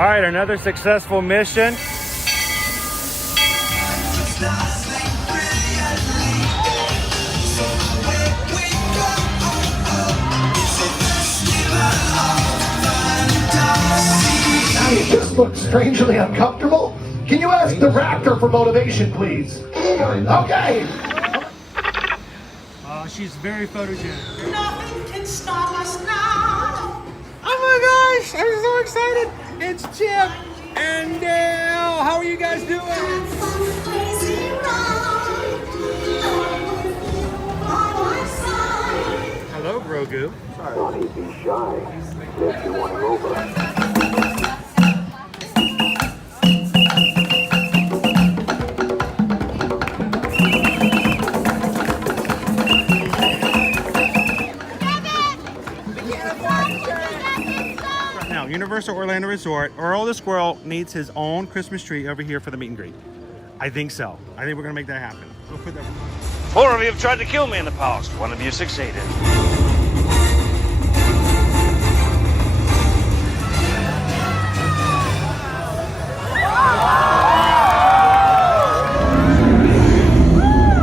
All right, another successful mission. You just look strangely uncomfortable. Can you ask the raptor for motivation, please? Okay. She's very photogenic. Nothing can stop us now. Oh my gosh, I'm so excited. It's Chip and Dale. How are you guys doing? Hello, Grogu. Don't be shy. If you want to over. Universal Orlando Resort, Earl the Squirrel needs his own Christmas tree over here for the meet and greet. I think so. I think we're gonna make that happen. We'll put that. 4 of you have tried to kill me in the past. 1 of you succeeded.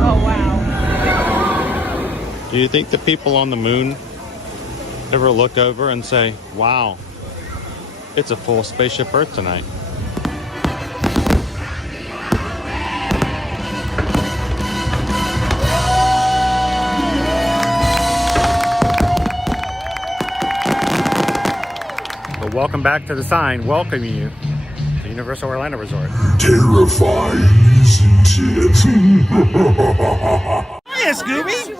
Oh wow. Do you think the people on the moon ever look over and say, wow, it's a full Spaceship Earth tonight? Well, welcome back to the sign welcoming you to Universal Orlando Resort. Terrifying, isn't it? Hiya, Scooby!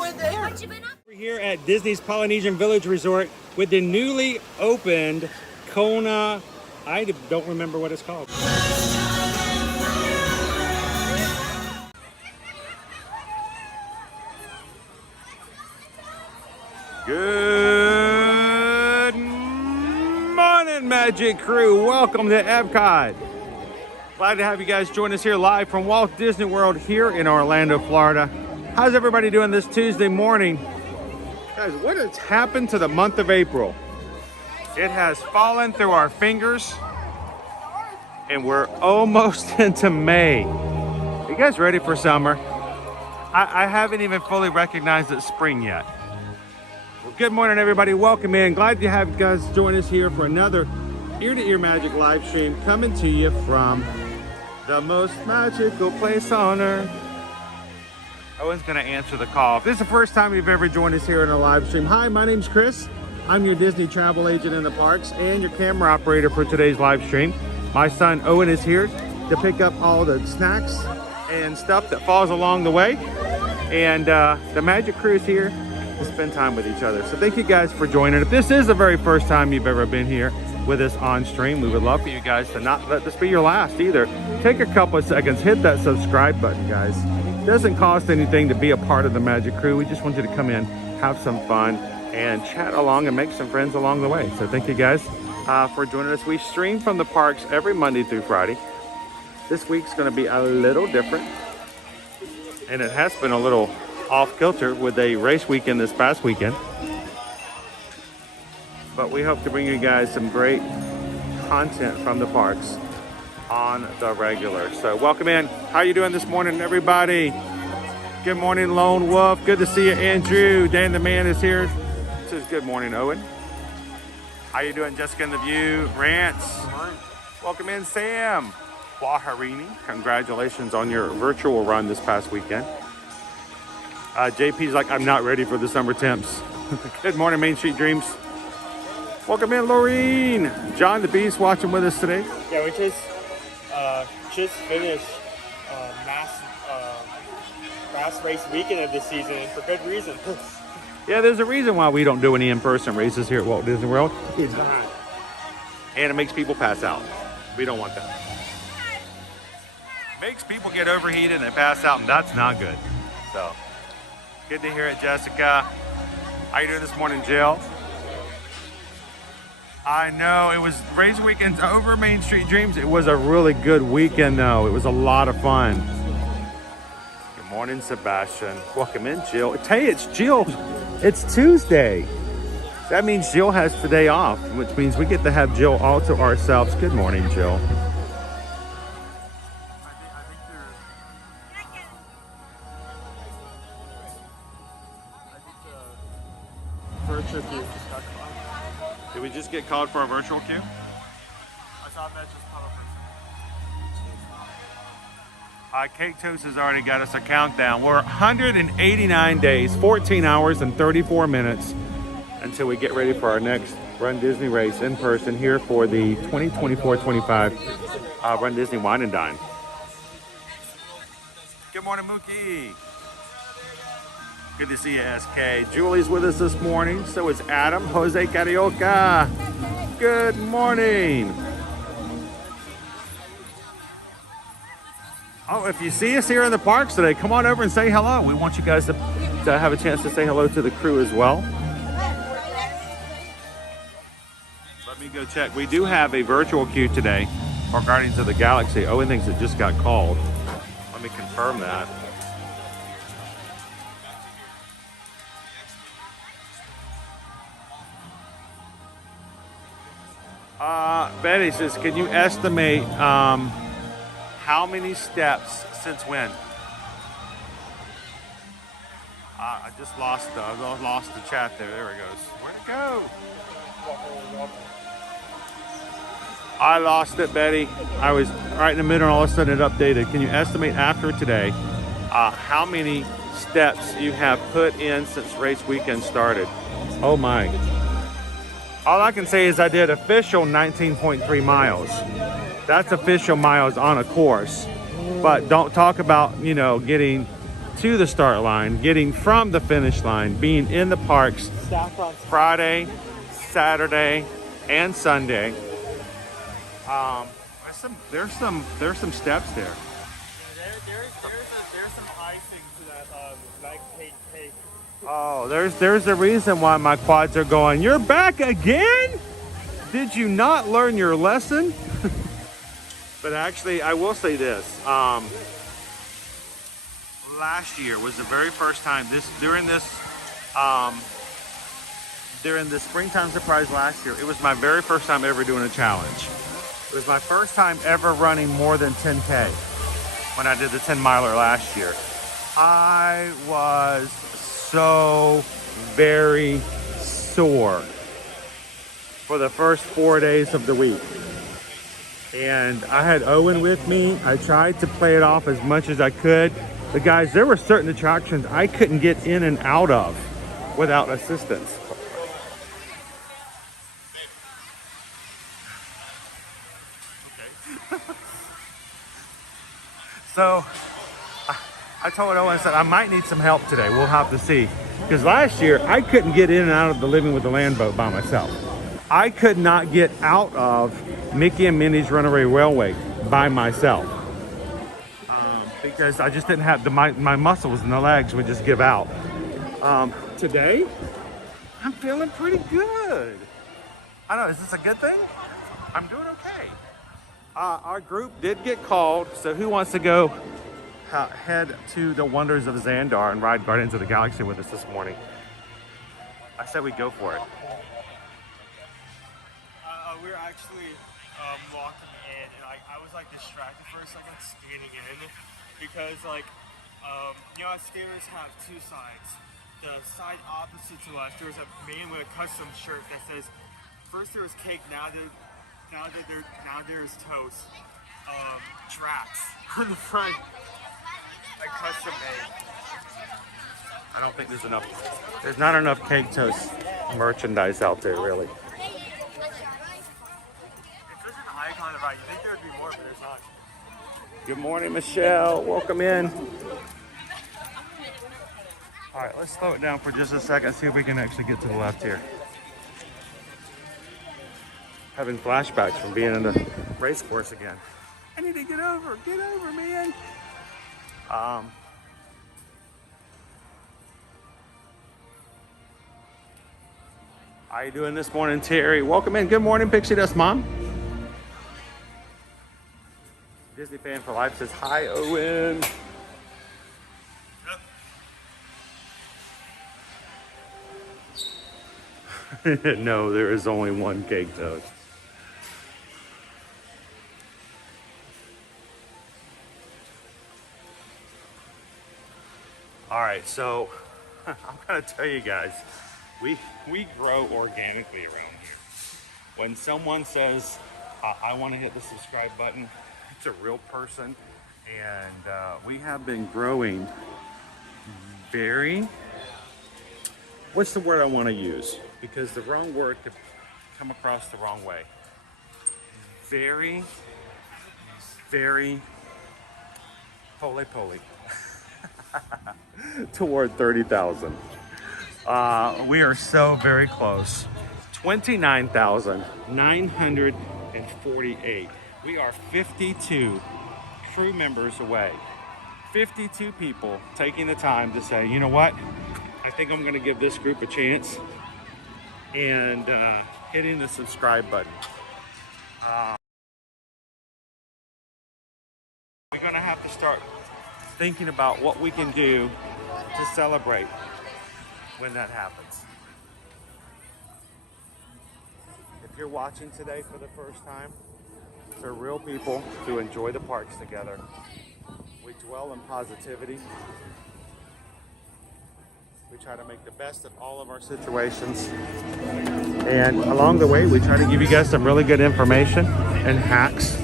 We're here at Disney's Polynesian Village Resort with the newly opened Kona, I don't remember what it's called. Good morning, Magic Crew. Welcome to Epcot. Glad to have you guys join us here live from Walt Disney World here in Orlando, Florida. How's everybody doing this Tuesday morning? Guys, what has happened to the month of April? It has fallen through our fingers, and we're almost into May. Are you guys ready for summer? I haven't even fully recognized it's spring yet. Well, good morning, everybody. Welcome in. Glad to have you guys join us here for another ear-to-ear magic live stream coming to you from the most magical place on earth. Owen's gonna answer the call. If this is the first time you've ever joined us here in a live stream, hi, my name's Chris. I'm your Disney travel agent in the parks and your camera operator for today's live stream. My son Owen is here to pick up all the snacks and stuff that falls along the way. And the Magic Crew is here to spend time with each other. So thank you guys for joining. If this is the very first time you've ever been here with us on stream, we would love for you guys to not let this be your last either. Take a couple of seconds, hit that subscribe button, guys. It doesn't cost anything to be a part of the Magic Crew. We just want you to come in, have some fun, and chat along and make some friends along the way. So thank you guys for joining us. We stream from the parks every Monday through Friday. This week's going to be a little different, and it has been a little off kilter with a race weekend this past weekend. But we hope to bring you guys some great content from the parks on the regular. So welcome in. How you doing this morning, everybody? Good morning, Lone Wolf. Good to see you, Andrew. Dan the Man is here. Says good morning, Owen. How you doing, Jessica in the View? Rance. Welcome in, Sam. Waharini. Congratulations on your virtual run this past weekend. JP's like, I'm not ready for the summer temps. Good morning, Main Street Dreams. Welcome in, Laureen. John the Beast watching with us today. Yeah, we just finished mass race weekend of this season, and for good reason. Yeah, there's a reason why we don't do any in-person races here at Walt Disney World. It's hot. And it makes people pass out. We don't want that. Makes people get overheated and pass out, and that's not good. So, good to hear it, Jessica. How you doing this morning, Jill? I know, it was race weekends over Main Street Dreams. It was a really good weekend, though. It was a lot of fun. Good morning, Sebastian. Welcome in, Jill. Hey, it's Jill. It's Tuesday. That means Jill has today off, which means we get to have Jill all to ourselves. Good morning, Jill. Virtual queue just got caught. Did we just get called for a virtual queue? I saw that just pop up. Cake Toast has already got us a countdown. We're 189 days, 14 hours, and 34 minutes until we get ready for our next Run Disney race in person here for the 2024-25 Run Disney Wine and Dine. Good morning, Mookie. Good to see you, SK. Julie's with us this morning. So is Adam. Jose Carioca. Good morning. Oh, if you see us here in the parks today, come on over and say hello. We want you guys to have a chance to say hello to the crew as well. Let me go check. We do have a virtual queue today for Guardians of the Galaxy. Owen thinks it just got called. Let me confirm that. Betty says, can you estimate how many steps since when? I just lost the chat there. There it goes. Where'd it go? I lost it, Betty. I was right in the middle and all of a sudden it updated. Can you estimate after today how many steps you have put in since race weekend started? Oh my. All I can say is I did official 19.3 miles. That's official miles on a course. But don't talk about, you know, getting to the start line, getting from the finish line, being in the parks Friday, Saturday, and Sunday. There's some steps there. There's some icing to that like cake. Oh, there's a reason why my quads are going, you're back again? Did you not learn your lesson? But actually, I will say this. Last year was the very first time during the springtime surprise last year, it was my very first time ever doing a challenge. It was my first time ever running more than 10K when I did the 10 miler last year. I was so very sore for the first 4 days of the week. And I had Owen with me. I tried to play it off as much as I could. But guys, there were certain attractions I couldn't get in and out of without assistance. So I told Owen, I said, I might need some help today. We'll have to see. Because last year, I couldn't get in and out of the Living with the Land boat by myself. I could not get out of Mickey and Minnie's Runaway Railway by myself. Because I just didn't have, my muscles and the legs would just give out. Today, I'm feeling pretty good. I don't know, is this a good thing? I'm doing okay. Our group did get called, so who wants to go head to the wonders of Xandar and ride Guardians of the Galaxy with us this morning? I said we'd go for it. We were actually walking in, and I was like distracted for a second, standing in, because like, you know, skaters have two sides. The side opposite to us, there was a man with a custom shirt that says, first there was cake, now there's toast. Tracks on the front, like custom made. I don't think there's not enough Cake Toast merchandise out there, really. If there's an icon of it, you think there would be more, but there's not. Good morning, Michelle. Welcome in. All right, let's slow it down for just a second, see if we can actually get to the left here. Having flashbacks from being in the race course again. I need to get over, man. How you doing this morning, Terry? Welcome in. Good morning, Pixie Dust Mom. Disney Fan for Life says, hi, Owen. No, there is only one cake toast. All right, so I'm gonna tell you guys, we grow organically around here. When someone says, I want to hit the subscribe button, it's a real person, and we have been growing very, what's the word I want to use? Because the wrong word could come across the wrong way. Very, very poly toward 30,000. We are so very close. 29,948. We are 52 crew members away. 52 people taking the time to say, you know what? I think I'm gonna give this group a chance, and hitting the subscribe button. We're gonna have to start thinking about what we can do to celebrate when that happens. If you're watching today for the first time, we're real people who enjoy the parks together. We dwell in positivity. We try to make the best of all of our situations. And along the way, we try to give you guys some really good information and hacks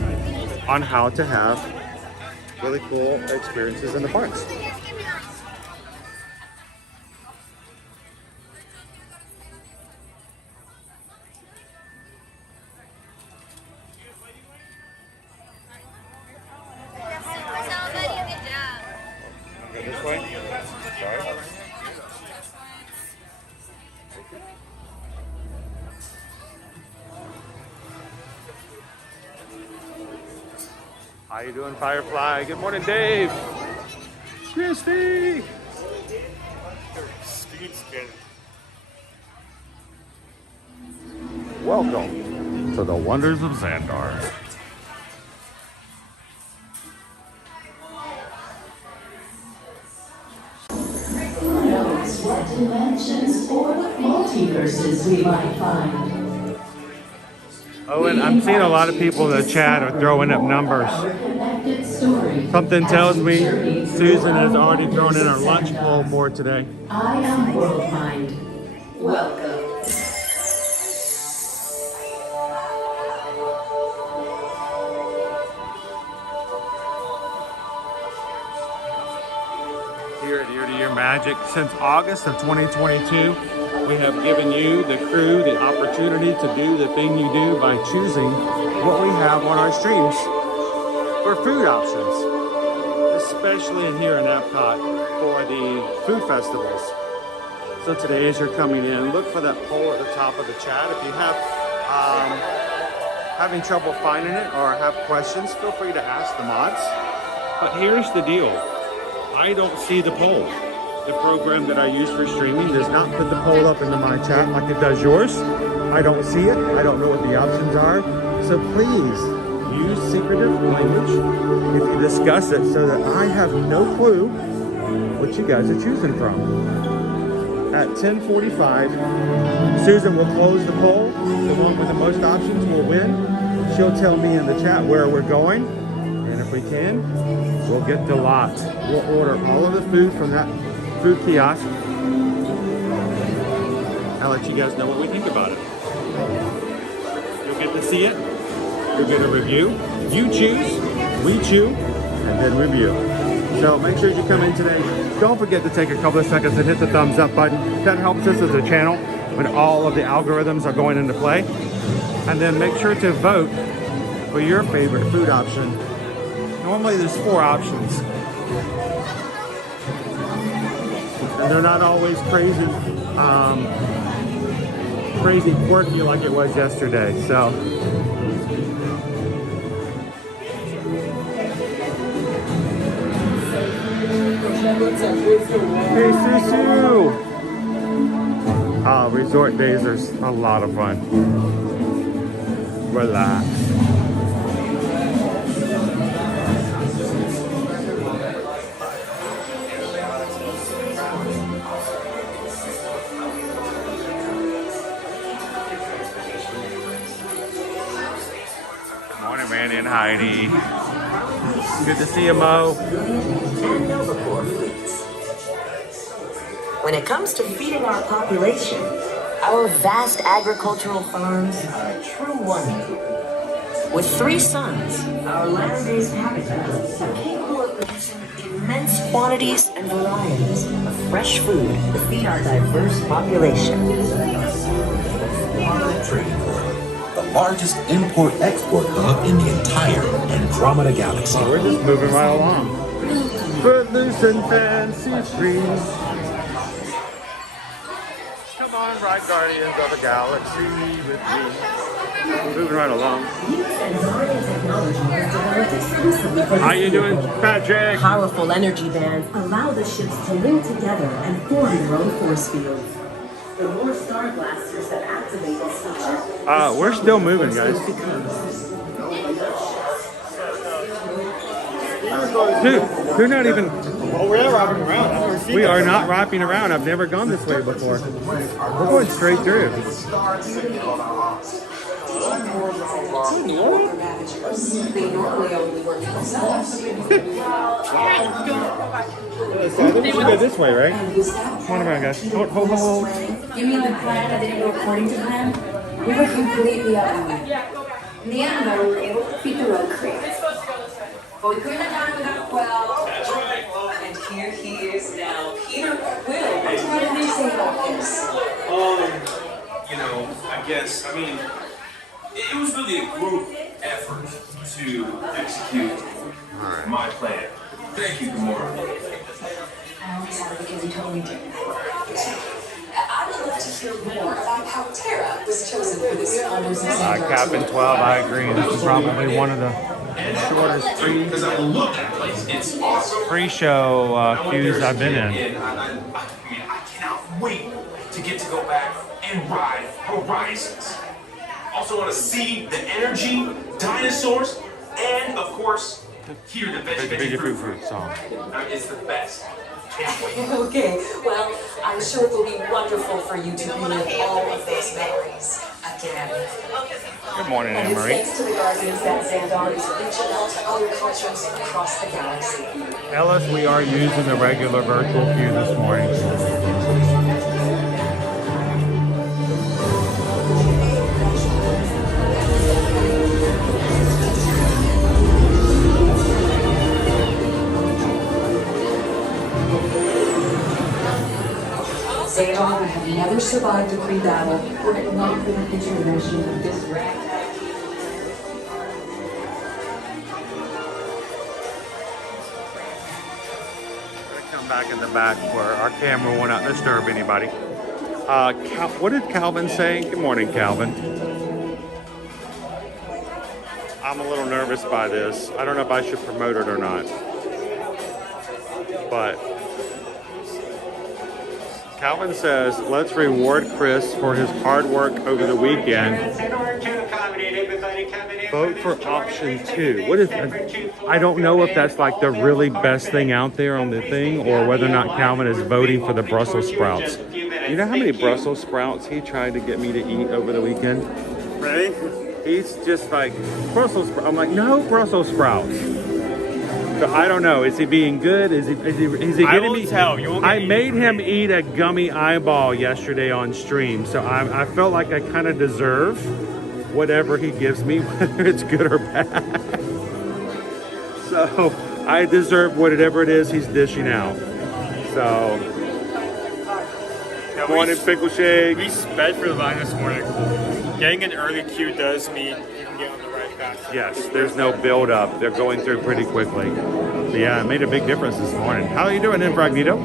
on how to have really cool experiences in the parks. Go this way. Sorry. How you doing, Firefly? Good morning, Dave. Christy. Welcome to the wonders of Xandar. Notice what dimensions or multiverses we might find. Owen, I'm seeing a lot of people in the chat are throwing up numbers. Something tells me Susan has already thrown in her lunch poll for today. I am World Mind. Welcome. Here at Year to Year Magic, since August of 2022, we have given you, the crew, the opportunity to do the thing you do by choosing what we have on our streams for food options, especially here in Epcot for the food festivals. So today, as you're coming in, look for that poll at the top of the chat. If you have having trouble finding it or have questions, feel free to ask the mods. But here's the deal. I don't see the poll. The program that I use for streaming does not put the poll up into my chat like it does yours. I don't see it. I don't know what the options are. So please use secretive language if you discuss it so that I have no clue what you guys are choosing from. At 10:45, Susan will close the poll. The one with the most options will win. She'll tell me in the chat where we're going. And if we can, we'll get the lot. We'll order all of the food from that food kiosk. I'll let you guys know what we think about it. You'll get to see it. You'll get a review. You choose, we chew, and then review. So make sure as you come in today, don't forget to take a couple of seconds and hit the thumbs up button. That helps us as a channel when all of the algorithms are going into play. And then make sure to vote for your favorite food option. Normally there's 4 options. And they're not always crazy quirky like it was yesterday. So hey Susu! Resort days are a lot of fun. Relax. Danny and Heidi. Good to see you, Mo. When it comes to feeding our population, our vast agricultural farms are a true wonder. With 3 suns, our land-based habitats are capable of producing immense quantities and varieties of fresh food to feed our diverse population. Trading World, the largest import-export hub in the entire Andromeda Galaxy. We're just moving right along. Footloose and fancy free. Come on, ride Guardians of the Galaxy with me. Moving right along. How you doing, Patrick? Powerful energy bands allow the ships to link together and form their own force fields. The more star blasters that activate this feature, we're still moving, guys. Dude, we're not even. Oh, we're not wrapping around. I've never seen We that. are not wrapping around. I've never gone this way before. We're going straight through. They normally only work for themselves. I think we should go this way, right? Come on around, guys. Hold. You mean the plan that didn't go according to plan? We were completely out of it. In the end, though, we were able to feed the road crew. But we couldn't have done it without Well. That's right. And here he is now. Peter Quill. What did they say about this? It was really a group effort to execute my plan. Thank you, Gamora. I always have it because you totally did. I would love to hear more about how Terra was chosen for this honors and Captain 12, I agree. This is probably one of the shortest pre-show queues I've been in. I cannot wait to get to go back and ride Horizons. Also want to see the energy, dinosaurs, and of course, hear the Veggie Fruit song. It's the best. Can't wait. Okay, well, I'm sure it will be wonderful for you to relive all of those memories again. Good morning, And Anne it's Marie. thanks to the Guardians that Xandar is reaching out to other cultures across the galaxy. Ellis, we are using the regular virtual queue this morning. Xandar would have never survived a pre-battle were it not for the intervention of this ragtag. Come back in the back where our camera will not disturb anybody. What did Calvin say? Good morning, Calvin. I'm a little nervous by this. I don't know if I should promote it or not. But Calvin says, let's reward Chris for his hard work over the weekend. Vote for option 2. What is that? I don't know if that's like the really best thing out there on the thing or whether or not Calvin is voting for the Brussels sprouts. You know how many Brussels sprouts he tried to get me to eat over the weekend? Really? He's just like, Brussels sprouts. I'm like, no Brussels sprouts. So I don't know. Is he being good? Is he getting me? Tell. You won't I made him eat a gummy eyeball yesterday on stream, so I felt like I kind of deserve whatever he gives me, whether it's good or bad. So I deserve whatever it is he's dishing out. So, morning pickle shake. We sped for the line this morning. Getting an early queue does mean you can get on the right path. Yes, there's no build up. They're going through pretty quickly. So yeah, it made a big difference this morning. How are you doing, Incognito?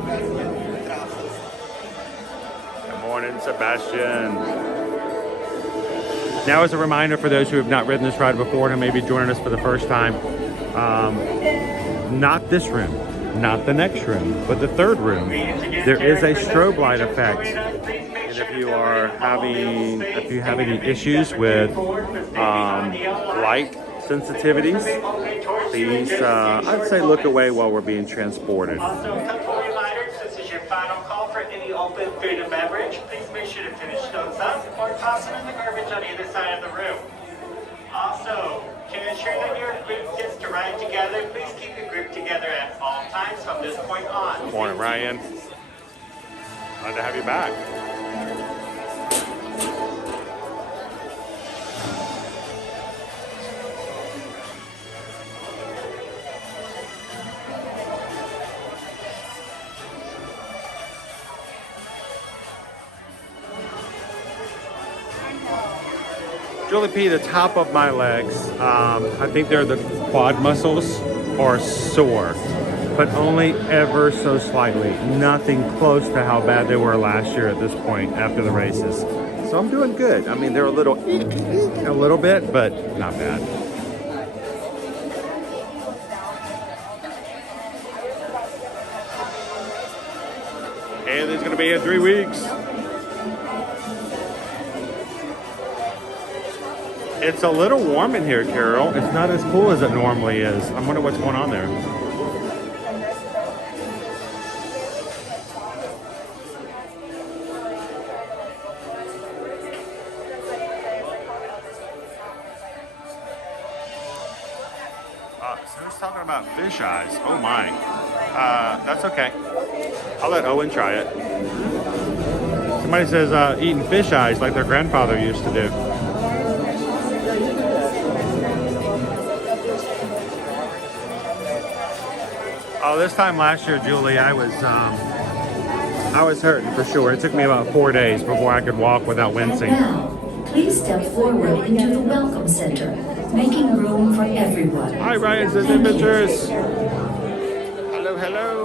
Good morning, Sebastian. Now, as a reminder for those who have not ridden this ride before and may be joining us for the first time, not this room, not the next room, but the third room, there is a strobe light effect. And if you have any issues with light sensitivities, please, I'd say look away while we're being transported. Also, customer reminders, this is your final call for any open food and beverage. Please make sure to finish those up or toss them in the garbage on either side of the room. Also, To ensure that your group gets to ride together, please keep your group together at all times from this point on. Good morning, Ryan. Glad to have you back. Julie P, the top of my legs, I think they're the quad muscles are sore, but only ever so slightly. Nothing close to how bad they were last year at this point after the races. So I'm doing good. I mean, they're a little bit, but not bad. And it's gonna be in 3 weeks. It's a little warm in here, Carol. It's not as cool as it normally is. I wonder what's going on there. So who's talking about fish eyes? Oh my. That's okay. I'll let Owen try it. Somebody says eating fish eyes like their grandfather used to do. Oh, this time last year, Julie, I was hurting for sure. It took me about 4 days before I could walk without wincing. Now, please step forward into the Welcome Center, making room for everyone. Hi, Ryan says Adventures. Hello, hello.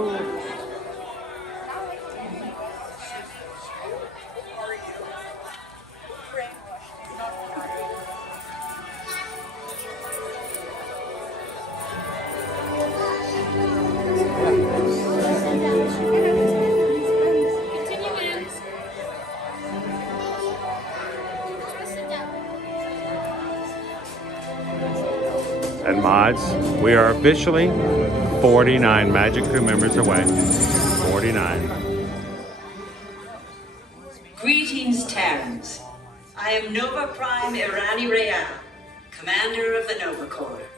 And mods, we are officially 49 Magic Crew members away. 49. Greetings, Terrans. I am Nova Prime Irani Real, commander of the Nova Corps.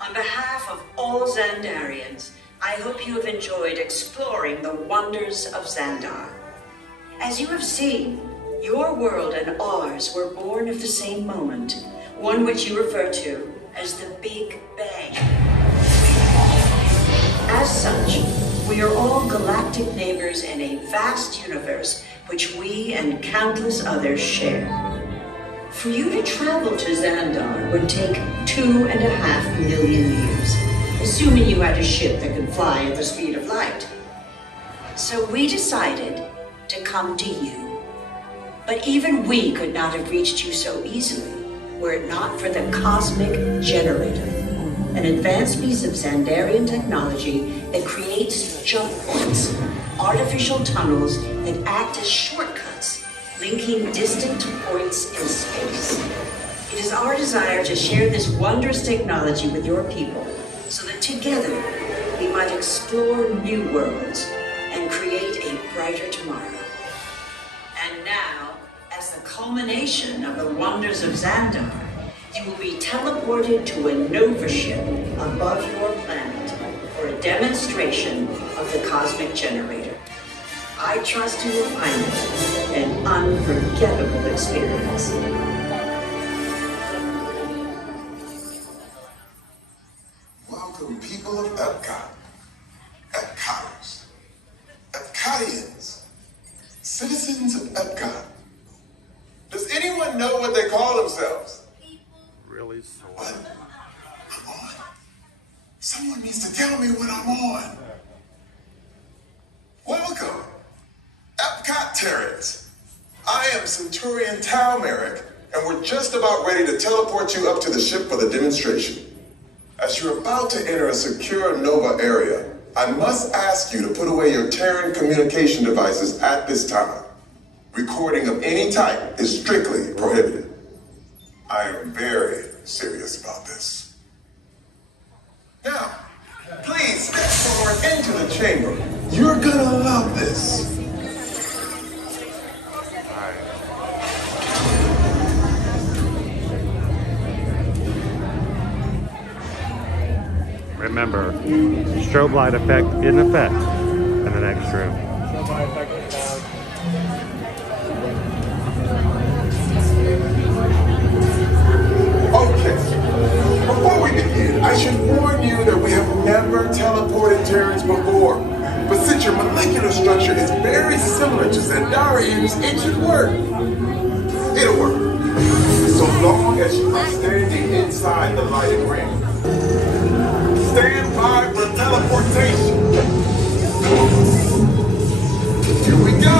On behalf of all Xandarians, I hope you have enjoyed exploring the wonders of Xandar. As you have seen, your world and ours were born of the same moment, one which you refer to as the Big Bang. As such, we are all galactic neighbors in a vast universe which we and countless others share. For you to travel to Xandar would take 2.5 million years, assuming you had a ship that could fly at the speed of light. So we decided to come to you. But even we could not have reached you so easily were it not for the Cosmic Generator, an advanced piece of Xandarian technology that creates jump points, artificial tunnels that act as shortcuts, linking distant points in space. It is our desire to share this wondrous technology with your people, so that together we might explore new worlds and create a brighter tomorrow. And now, as the culmination of the wonders of Xandar, you will be teleported to a Nova ship above your planet for a demonstration of the Cosmic Generator. I trust you will find it an unforgettable experience. Welcome, people of Epcot, Epcoters, Epcotians, citizens of Epcot. Does anyone know what they call themselves? Really sore. What? I'm on. Someone needs to tell me what I'm on. Welcome, Epcot Terrans. I am Centurion Tal Merrick, and we're just about ready to teleport you up to the ship for the demonstration. As you're about to enter a secure Nova area, I must ask you to put away your Terran communication devices at this time. Recording of any type is strictly prohibited. I am very serious about this. Now, please step forward into the chamber. You're gonna love this. Remember, strobe light effect in effect in the next room. Okay, before we begin, I should warn you that we have never teleported Terrans before. But since your molecular structure is very similar to Zendarian's, it should work. It'll work. So long as you are standing inside the lighted ring. Stand by for teleportation. Here we go.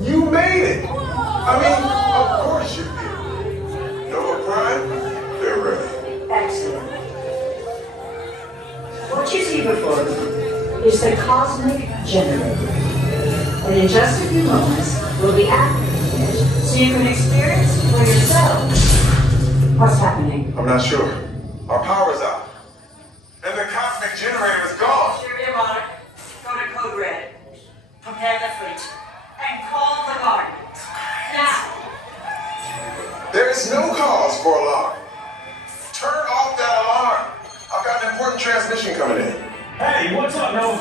You made it. I mean, of course you did. No Prime, they're ready. Excellent. What you see before you is the cosmic generator. And in just a few moments, will be activated so you can experience for yourself what's happening. I'm not sure. Our power's out. And the cosmic generator is gone. Cheerio, Monarch. Go to Code Red. Prepare the fleet. And call the Guardians. Now. There is no cause for alarm. Turn off that alarm. I've got an important transmission coming in. Hey, what's up, Nemo?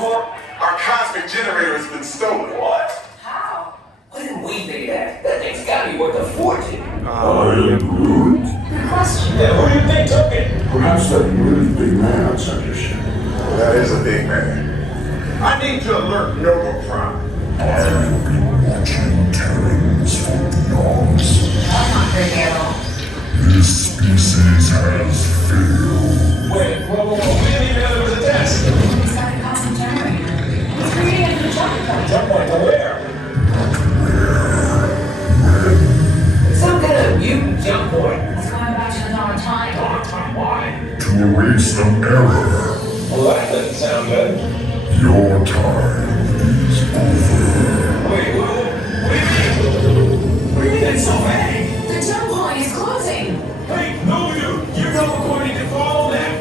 Our cosmic generator has been stolen. What? How? What did we think that? That thing's gotta be worth a fortune. I am Groot. Good question. Yeah, who do you think took it? Perhaps that really big man outside your ship. That is a big man. I need to alert Nova Prime. I have been watching Terrans for eons. I'm not creepy at all. This species has failed. Wait, whoa, we didn't even know there was a test. It's got a cosmic generator. It's creating a new jump point. Jump point to where? Some kind of mutant jump point. It's going back to the dawn of time. Dawn of time, why? To erase an error. Well, that doesn't sound good. Your time is over. Wait, what do you mean? What do you mean it's so vague? The jump point is closing. Hey, no, you know we're going to follow that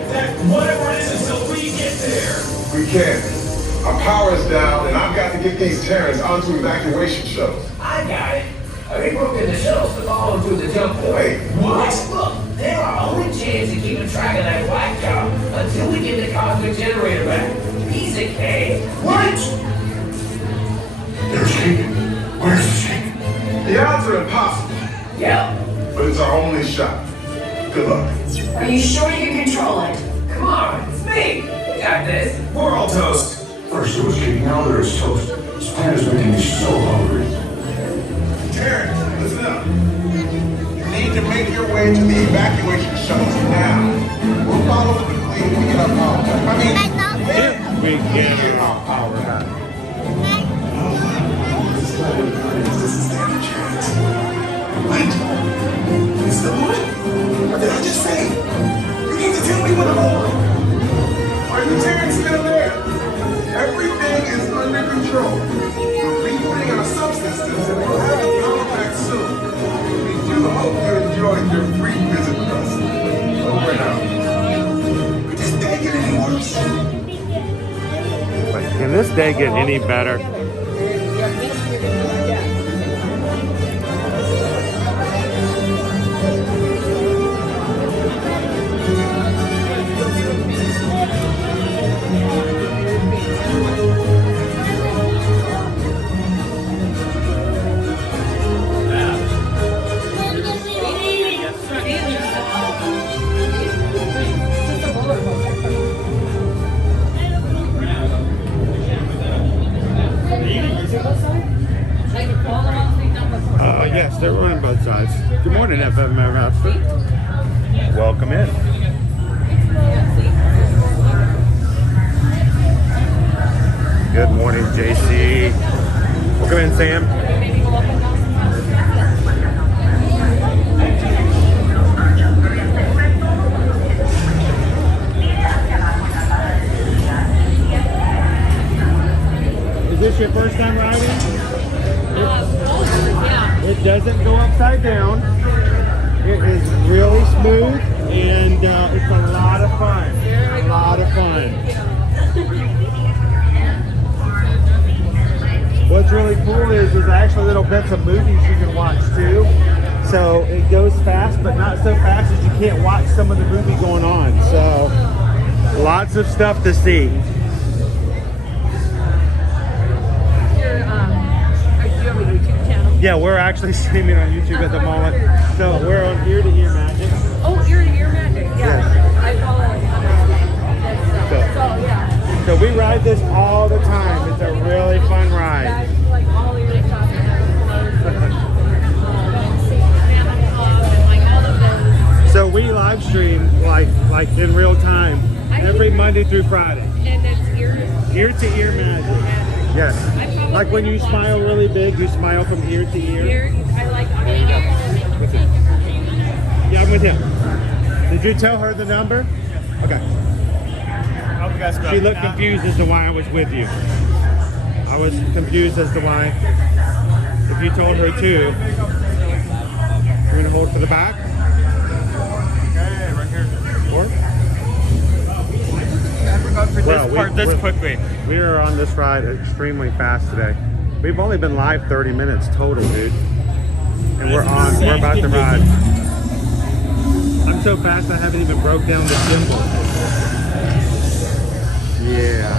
whatever it is until we get there. We can't. Our power is down, and I've got to get these Terrans onto evacuation shuttles. I got it. They broke in the shuttles to follow through the jump point. Wait, what? Look, they're our only chance of keeping track of that black job until we get the cosmic generator back. Piece of cake. What? They're escaping. Where's the escape? The odds are impossible, Yeah. but it's our only shot. Good luck. Are you sure you can control it? Come on, it's me. We got this. We're all toast. First it was cake, now there is toast. This plan is making me so hungry. Terrans, listen up. You need to make your way to the evacuation shuttles now. We'll follow the fleet when we get our power back. I mean, We get our power back. This is a standard chance. Wait. It's the one? What did I just say? You need to tell me what I'm on. Are the Terrans still there? Everything is under control. We're rebooting our subsystems and we'll have the power back soon. We do hope you enjoyed your free visit with us. Over and out. Could this day get any worse? Wait, can this day get any better? Yes, they're running both sides. Good morning, FMM Outfit. Welcome in. Good morning, JC. Welcome in, Sam. Is this your first time riding? It doesn't go upside down. It is really smooth and it's a lot of fun. A lot of fun. What's really cool is there's actually little bits of movies you can watch too. so it goes fast, but not so fast as you can't watch some of the movie going on. So lots of stuff to see. Do you have a YouTube channel? Yeah, we're actually streaming on YouTube at the moment. So we're on Ear to Ear Magic. Oh, Ear to Ear Magic. Yeah, Yes. I follow it. So yeah. So we ride this all the time. It's a really fun ride. That's like all ear stuff and all of those. So we live stream like in real time every Monday through Friday. And it's Ear to Ear Magic. Yes. Like when you smile really big, you smile from ear to ear. I like Yeah, I'm with him. Did you tell her the number? Okay. She looked confused as to why I was with you. I was confused as to why. If you told her too, you're going to hold for the back? Okay, right here. Or? For this part, this quickly. We are on this ride extremely fast today. We've only been live 30 minutes total, dude. And we're about to ride. I'm so fast I haven't even broke down the symbol. Yeah.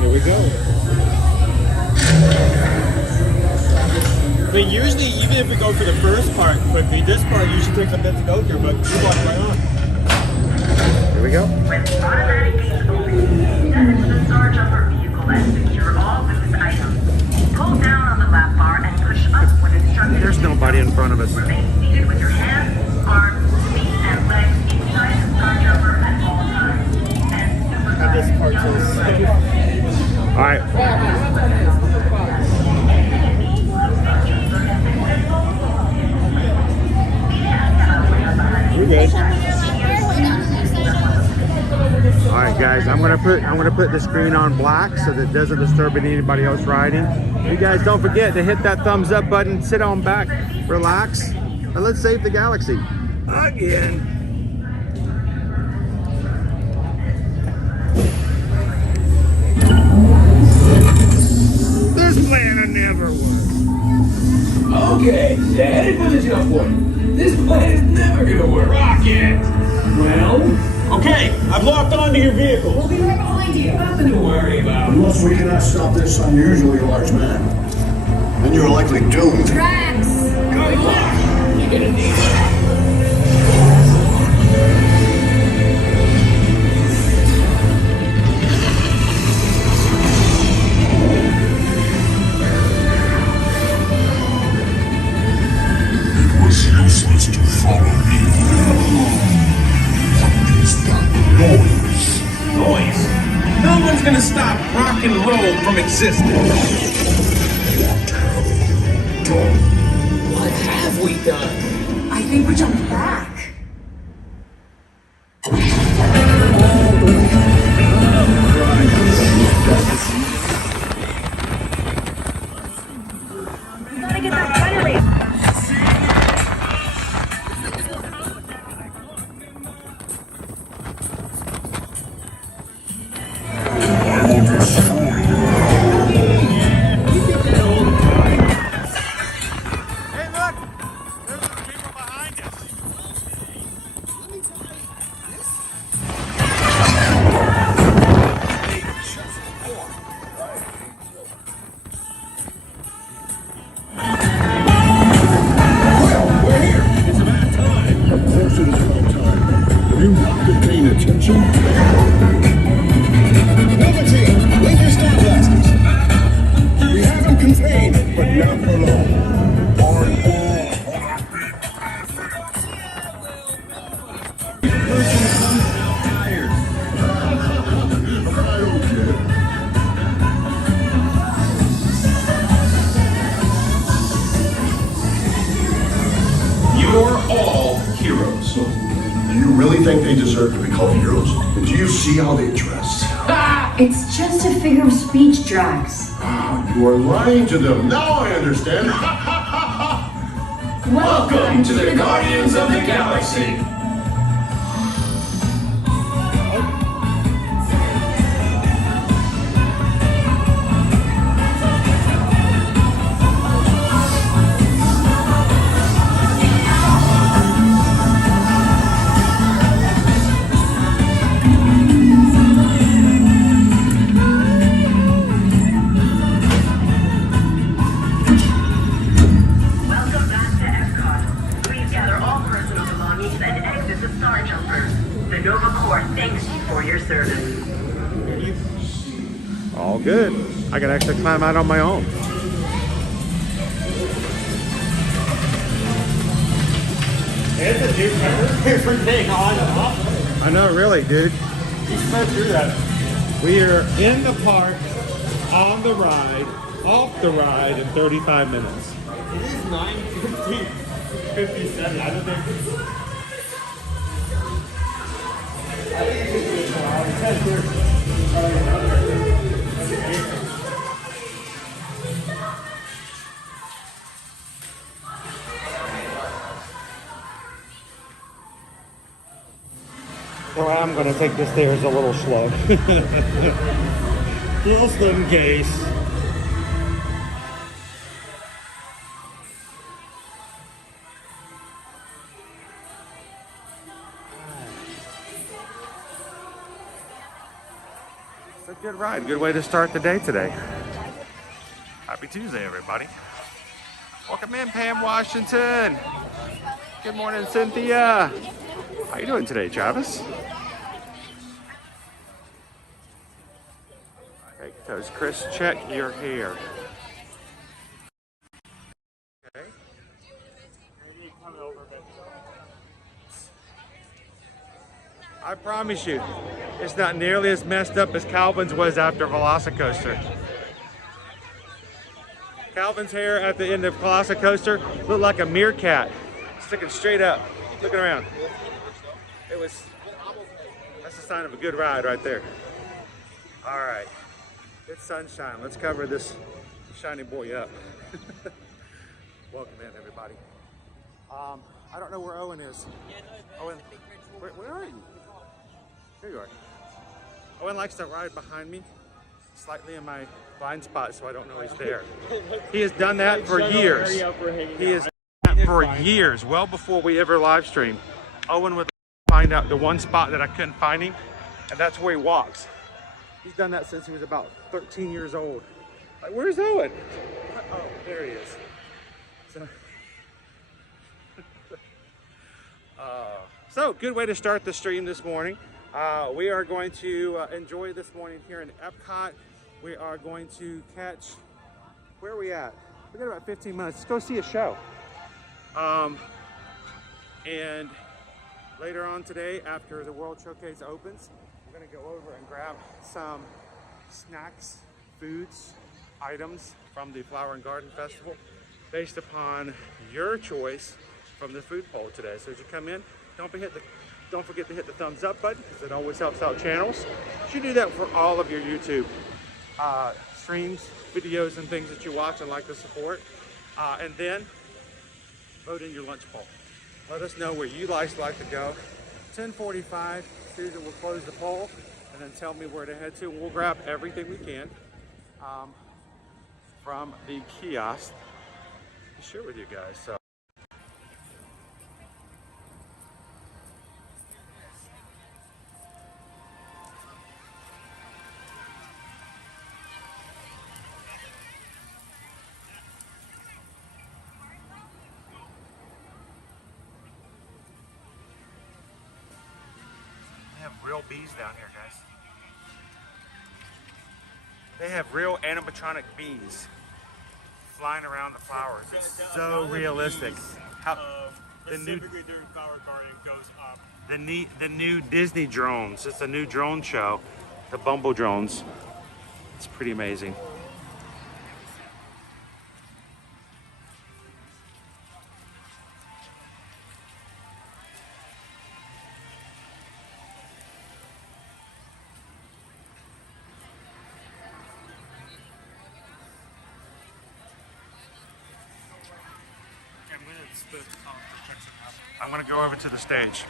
Here we go. I mean, usually, even if we go for the first part quickly, this part usually takes a bit to go through, but we walk right on. Here we go. When automatic gates open, step into the storage of our vehicle and secure all loose items. Pull down on the lap bar and push up when instructed. There's nobody in front of us. Remain seated with your hands, arms, feet, and legs inside the storage over at all times. And This part is safe. All right. We're good. All right, guys. I'm gonna put the screen on black so that it doesn't disturb anybody else riding. You guys don't forget to hit that thumbs up button. Sit on back, relax, and let's save the galaxy again. This plan never works. Okay, headed for the jump point. This plan is never gonna work. Rocket! Well? Okay, I've locked onto your vehicle. We'll be right behind you. Nothing to worry about. Unless we cannot stop this unusually large man, then you're likely doomed. Drax! Good luck. You're gonna need it. It was useless to follow me. What is that noise? Noise? No one's gonna stop rock and roll from existing. What have we done? I think we jumped back. we gotta get that generator. Hey, look! There's some people behind us. We're here. It's about time. Of course it is about time. Have you not been paying attention? Liberty, leave your star blasters. We have them contained, but not for long. You're all heroes. Do you really think they deserve to be called heroes? And do you see how they dress? It's just a figure of speech, Drax. You are lying to them. Now I understand. Welcome to the Guardians of the Galaxy. good. I can actually climb out on my own. It's a new everything on and off. I know, really, dude. You sped through that. We are in the park, on the ride, off the ride in 35 minutes. It is 9:57. I don't think it's... I think it should be a while. It's 10:30. Well, I'm going to take the stairs a little slow. Just in case. It's a good ride. Good way to start the day today. Happy Tuesday, everybody. Welcome in, Pam Washington. Good morning, Cynthia. How you doing today, Travis? Okay, does Chris check your hair? Okay. I promise you, it's not nearly as messed up as Calvin's was after Velocicoaster. Calvin's hair at the end of Velocicoaster looked like a meerkat, sticking straight up, looking around. That's a sign of a good ride right there. All right, it's sunshine. Let's cover this shiny boy up. Welcome in, everybody. I don't know where Owen is. Owen, where are you? There you are. Owen likes to ride behind me, slightly in my blind spot, so I don't know he's there. He has done that for years. He has done that for years, well before we ever live stream. Owen would find out the one spot that I couldn't find him, and that's where he walks. He's done that since he was about 13 years old. Like, where's Owen? Oh, there he is. So good way to start the stream this morning. We are going to enjoy this morning here in Epcot. We are going to catch, where are we at? We got about 15 minutes. Let's go see a show. And later on today, after the World Showcase opens, we're going to go over and grab some snacks, foods, items from the Flower and Garden Festival based upon your choice from the food poll today. So as you come in, don't forget to hit the thumbs up button, because it always helps out channels. You should do that for all of your YouTube streams, videos, and things that you watch and like to support. And then vote in your lunch poll. Let us know where you guys like to go. 10:45, Susan will close the poll and then tell me where to head to. And we'll grab everything we can from the kiosk to share with you guys. So. Real bees down here, guys. They have real animatronic bees flying around the flowers. It's so realistic. The new flower garden goes up. The new Disney drones. It's a new drone show. The Bumble drones. It's pretty amazing. I'm going to go over to the stage.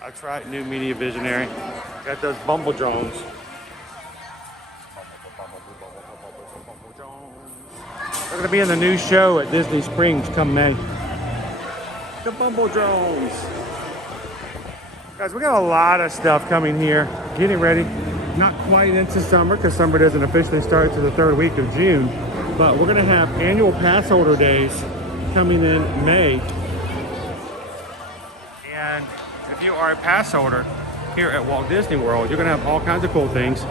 That's right, new media visionary. Got those Bumble drones. They're going to be in the new show at Disney Springs come May. The Bumble drones. Guys, we got a lot of stuff coming here, getting ready. Not quite into summer because summer doesn't officially start to the 3rd week of June, but we're gonna have annual pass holder days coming in May. And if you are a pass holder here at Walt Disney World, you're gonna have all kinds of cool things,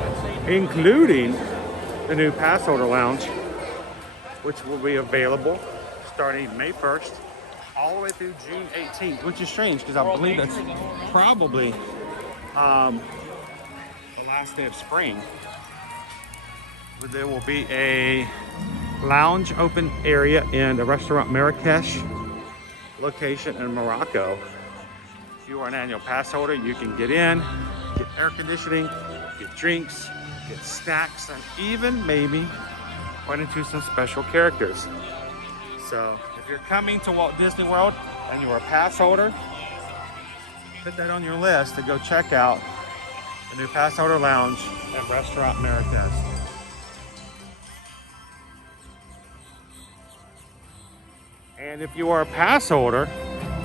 including the new pass holder lounge, which will be available starting May 1st all the way through June 18th, which is strange because I believe that's probably the last day of spring. But there will be a lounge open area in the restaurant Marrakesh location in Morocco. If you are an annual pass holder, you can get in, get air conditioning, get drinks, get snacks, and even maybe run into some special characters. So if you're coming to Walt Disney World and you're a pass holder, put that on your list to go check out the new pass holder lounge at restaurant Marrakesh. And if you are a pass holder,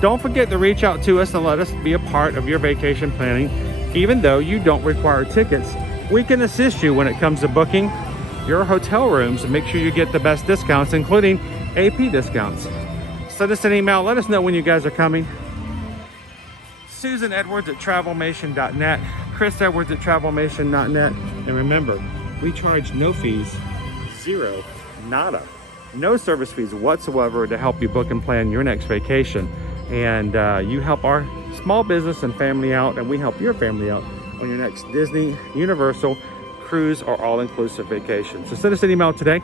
don't forget to reach out to us and let us be a part of your vacation planning. Even though you don't require tickets, we can assist you when it comes to booking your hotel rooms and make sure you get the best discounts, including AP discounts. Send us an email, let us know when you guys are coming. susanedwards at travelmation.net, chrisedwards at travelmation.net. And remember, we charge no fees, zero, nada, no service fees whatsoever to help you book and plan your next vacation. And you help our small business and family out, and we help your family out on your next Disney, Universal, cruise, or all-inclusive vacation. So send us an email today.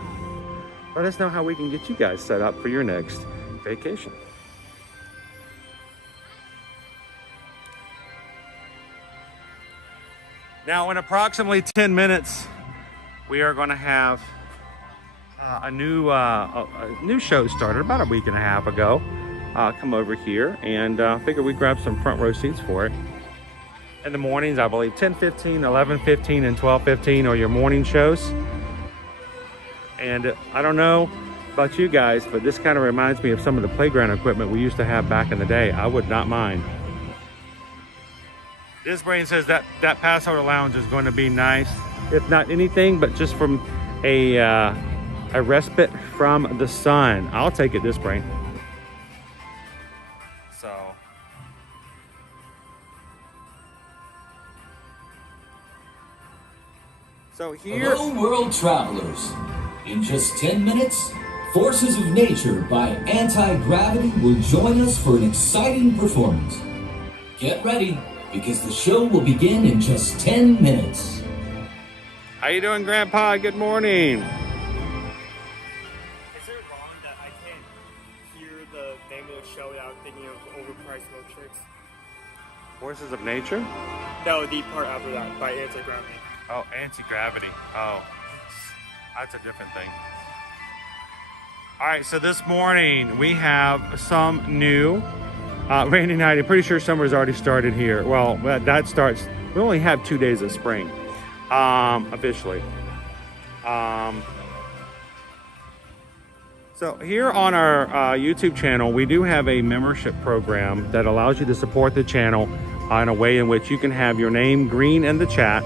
Let us know how we can get you guys set up for your next vacation. Now, in approximately 10 minutes, we are going to have a new show started about a week and a half ago. Come over here and figure we grab some front row seats for it. In the mornings, I believe 10:15, 11:15, and 12:15 are your morning shows. And I don't know about you guys, but this kind of reminds me of some of the playground equipment we used to have back in the day. I would not mind. This brain says that pass holder lounge is going to be nice, if not anything, but just from a respite from the sun. I'll take it, this brain. So here... Hello, world travelers. In just 10 minutes, Forces of Nature by Anti-Gravity will join us for an exciting performance. Get ready, because the show will begin in just 10 minutes. How you doing, Grandpa? Good morning. Is it wrong that I can't hear the name of the show without thinking of overpriced milkshakes? Forces of Nature? No, the part after that, by Anti-Gravity. Oh, Anti-Gravity. Oh, that's a different thing. All right, so this morning we have some new rainy night. I'm pretty sure summer's already started here. Well, that starts, we only have 2 days of spring, officially. So here on our YouTube channel, we do have a membership program that allows you to support the channel in a way in which you can have your name green in the chat,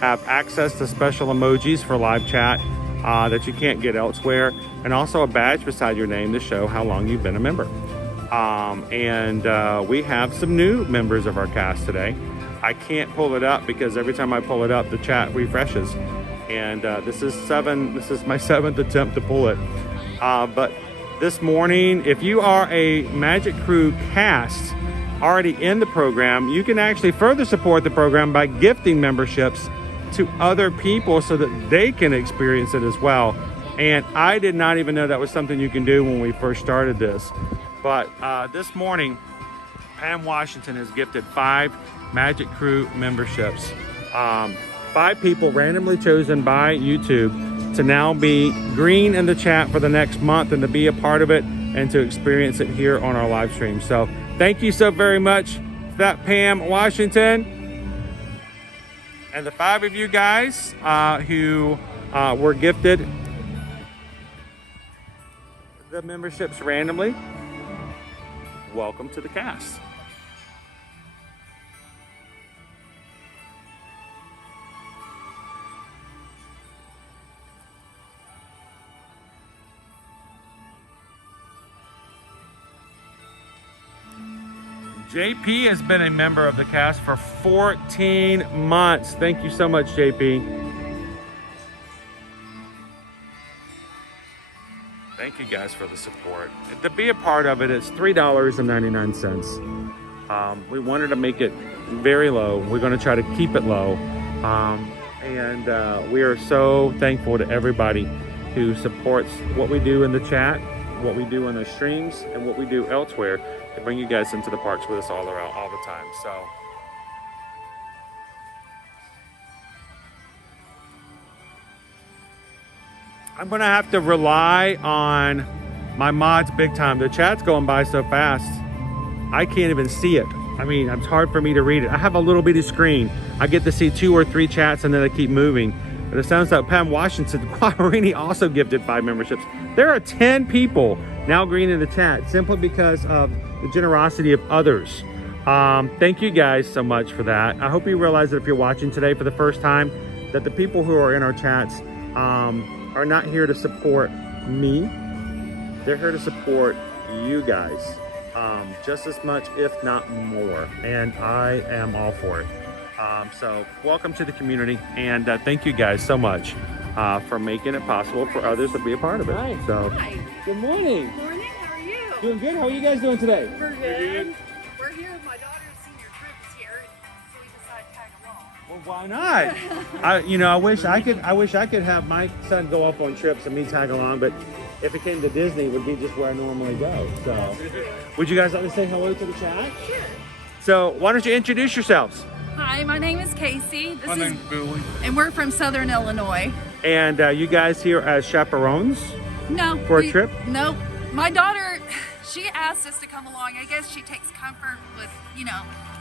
have access to special emojis for live chat that you can't get elsewhere, and also a badge beside your name to show how long you've been a member. We have some new members of our cast today. I can't pull it up because every time I pull it up, the chat refreshes. And this is my 7th attempt to pull it. But this morning, if you are a Magic Crew cast already in the program, you can actually further support the program by gifting memberships to other people so that they can experience it as well. And I did not even know that was something you can do when we first started this. But this morning, Pam Washington has gifted 5 Magic Crew memberships. 5 people randomly chosen by YouTube to now be green in the chat for the next month and to be a part of it and to experience it here on our live stream. So thank you so very much for that, Pam Washington. And the 5 of you guys who were gifted the memberships randomly, welcome to the cast. JP has been a member of the cast for 14 months. Thank you so much, JP. Thank you guys for the support. To be a part of it, it's $3.99. We wanted to make it very low. We're going to try to keep it low. And we are so thankful to everybody who supports what we do in the chat, what we do in the streams, and what we do elsewhere to bring you guys into the parks with us all the time. So I'm gonna have to rely on my mods big time. The chat's going by so fast, I can't even see it. I mean, it's hard for me to read it. I have a little bitty screen. I get to see 2 or 3 chats and then I keep moving. But it sounds like Pam Washington Quarini also gifted 5 memberships. There are 10 people now green in the chat simply because of the generosity of others. Thank you guys so much for that. I hope you realize that if you're watching today for the first time, that the people who are in our chats are not here to support me. They're here to support you guys just as much, if not more. And I am all for it. So welcome to the community, and thank you guys so much for making it possible for others to be a part of it. Hi. So, Hi. Good morning. Good morning. How are you? Doing good. How are you guys doing today? We're good. We're here. My daughter's senior trip is here, so we decided to tag along. Well, why not? I wish I could have my son go off on trips and me tag along, but if it came to Disney, it would be just where I normally go. So, would you guys like to say hello to the chat? Sure. So, why don't you introduce yourselves? Hi, my name is Casey. My name's Billy. And we're from Southern Illinois. And you guys here as chaperones? No. For a trip? Nope. My daughter, she asked us to come along. I guess she takes comfort with,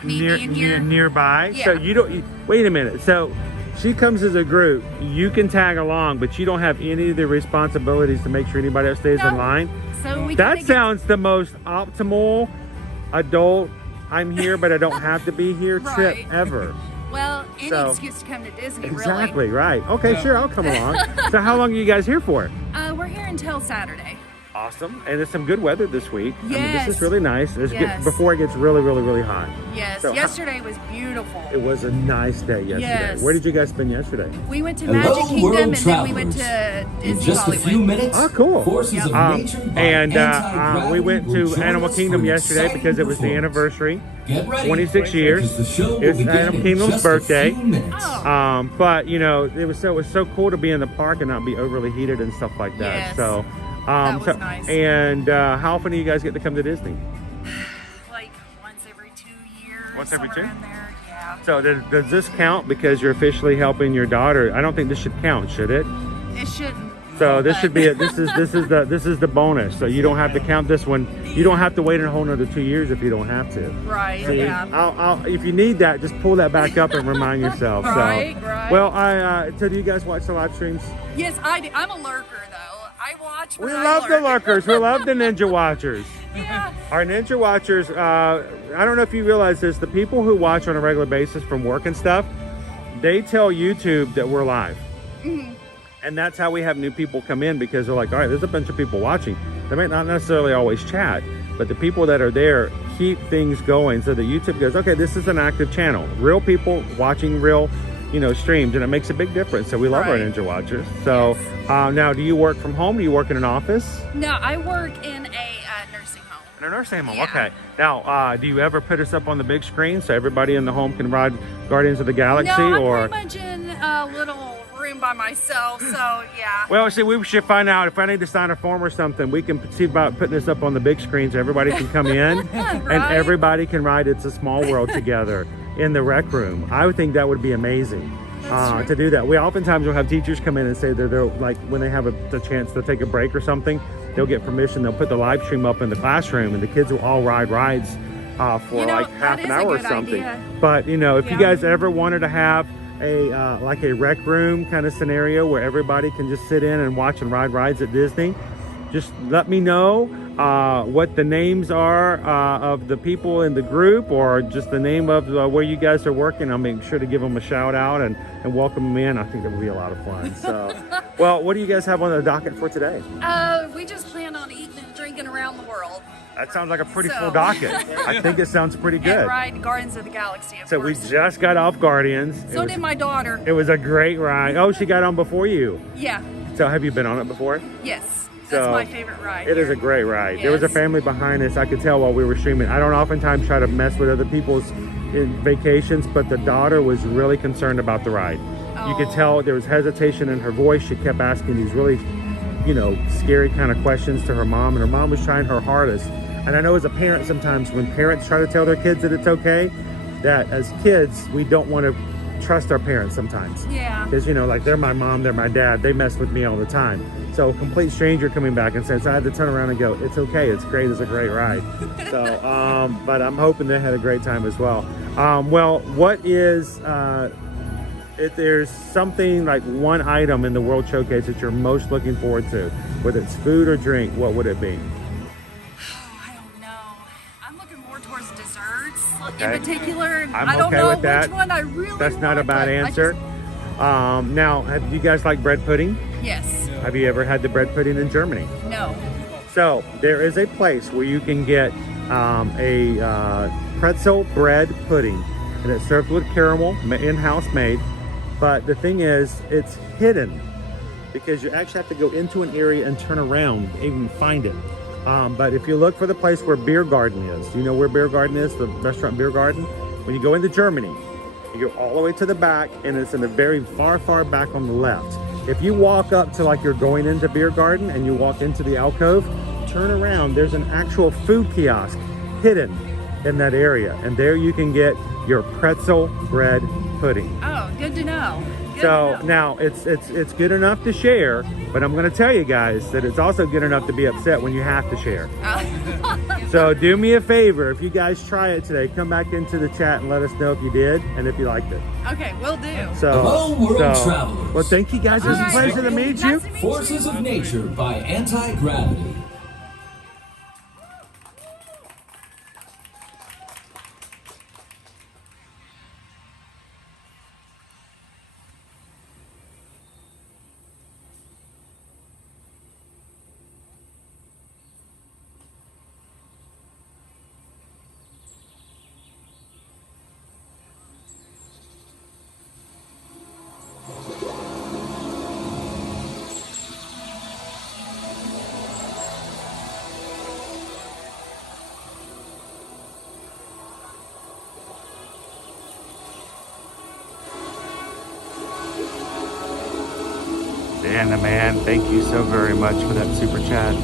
me being here. Nearby. Yeah. So you don't. Wait a minute. So she comes as a group. You can tag along, but you don't have any of the responsibilities to make sure anybody else stays in line. So we that sounds the most optimal adult. I'm here, but I don't have to be here trip ever. Well, any So- excuse to come to Disney, Exactly really. right. Okay, sure, I'll come along. So how long are you guys here for? We're here until Saturday. Awesome. And there's some good weather this week. I mean, Yes. this is really nice. Yes. Before it gets really, really, really hot. Yes, So, yesterday was beautiful. It was a nice day yesterday. Yes. Where did you guys spend yesterday? We went to Hello, Magic Kingdom world and then we went to travelers. In Disney just Hollywood. a few minutes, Oh, cool. Forces of Nature by And Anti-Gravity we went will to join Animal us Kingdom for an yesterday exciting because it was the performance. anniversary. Get ready, 26 years. because the show will It's begin Animal in Kingdom's just a birthday. few minutes. But it was so cool to be in the park and not be overly heated and stuff like that. Yes. So That was nice. And how often do you guys get to come to Disney? Like once every 2 years. Once every somewhere 2? in there. Yeah. So does this count because you're officially helping your daughter? I don't think this should count, should it? It shouldn't. So this but- should be this is the bonus. So you don't have to count this one. You don't have to wait a whole another 2 years if you don't have to. Right. So Yeah. I'll if you need that, just pull that back up and remind yourself. Right, So right. well, so do you guys watch the live streams? Yes, I do. I'm a lurker though. I watch. But We I love the lurk. lurkers. We love the Ninja Watchers. Yeah. Our Ninja Watchers, I don't know if you realize this, the people who watch on a regular basis from work and stuff, they tell YouTube that we're live. Mhm. And that's how we have new people come in, because they're like, all right, there's a bunch of people watching. They might not necessarily always chat, but the people that are there keep things going so that YouTube goes, okay, this is an active channel. Real people watching real, streams, and it makes a big difference. So we love our Right. Ninja Watchers. So now, do you work from home? Do you work in an office? No, I work in a nursing home. In a nursing home, Yeah. okay. Now, do you ever put us up on the big screen so everybody in the home can ride Guardians of the Galaxy? No, I'm or pretty much in a little room by myself. So yeah. Well, see, we should find out if I need to sign a form or something. We can see about putting this up on the big screen so everybody can come in and Right. everybody can ride It's a Small World together in the rec room. I would think that would be amazing to do that. We oftentimes will have teachers come in and say that they're like, when they have the chance to take a break or something, they'll get permission. They'll put the live stream up in the classroom and the kids will all ride rides for like half an hour or something. Idea. But if Yeah. you guys ever wanted to have like a rec room kind of scenario where everybody can just sit in and watch and ride rides at Disney, just let me know what the names are of the people in the group, or just the name of where you guys are working. I'll make sure to give them a shout out and welcome them in. I think it will be a lot of fun. So, well, what do you guys have on the docket for today? We just plan on eating and drinking around around the world. That sounds like a pretty So- full docket. I think it sounds pretty good. And ride Guardians of the Galaxy, of So we course. just got off Guardians. So did my daughter. It was a great ride. Oh, she got on before you. Yeah. So have you been on it before? Yes. That's So, my favorite ride. It is here. a great ride. There was a Yes. family behind us. I could tell while we were streaming. I don't oftentimes try to mess with other people's vacations, but the daughter was really concerned about the ride. You could tell there was hesitation in her voice. She kept asking these really, you know, scary kind of questions to her mom, and her mom was trying her hardest. And I know as a parent, sometimes when parents try to tell their kids that it's okay, that as kids, we don't want to trust our parents sometimes. Yeah. Because, you know, like they're my mom, they're my dad, they mess with me all the time. So a complete stranger coming back and saying, so I had to turn around and go, it's okay, it's great, it's a great ride. So, but I'm hoping they had a great time as well. Well, what is, if there's something like one item in the World Showcase that you're most looking forward to, whether it's food or drink, what would it be? I'm looking more towards desserts Okay. in particular. I'm I don't okay know with that. which one I really That's not a want, bad but I answer. Now, have you guys like bread pudding? Yes. Have you ever had the bread pudding in Germany? No. So there is a place where you can get a pretzel bread pudding, and it's served with caramel, in-house made. But the thing is, it's hidden because you actually have to go into an area and turn around to even find it. But if you look for the place where Beer Garden is, do you know where Beer Garden is? The restaurant Beer Garden? When you go into Germany, you go all the way to the back, and it's in the very far back on the left. If you walk up to like you're going into Beer Garden and you walk into the alcove, turn around, there's an actual food kiosk hidden in that area. And there you can get your pretzel bread pudding. Oh, good to know. Good So to know. now it's good enough to share, but I'm going to tell you guys that it's also good enough to be upset when you have to share. So do me a favor, if you guys try it today, come back into the chat and let us know if you did and if you liked it. Okay, will do. So, Hello, world travelers. well, thank you guys. It was a pleasure to meet you. Forces of Nature by Anti-Gravity. Dan the man, thank you so very much for that super chat.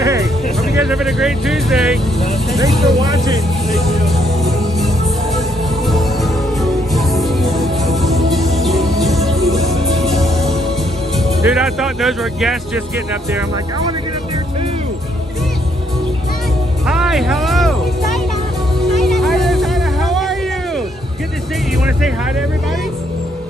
Tuesday. Hope you guys are having a great Tuesday. Thanks for watching. Dude, I thought those were guests just getting up there. I'm like, I want to get up there too. Hi, hello. Hi there, Zaida. How are you? Good to see you. You want to say hi to everybody?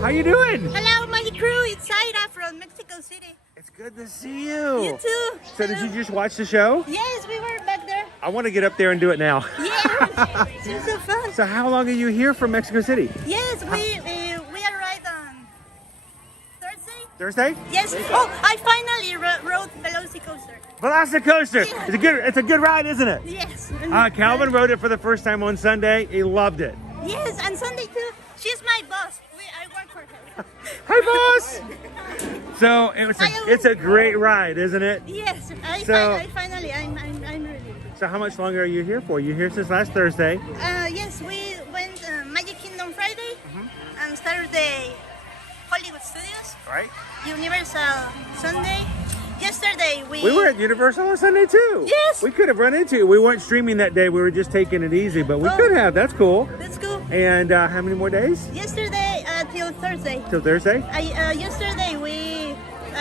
How you doing? Hello, my crew. It's Zaida from Mexico City. It's good to see you. You too. So did you just watch the show? Yes, we were back there. I want to get up there and do it now. Yes, it's so fun. So how long are you here from Mexico City? Yes, we arrived on Thursday. Thursday? Yes. Oh, I finally rode Velocicoaster. Velocicoaster. Yeah. It's a good ride, isn't it? Yes. Calvin rode it for the first time on Sunday. He loved it. Yes, and Sunday too. She's my boss. I work for her. Hi, boss. So it's a great ride, isn't it? Yes. I finally, I'm really. So how much longer are you here for? You're here since last Thursday. Yes, we went Magic Kingdom Friday and Saturday Hollywood Studios. Right. Universal Sunday. Yesterday we were at Universal on Sunday too. Yes. We could have run into it. We weren't streaming that day. We were just taking it easy, but we could have. That's cool. That's cool. And how many more days? Yesterday till Thursday. Till Thursday? Yesterday we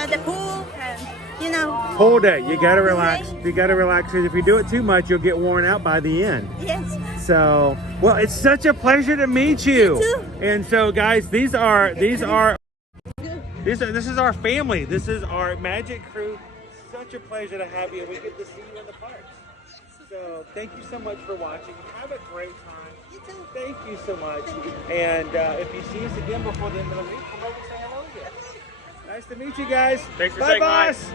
the pool and you know. Whole day. You gotta relax. You gotta relax because if you do it too much, you'll get worn out by the end. Yes. So, well, it's such a pleasure to meet you. You too. And so, guys, this is our family. This is our Magic crew. Such a pleasure to have you. We get to see you in the parks. So thank you so much for watching. Have a great time. You too. Thank you so much. And if you see us again before the end of the week, come over and say hello again. Nice to meet you guys. Thanks for bye, saying boss.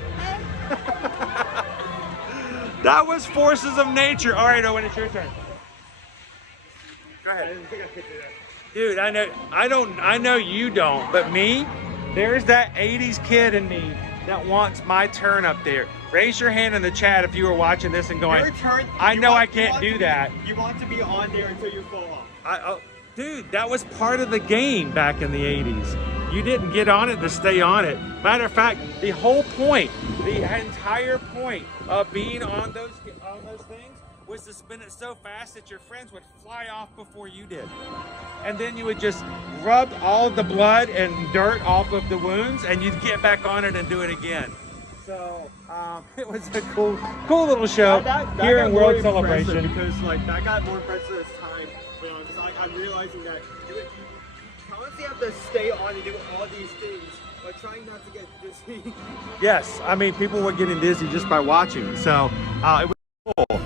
That was Forces of Nature. All right, Owen, it's your turn. Go ahead. Dude, I know you don't, but me, there's that 80s kid in me that wants my turn up there. Raise your hand in the chat if you were watching this and going, I know I can't do that. You want to be on there until you fall off. Dude, that was part of the game back in the 80s. You didn't get on it to stay on it. Matter of fact, the whole point, the entire point of being on those things was to spin it so fast that your friends would fly off before you did. And then you would just rub all the blood and dirt off of the wounds and you'd get back on it and do it again. So it was a cool little show here in World Celebration. Because like that got more impressive as time went on. So like, I'm realizing that you constantly have to stay on and do all these things, but trying not to get dizzy. Yes, I mean people were getting dizzy just by watching. So it was cool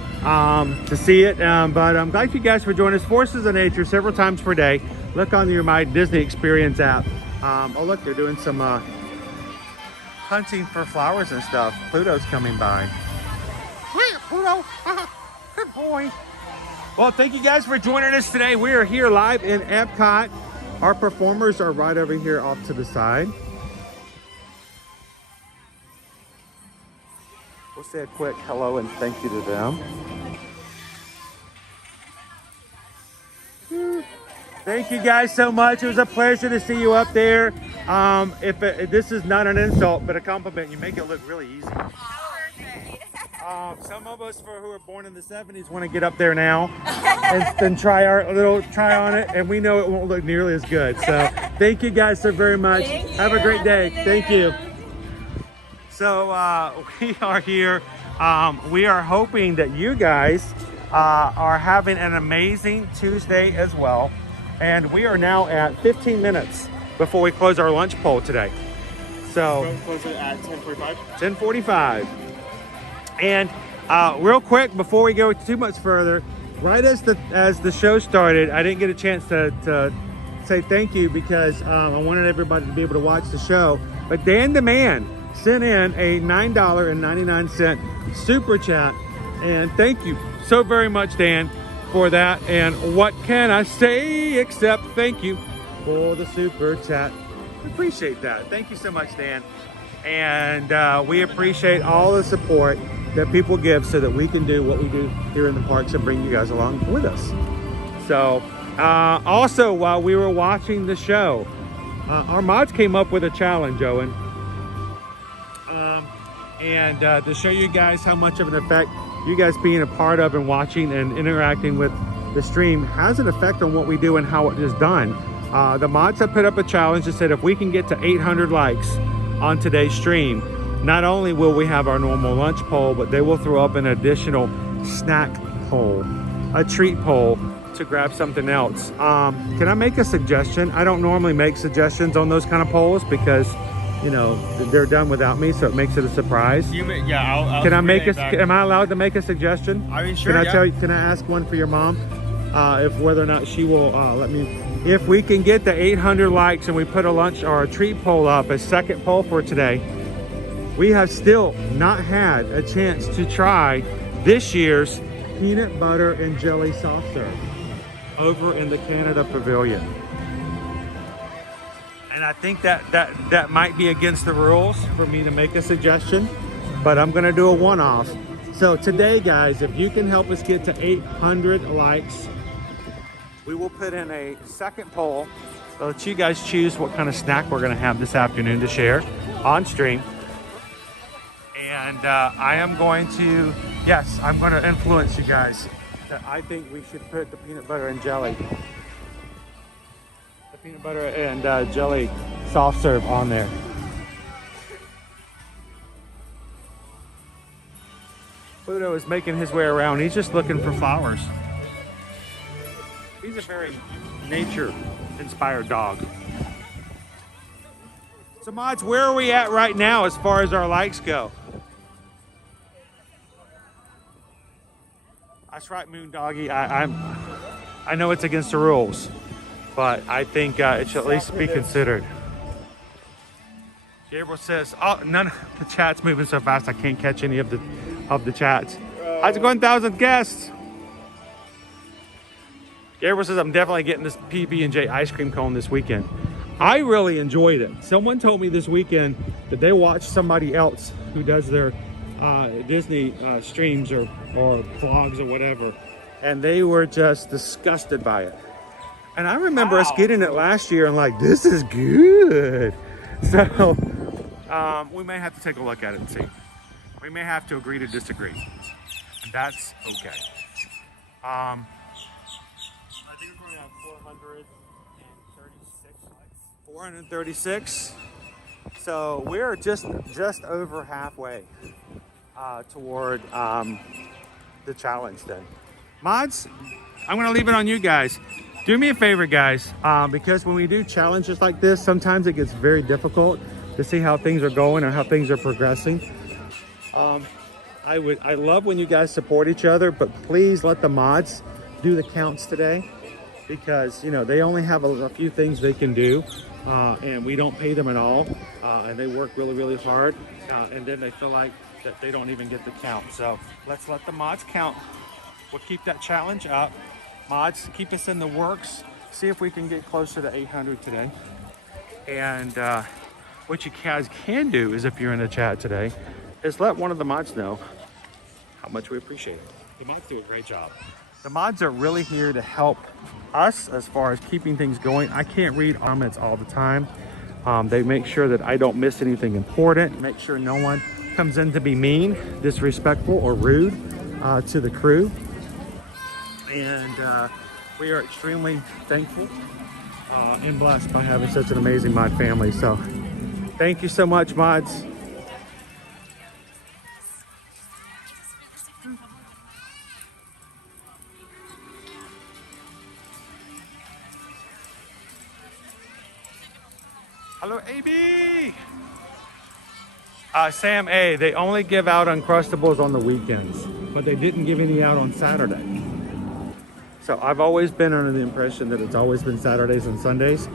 to see it, but I'm glad you guys for joining us. Forces of Nature several times per day. Look on your My Disney Experience app. Oh look, they're doing some hunting for flowers and stuff. Pluto's coming by. Hey, Pluto. Good boy. Well, thank you guys for joining us today. We are here live in Epcot. Our performers are right over here off to the side. We'll say a quick hello and thank you to them. Thank you guys so much. It was a pleasure to see you up there. This is not an insult, but a compliment. You make it look really easy. Some of us who were born in the 70s want to get up there now and try on it, and we know it won't look nearly as good. So thank you guys so very much. Have a great day. Thank you. So we are here. We are hoping that you guys are having an amazing Tuesday as well. And we are now at 15 minutes before we close our lunch poll today. So We'll close it at 10:45. 10:45. And real quick, before we go too much further, right as the show started, I didn't get a chance to say thank you because I wanted everybody to be able to watch the show. But Dan the Man sent in a $9.99 super chat, and thank you so very much, Dan, for that. And what can I say except thank you for the super chat. Appreciate that. Thank you so much, Dan. And we appreciate all the support that people give so that we can do what we do here in the parks and bring you guys along with us. So also while we were watching the show, our mods came up with a challenge, Owen. And to show you guys how much of an effect you guys being a part of and watching and interacting with the stream has an effect on what we do and how it is done. The mods have put up a challenge that said if we can get to 800 likes on today's stream, not only will we have our normal lunch poll, but they will throw up an additional snack poll, a treat poll to grab something else. Can I make a suggestion? I don't normally make suggestions on those kind of polls because, you know, they're done without me, so it makes it a surprise. I'll Can I make am I allowed to make a suggestion? I mean, sure, Can I yeah. tell you, can I ask one for your mom? If whether or not she will let me, if we can get the 800 likes and we put a lunch or a treat poll up, a second poll for today, we have still not had a chance to try this year's peanut butter and jelly soft serve over in the Canada Pavilion. And I think that might be against the rules for me to make a suggestion, but I'm gonna do a one-off. So today, guys, if you can help us get to 800 likes, we will put in a second poll so that you guys choose what kind of snack we're gonna have this afternoon to share on stream. And I am going to, yes, I'm gonna influence you guys that I think we should put the peanut butter and jelly, jelly soft serve on there. Pluto is making his way around. He's just looking for flowers. He's a very nature-inspired dog. So mods, where are we at right now as far as our likes go? That's right, Moon Doggy. I know it's against the rules, but I think it should at least be considered. Gabriel says, "Oh, none of the chat's moving so fast I can't catch any of the chats." How's it going, 1,000 guests? Gabriel says, "I'm definitely getting this PB&J ice cream cone this weekend." I really enjoyed it. Someone told me this weekend that they watched somebody else who does their Disney streams or vlogs or whatever, and they were just disgusted by it. And I remember us getting it last year and like, this is good. So we may have to take a look at it and see. We may have to agree to disagree, and that's okay. I think we're going to have 436 likes. 436. So we're just over halfway toward the challenge then. Mods, I'm gonna leave it on you guys. Do me a favor, guys, because when we do challenges like this, sometimes it gets very difficult to see how things are going or how things are progressing. I love when you guys support each other, but please let the mods do the counts today, because you know they only have a few things they can do, and we don't pay them at all, and they work really hard, and then they feel like that they don't even get the count. So let's let the mods count. We'll keep that challenge up. Mods, keep us in the works. See if we can get closer to 800 today. And what you guys can do is, if you're in the chat today, is let one of the mods know how much we appreciate it. The mods do a great job. The mods are really here to help us as far as keeping things going. I can't read comments all the time. They make sure that I don't miss anything important, make sure no one comes in to be mean, disrespectful, or rude to the crew. And we are extremely thankful and blessed by having such an amazing mod family. So thank you so much, mods. Hello, AB. Sam A, they only give out Uncrustables on the weekends, but they didn't give any out on Saturday. So I've always been under the impression that it's always been Saturdays and Sundays,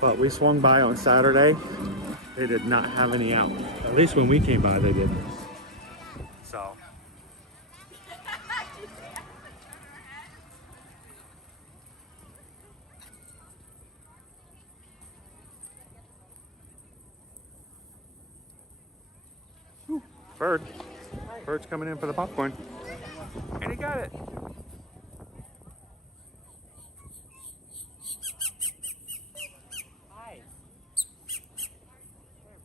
but we swung by on Saturday. They did not have any out. At least when we came by, they didn't. So. Bird's coming in for the popcorn. And he got it. Hi. Hey,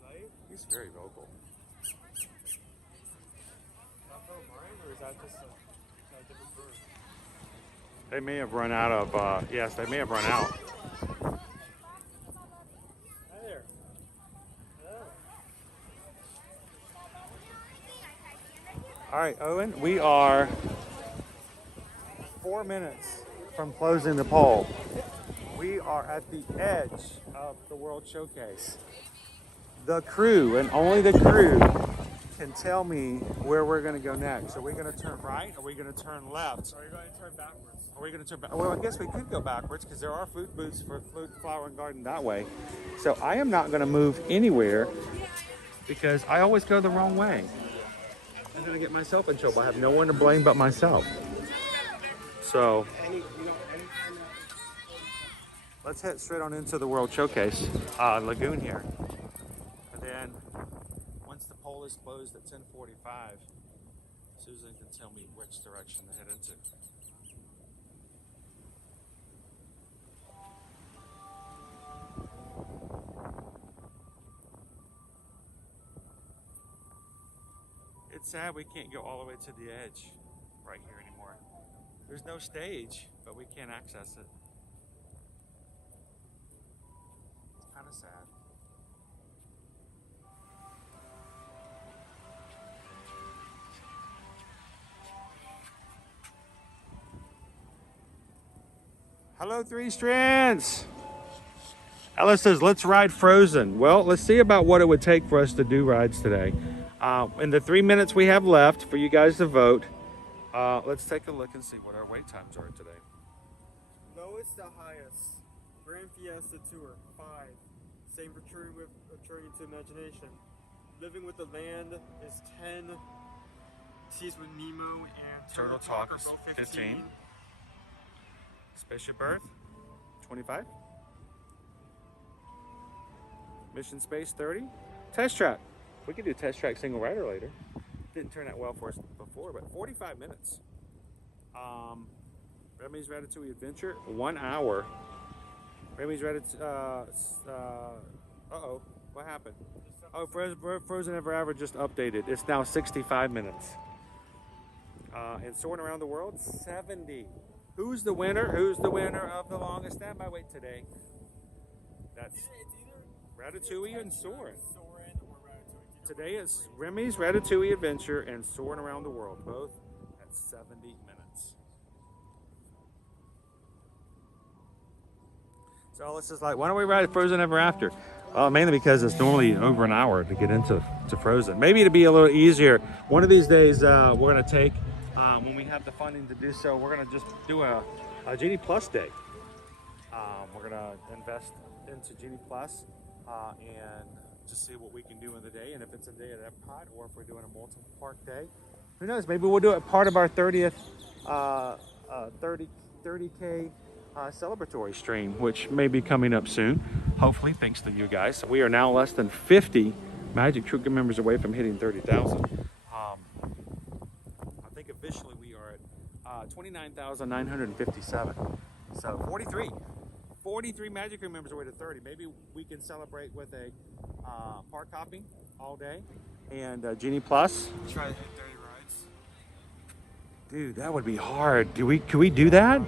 buddy. He's very vocal. That's just a different bird. They may have run out of, yes, they may have run out. Hi there. Hello. All right, Owen, we are 4 minutes from closing the poll. We are at the edge of the World Showcase. The crew, and only the crew, can tell me where we're going to go next. Are we going to turn right? Are we going to turn left? Are you going to turn backwards? Are we going to turn back? Well, I guess we could go backwards because there are food booths for Food, Flower, and Garden that way. So I am not going to move anywhere because I always go the wrong way. I'm going to get myself in trouble. I have no one to blame but myself. So let's head straight on into the World Showcase lagoon here. And then once the poll is closed at 10:45, Susan can tell me which direction to head into. It's sad we can't go all the way to the edge right here anymore. There's no stage, but we can't access it. It's kind of sad. Hello, Three Strands. Ella says, let's ride Frozen. Well, let's see about what it would take for us to do rides today. In the 3 minutes we have left for you guys to vote, let's take a look and see what our wait times are today. Lowest to highest. Grand Fiesta Tour, 5. Same for Touring into Imagination. Living with the Land is 10. Seas with Nemo and Turtle Talk is 15. Spaceship Earth, 25. Mission Space, 30. Test Track. We could do Test Track single rider later. Didn't turn out well for us before, but 45 minutes. Remy's Ratatouille Adventure, 1 hour. Remy's Ratatouille, uh-oh, what happened? Oh, Frozen Ever After just updated. It's now 65 minutes. And Soaring Around the World, 70. Who's the winner? Who's the winner of the longest standby wait today? That's Ratatouille and Soarin'. Today is Remy's Ratatouille Adventure and Soaring Around the World, both at 70 minutes. So this is like, why don't we ride Frozen Ever After? Mainly because it's normally over an hour to get into Frozen. Maybe it'll be a little easier. One of these days we're going to take, when we have the funding to do so, we're going to just do a Genie Plus day. We're going to invest into Genie Plus and just see what we can do in the day, and if it's a day at Epcot or if we're doing a multiple park day, who knows? Maybe we'll do it part of our 30th 30K celebratory stream, which may be coming up soon, hopefully, thanks to you guys. So we are now less than 50 Magic Crew members away from hitting 30,000. I think officially we are at 29,957. So 43 Magic Crew members away to 30. Maybe we can celebrate with a park hopping all day and Genie Plus. Try to hit 30 rides. Dude, that would be hard. Could we do that?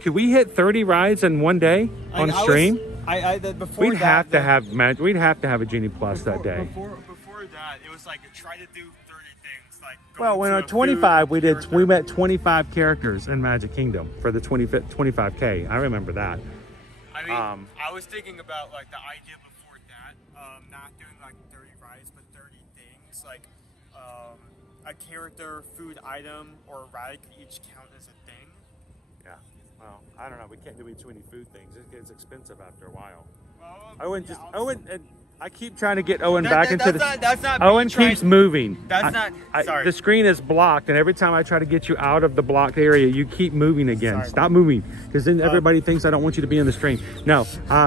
Could we hit 30 rides in one day on stream? We'd have to have a Genie Plus that day. Before that, it was like try to do 30 things. Like well, when on 25 we met 25 characters in Magic Kingdom for the 25K. I remember that. I mean, I was thinking about like the idea before that, not doing like 30 rides, but 30 things, like a character, food item, or a ride could each count as a thing. Yeah. Well, I don't know. We can't do too many food things. It gets expensive after a while. Well, Owen, I keep trying to get Owen back into the. That's not. Owen keeps moving. That's not. Sorry. The screen is blocked, and every time I try to get you out of the blocked area, you keep moving again. Sorry. Stop moving, because then everybody thinks I don't want you to be in the stream. No,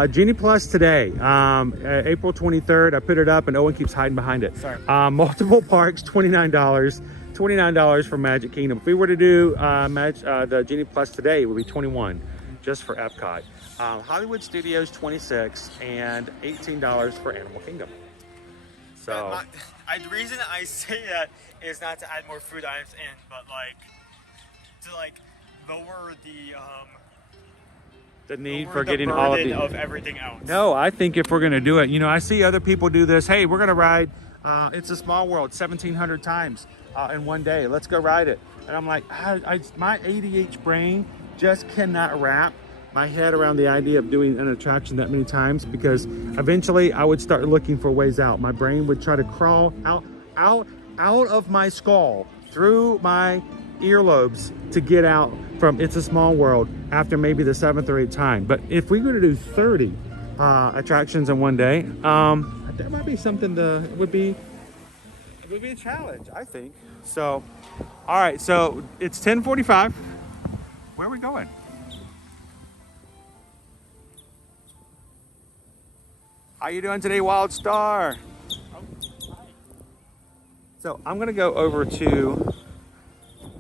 Genie Plus today, April 23rd. I put it up, and Owen keeps hiding behind it. Sorry. Multiple parks, $29. $29 for Magic Kingdom. If we were to do the Genie Plus today, it would be $21 just for Epcot. Hollywood Studios, $26, and $18 for Animal Kingdom. So The reason I say that is not to add more food items in, but like to like lower the need lower for the getting all of burden the of everything else. No, I think if we're gonna do it, you know, I see other people do this. Hey, we're gonna ride It's a Small World 1,700 times in one day. Let's go ride it. And I'm like, my ADH brain just cannot wrap my head around the idea of doing an attraction that many times, because eventually I would start looking for ways out. My brain would try to crawl out of my skull, through my earlobes, to get out from It's a Small World after maybe the 7th or 8th time. But if we were to do 30 attractions in one day, that might be something it would be a challenge, I think. So, all right, so it's 10:45. Where are we going? How you doing today, Wild Star? So I'm gonna go over to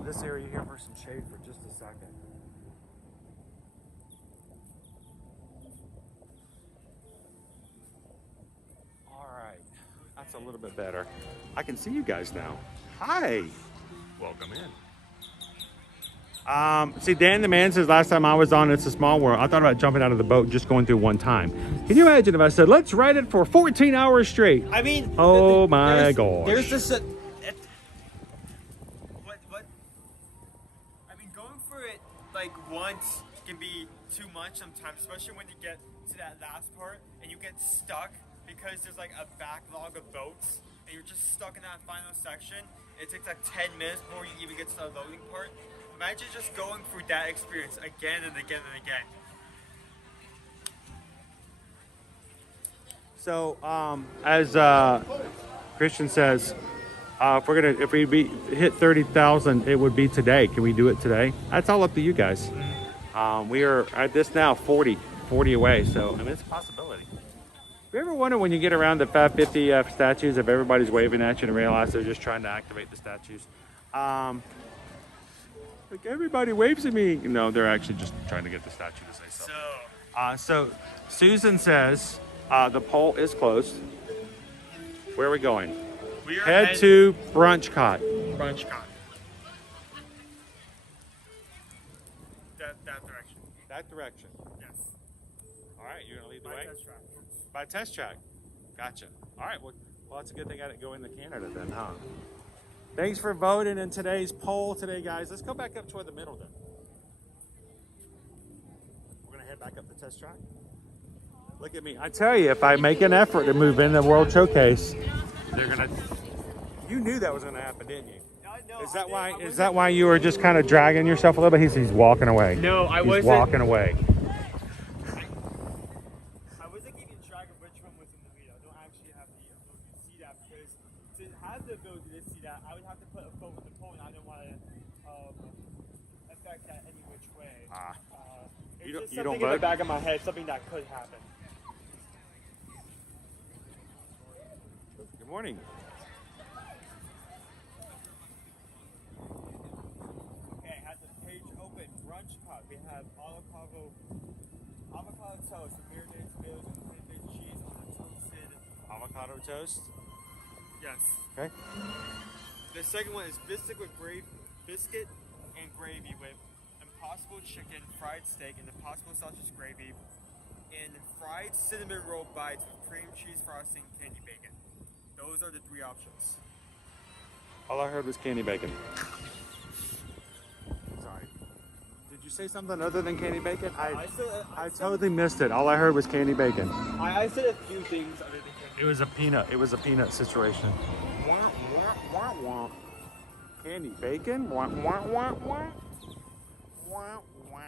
this area here for some shade for just a second. All right, that's a little bit better. I can see you guys now. Hi, welcome in. See, Dan the Man says last time I was on It's a Small World, I thought about jumping out of the boat just going through one time. Can you imagine if I said, let's ride it for 14 hours straight? I mean, oh my gosh. There's this. I mean, going for it like once can be too much sometimes, especially when you get to that last part and you get stuck because there's like a backlog of boats and you're just stuck in that final section. It takes like 10 minutes before you even get to the loading part. Imagine just going through that experience again and again and again. So, as Christian says, if we hit 30,000, it would be today. Can we do it today? That's all up to you guys. We are at this now 40 away. So, I mean, it's a possibility. You ever wonder when you get around the 550 statues if everybody's waving at you and realize they're just trying to activate the statues? Like everybody waves at me. No, they're actually just trying to get the statue to say something. So Susan says the poll is closed. Where are we going? We are Head to Brunchcot. Brunchcot. That direction. That direction. Yes. All right, you're gonna lead the way. Test track. By test track. Gotcha. All right. Well, that's a good thing I didn't go into Canada then, huh? Thanks for voting in today's poll today, guys. Let's go back up toward the middle then. We're going to head back up the test track. Look at me. I tell you, if I make an effort to move in the World Showcase, they're going to... You knew that was going to happen, didn't you? No, Is that why you were just kind of dragging yourself a little bit? He's walking away. No, I wasn't. He's walking away. I wasn't keeping track of which one was in the video. I don't actually have the ability to see that, because to have the ability to see that, I would have to put a foot with the pole, and I don't want to affect that any which way. It's just you something don't in the vote? back of my head, something that could happen. Good morning. Okay, has the page open. Brunchcot. We have avocado toast, marinated tomatoes, and cranberry cheese on a toasted Avocado toast? Yes. Okay. The second one is biscuit and gravy with impossible chicken, fried steak, and impossible sausage gravy, and fried cinnamon roll bites with cream cheese frosting, candy bacon. Those are the three options. All I heard was candy bacon. Sorry. Did you say something other than candy bacon? I totally missed it. All I heard was candy bacon. I said a few things other than candy. It was a peanut. It was a peanut situation. Wah, wah, wah, wah. Candy bacon? Wah, wah, wah, wah. Wah, wow.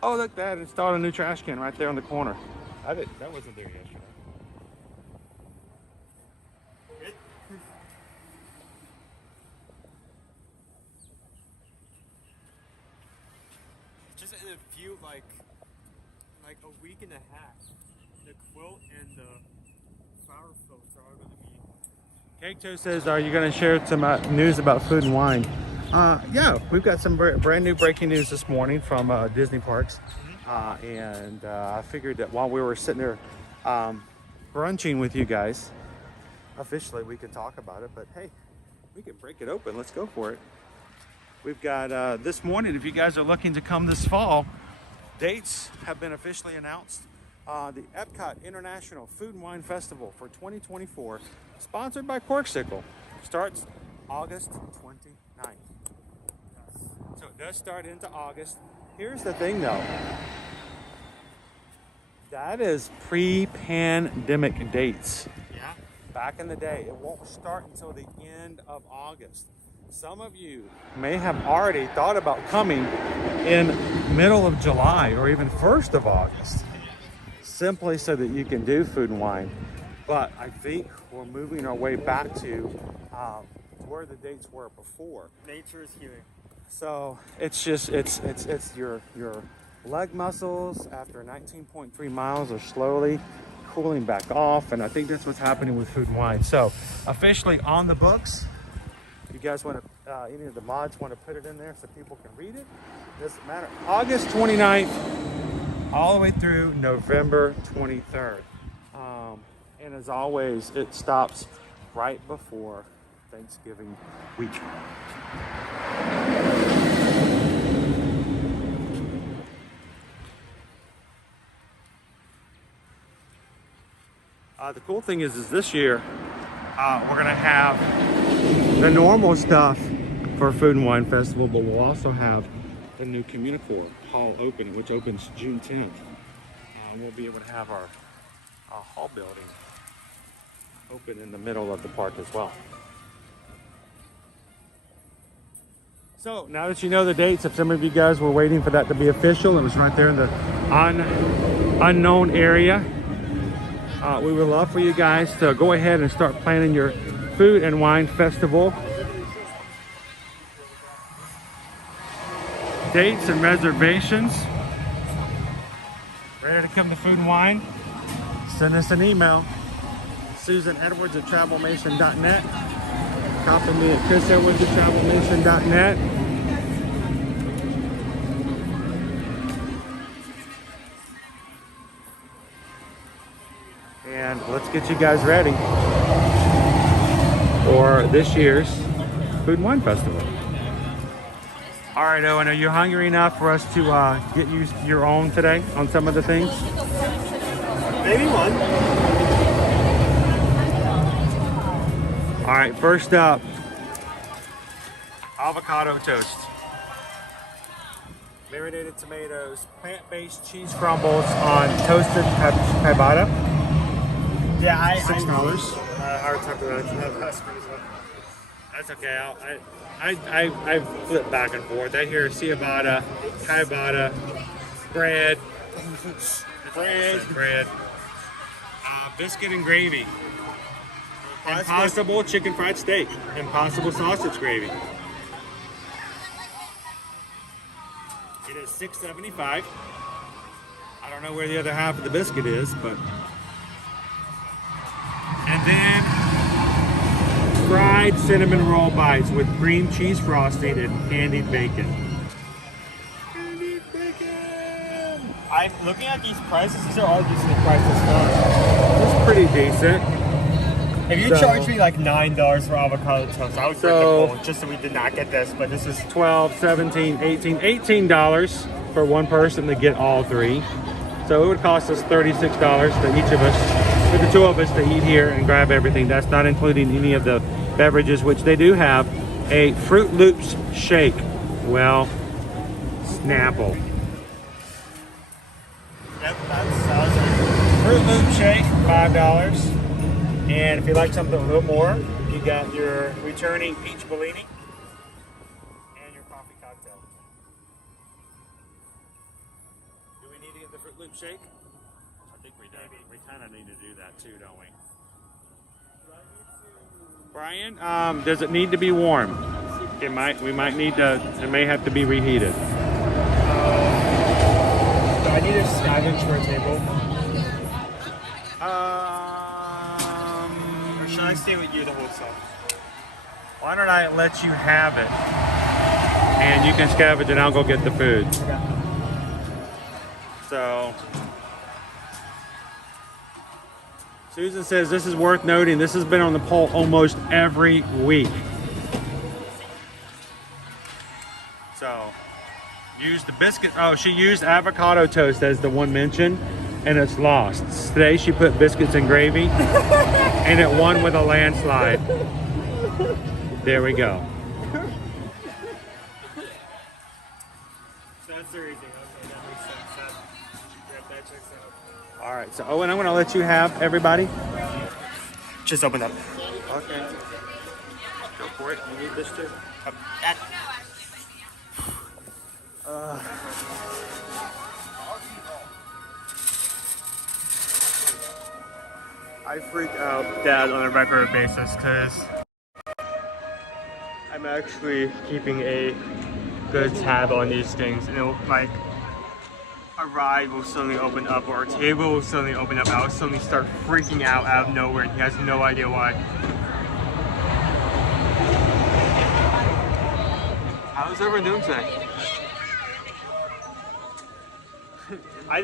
Oh, look, that installed a new trash can right there on the corner. That wasn't there yesterday. Just in a few, like a week and a half, the quilt and the flower floats are all going to be Kato says, are you going to share some news about food and wine? Yeah, we've got some brand new breaking news this morning from Disney Parks. And I figured that while we were sitting there brunching with you guys, officially we could talk about it, but hey, we can break it open. Let's go for it. We've got this morning, if you guys are looking to come this fall, dates have been officially announced. The Epcot International Food and Wine Festival for 2024, sponsored by Corksicle, starts August 29th. So it does start into August. Here's the thing though. That is pre-pandemic dates. Yeah. Back in the day. It won't start until the end of August. Some of you may have already thought about coming in middle of July or even 1st of August, simply so that you can do food and wine. But I think we're moving our way back to where the dates were before. Nature is healing. So it's just, it's your leg muscles after 19.3 miles are slowly cooling back off. And I think that's what's happening with food and wine. So officially on the books. You guys want to, any of the mods want to put it in there so people can read it? Doesn't matter. August 29th, all the way through November 23rd. And as always, it stops right before Thanksgiving week. The cool thing is this year, we're going to have the normal stuff for Food and Wine Festival, but we'll also have the new Communicore Hall opening, which opens June 10th. We'll be able to have our hall building open in the middle of the park as well. So now that you know the dates, if some of you guys were waiting for that to be official, it was right there in the unknown area. We would love for you guys to go ahead and start planning your Food and Wine Festival. Dates and reservations. Ready to come to Food and Wine? Send us an email. susanedwards@travelmation.net. Copy me at chrisedwards@travelmation.net. And let's get you guys ready for this year's Food and Wine Festival. All right, Owen, are you hungry enough for us to get you your own today on some of the things? Maybe one. All right, first up, avocado toast. Marinated tomatoes, plant-based cheese crumbles on toasted ciabatta. Yeah, $6. Hard time to that. That's okay. I flip back and forth. I hear ciabatta, bread, biscuit and gravy, impossible chicken fried steak, impossible sausage gravy. It is $6.75. I don't know where the other half of the biscuit is, but. And then fried cinnamon roll bites with cream cheese frosting and candied bacon. Candied bacon! I'm looking at these prices. These are all decent prices. It's pretty decent. If you charge me like $9 for avocado toast, I would break the mold just so we did not get this. But this is $12, $17, $18 for one person to get all three. So it would cost us $36 to each of us, for the two of us to eat here and grab everything. That's not including any of the beverages, which they do have a Fruit Loops shake. Well, Snapple. Yep, that's Fruit Loop shake, $5. And if you like something a little more, you got your returning peach Bellini and your coffee cocktail. Do we need to get the Fruit Loop shake? I think we do. We kind of need to do that too, don't we? Brian, does it need to be warm? It might. We might need to. It may have to be reheated. Do I need to scavenge for a table? Or should I stay with you the whole song. Why don't I let you have it? And you can scavenge and I'll go get the food. Okay. So, Susan says this is worth noting. This has been on the poll almost every week. So, use the biscuit. Oh, she used avocado toast as the one mentioned, and it's lost. Today she put biscuits and gravy, and it won with a landslide. There we go. So that's the reason. Okay, that makes sense. That checks out. All right, so Owen, I'm going to let you have everybody. Just open up. Okay. Go for it. You need this too. I freak out Dad on a regular basis because I'm actually keeping a good tab on these things, and it'll, like, a ride will suddenly open up or a table will suddenly open up. I'll suddenly start freaking out of nowhere, and he has no idea why. How's everyone doing today? I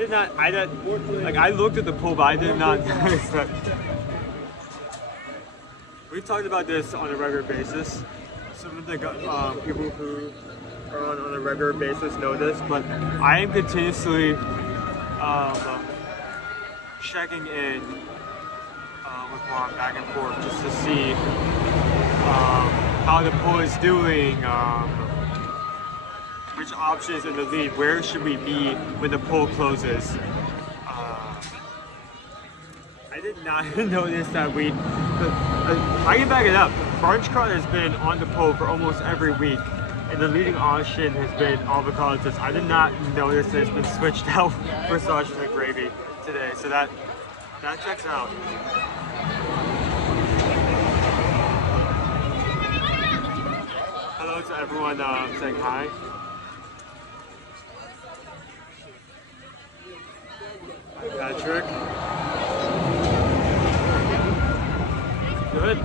looked at the poll, but I did not notice that. We've talked about this on a regular basis. Some of the people who are on a regular basis know this, but I am continuously checking in with Mom back and forth just to see how the poll is doing, which option is in the lead, where should we be when the poll closes. I did not notice that I can back it up. Brunchcot has been on the poll for almost every week, and the leading option has been avocado toast. I did not notice that it's been switched out for sausage and gravy today, so that checks out. Hello to everyone saying hi. Patrick. Good.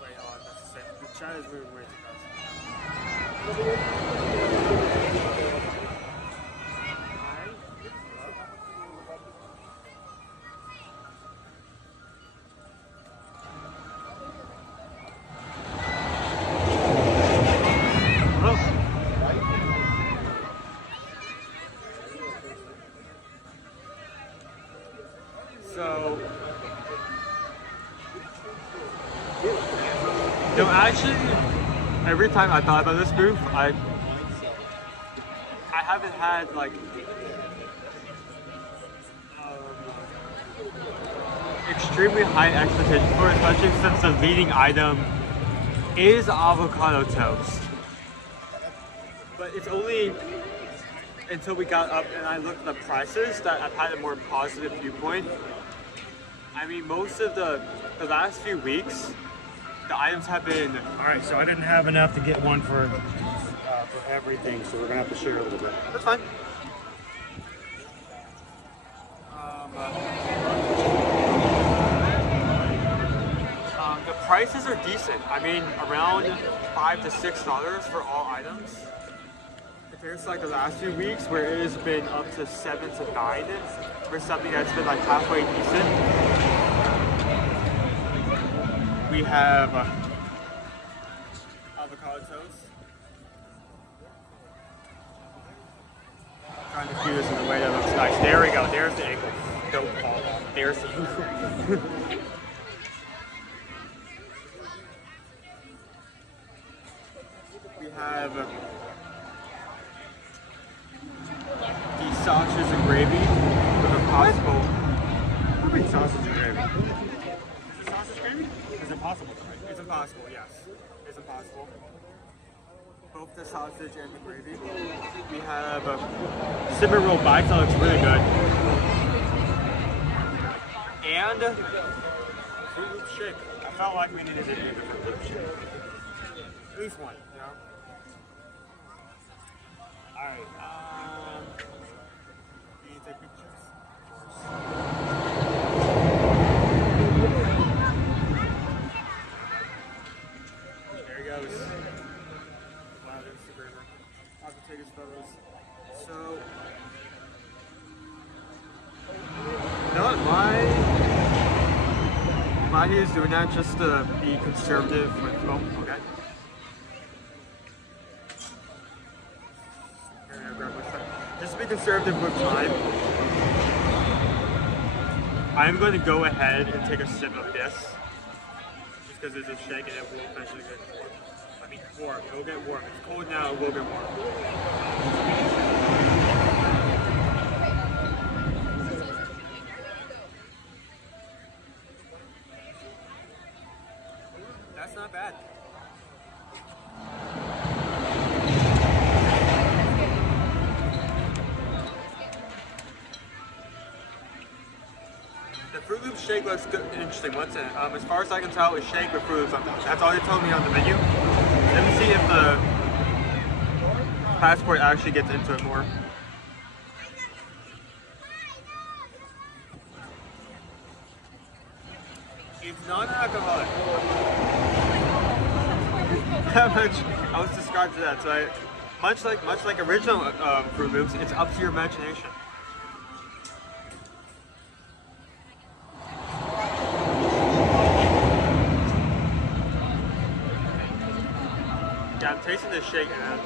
Wait, hold on, that's the same. The chat is moving way too fast. No, actually, every time I thought about this booth, I haven't had like extremely high expectations for it, especially since the leading item is avocado toast. But it's only until we got up and I looked at the prices that I've had a more positive viewpoint. I mean, most of the last few weeks, the items have been... Alright, so I didn't have enough to get one for everything, so we're going to have to share a little bit. That's fine. The prices are decent. I mean, around $5 to $6 for all items. Compared to like the last few weeks where it has been up to $7 to $9 for something that's been like halfway decent. We have avocado toast. I'm trying to do this in a way that looks nice. There we go. There's the angle. Don't fall off. There's the angle. We have the sausage and gravy with a possible. What do you mean sausage and gravy? Is it sausage gravy? It's impossible. It's impossible, yes. It's impossible. Both the sausage and the gravy. We have cinnamon roll bites that looks really good. And Fruit Loop shake. I felt like we needed to do the Fruit Loop shake. At least one, you know? Alright, can you take pictures? There he goes. Wow, there's the river. I'll have to take his photos. So, you know what? Why he is doing that just to be conservative with, oh, okay. Just to be conservative with time, I'm going to go ahead and take a sip of this. Just because it's a shake and it will eventually get warm. I mean, warm. It will get warm. It's cold now, it will get warm. That's not bad. The Fruit Loops shake looks good, interesting. What's in it? As far as I can tell, it's shake with Fruit Loops on top. That's all they told me on the menu. Let me see if the passport actually gets into it more. It's non-alcoholic. How much I was described to that. So much like original Fruit Loops, it's up to your imagination. Yeah, I'm tasting this shake, man.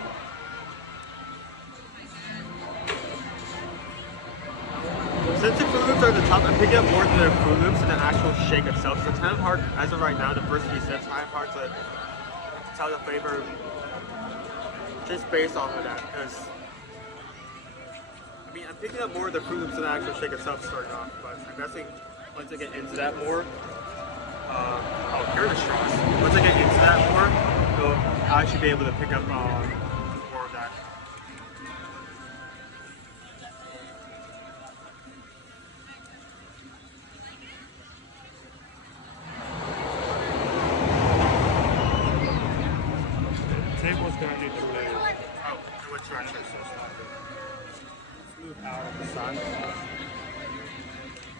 Since the Fruit Loops are at the top, I'm picking up more than the Fruit Loops and the actual shake itself. So it's kind of hard, as of right now, the first few sips, kind of hard to tell the flavor just based off of that. Because, I mean, I'm picking up more of the Fruit Loops than the actual shake itself starting off. But I'm guessing once I get into that more, oh, here are the straws. Once I get into that more, I'll actually be able to pick up more of that. Table's gonna need to move. Oh, which direction? Let's move out of the sun.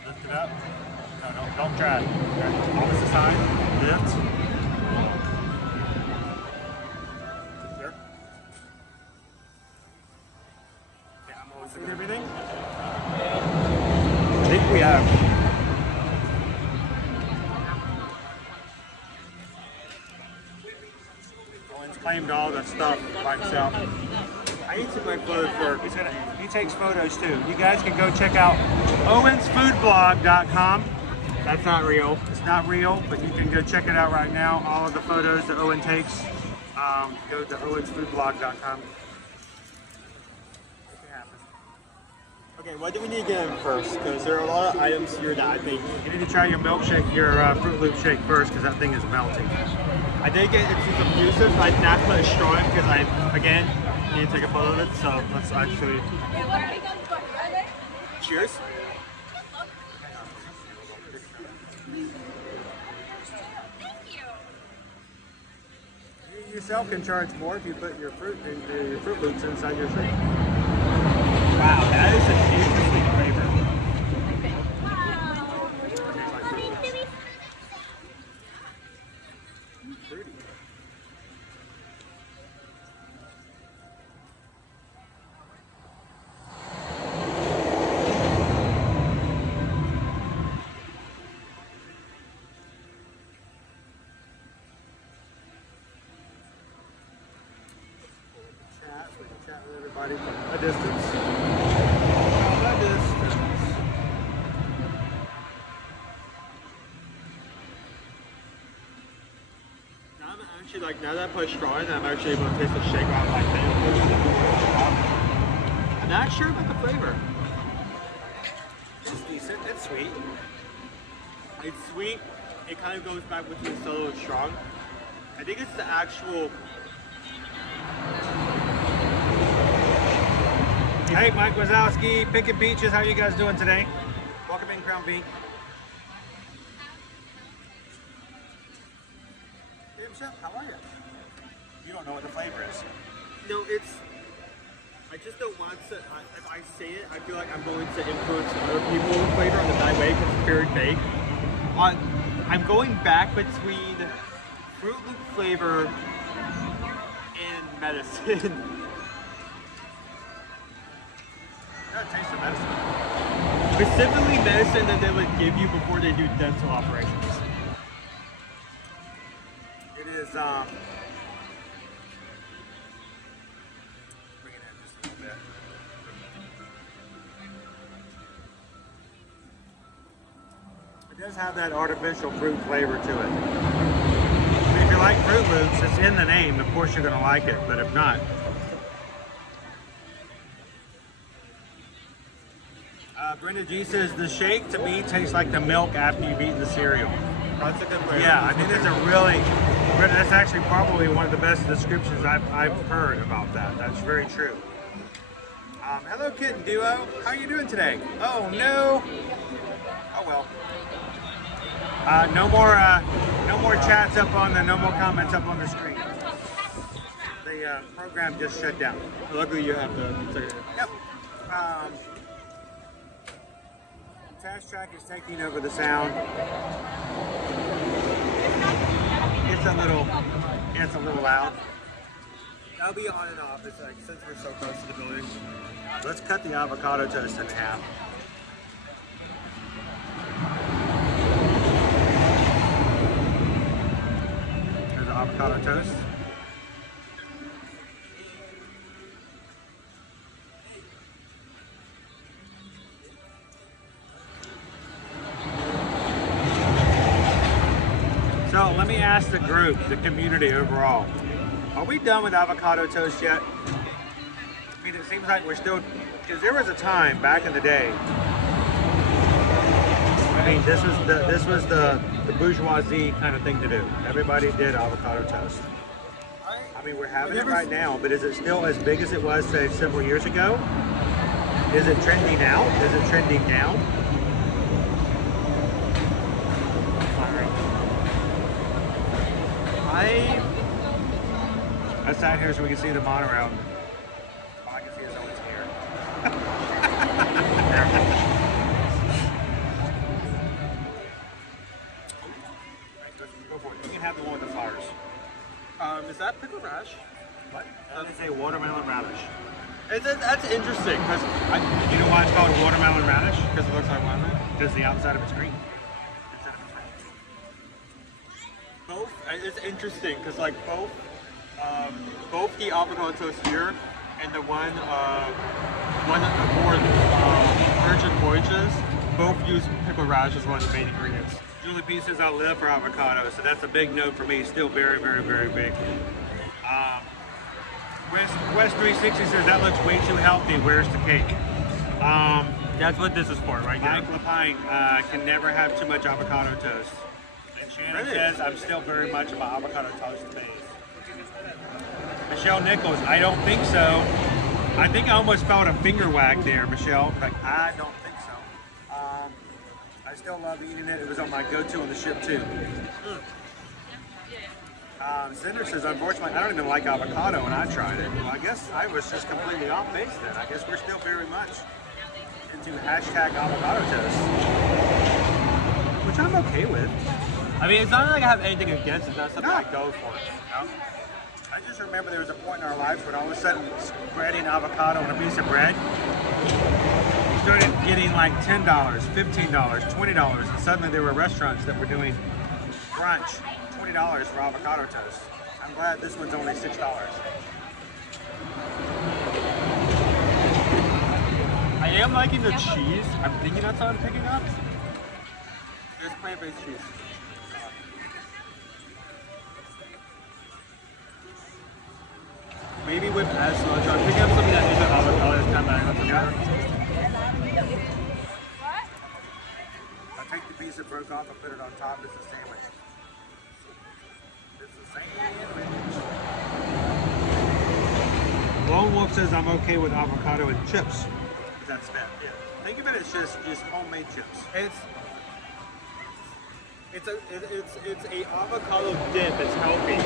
Lift it up. No, don't drag. Okay. Always the side. Lift. There. Okay, I'm always looking at everything. I think we have. Claimed all that stuff by himself. I need to take my photos for. He takes photos too. You guys can go check out owensfoodblog.com. That's not real. It's not real, but you can go check it out right now. All of the photos that Owen takes. Go to owensfoodblog.com. Okay, what do we need to get in first? Because there are a lot of items here that I think you need to try your milkshake, your Fruit Loop shake first, because that thing is melting. I did get into some juices, but I did not put a straw in because I, again, need to take a photo of it. So let's actually. Cheers. You yourself can charge more if you put your Fruit Loops inside your shake. Wow, that is an interesting flavor. Chat with everybody from a distance. From a distance. Now I'm actually like, now that I put a straw in, I'm actually able to taste the shake off my thing. I'm not sure about the flavor. It's decent. It's sweet. It's sweet. It kind of goes back between subtle and strong. I think it's the actual. Hey, Mike Wazowski, Picket Beaches, how are you guys doing today? Welcome in, Crown V. Hey, Michelle, how are you? You don't know what the flavor is. No, it's. I just don't want to, if I say it, I feel like I'm going to influence other people's flavor in a bad way because it's very vague. I'm going back between Fruit Loop flavor and medicine. That tastes of medicine. Specifically medicine that they would give you before they do dental operations. It is, bring it in just a little bit. It does have that artificial fruit flavor to it. I mean, if you like Fruit Loops, it's in the name. Of course you're going to like it, but if not, Brenda G says the shake to me tastes like the milk after you've eaten the cereal. That's a good flavor. Yeah, I think it's a really, that's actually probably one of the best descriptions I've heard about that. That's very true. Hello Kitten Duo, how are you doing today? Oh no. Oh well. No more chats up on no more comments up on the screen. The program just shut down. Luckily you have the. Yep. Task Track is taking over the sound. It's a little loud. That'll be on and off. It's like since we're so close to the building. Let's cut the avocado toast in half. There's the avocado toast. So let me ask the group, the community overall, are we done with avocado toast yet? I mean, it seems like we're still, because there was a time back in the day, I mean, this was the bourgeoisie kind of thing to do. Everybody did avocado toast. I mean, we're having it right now, but is it still as big as it was, say, several years ago? Is it trending out? Is it trending down? I sat here so we can see the monorail. Oh, I can see his own here. Go for it. You can have the one with the flowers. Is that pickle rash? What? That is a watermelon radish. That's interesting because you know why it's called watermelon radish? Because it looks like watermelon. Because the outside of it's green. Both. It's interesting because like both the avocado toast here and the one aboard Virgin Voyages both use pickle radish as one of the main ingredients. Julie P says I live for avocado, so that's a big no for me. Still very, very, very big. West 360 says that looks way too healthy. Where's the cake? That's what this is for, right here. Mike Lapine can never have too much avocado toast. And Shannon says I'm still very much of an avocado toast phase. Michelle Nichols, I don't think so. I think I almost felt a finger wag there, Michelle. Like, I don't think so. I still love eating it. It was on my go-to on the ship too. Cinder says, unfortunately, I don't even like avocado when I tried it. Well, I guess I was just completely off base then. I guess we're still very much into hashtag avocado toast, which I'm okay with. I mean, it's not like I have anything against it. It's not something I go for. No. I just remember there was a point in our lives when all of a sudden spreading avocado on a piece of bread, we started getting like $10, $15, $20, and suddenly there were restaurants that were doing brunch, $20 for avocado toast. I'm glad this one's only $6. I am liking the cheese. I'm thinking that's what I'm picking up. There's plant-based cheese. Maybe with as much. I'm picking up something that isn't avocado this time that I have to I'll take the piece that broke off and put it on top. It's a sandwich. It's a sandwich. Lone Wolf says I'm okay with avocado and chips. That's that. Yeah. Think of it as just homemade chips. It's a avocado dip. It's healthy.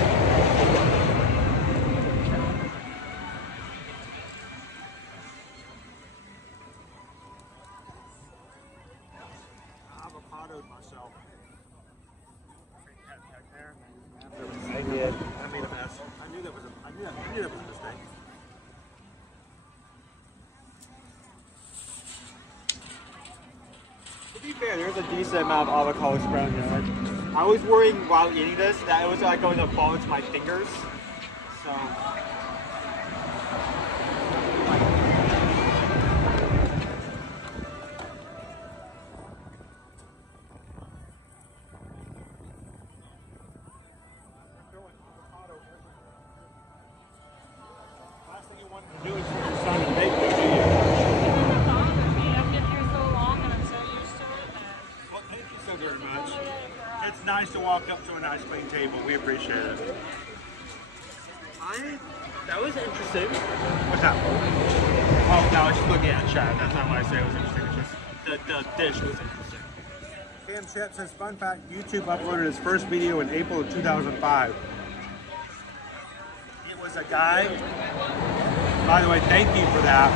I knew that was a mistake. To be fair, there's a decent amount of avocado spread in there. I was worrying while eating this that it was like going to fall into my fingers. So. Last thing you wanted to do is for your son and bake, do you? I've been here so long and I'm so used to it. Well, thank you so very much. It's nice to walk up to a nice clean table. We appreciate it. That was interesting. What's that? Oh, no, I was just looking at chat. That's not why I say it was interesting. It's just the dish was interesting. Cam Chat says, fun fact, YouTube uploaded his first video in April of 2005. It was a guy, by the way, thank you for that.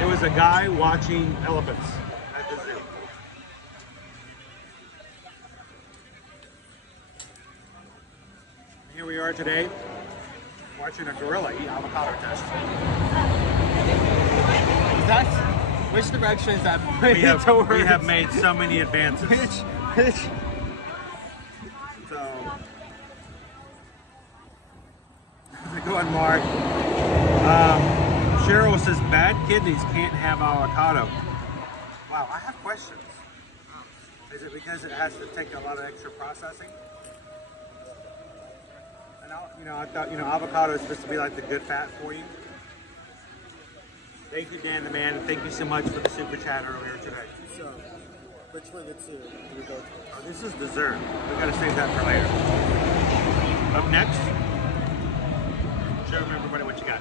It was a guy watching elephants at the zoo. Here we are today, watching a gorilla eat avocado toast. Which direction is that? We have made so many advances. So, how's it going, Mark? Cheryl says bad kidneys can't have avocado. Wow, I have questions. Is it because it has to take a lot of extra processing? And I thought avocado is supposed to be like the good fat for you. Thank you, Dan the Man, and thank you so much for the super chat earlier today. So, which were the two we go to? Oh, this is dessert. We gotta save that for later. Up next, show everybody what you got.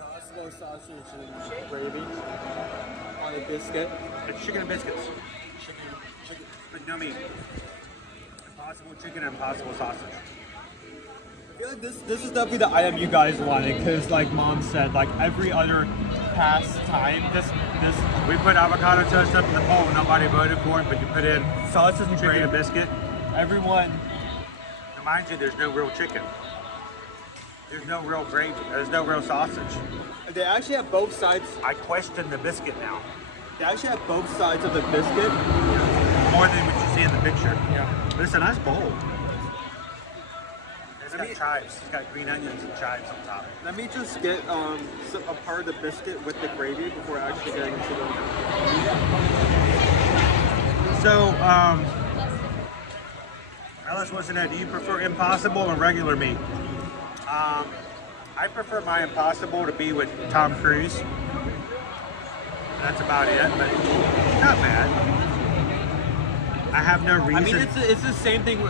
Possible sausage and gravy on a biscuit. It's chicken and biscuits. Chicken, but no meat. Impossible chicken and impossible sausage. I feel like this is definitely the item you guys wanted, because like Mom said, like every other past time, this we put avocado toast up in the poll and nobody voted for it, but you put in sausage and chicken and biscuit. Everyone. Now, mind you, there's no real chicken. There's no real gravy. There's no real sausage. They actually have both sides. I question the biscuit now. They actually have both sides of the biscuit. More than what you see in the picture. Yeah. But it's a nice bowl. It's got chives. It's got green onions and chives on top. Let me just get a part of the biscuit with the gravy before actually getting into the So, Alice wants to know, do you prefer Impossible or regular meat? I prefer my Impossible to be with Tom Cruise. That's about it, but not bad. I have no reason. I mean, it's the same thing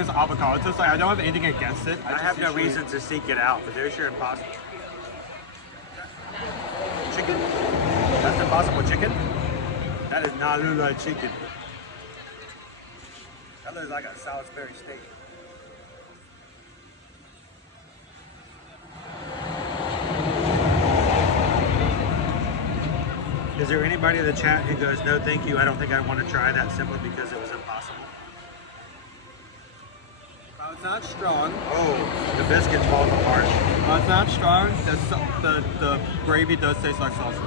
as avocado. It's just like I don't have anything against it. I have no reason to seek it out, but there's your Impossible. Chicken? That's Impossible chicken? That is not look like chicken. That looks like a Salisbury steak. Is there anybody in the chat who goes, no thank you, I don't think I want to try that simply because it was impossible? It's not strong. Oh, the biscuits fall apart. It's not strong. The gravy does taste like sausage.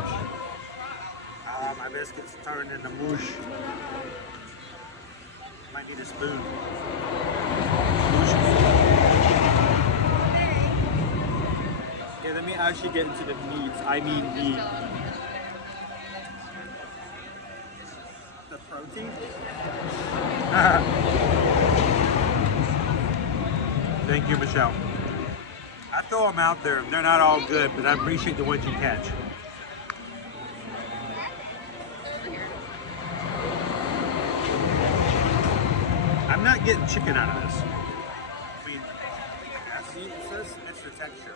My biscuits turned into mush. Might need a spoon. Yeah, let me actually get into the meats. I mean meat. The protein? Thank you, Michelle. I throw them out there. They're not all good, but I appreciate the ones you catch. I'm not getting chicken out of this. I mean, it's the texture.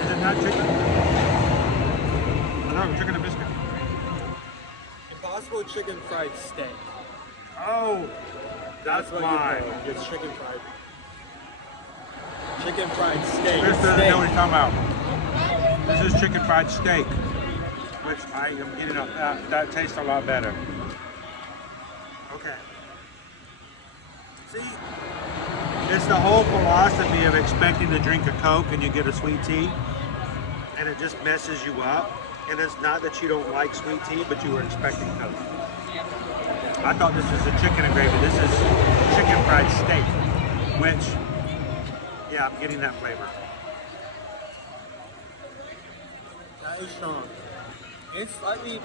Is it not chicken? No, chicken and biscuit. Impossible chicken fried steak. Oh, that's mine. It's chicken fried. Chicken fried steak. Chris doesn't know what he's talking about. This is chicken fried steak, which I am getting up. That tastes a lot better. Okay. See, it's the whole philosophy of expecting to drink a Coke and you get a sweet tea, and it just messes you up. And it's not that you don't like sweet tea, but you were expecting Coke. I thought this was a chicken and gravy. This is chicken fried steak, which, yeah, I'm getting that flavor. That is strong. It's slightly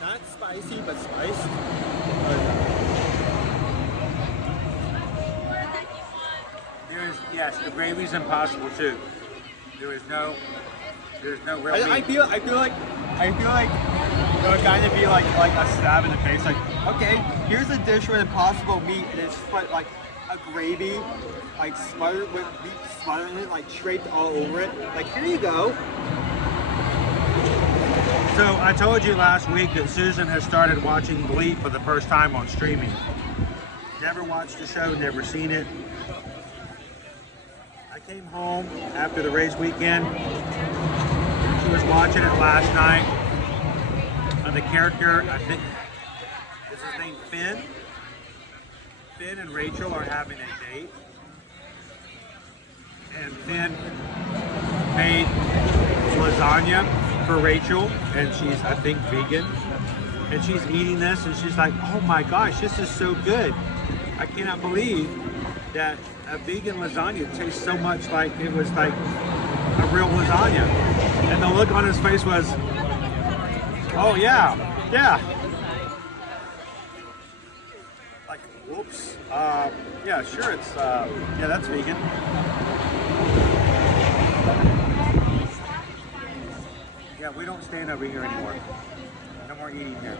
not spicy, but spiced. There is, yes, the gravy's impossible too. There's no real meat. I feel like it would kind of be like a stab in the face. Like, okay, here's a dish with impossible meat, and it's like a gravy, like smothered with meat smothered in it, like draped all over it. Like, here you go. So I told you last week that Susan has started watching Glee for the first time on streaming. Never watched the show, never seen it. I came home after the race weekend. She was watching it last night. And the character, I think, is his name Finn? Finn and Rachel are having a date. And Finn made lasagna for Rachel, and she's, I think, vegan. And she's eating this, and she's like, oh my gosh, this is so good. I cannot believe that a vegan lasagna tastes so much like it was like a real lasagna. And the look on his face was, oh yeah, yeah. Like, whoops. Yeah, sure, it's, yeah, that's vegan. Yeah, we don't stand over here anymore. No more eating here.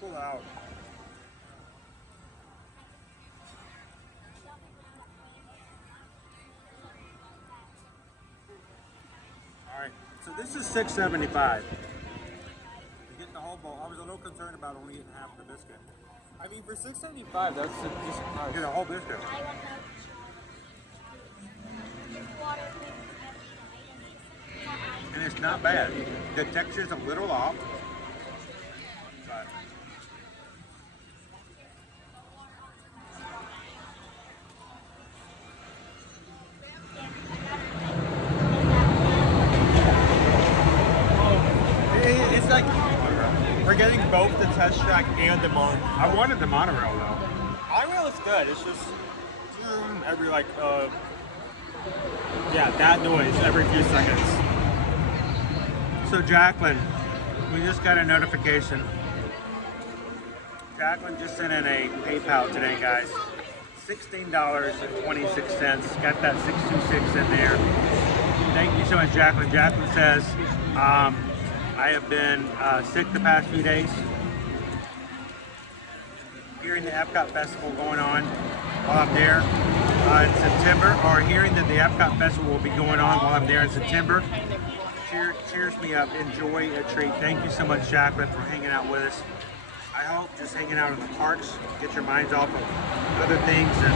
Pull out. All right, so this is $6.75. You're getting the whole bowl. I was a little concerned about only eating half the biscuit. I mean, for $6.75, that's a decent price. Get a whole biscuit. And it's not bad. The texture's a little off. But it's like we're getting both the test track and the monorail. I wanted the monorail though. Monorail is good. It's just every like yeah, that noise every few seconds. So Jacqueline, we just got a notification. Jacqueline just sent in a PayPal today, guys. $16.26. Got that 626 in there. Thank you so much, Jacqueline. Jacqueline says, I have been sick the past few days. Hearing the Epcot Festival going on while I'm there in September, or hearing that the Epcot Festival will be going on while I'm there in September. Cheers me up. Enjoy a treat. Thank you so much, Jacqueline, for hanging out with us. I hope just hanging out in the parks, get your minds off of other things, and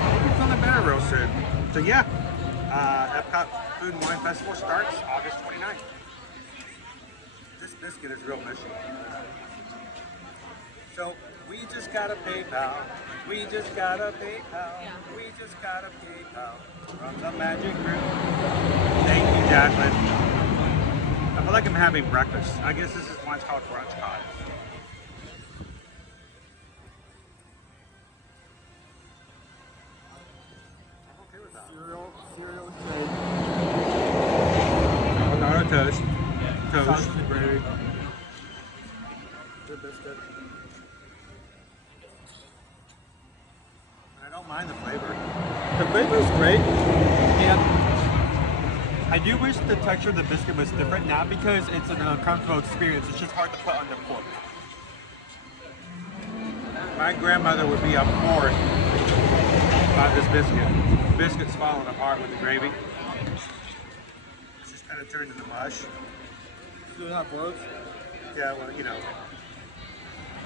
hope you're feeling better real soon. So yeah, Epcot Food and Wine Festival starts August 29th. This biscuit is real mushy. So we just got a PayPal. We just got a PayPal. We just got a PayPal from the Magic Group. Thank you, Jacqueline. I feel like I'm having breakfast. I guess this is why it's called Brunchcot. I'm okay with that. Cereal shake. Avocado toast. Sausage and gravy. Good biscuit. I don't mind the flavor. The flavor is great, and I do wish the texture of the biscuit was different, not because it's an uncomfortable experience, it's just hard to put on the fork. My grandmother would be appalled about this biscuit. The biscuit's falling apart with the gravy. It's just kind of turned into mush. Do you have both? Yeah, well, you know.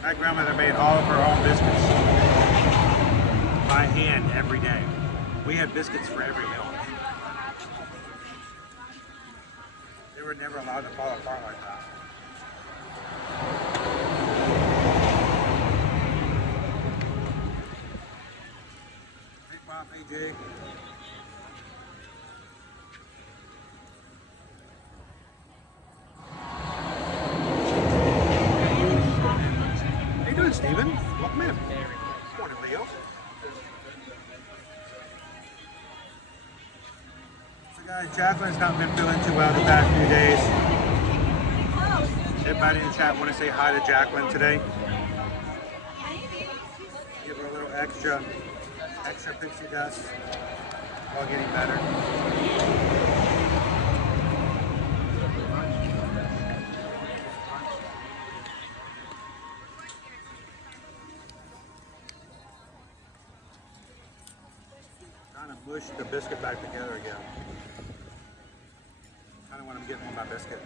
My grandmother made all of her own biscuits by hand every day. We had biscuits for every meal. They were never allowed to fall apart like that. Jay. How you doing, Steven? Welcome in. Good morning, Leo. So guys, Jacqueline's not been feeling too well the past few days. Everybody in the chat want to say hi to Jacqueline today. Give her a little extra pixie dust while getting better. Trying to mush the biscuit back together again. Kind of when I'm getting on my biscuit.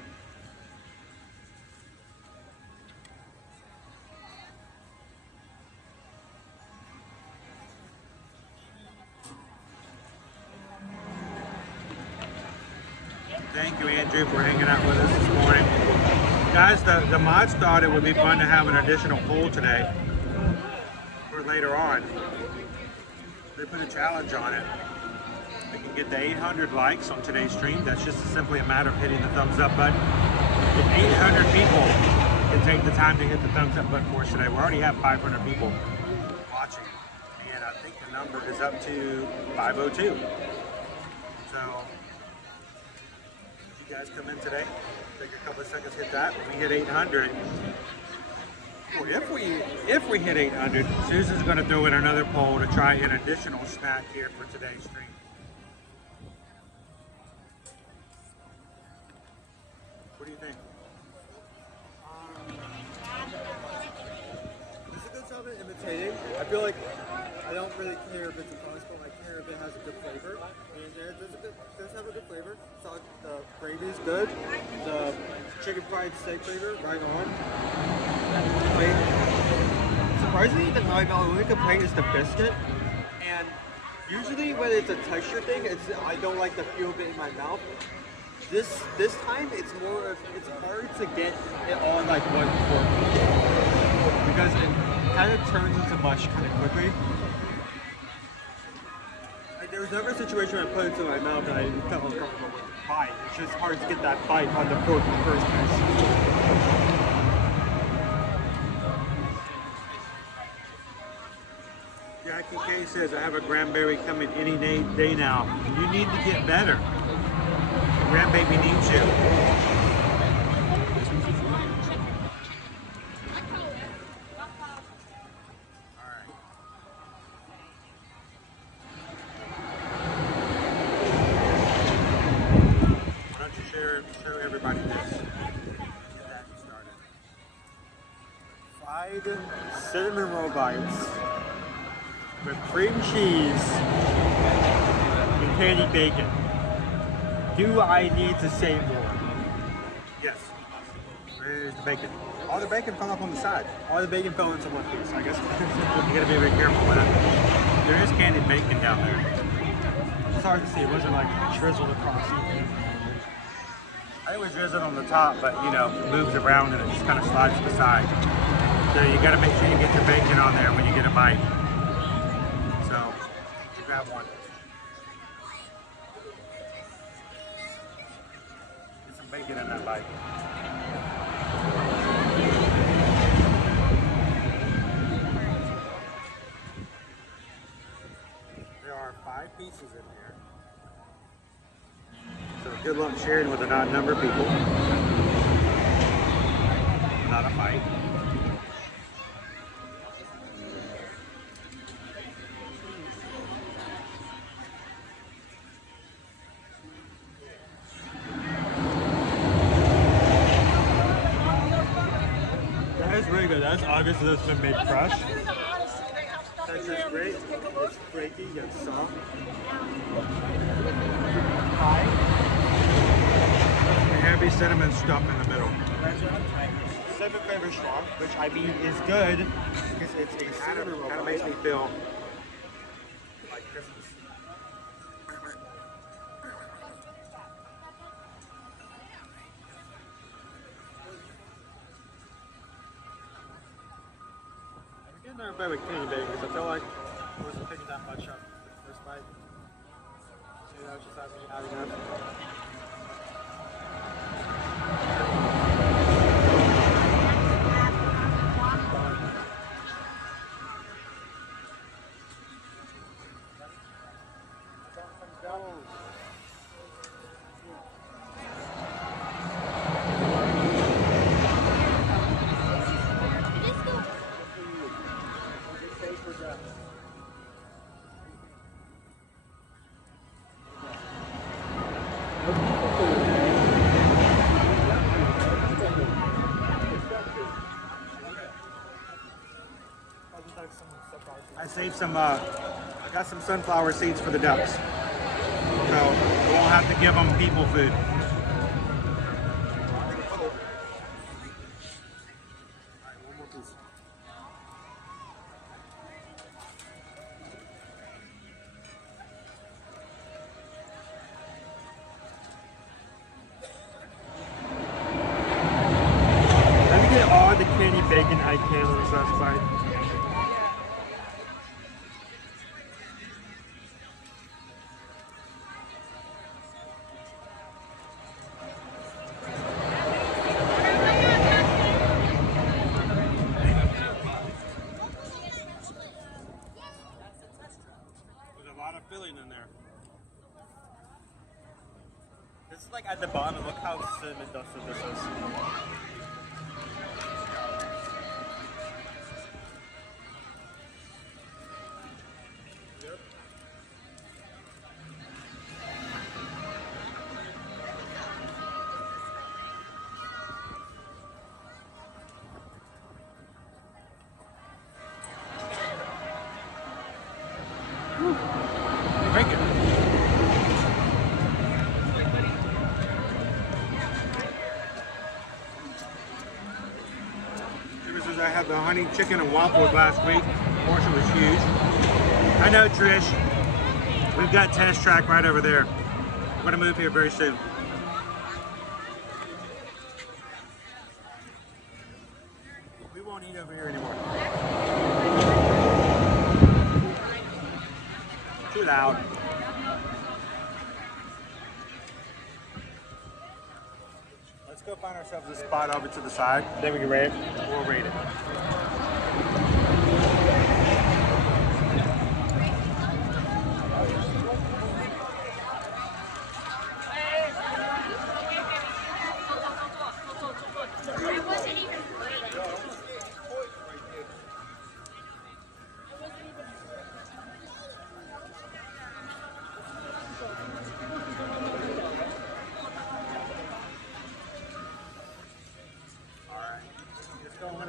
Thank you, Andrew, for hanging out with us this morning. Guys, the mods thought it would be fun to have an additional poll today for later on. They put a challenge on it. We can get the 800 likes on today's stream. That's just simply a matter of hitting the thumbs up button. If 800 people can take the time to hit the thumbs up button for us today, we already have 500 people watching. And I think the number is up to 502. So, if you guys come in today, take a couple of seconds, hit that. When we hit 800, or if we hit 800, Susan's going to throw in another poll to try an additional snack here for today's stream. What do you think? This is a good job at imitating. I feel like I don't really care if it's a toast, but I care if it has a good flavor. And it does have a good flavor. So the gravy is good. The chicken fried steak flavor, right on. Surprisingly, the only complaint is the biscuit. And usually when it's a texture thing, I don't like the feel of it in my mouth. This time it's hard to get it on like one fork because it kind of turns into mush kind of quickly. Like, there was never a situation where I put it into my mouth and I felt uncomfortable with the bite. It's just hard to get that bite on the fork in the first place. Jackie K says, I have a grandberry coming any day now. You need to get better. The grandbaby needs you. Alright. Why don't you show everybody this? Get that started. Fried cinnamon roll bites with cream cheese and candy bacon. Do I need to say more? Yes. Where's the bacon? All the bacon fell up on the side. All the bacon fell into one piece, I guess. You gotta be very careful with that. There is candied bacon down there. It's hard to see. It wasn't like drizzled across. I was drizzled on the top, but you know, moves around and it just kind of slides to the side. So you gotta make sure you get your bacon on there when you get a bite. So, grab one. Get some bacon in that bite. There are 5 pieces in here. So good luck sharing with an odd number of people. Not a fight. That is really good. That's obviously that's been made fresh. That's just great. It's flaky and soft. Heavy cinnamon stuff in the middle. 7 flavor strong, which I mean is good because it's a cinnamon roll. Kind of makes me feel like Christmas. I'm getting there by with candy bacon because I feel like I wasn't picking that much up First bite. You know, just asking me how you know. I saved some, I got some sunflower seeds for the ducks. So we won't have to give them people food. Let me get all the candy bacon I can on this last bite. Filling in there. This is like at the bottom. Look how cinnamon dusted this is. Yep. I had the honey chicken and waffles last week. The portion was huge. I know, Trish. We've got Test Track right over there. I'm gonna move here very soon. We won't eat over here anymore. Too loud. Let's go find ourselves a spot over to the side. Then we can rate it. We'll rate it.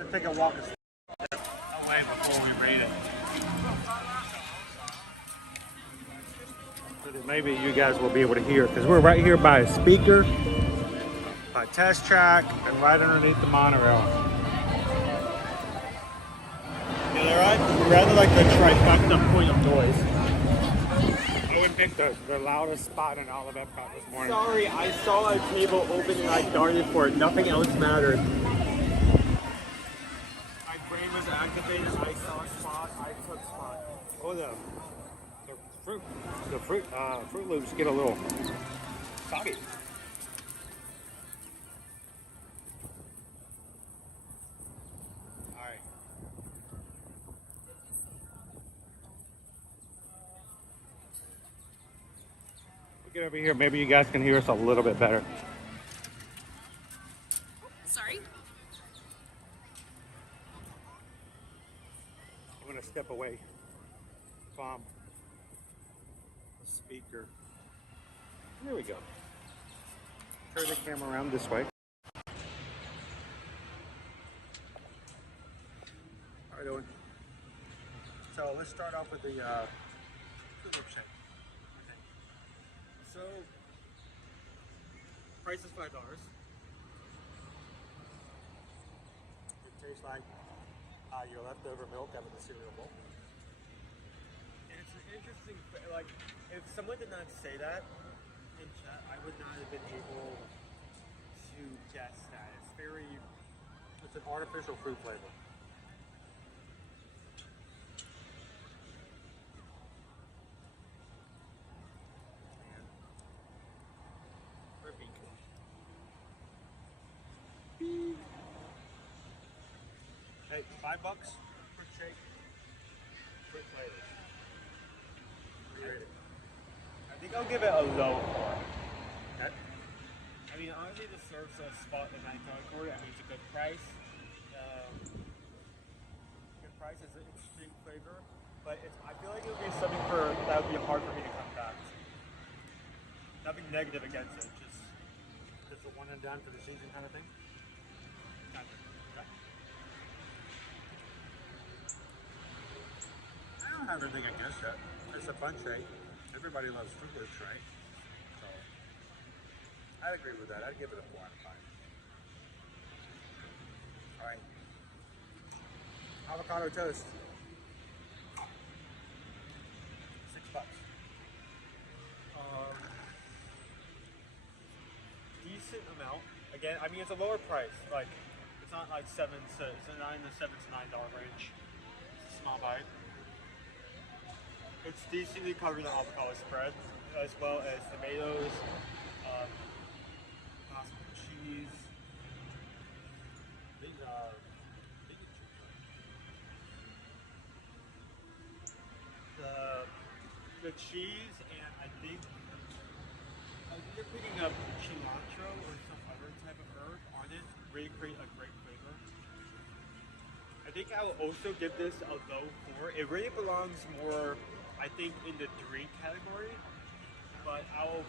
Take a walk away before we rate it. So that maybe you guys will be able to hear, because we're right here by a speaker, by Test Track, and right underneath the monorail. Yeah, they're right. Rather like the trifecta point of noise. I would pick the loudest spot in all of Epcot this morning. Sorry, I saw a table open and I darted for it. Nothing else mattered. Was activated, I saw a spot, I took spot. Oh, the Fruit Loops get a little soggy. All right. We'll get over here. Maybe you guys can hear us a little bit better. Sorry. I'm going to step away from the speaker. There we go. Turn the camera around this way. How are we doing? So let's start off with the Fruit Loop shake. Okay. So, price is $5. It tastes like your leftover milk out of the cereal bowl. And it's an interesting, like, if someone did not say that in chat, I would not have been able to guess that. It's an artificial fruit flavor. Hey, $5 quick shake, quick flavors. I think I'll give it a low 4. Okay. I mean, honestly, this serves a spot in my category. I mean, it's a good price. Good price. It's an interesting flavor, but I feel like it would be something that would be hard for me to come back to. Nothing negative against it. Just a one and done for the season kind of thing. Kind of. Okay. I don't have anything against it. It's a fun shake. Everybody loves Fruit Loops, right? So I'd agree with that. I'd give it a 4 out of 5. All right. Avocado toast. $6. Decent amount. Again, I mean, it's a lower price. Like, it's not like it's not in the $7 to $9 range. It's a small bite. It's decently covered in avocado spread, as well as tomatoes, possible cheese. The cheese, and I think you're picking up cilantro or some other type of herb on it, really create a great flavor. I think I will also give this a low 4. It really belongs more, I think, in the drink category, but I'll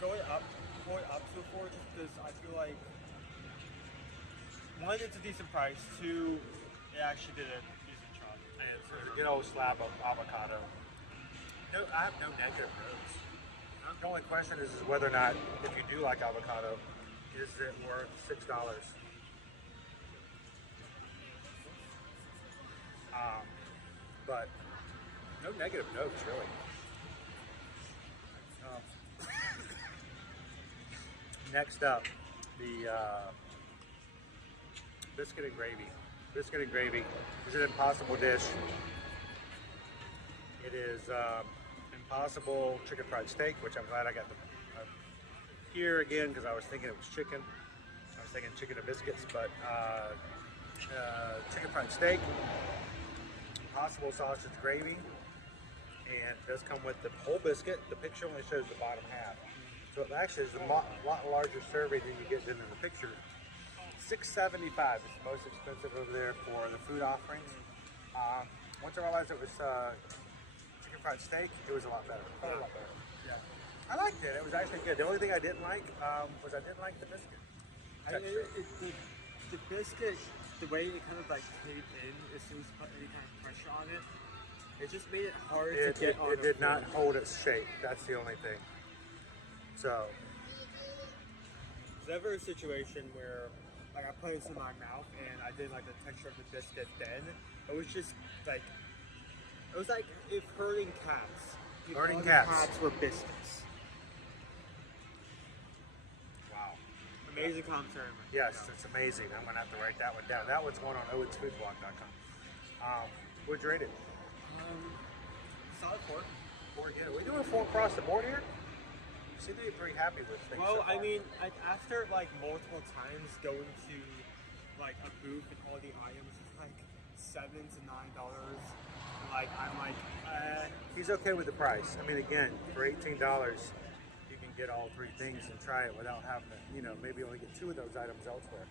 pull it up to a 4 just because I feel like, 1, it's a decent price, 2, it actually did a decent job. And it's a good old slab of avocado. No, I have no negative notes. The only question is whether or not, if you do like avocado, is it worth $6? But no negative notes, really. Next up, the biscuit and gravy. Biscuit and gravy is an impossible dish. It is impossible chicken fried steak, which I'm glad I got here again because I was thinking it was chicken. I was thinking chicken and biscuits, but chicken fried steak, impossible sausage gravy, and it does come with the whole biscuit. The picture only shows the bottom half. So it actually is a lot larger serving than you get in the picture. $6.75 is the most expensive over there for the food offerings. Once I realized it was chicken fried steak, it was a lot better. A lot better. Yeah. I liked it. It was actually good. The only thing I didn't like was I didn't like the biscuit. The biscuit, the way it kind of like caved in as soon as you put any kind of pressure on it, it just made it hard to get on. It did not hold its shape. That's the only thing. So, is there ever a situation where, like, I put this in my mouth and I didn't like the texture of the biscuit then? It was just like, it was like if herding cats. Herding cats. Cats were biscuits. Wow. Amazing commentary. Yes, it's amazing. I'm going to have to write that one down. That one's going on owensfoodblog.com. What'd you rate it? Solid 4. 4 again. Are we doing a 4 across the board here? You seem to be pretty happy with things. Well, so far. I mean, after like multiple times going to like a booth and all the items is like $7 to $9, and like I'm like, he's okay with the price. I mean, again, for $18, you can get all 3 things and try it without having to, maybe only get 2 of those items elsewhere.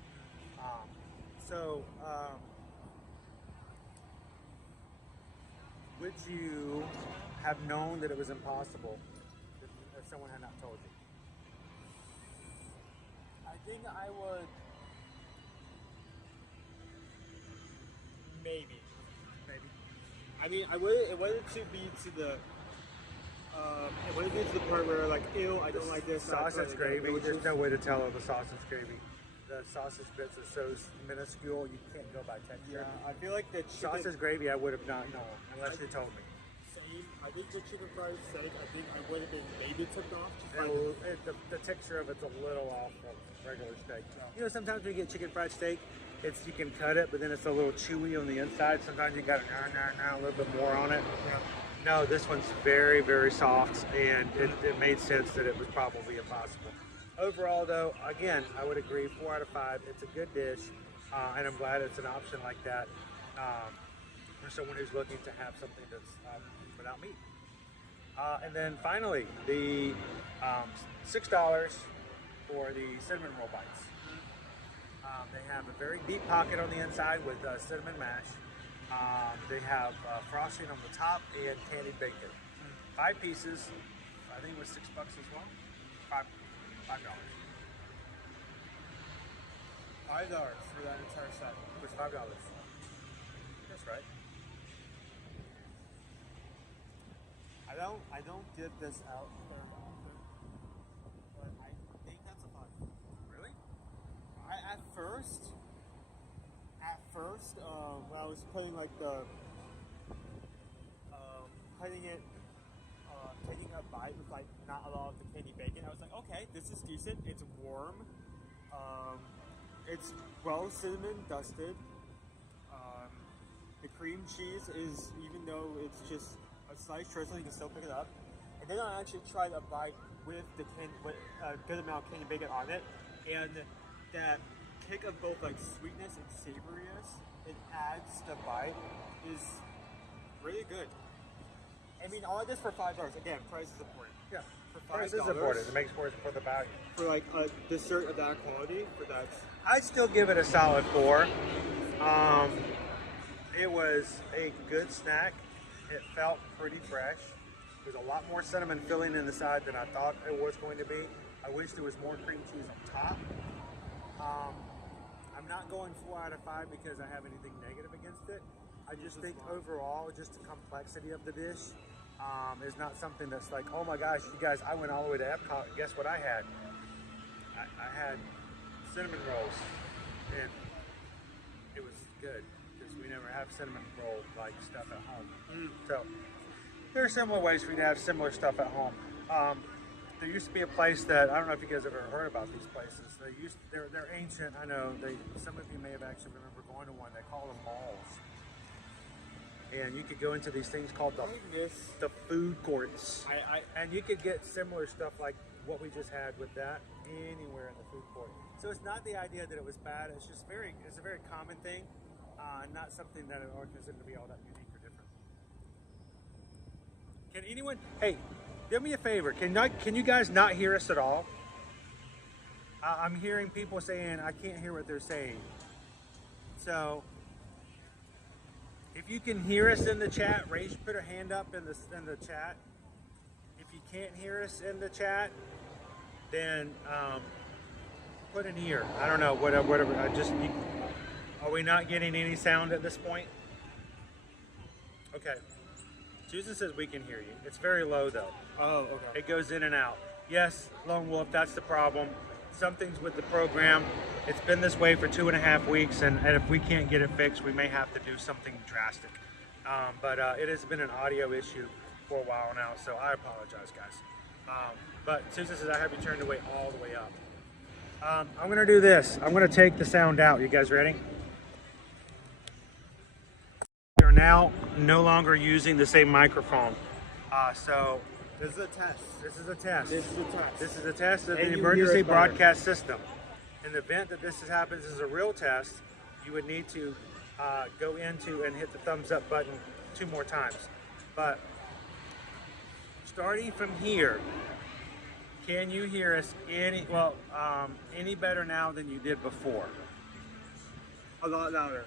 Would you have known that it was impossible if someone had not told you? I think I would maybe. I mean, it wouldn't be to the part where like, ew, I don't like this. Sausage gravy. There's no way to tell of the sausage gravy. The sausage bits are so minuscule, you can't go by texture. Yeah, I feel like the chicken... sausage gravy, I would have not known unless you told me. Same. I think the chicken fried steak, I think I would have been maybe tipped off. The texture of it's a little off from regular steak. Sometimes when you get chicken fried steak, you can cut it, but then it's a little chewy on the inside. Sometimes you got a little bit more on it. Yeah. No, this one's very, very soft, and it made sense that it was probably impossible. Overall, though, again, I would agree, 4 out of 5. It's a good dish, and I'm glad it's an option like that. for someone who's looking to have something that's without meat. And then finally, the $6 for the cinnamon roll bites. They have a very deep pocket on the inside with cinnamon mash. They have frosting on the top and candied bacon. 5 pieces. I think it was $6 as well. $5. $5 for that entire set. It was $5. That's right. I don't give this out very often, but I think that's a 5. Really? At first, when I was putting like the cutting it, taking a bite with like not a lot of the candy bacon, I was like, okay, this is decent. It's warm. It's well cinnamon dusted. The cream cheese is, even though it's just a slice drizzle, you can still pick it up. And then I actually tried a bite with a good amount of candy bacon on it, and that kick of both like sweetness and savoriness it adds to the bite is really good. I mean, all of this for $5. Again, price is important. Yeah, for $5. Price is important. It makes for the value. For like a dessert of that quality, for that. I'd still give it a solid 4. It was a good snack. It felt pretty fresh. There's a lot more cinnamon filling in the side than I thought it was going to be. I wish there was more cream cheese on top. I'm not going 4 out of 5 because I have anything negative against it. I just think overall, just the complexity of the dish is not something that's like, oh my gosh, you guys, I went all the way to Epcot. Guess what I had? I had cinnamon rolls, and it was good because we never have cinnamon roll like stuff at home. So there are similar ways for you to have similar stuff at home. There used to be a place that, I don't know if you guys have ever heard about these places. They're ancient, I know. Some of you may have actually remember going to one. They call them malls. And you could go into these things called the food courts. And you could get similar stuff like what we just had with that anywhere in the food court. So it's not the idea that it was bad. It's just it's a very common thing, not something that I would consider to be all that unique or different. Can anyone, hey, do me a favor. Can you guys not hear us at all? I'm hearing people saying I can't hear what they're saying. So if you can hear us in the chat, put a hand up in the chat. If you can't hear us in the chat, then put an ear. I don't know, whatever. Are we not getting any sound at this point? Okay. Susan says we can hear you. It's very low though. Oh, okay. It goes in and out. Yes, Lone Wolf, that's the problem. Something's with the program. It's been this way for 2.5 weeks, and if we can't get it fixed, we may have to do something drastic. But it has been an audio issue for a while now, so I apologize, guys. But Susan says I have you turned away all the way up. I'm gonna do this. I'm gonna take the sound out. You guys ready? We are now no longer using the same microphone. So this is a test. This is a test. This is a test. This is a test of the emergency broadcast system. In the event that this happens as a real test, you would need to go into and hit the thumbs up button 2 more times. But starting from here, can you hear us any better now than you did before? A lot louder.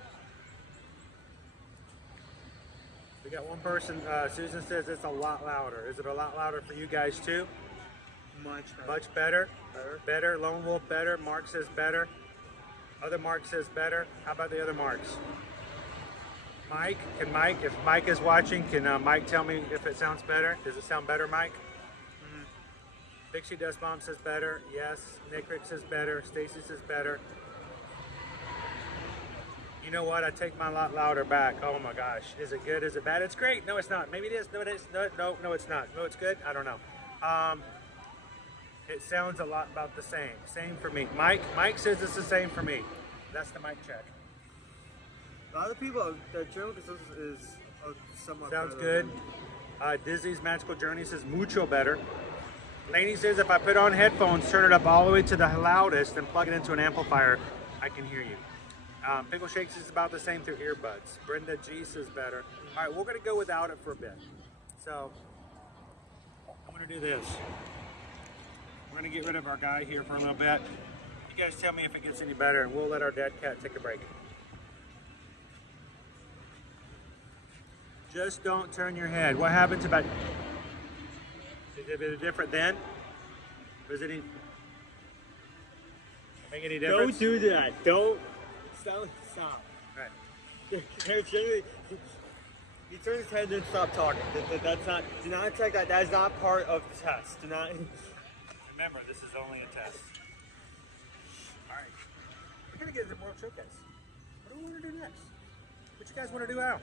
We got one person, Susan says it's a lot louder. Is it a lot louder for you guys too? Much better. Much better? Better. Lone Wolf better. Mark says better. Other Mark says better. How about the other Marks? Mike, if Mike is watching, can Mike tell me if it sounds better? Does it sound better, Mike? Dixie Dust Bomb says better. Yes. Nick Rick says better. Stacy says better. You know what? I take my lot louder back. Oh my gosh. Is it good? Is it bad? It's great. No, it's not. Maybe it is. No, it is. No, it's not. No, it's good. I don't know. It sounds a lot about the same. Same for me. Mike says it's the same for me. That's the mic check. A lot of people, the joke is somewhat sounds good. Disney's Magical Journey says mucho better. Lainey says if I put on headphones, turn it up all the way to the loudest, and plug it into an amplifier, I can hear you. Pickle Shakes is about the same through earbuds. Brenda G says better. All right, we're gonna go without it for a bit. So I'm gonna do this. We're gonna get rid of our guy here for a little bit. You guys tell me if it gets any better, and we'll let our dead cat take a break. Just don't turn your head. What happens about? Is it different then? Or is it any? Make any difference? Don't do that. Don't. Stop. Right. He turns his head and stop talking. That's not. Do not attack that. That is not part of the test. Do not. Remember, this is only a test. All right. We're gonna get into World Showcase. What do we want to do next? What you guys want to do out?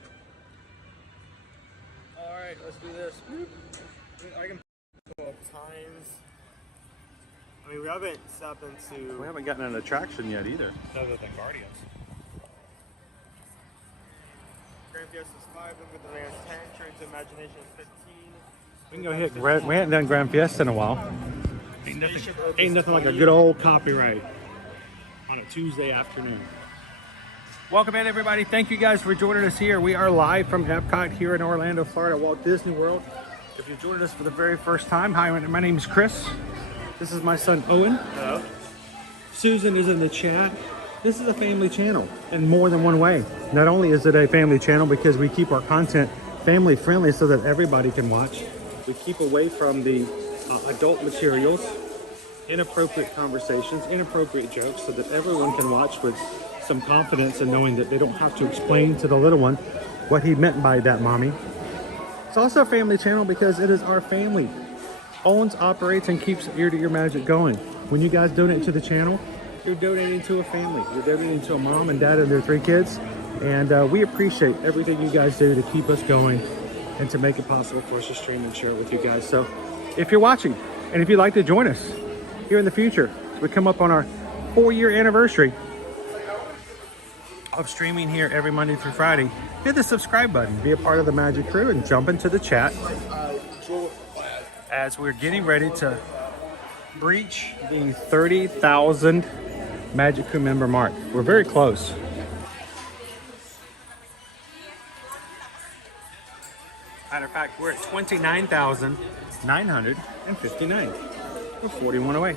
All right, let's do this. I can pull up times. I mean, we haven't stepped into. We haven't gotten an attraction yet either. Other than Guardians. Grand Fiesta is 5, Look at the Land's 10, Turn to Imagination is 15. We can go hit. We hadn't done Grand Fiesta in a while. Ain't nothing like a good old copyright on a Tuesday afternoon. Welcome in, everybody. Thank you guys for joining us here. We are live from Epcot here in Orlando, Florida, Walt Disney World. If you're joining us for the very first time, hi, my name is Chris. This is my son, Owen. Hello. Susan is in the chat. This is a family channel in more than one way. Not only is it a family channel because we keep our content family friendly so that everybody can watch. We keep away from the adult materials, inappropriate conversations, inappropriate jokes, so that everyone can watch with some confidence and knowing that they don't have to explain to the little one what he meant by that, mommy. It's also a family channel because it is our family. Owens operates and keeps Ear to Ear Magic going. When you guys donate to the channel, you're donating to a family. You're donating to a mom and dad and their 3 kids. And we appreciate everything you guys do to keep us going and to make it possible for us to stream and share it with you guys. So if you're watching and if you'd like to join us here in the future, we come up on our 4-year anniversary of streaming here every Monday through Friday. Hit the subscribe button, be a part of the Magic Crew, and jump into the chat as we're getting ready to breach the 30,000 Magic Crew member mark. We're very close. Matter of fact, we're at 29,959. We're 41 away.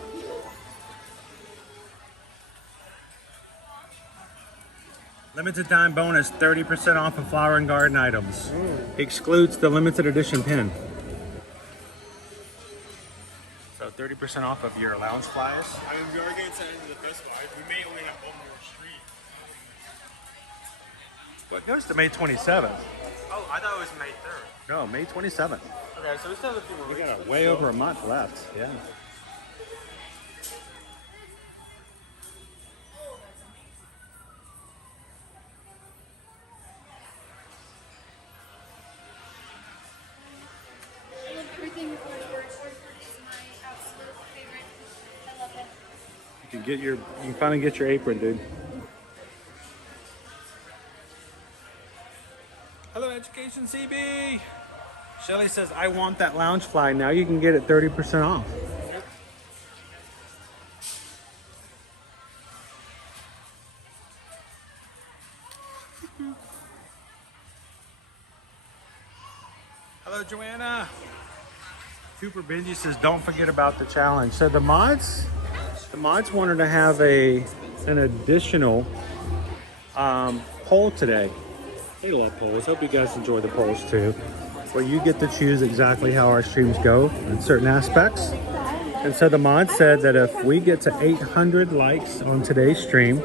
Limited time bonus, 30% off of flower and garden items. Excludes the limited edition pin. So 30% off of your lounge flyers. I mean, we are getting to the end of the festival. We may only have one more street. Well, it goes to May 27th. Oh, I thought it was May 3rd. No, May 27th. Okay, so we still have a few more We weeks. got way over a month left. Yeah. You can finally get your apron, dude. Hello, Education CB. Shelly says, I want that lounge fly. Now you can get it 30% off. Hello, Joanna. Cooper Benji says, don't forget about the challenge. So the mods wanted to have an additional poll today. They love polls. Hope you guys enjoy the polls too, where you get to choose exactly how our streams go in certain aspects. And so the mod said that if we get to 800 likes on today's stream,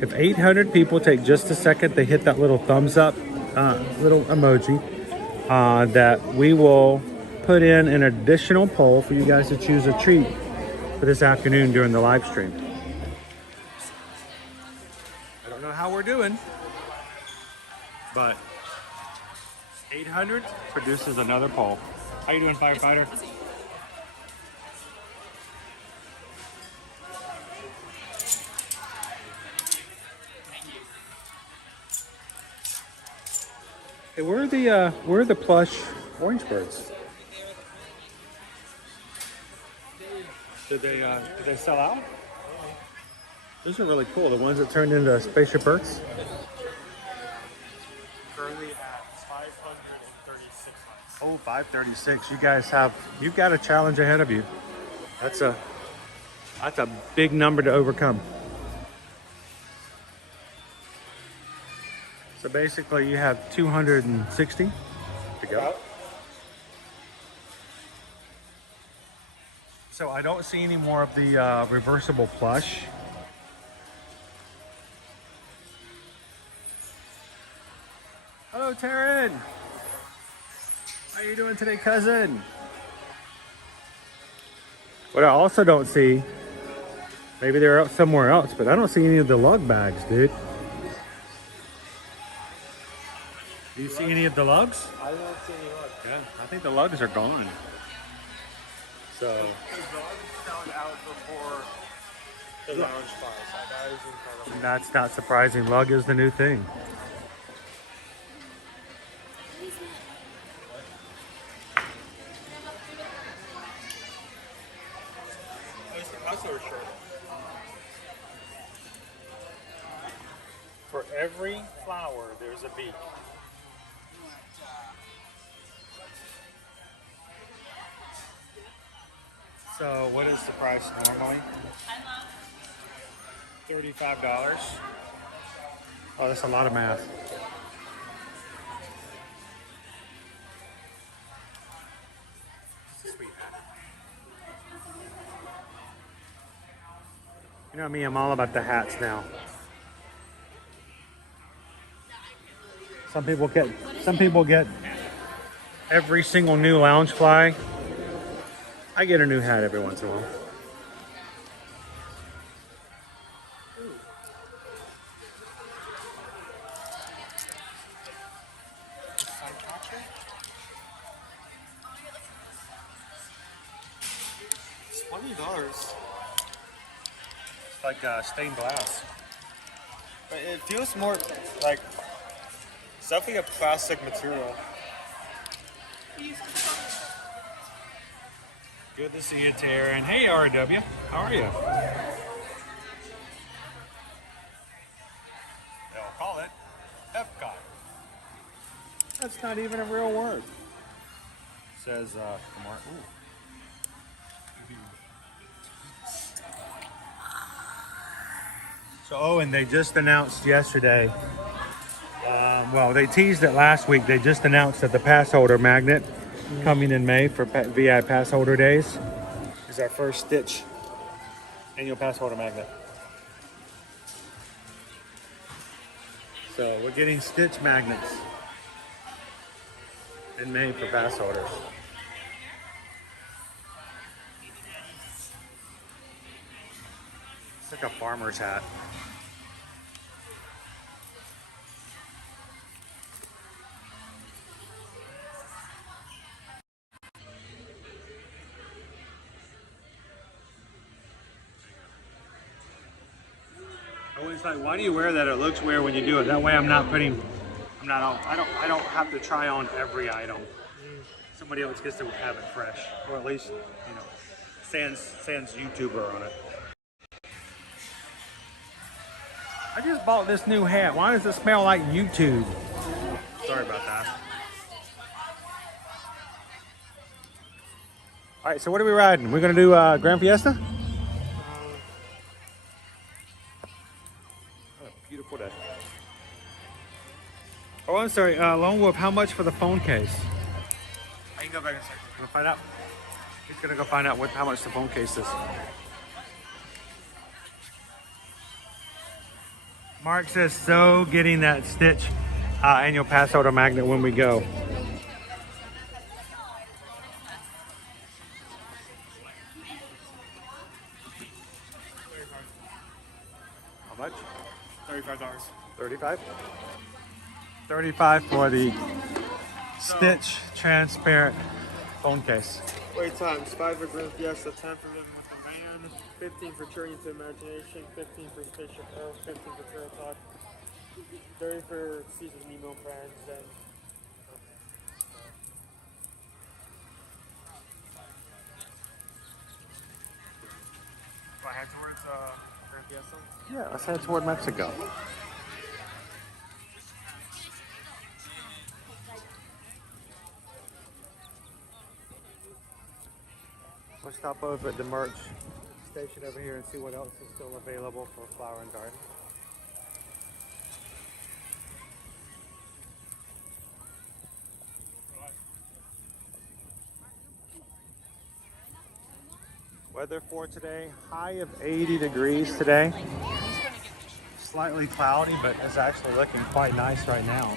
if 800 people take just a second to hit that little thumbs up little emoji, that we will put in an additional poll for you guys to choose a treat for this afternoon during the live stream. I don't know how we're doing, but 800 produces another poll. How you doing, firefighter? Hey, where are the plush orange birds? Did they sell out? These are really cool. The ones that turned into Spaceship Earths. Currently at 536 likes. Oh, 536. You guys you've got a challenge ahead of you. That's a big number to overcome. So basically you have 260 to go. So I don't see any more of the reversible plush. Hello, Taryn. How are you doing today, cousin? What I also don't see, maybe they're out somewhere else, but I don't see any of the lug bags, dude. Do you see any of the lugs? I don't see any lugs. Yeah, I think the lugs are gone. So. The lugs found out before the lounge fire, so that is incredible. That's not surprising. Lug is the new thing. For every flower, there's a beak. So what is the price normally? $35. Oh, that's a lot of math. Sweet. You know me, I'm all about the hats now. Some people get every single new lounge fly. I get a new hat every once in a while. It's $20. It's like stained glass. But it feels more like it's definitely a plastic material. Good to see you, Taryn. Hey, RW. How are you? They'll call it Epcot. That's not even a real word. Says, Mark. So, Owen, they just announced yesterday. Well, they teased it last week. They just announced that the pass holder magnet coming in May for VI pass holder days is our first Stitch annual pass holder magnet. So we're getting Stitch magnets in May for pass holders. It's like a farmer's hat. It's like, why do you wear that? It looks weird when you do it. That way I don't have to try on every item. Somebody else gets to have it fresh. Or at least, you know, sans YouTuber on it. I just bought this new hat. Why does it smell like YouTube? Sorry about that. All right, so what are we riding? We're gonna do Gran Fiesta? Beautiful day. Oh, I'm sorry. Lone Wolf, how much for the phone case? I can go back in a second. Gonna find out. He's gonna go find out how much the phone case is. Mark says, so getting that Stitch annual pass holder magnet when we go. How much? $35. 35? 35 for the Stitch transparent phone case. Wait times, 5 for Gran Fiesta, 10 for Living with the Man, 15 for Journey to Imagination, 15 for Spaceship Earth, 15 for Trail Talk, 30 for Season Nemo and Friends, and do I head towards Fiesta? Yeah, let's head toward Mexico. We'll stop over at the merch station over here and see what else is still available for Flower and Garden. Weather for today, high of 80 degrees today. Slightly cloudy, but it's actually looking quite nice right now.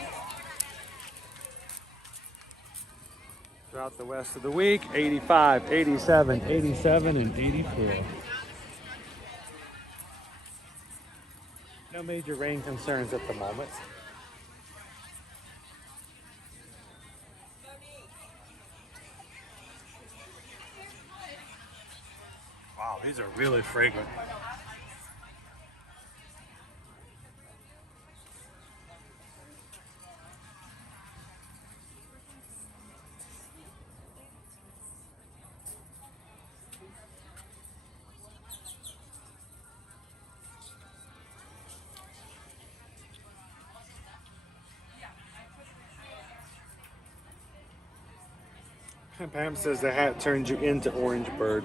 Throughout the rest of the week, 85, 87, 87, and 84. No major rain concerns at the moment. Wow, these are really fragrant. Pam says the hat turns you into Orange Bird.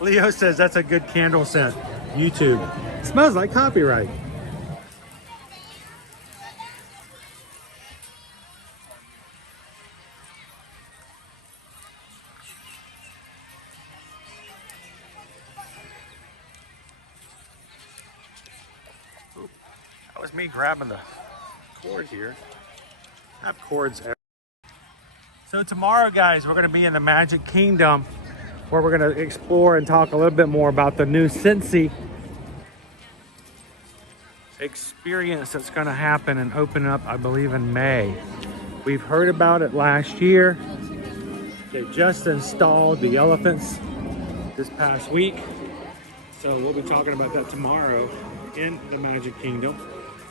Leo says that's a good candle scent. YouTube. It smells like copyright. That was me grabbing the cord here. I have cords everywhere. So tomorrow, guys, we're going to be in the Magic Kingdom, where we're going to explore and talk a little bit more about the new Cincy experience that's going to happen and open up, I believe, in May. We've heard about it last year. They just installed the elephants this past week. So we'll be talking about that tomorrow in the Magic Kingdom.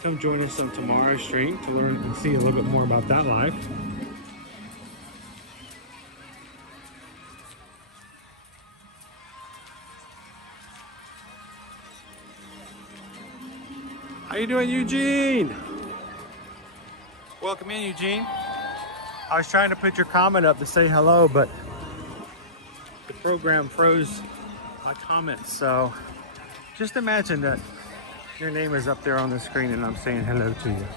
Come join us on tomorrow's stream to learn and see a little bit more about that live. How you doing, Eugene? Welcome in, Eugene. I was trying to put your comment up to say hello, but the program froze my comments. So just imagine that your name is up there on the screen and I'm saying hello to you.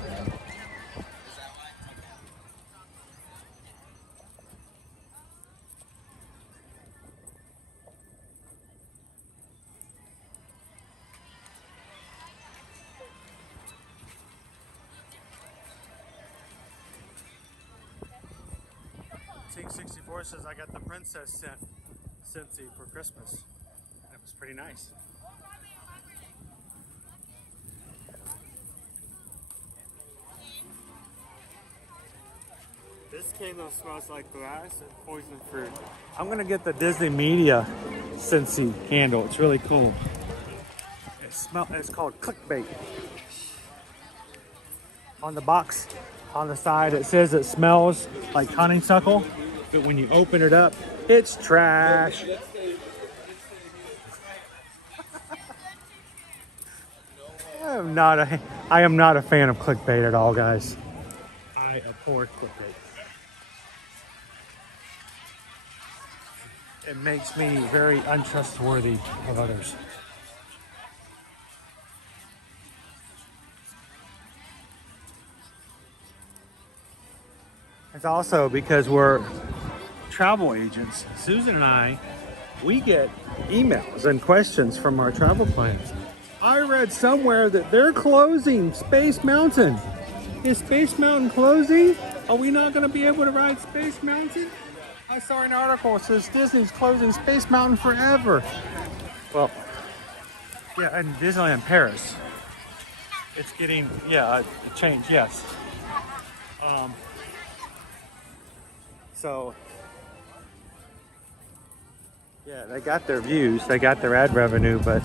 Teak64 says I got the princess scent Cincy for Christmas. That was pretty nice. This candle smells like glass and poison fruit. I'm gonna get the Disney Media Cincy candle. It's really cool. It's called Clickbait. On the box, on the side, it says it smells like honeysuckle, but when you open it up, it's trash. I am not a fan of clickbait at all, guys. I abhor clickbait. It makes me very untrustworthy of others. It's also because we're travel agents. Susan and I, we get emails and questions from our travel clients. I read somewhere that they're closing Space Mountain. Is Space Mountain closing? Are we not going to be able to ride Space Mountain? I saw an article that says Disney's closing Space Mountain forever. Well, yeah, and Disneyland Paris. It's getting, yeah, a change, yes. So, yeah, they got their views, they got their ad revenue, but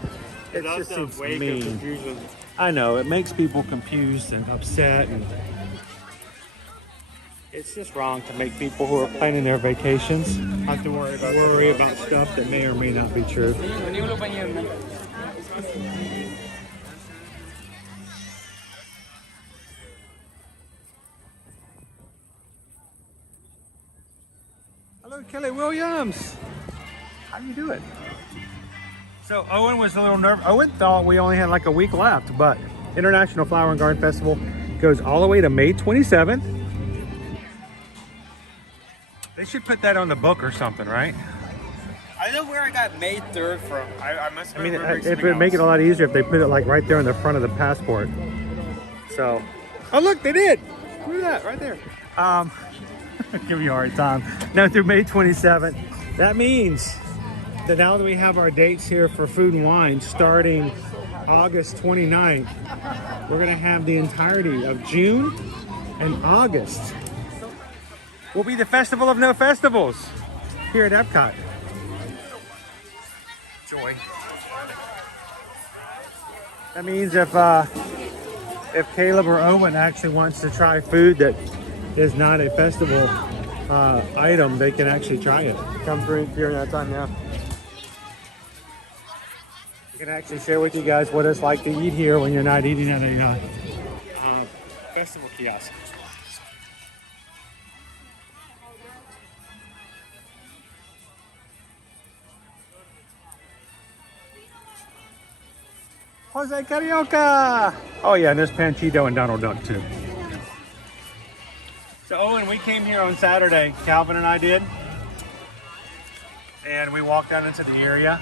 it just seems mean. I know, it makes people confused and upset, and It's just wrong to make people who are planning their vacations have to worry about stuff that may or may not be true. Hello, Kelly Williams. How you doing? So Owen was a little nervous. Owen thought we only had like a week left, but International Flower and Garden Festival goes all the way to May 27th. They should put that on the book or something, right? I know where I got May 3rd from. I must have It would make it a lot easier if they put it like right there in the front of the passport. So, oh look, they did. Look at that right there. Give you a hard time. Now through May 27th. That means that now that we have our dates here for food and wine starting August 29th, we're gonna have the entirety of June and August. Will be the Festival of No Festivals here at Epcot. Joy. That means if Caleb or Owen actually wants to try food that is not a festival item, they can actually try it. Come through during that time, yeah. We can actually share with you guys what it's like to eat here when you're not eating at a festival kiosk. Jose Carioca! Oh yeah, and there's Panchito and Donald Duck too. So Owen, we came here on Saturday, Calvin and I did, and we walked out into the area.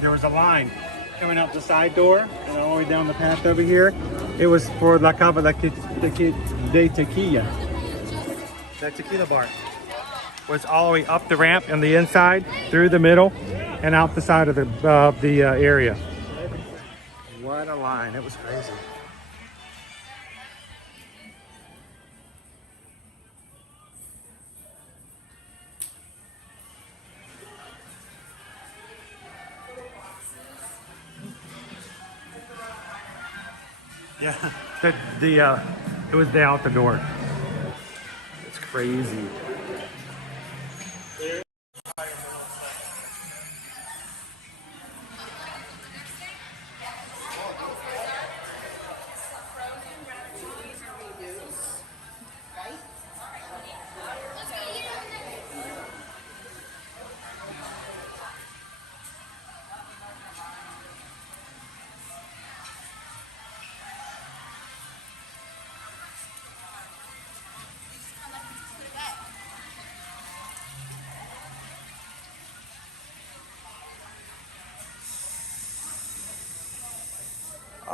There was a line coming out the side door and all the way down the path over here. It was for La Cava de Tequila. That tequila bar was all the way up the ramp on the inside, through the middle, and out the side of the area. What a line, it was crazy. Yeah, it was day out the door. It's crazy.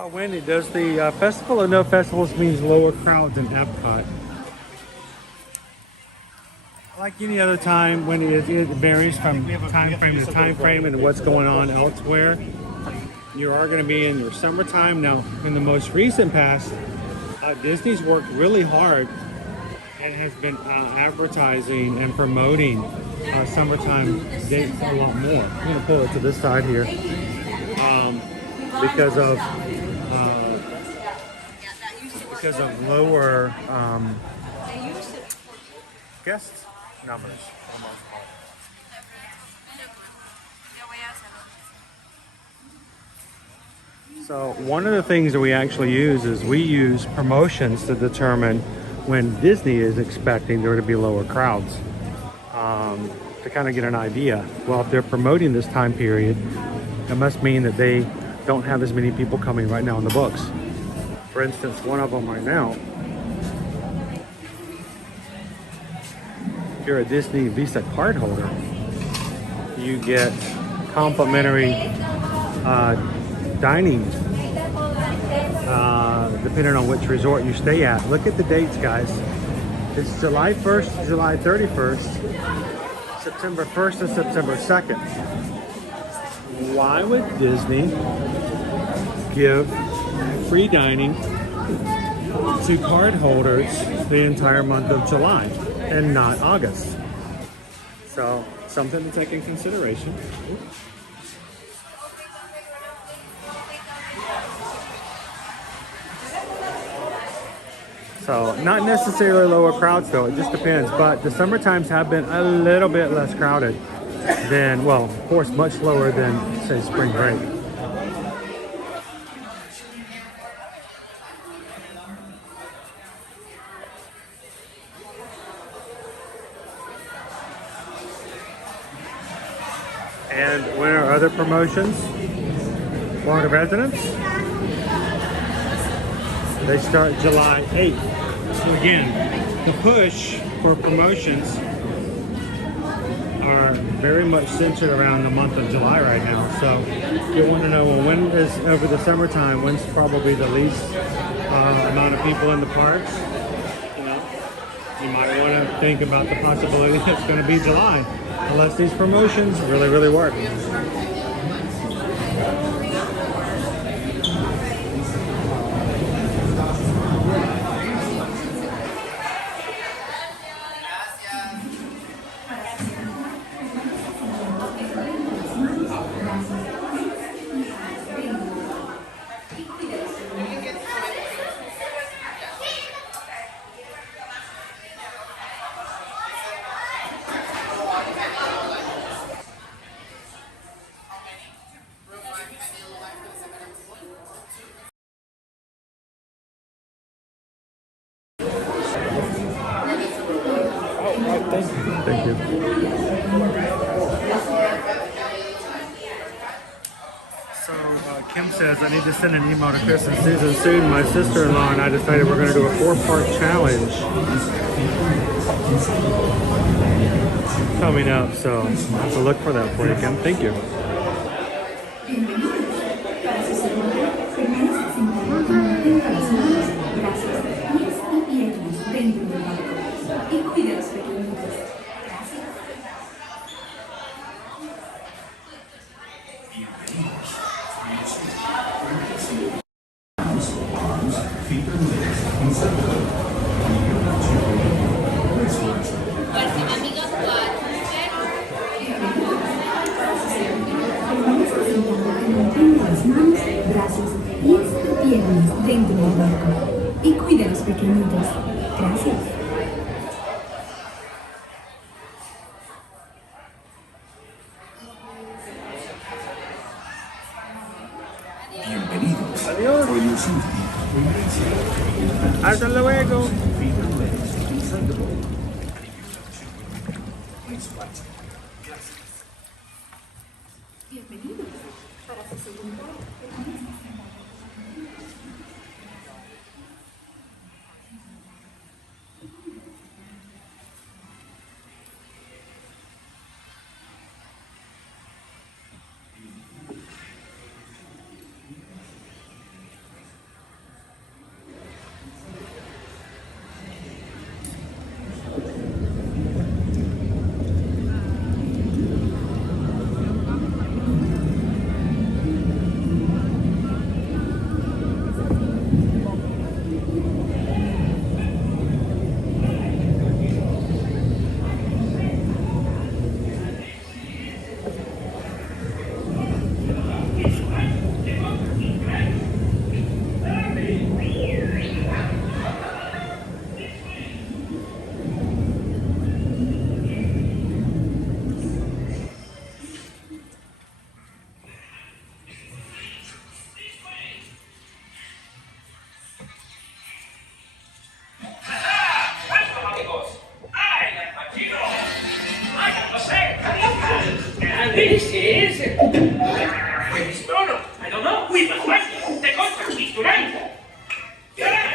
Oh, Wendy, does the Festival of No Festivals means lower crowds in Epcot? Like any other time, when it varies from time frame to time frame and what's going on elsewhere. You are going to be in your summertime. Now, in the most recent past, Disney's worked really hard and has been advertising and promoting summertime dates a lot more. I'm going to pull it to this side here because of lower guest numbers for the most part. So one of the things that we actually use is we use promotions to determine when Disney is expecting there to be lower crowds, to kind of get an idea. Well, if they're promoting this time period, it must mean that they don't have as many people coming right now in the books. For instance, one of them right now, if you're a Disney Visa card holder, you get complimentary dining depending on which resort you stay at. Look at the dates, guys. It's July 1st, July 31st, September 1st, and September 2nd. Why would Disney give free dining to card holders the entire month of July and not August? So, something to take in consideration. So not necessarily lower crowds though, it just depends. But the summer times have been a little bit less crowded than, well, of course, much lower than, say, spring break. And when are other promotions? Florida residents? They start July 8th. So again, the push for promotions are very much centered around the month of July right now. So you want to know, well, when is, over the summertime, when's probably the least amount of people in the parks? You know, you might want to think about the possibility that it's going to be July, unless these promotions really, really work. Thank you. So Kim says I need to send an email to Chris and Susan soon. My sister-in-law and I decided we're going to do a 4-part challenge coming up. So I'll have to look for that for you, Kim. Thank you. Y cuide a los pequeñitos. Gracias. Bienvenidos. Adiós. Hasta luego. Bienvenidos. Para su segundo. This is... No, I don't know. We must find it. The contract is tonight. This way.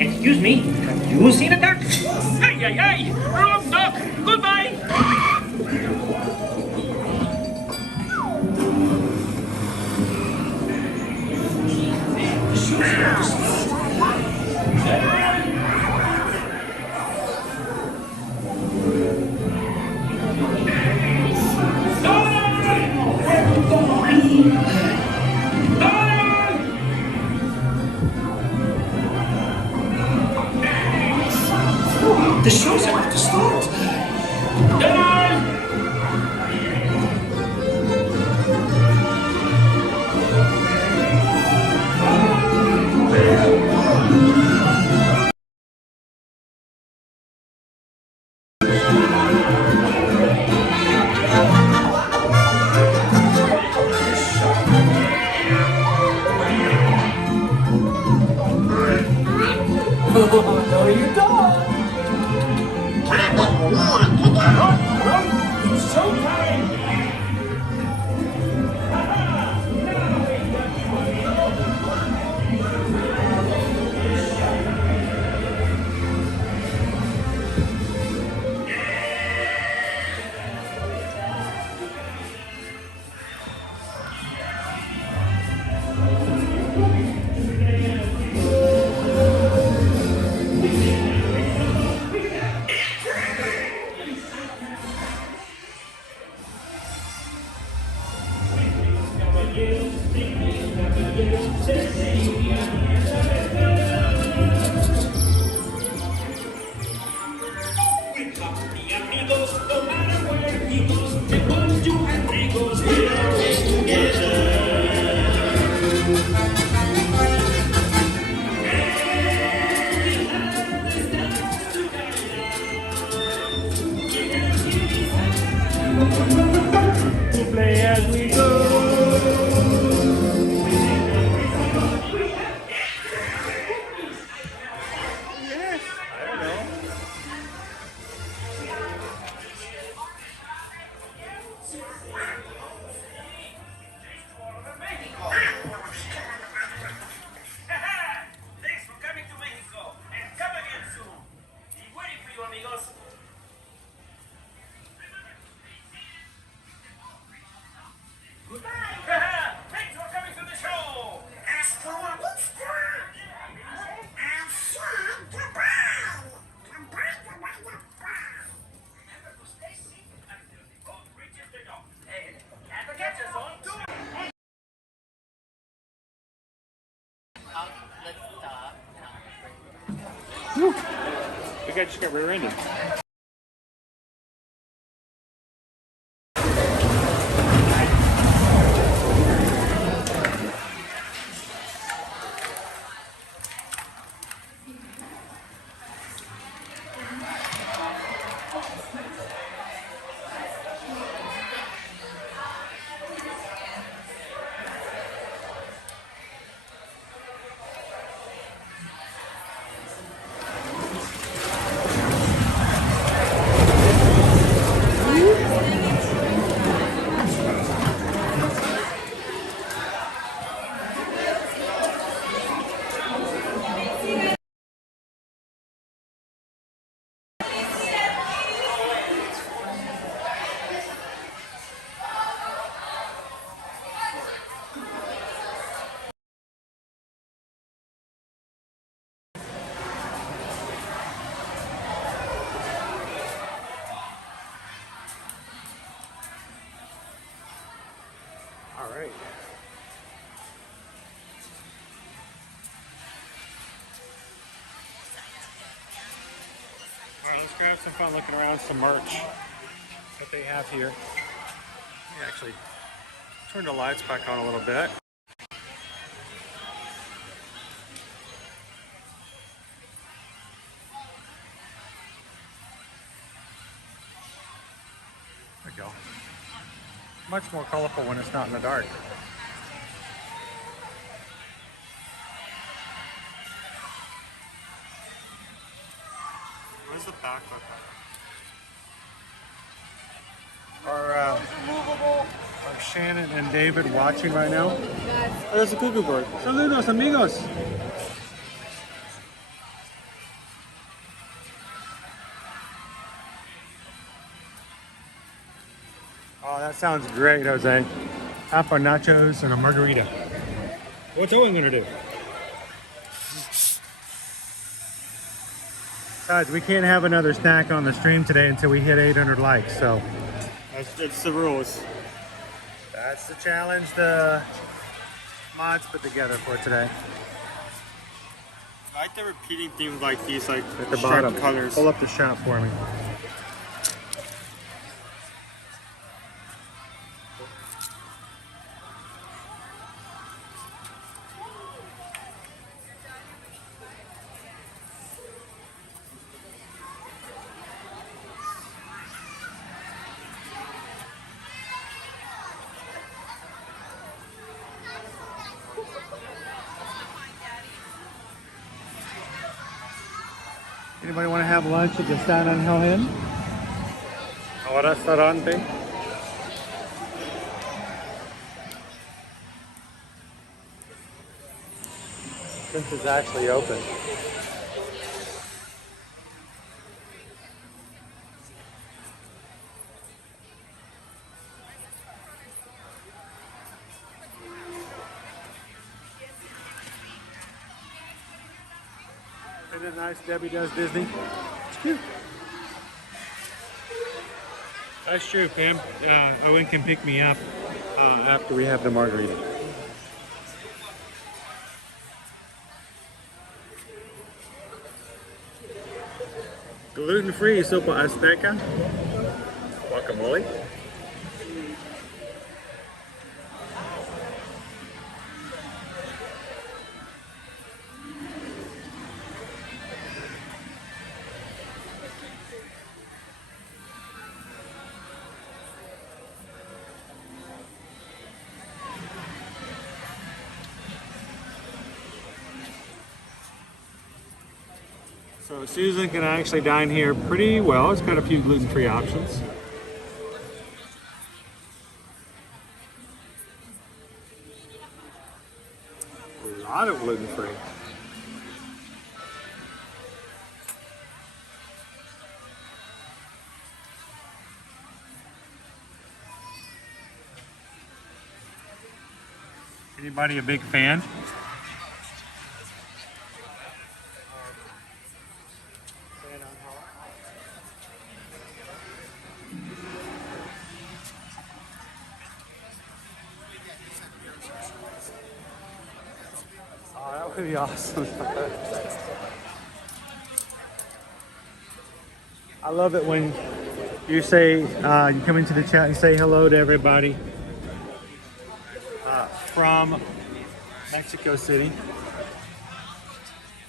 Excuse me, have you seen a duck? Ay, ay, ay! Wrong duck! Goodbye! The show's about to start. No, you don't! It's showtime! Play as we go. The guy just got rear-ended. Alright. Alright, let's grab some fun looking around some merch that they have here. Let me actually turn the lights back on a little bit. Much more colorful when it's not in the dark. Where's the back look like? Are Shannon and David watching right now? Oh, there's a cuckoo bird. Saludos, amigos. Oh, that sounds great, Jose. Half our nachos and a margarita. What's Owen gonna do? Besides, we can't have another snack on the stream today until we hit 800 likes, so. It's the rules. That's the challenge the mods put together for today. I like the repeating themes like these, like At the sharp bottom, colors. pull up the shop for me. Anybody want to have lunch at the San Angel Inn? Or restaurante? Since it's actually open. Isn't it nice Debbie does Disney? It's cute. That's true, Pam. Owen can pick me up after we have the margarita. Gluten-free sopa azteca. Guacamole. So Susan can actually dine here pretty well. It's got a few gluten-free options. A lot of gluten-free. Anybody a big fan? Oh, that would be awesome. I love it when you say, you come into the chat and say hello to everybody from Mexico City.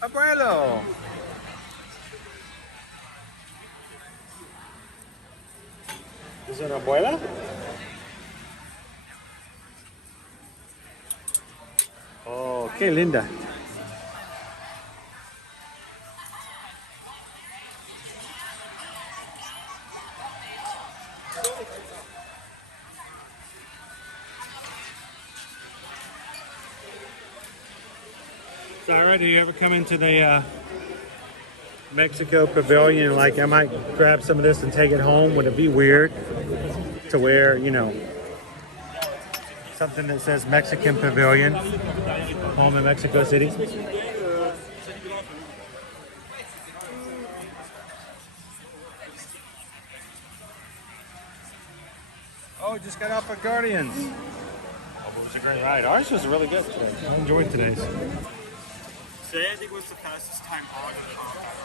Abuelo! Is it abuela? Oh, qué linda. Sarah, do you ever come into the Mexico Pavilion? Like, I might grab some of this and take it home. Would it be weird to wear, you know, something that says Mexican Pavilion, home in Mexico City? Oh, just got off of Guardians. Oh, it was a great ride. Ours was really good today. I enjoyed today's. Today I think was the fastest time on the combat.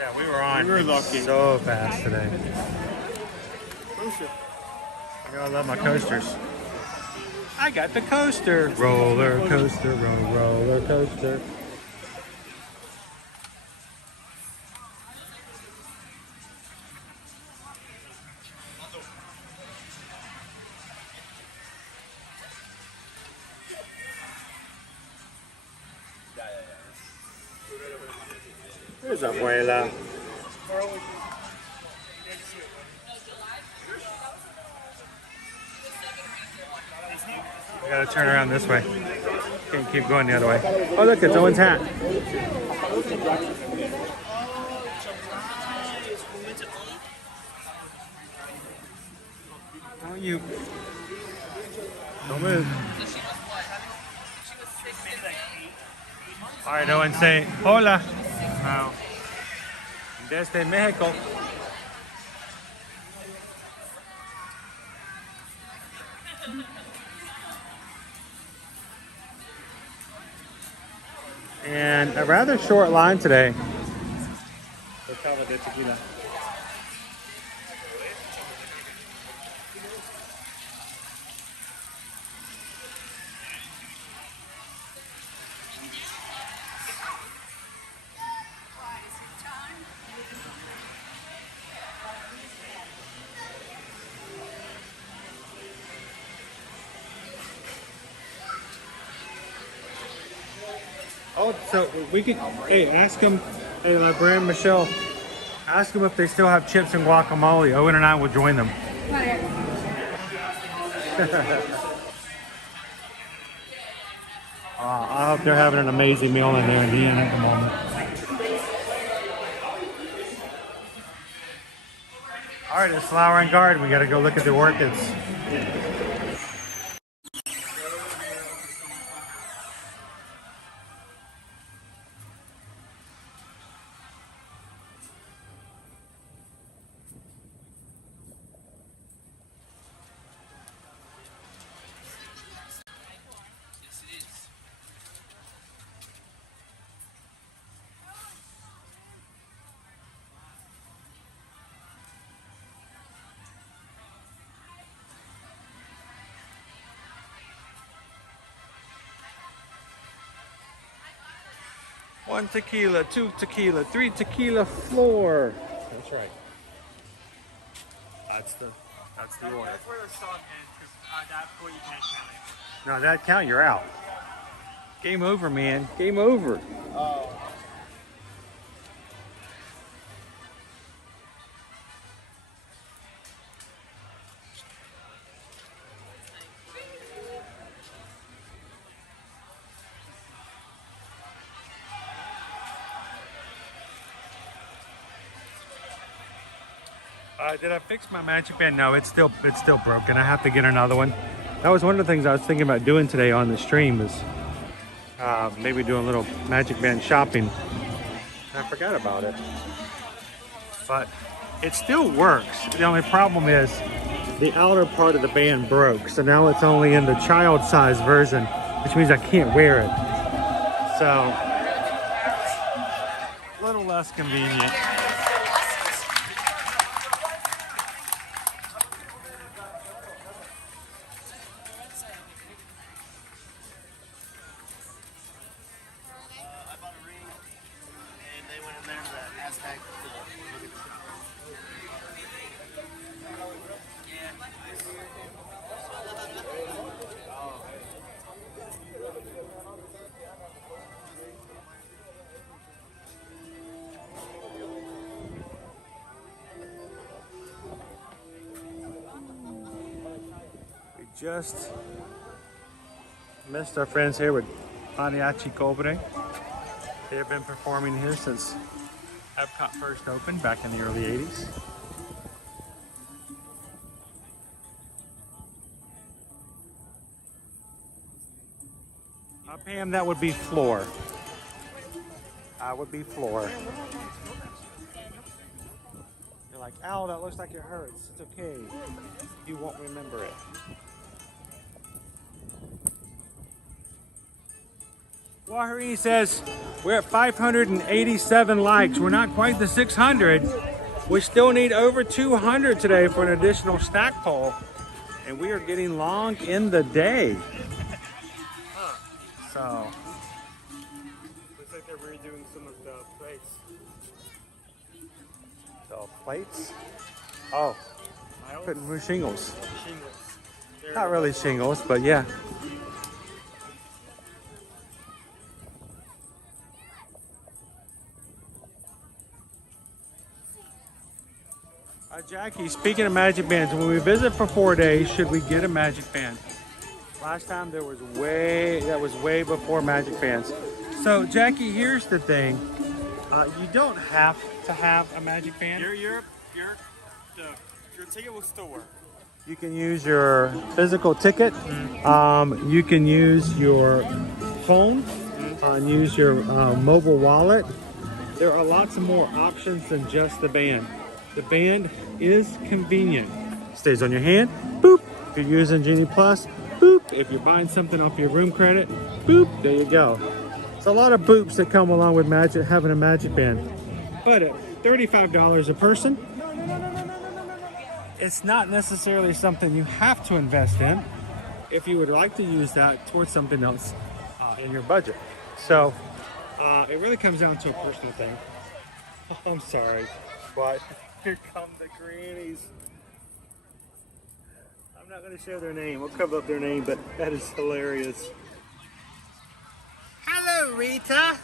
Yeah, we were on. We were lucky. So fast today. Coaster. I love my coasters. I got the coaster. Roller coaster, roller coaster. There's Abuela. I gotta turn around this way. Can't keep going the other way. Oh look, it's Owen's hat. Don't you? Don't move. All right, Owen, say hola. Now, desde Mexico. And a rather short line today. Oh, so we could, hey, ask them, hey, my brand Michelle, ask them if they still have chips and guacamole. Owen and I will join them. I hope they're having an amazing meal in there in the end at the moment. All right, it's Flower and Garden. We got to go look at the orchids. One tequila, two tequila, three tequila floor. That's right. That's the order. That's where the song ends, because at that point you can't count it. No, that count, you're out. Game over, man. Game over. Oh. Did I fix my magic band? No, it's still broken. I have to get another one. That was one of the things I was thinking about doing today on the stream, is maybe doing a little magic band shopping. I forgot about it, but it still works. The only problem is the outer part of the band broke, so now it's only in the child size version, which means I can't wear it. So a little less convenient. Just missed our friends here with Mariachi Cobre. They have been performing here since Epcot first opened back in the early 80s. Pam, that would be floor. Would be floor. You're like, ow, that looks like it hurts. It's okay. You won't remember it. Wahari says, we're at 587 likes. We're not quite the 600. We still need over 200 today for an additional stack poll. And we are getting long in the day. So. Looks like they're redoing some of the plates. The plates? Oh, putting new shingles. Not really shingles, but yeah. Jackie, speaking of magic bands, when we visit for 4 days, should we get a magic band? Last time that was way before magic bands. So Jackie, here's the thing. You don't have to have a magic band. Your ticket will still work. You can use your physical ticket. You can use your phone and use your mobile wallet. There are lots of more options than just the band. The band is convenient. Stays on your hand, boop. If you're using Genie Plus, boop. If you're buying something off your room credit, boop, there you go. It's a lot of boops that come along with having a magic band. But at $35 a person, it's not necessarily something you have to invest in if you would like to use that towards something else in your budget. So it really comes down to a personal thing. I'm sorry, but here come the grannies. I'm not going to share their name. We'll cover up their name, but that is hilarious. Hello, Rita.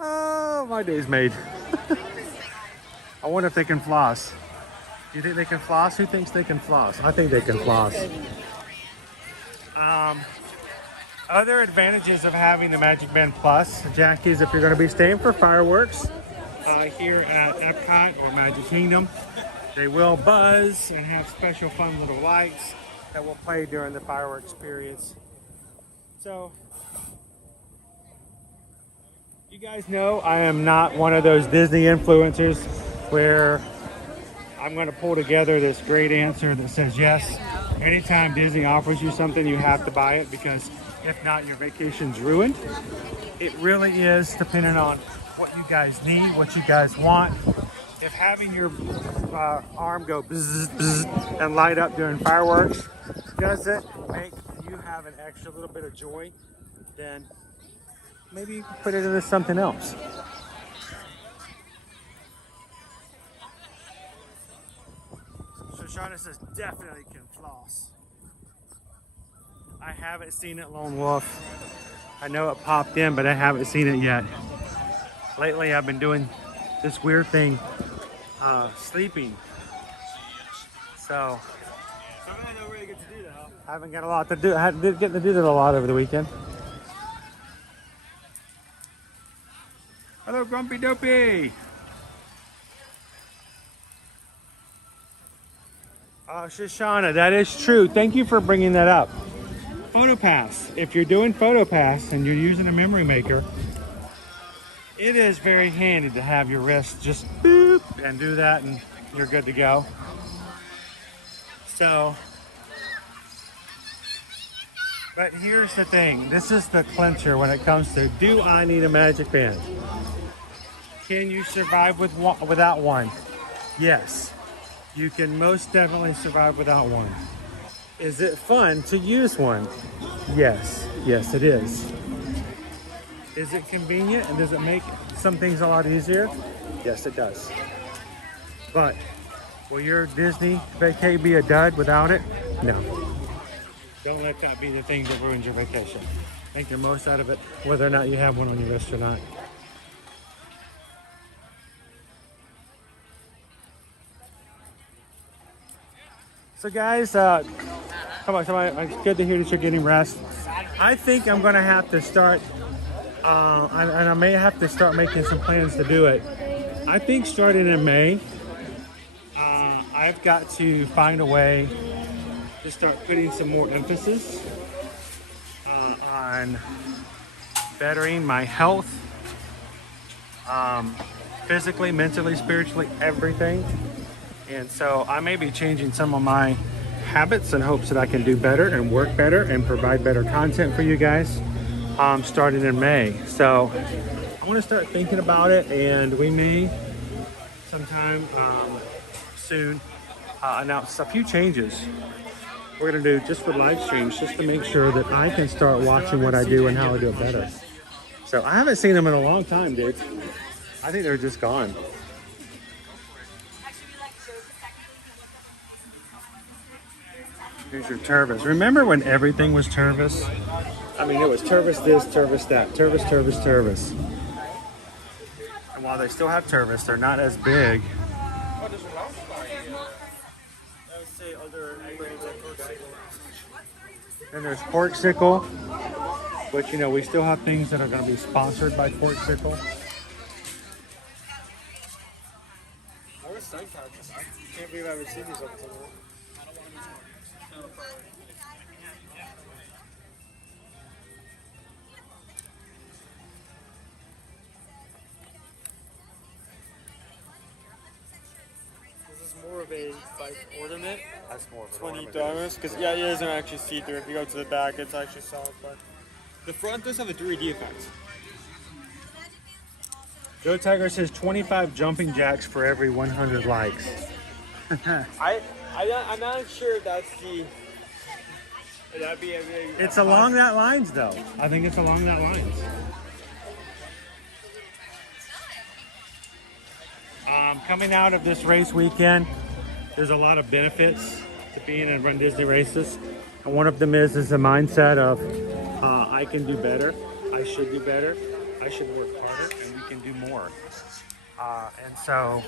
Oh, my day's made. I wonder if they can floss. Do you think they can floss? Who thinks they can floss? I think they can floss. Other advantages of having the Magic Band Plus, Jackie, is if you're going to be staying for fireworks here at Epcot or Magic Kingdom, they will buzz and have special fun little lights that will play during the fireworks periods. So, you guys know I am not one of those Disney influencers where I'm going to pull together this great answer that says yes. Anytime Disney offers you something, you have to buy it, because if not, your vacation's ruined. It really is dependent on what you guys need, what you guys want. If having your arm go bzz, bzz, and light up during fireworks doesn't make you have an extra little bit of joy, then maybe you can put it into something else. So Shauna says definitely can floss. I haven't seen it, Lone Wolf. I know it popped in, but I haven't seen it yet. Lately, I've been doing this weird thing, sleeping. So, I don't really get to do that. I haven't got a lot to do. I did get to do that a lot over the weekend. Hello, Grumpy Dopey. Oh, Shoshana, that is true. Thank you for bringing that up. PhotoPass. If you're doing PhotoPass and you're using a memory maker, it is very handy to have your wrist just boop and do that, and you're good to go. So, but here's the thing. This is the clincher when it comes to, do I need a magic band? Can you survive without one? Yes. You can most definitely survive without one. Is it fun to use one? Yes. Yes, it is. Is it convenient, and does it make some things a lot easier? Yes, it does. But will your Disney vacay be a dud without it? No. Don't let that be the thing that ruins your vacation. Make the most out of it, whether or not you have one on your list or not. So guys, come on, it's good to hear that you're getting rest. I think I'm gonna have to start, and I may have to start making some plans to do it. I think starting in May, I've got to find a way to start putting some more emphasis on bettering my health, physically, mentally, spiritually, everything. And so I may be changing some of my habits in hopes that I can do better and work better and provide better content for you guys starting in May. So I want to start thinking about it, and we may sometime soon announce a few changes we're going to do just for live streams, just to make sure that I can start watching what I do and how I do it better. So I haven't seen them in a long time, dude. I think they're just gone. Here's your Tervis. Remember when everything was Tervis? I mean, it was Tervis this, Tervis that. Tervis, Tervis, Tervis. And While they still have service, they're not as big. Oh, there's a round bar here. I would say other brands like Corksicle. Then there's Corksicle, but you know, we still have things that are going to be sponsored by Corksicle. I was sun couches. I can't believe I've ever seen these up until now. More of a like ornament. That's more of an $20 because yeah, it doesn't actually see through. If you go to the back, it's actually solid. But the front does have a 3D effect. Joe Tiger says 25 jumping jacks for every 100 likes. I'm not sure if that's the. That'd be It's along that lines though. I think it's along that lines. Coming out of this race weekend, there's a lot of benefits to being in Run Disney races. And one of them is the mindset of I can do better, I should do better, I should work harder, and we can do more. And so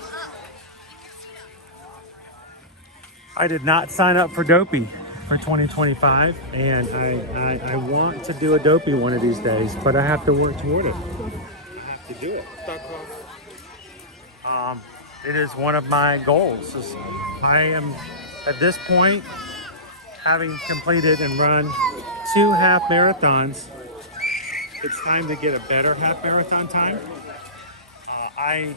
I did not sign up for Dopey for 2025, and I want to do a Dopey one of these days, but I have to work toward it. I have to do it. It is one of my goals. I am, at this point, having completed and run 2 half marathons, it's time to get a better half marathon time. I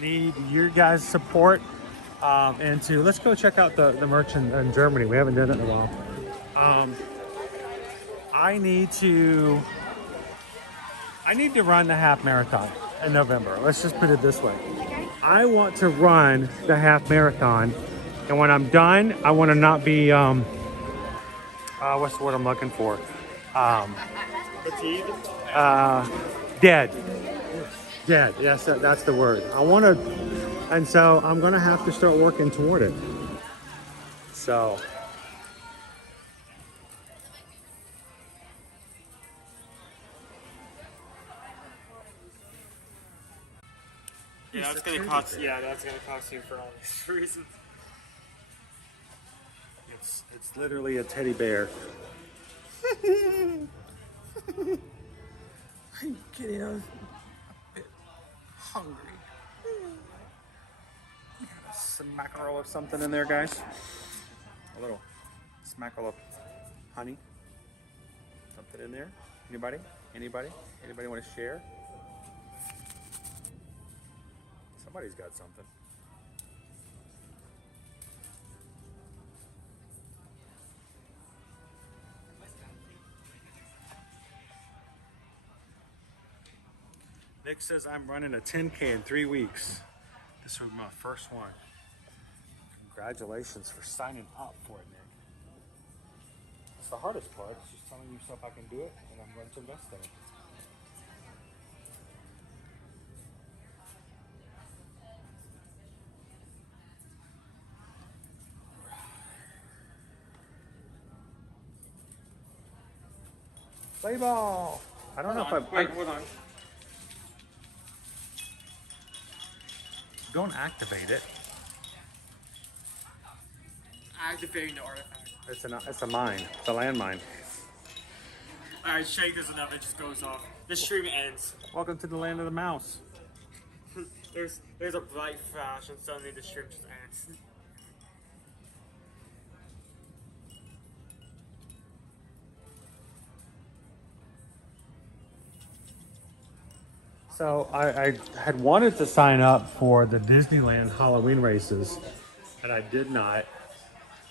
need your guys' support and to, let's go check out the merch in Germany. We haven't done it in a while. I need to run the half marathon in November. Let's just put it this way. I want to run the half marathon, and when I'm done, I want to not be what's the word I'm looking for? Fatigued? Dead. Dead. Yes, that's the word. I want to, and so I'm gonna have to start working toward it. So. Yeah, that's gonna cost. Yeah, that's gonna cost you for all these reasons. It's literally a teddy bear. I'm kidding. I was a bit hungry. Smackerel of something in there, guys. A little smackerel of honey. Something in there. Anybody? Anybody? Anybody want to share? Somebody's got something. Nick says I'm running a 10K in 3 weeks. This will be my first one. Congratulations for signing up for it, Nick. It's the hardest part. It's just telling yourself I can do it, and I'm going to invest in it. Play ball. I don't know if I. Wait, hold on. Don't activate it. Activating the artifact. It's a mine. It's a landmine. Alright, shake this enough, it just goes off. The stream ends. Welcome to the land of the mouse. There's a bright flash and suddenly the stream just ends. So I had wanted to sign up for the Disneyland Halloween races, and I did not.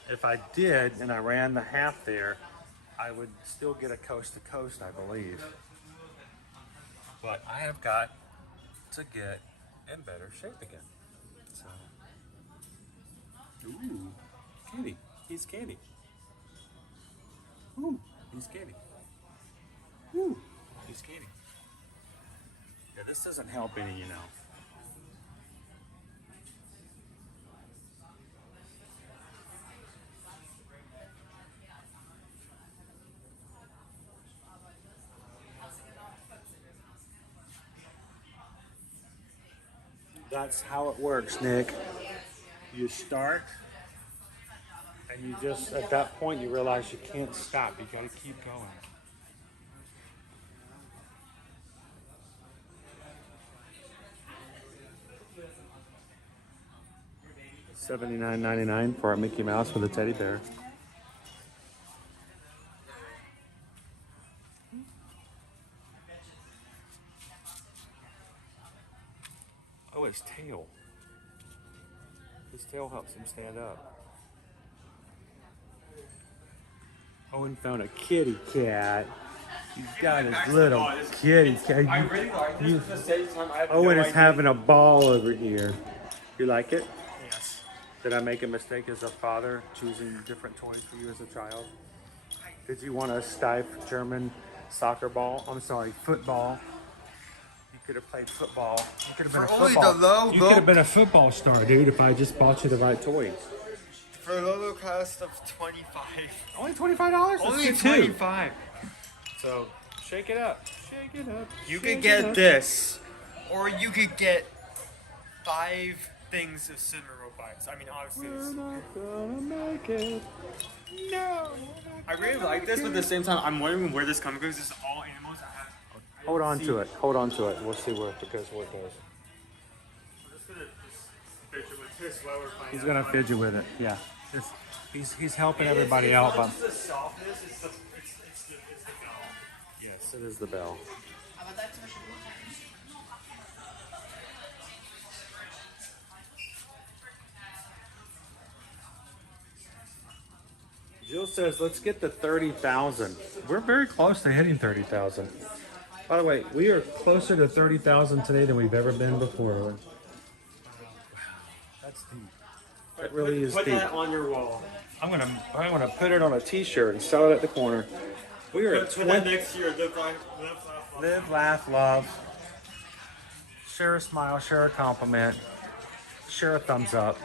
If I did and I ran the half there, I would still get a coast to coast, I believe. But I have got to get in better shape again. So, ooh, Candy. He's Candy. Ooh, he's Candy. Ooh, he's Candy. Yeah, this doesn't help any, you know. That's how it works, Nick. You start, and you just, at that point, you realize you can't stop. You gotta keep going. $79.99 for a Mickey Mouse with a teddy bear. Oh, his tail. His tail helps him stand up. Owen found a kitty cat. He's got his little kitty cat. I really like this. At the same time, I have Owen no is idea. having a ball over here. You like it? Yes. Did I make a mistake as a father choosing different toys for you as a child? Did you want a stiff German soccer ball? I'm sorry, football. You could have played football. You could have been For a only football. the low, You could have been a football star, dude, if I just bought you the right toys. For a low cost of $25. Only $25? Only Let's get two. $25. So shake it up. Shake it up. You shake could it get up. this, or you could get 5 things of cinnamon roll bites. I mean, obviously, We're not gonna make it. No. I really like this, but at the same time, I'm wondering where this comes from. This is all animals I have. Hold on to it. Hold on to it. We'll see where it goes. What it does. I'm just gonna fidget with this while we're playing. He's gonna fidget with it. Yeah. He's helping everybody out. But It's the softness. It's the bell. yes, it is the bell. Jill says, let's get to 30,000. We're very close to hitting 30,000. By the way, we are closer to 30,000 today than we've ever been before. Wow, that's deep. That really is Put deep. that on your wall. I'm gonna put it on a T-shirt and sell it at the corner. We are at Put that next to your live, laugh, love. Share a smile, share a compliment, share a thumbs up.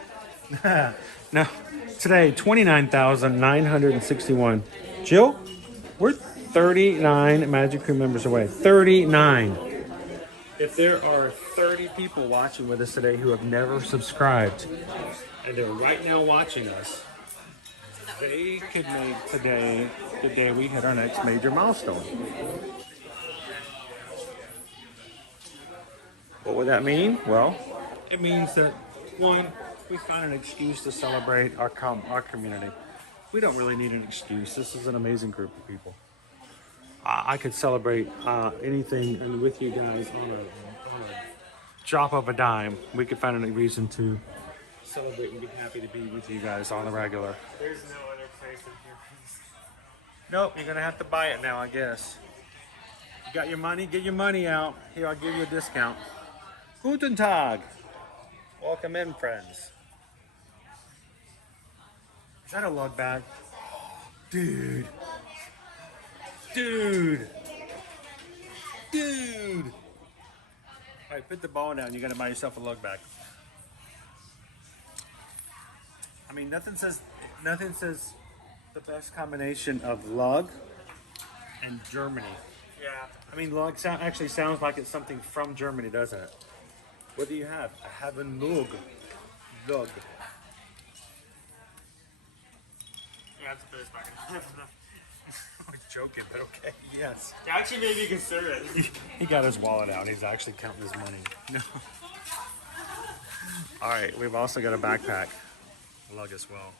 No, today 29,961. Jill, we're 39 Magic Crew members away. 39. If there are 30 people watching with us today who have never subscribed, and they're right now watching us, they could make today the day we hit our next major milestone. What would that mean? Well, it means that, one, we found an excuse to celebrate our community. We don't really need an excuse. This is an amazing group of people. I could celebrate anything and with you guys on a drop of a dime. We could find a reason to celebrate and be happy to be with you guys on the regular. There's no other place in here. Nope, you're gonna have to buy it now, I guess. You got your money? Get your money out. Here, I'll give you a discount. Guten Tag. Welcome in, friends. Is that a lug bag? Dude. Dude. Dude. All right, put the ball down. You gotta buy yourself a lug bag. I mean, nothing says the best combination of lug and Germany. Yeah. I mean, lug actually sounds like it's something from Germany, doesn't it? What do you have? I have a lug. Lug. Yeah, that's the best back. I'm joking, but okay. Yes. You actually made me consider it. He got his wallet out. He's actually counting his money. No. All right, we've also got a backpack. Lug as well.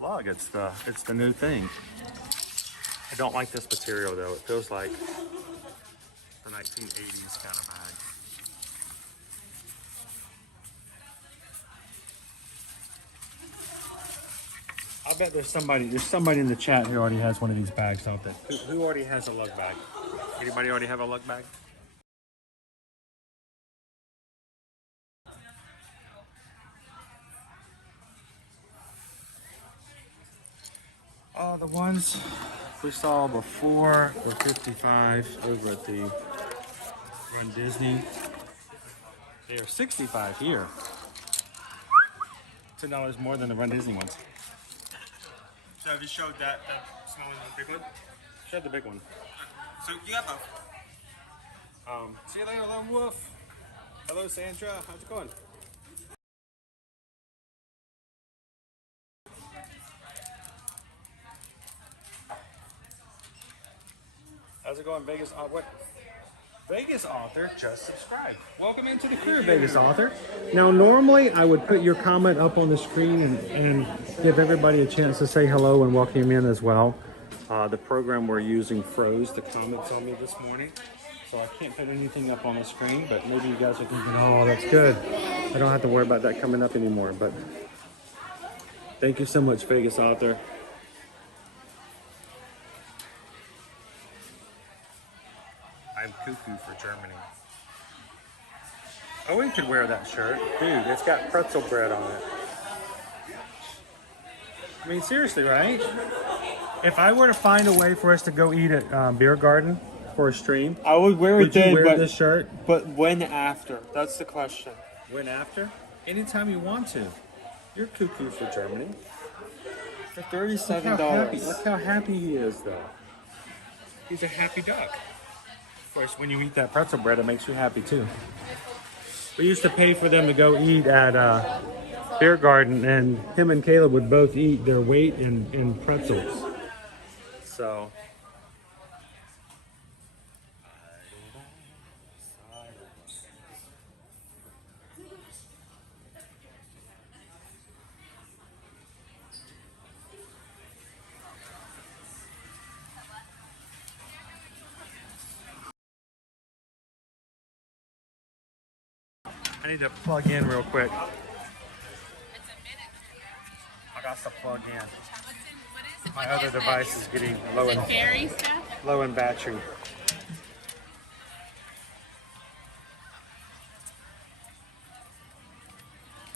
Lug, it's the new thing. I don't like this material though. It feels like the 1980s kind of bag. I bet there's somebody in the chat who already has one of these bags out there. Who already has a lug bag? Anybody already have a lug bag? Oh, the ones we saw before were 55 over at the Run Disney. They are 65 here. $10 more than the Run Disney ones. So have you showed that smell in the big one? Share the big one. So you got both. See you later, Lone Wolf. Hello, Sandra. How's it going? How's it going, Vegas? What? Vegas Author just subscribed. Welcome into the crew, Vegas Author. Now, normally I would put your comment up on the screen and give everybody a chance to say hello and welcome you in as well. The program we're using froze the comments on me this morning, so I can't put anything up on the screen, but maybe you guys are thinking, oh, that's good. I don't have to worry about that coming up anymore, but thank you so much, Vegas Author. I'm cuckoo for Germany. Owen could wear that shirt. Dude, it's got pretzel bread on it. I mean, seriously, right? If I were to find a way for us to go eat at Beer Garden for a stream, I would wear it then, wear this shirt? But when after? That's the question. When after? Anytime you want to. You're cuckoo for Germany. For $37. Look how happy he is, though. He's a happy duck. Of course, when you eat that pretzel bread, it makes you happy, too. We used to pay for them to go eat at Beer Garden, and him and Caleb would both eat their weight in pretzels. So... I need to plug in real quick. I got to plug in. My other device is getting low in battery.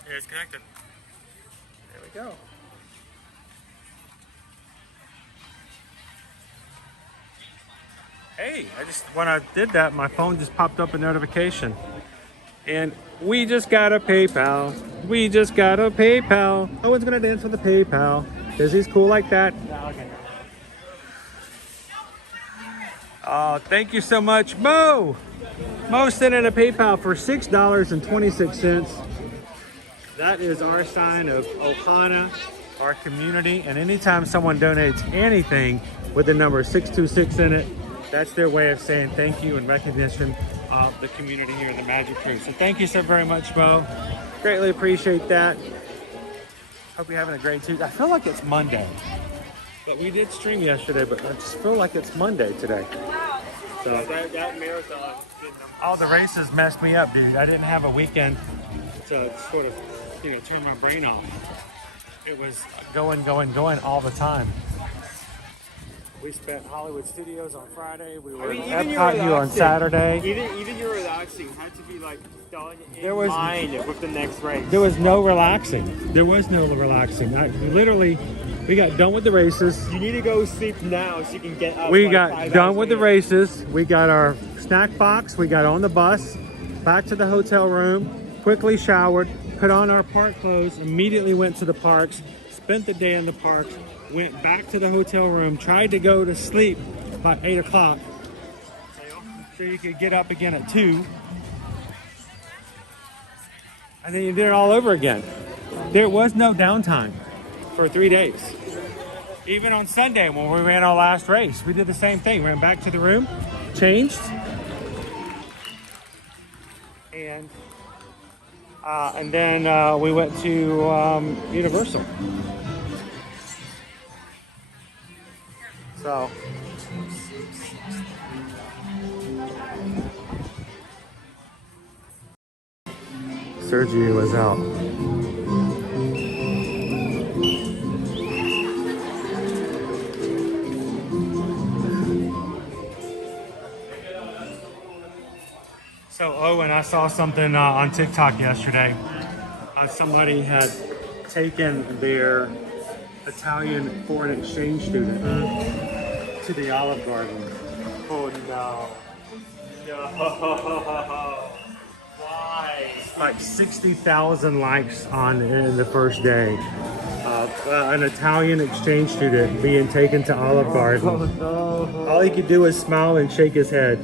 Yeah, it's connected. There we go. Hey, when I did that, my phone just popped up a notification. And we just got a PayPal. We just got a PayPal. Owen's gonna dance with the PayPal because he's cool like that. Oh, thank you so much, Mo. Mo sent in a PayPal for $6.26. That is our sign of Ohana, our community. And anytime someone donates anything with the number 626 in it, that's their way of saying thank you and recognition of the community here in the Magic Crew. So thank you so very much, Mo. Greatly appreciate that. Hope you're having a great Tuesday. I feel like it's Monday. But we did stream yesterday, but I just feel like it's Monday today. So that marathon. all the races messed me up, dude. I didn't have a weekend to sort of, turn my brain off. It was going all the time. We spent Hollywood Studios on Friday. We were at Epcot on Saturday. Even your relaxing had to be like done in mind with the next race. There was no relaxing. There was no relaxing. We got done with the races. You need to go sleep now so you can get up. We got done with the races. We got our snack box. We got on the bus, back to the hotel room, quickly showered, put on our park clothes, immediately went to the parks, spent the day in the parks, went back to the hotel room, tried to go to sleep by 8 o'clock so you could get up again at 2. And then you did it all over again. There was no downtime for 3 days. Even on Sunday when we ran our last race, we did the same thing. Ran back to the room, changed, and then we went to Universal. So Sergio was out. So Owen, I saw something on TikTok yesterday. Somebody had taken their Italian foreign exchange student to the Olive Garden. Oh no. No. Why? Like 60,000 likes in the first day. an Italian exchange student being taken to Olive Garden. Oh, no. All he could do was smile and shake his head.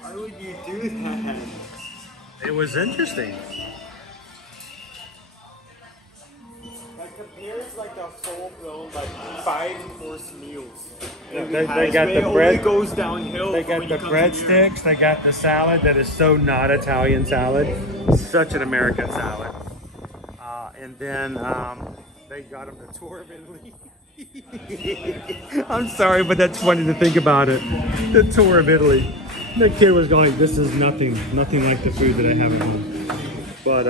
Why would you do that? It was interesting. Like compares like the full-blown like 5-course meals. They got the bread. It goes downhill. They got the breadsticks. They got the salad that is so not Italian salad. Such an American salad. And then they got him the tour of Italy. I'm sorry, but that's funny to think about it. The tour of Italy. The kid was going, this is nothing like the food that I have at home. But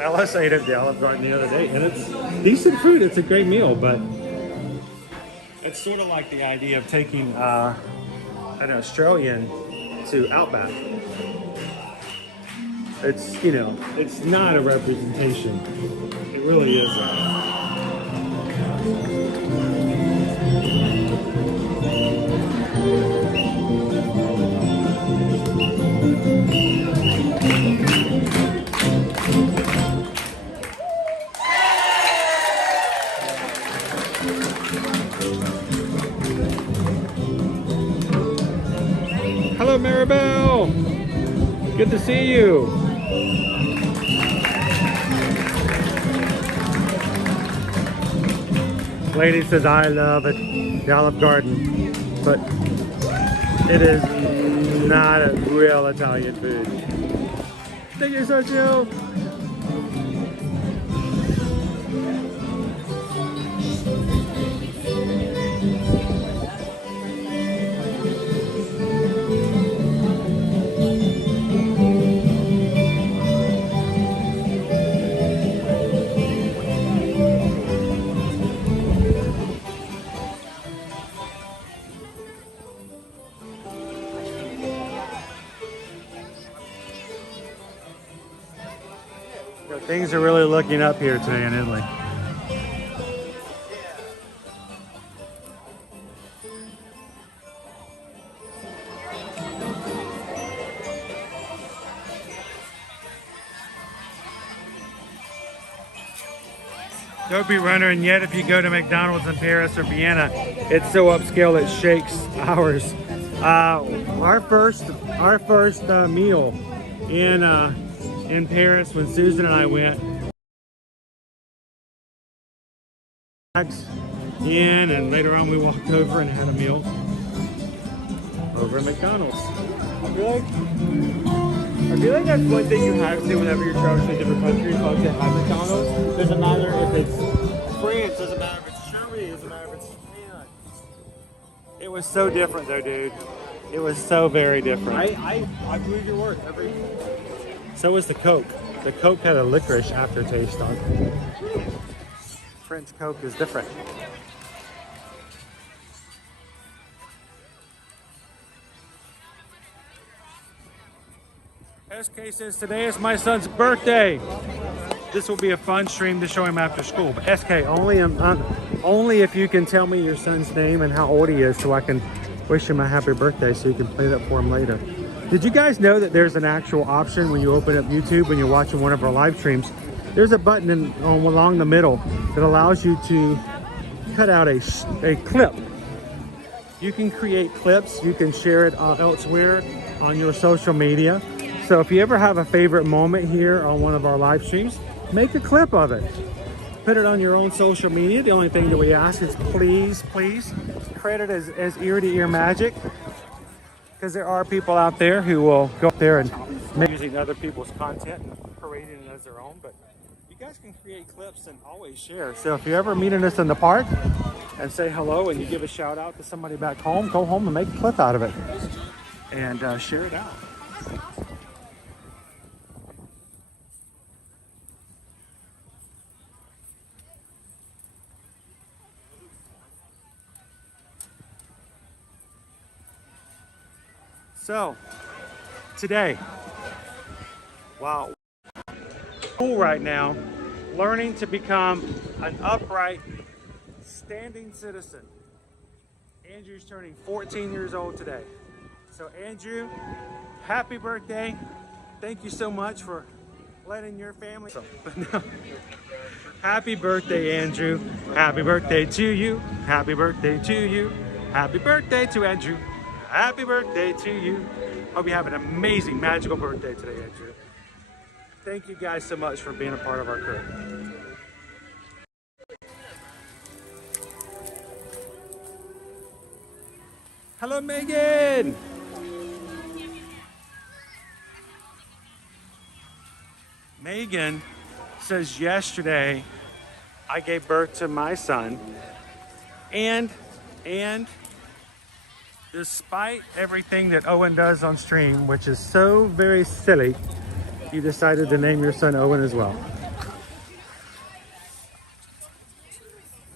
Alice ate at the Olive Garden the other day, and it's decent food. It's a great meal, but it's sort of like the idea of taking an Australian to Outback. It's, you know, it's not a representation. It really isn't. Hello, Maribel. Good to see you. Lady says, I love it, the Olive Garden, but it is not a real Italian food. Thank you, Sergio. Things are really looking up here today in Italy. Don't be wondering yet if you go to McDonald's in Paris or Vienna, it's so upscale it shakes ours. Our first meal in Paris when Susan and I went in, and later on we walked over and had a meal over at McDonald's. I feel like that's one thing you have to do whenever you're traveling to different countries, like to have McDonald's. Doesn't matter if it's France, doesn't matter if it's Germany, doesn't matter if it's Japan. It was so different though, dude. It was so very different. I believe your word. So was the Coke. The Coke had a licorice aftertaste on it. French Coke is different. SK says today is my son's birthday. This will be a fun stream to show him after school. But SK, only if you can tell me your son's name and how old he is so I can wish him a happy birthday so you can play that for him later. Did you guys know that there's an actual option when you open up YouTube when you're watching one of our live streams? There's a button along the middle that allows you to cut out a clip. You can create clips. You can share it elsewhere on your social media. So if you ever have a favorite moment here on one of our live streams, make a clip of it. Put it on your own social media. The only thing that we ask is please credit as ear-to-ear magic, because there are people out there who will go up there and make using other people's content and parading it as their own. But you guys can create clips and always share. So if you're ever meeting us in the park and say hello and you give a shout out to somebody back home, go home and make a clip out of it and share it out. So, today, wow, school right now, learning to become an upright, standing citizen. Andrew's turning 14 years old today. So Andrew, happy birthday. Thank you so much for letting your family. Happy birthday, Andrew. Happy birthday to you. Happy birthday to you. Happy birthday to Andrew. Happy birthday to you. Hope you have an amazing, magical birthday today, Andrew. Thank you guys so much for being a part of our crew. Hello, Megan. Megan says yesterday I gave birth to my son, and despite everything that Owen does on stream, which is so very silly, you decided to name your son Owen as well.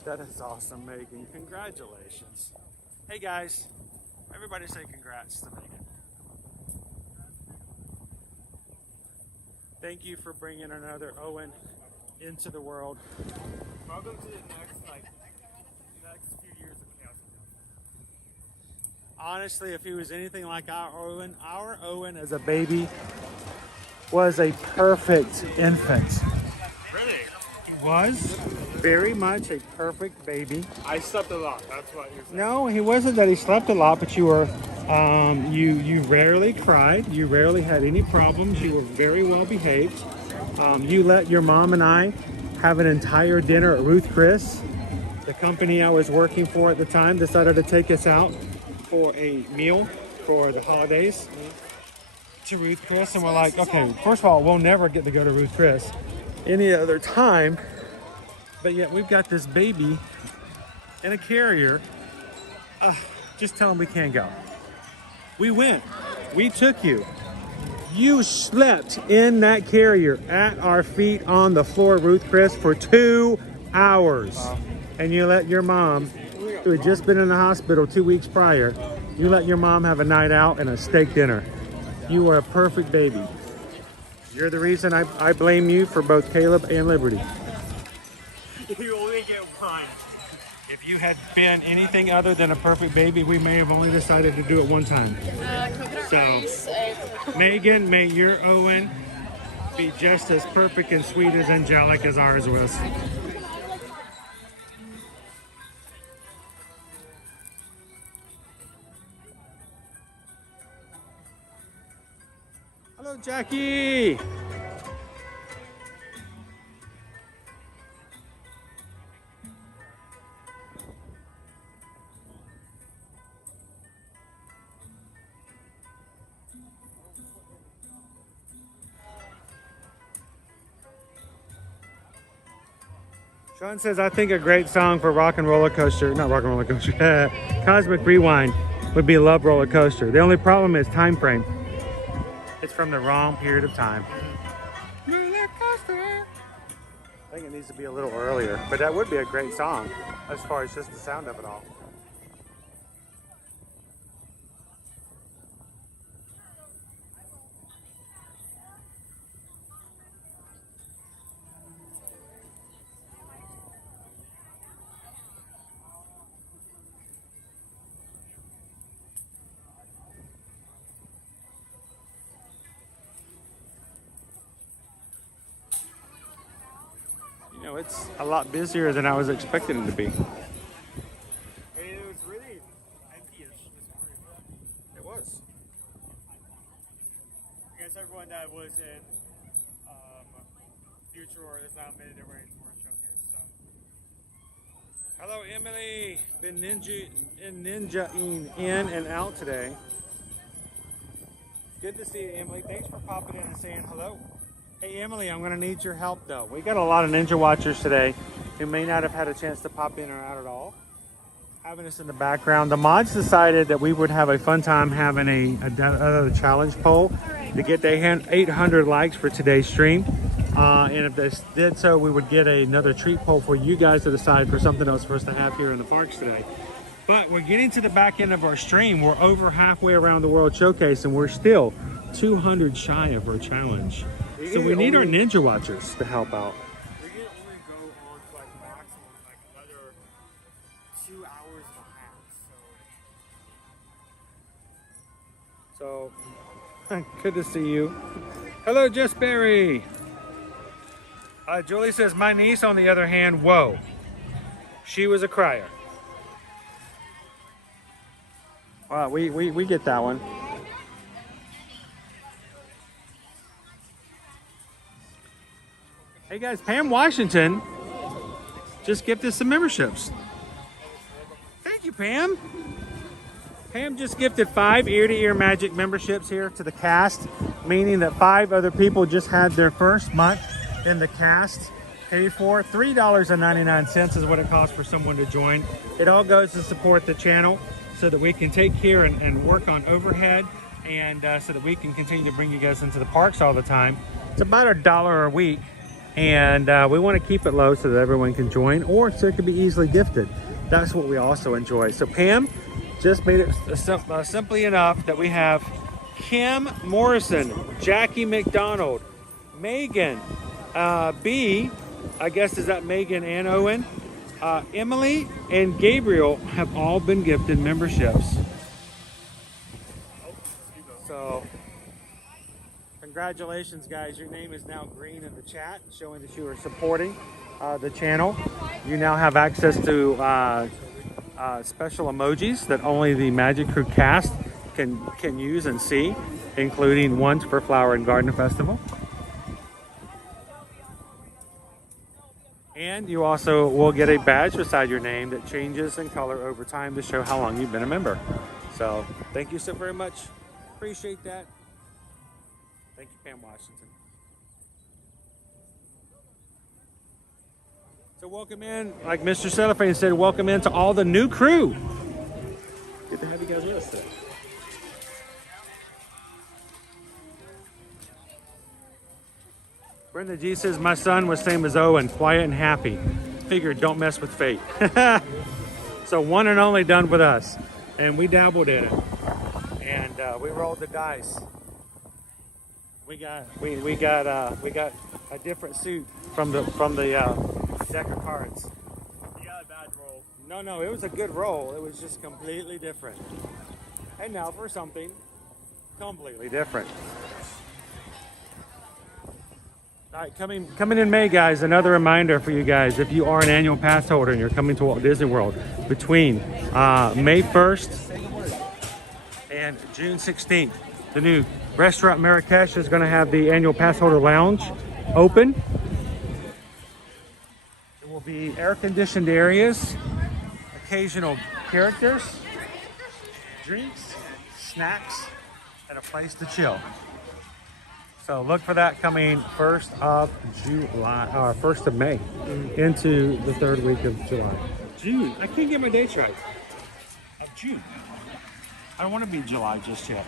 That is awesome, Megan. Congratulations. Hey guys, everybody say congrats to Megan. Thank you for bringing another Owen into the world. Welcome to the next few years of chaos. Honestly, if he was anything like our Owen as a baby was a perfect infant. Really? He was very much a perfect baby. I slept a lot. That's what you're saying. No, he wasn't that he slept a lot, but you were, you rarely cried. You rarely had any problems. You were very well behaved. You let your mom and I have an entire dinner at Ruth Chris. The company I was working for at the time decided to take us out for a meal for the holidays to Ruth Chris, and we're like, okay, first of all, we'll never get to go to Ruth Chris any other time, but yet we've got this baby in a carrier. Just tell them we can't go. We went. We took you. You slept in that carrier at our feet on the floor, Ruth Chris, for 2 hours. Wow. And you let your mom, who had just been in the hospital 2 weeks prior, you let your mom have a night out and a steak dinner. You were a perfect baby. You're the reason I blame you for both Caleb and Liberty. You only get one. If you had been anything other than a perfect baby, we may have only decided to do it one time. So, Megan, may your Owen be just as perfect and sweet as angelic as ours was. Hello, Jackie. Sean says, I think a great song for Rock and Roller Coaster, not Rock and Roller Coaster, Cosmic Rewind would be Love Roller Coaster. The only problem is time frame. It's from the wrong period of time. Roller coaster. I think it needs to be a little earlier, but that would be a great song as far as just the sound of it all. You know, it's a lot busier than I was expecting it to be. It was really empty-ish this morning. It was. I guess everyone that was in Future or is now made their way to Swirled Showcase. So. Hello, Emily. Been ninja-ing in and out today. Good to see you, Emily. Thanks for popping in and saying hello. Hey, Emily, I'm going to need your help, though. We got a lot of ninja watchers today who may not have had a chance to pop in or out at all. Having us in the background. The mods decided that we would have a fun time having another challenge poll to get the 800 likes for today's stream. And if they did so, we would get another treat poll for you guys to decide for something else for us to have here in the parks today. But we're getting to the back end of our stream. We're over halfway around the World Showcase, and we're still 200 shy of our challenge. So we need our ninja watchers to help out. We can only go on to like maximum like another 2 hours and a half. So Good to see you. Hello, Jess Berry. Julie says, my niece, on the other hand, whoa. She was a crier. Wow, we get that one. Hey guys, Pam Washington just gifted some memberships. Thank you, Pam. Pam just gifted 5 ear-to-ear magic memberships here to the cast, meaning that 5 other people just had their first month in the cast paid for. $3.99 is what it costs for someone to join. It all goes to support the channel so that we can take care and work on overhead, and so that we can continue to bring you guys into the parks all the time. It's about $1 a week, and we want to keep it low so that everyone can join, or so it can be easily gifted. That's what we also enjoy. So Pam just made it simply enough that we have Kim Morrison, Jackie McDonald, Megan, B, I guess is that Megan and Owen, Emily and Gabriel have all been gifted memberships. So congratulations, guys. Your name is now green in the chat, showing that you are supporting the channel. You now have access to special emojis that only the Magic Crew cast can use and see, including ones for Flower and Garden Festival. And you also will get a badge beside your name that changes in color over time to show how long you've been a member. So thank you so very much. Appreciate that. Thank you, Pam Washington. So welcome in, like Mr. Cellophane said, welcome in to all the new crew. Good to have you guys with us today. Brenda G says, my son was same as Owen, quiet and happy. Figured, don't mess with fate. So one and only done with us. And we dabbled in it. And we rolled the dice. We got a different suit from the deck of cards. You got a bad roll. No, it was a good roll. It was just completely different. And now for something completely different. All right, coming in May, guys, another reminder for you guys. If you are an annual pass holder and you're coming to Walt Disney World between May 1st and June 16th, the new Restaurant Marrakesh is going to have the annual pass holder lounge open. There will be air-conditioned areas, occasional characters, drinks, snacks, and a place to chill. So look for that coming 1st of July, or 1st of May into the 3rd week of July. June, I can't get my dates right. June. I don't want to be July just yet.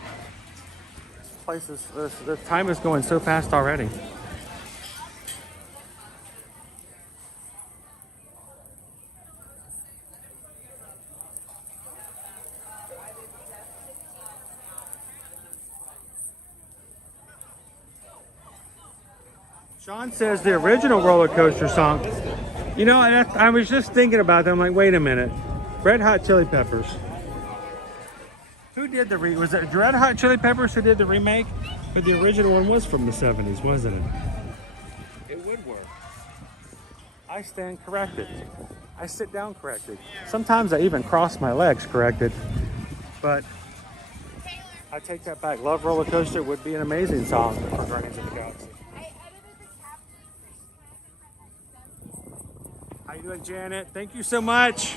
The time is going so fast already. Sean says the original roller coaster song. You know, and I was just thinking about that. I'm like, wait a minute. Red Hot Chili Peppers. Who did the was it Red Hot Chili Peppers who did the remake? But the original one was from the 70s, wasn't it? It would work. I stand corrected. I sit down corrected. Sometimes I even cross my legs corrected. But I take that back. Love Roller Coaster would be an amazing song for Guardians of the Galaxy. How you doing, Janet? Thank you so much.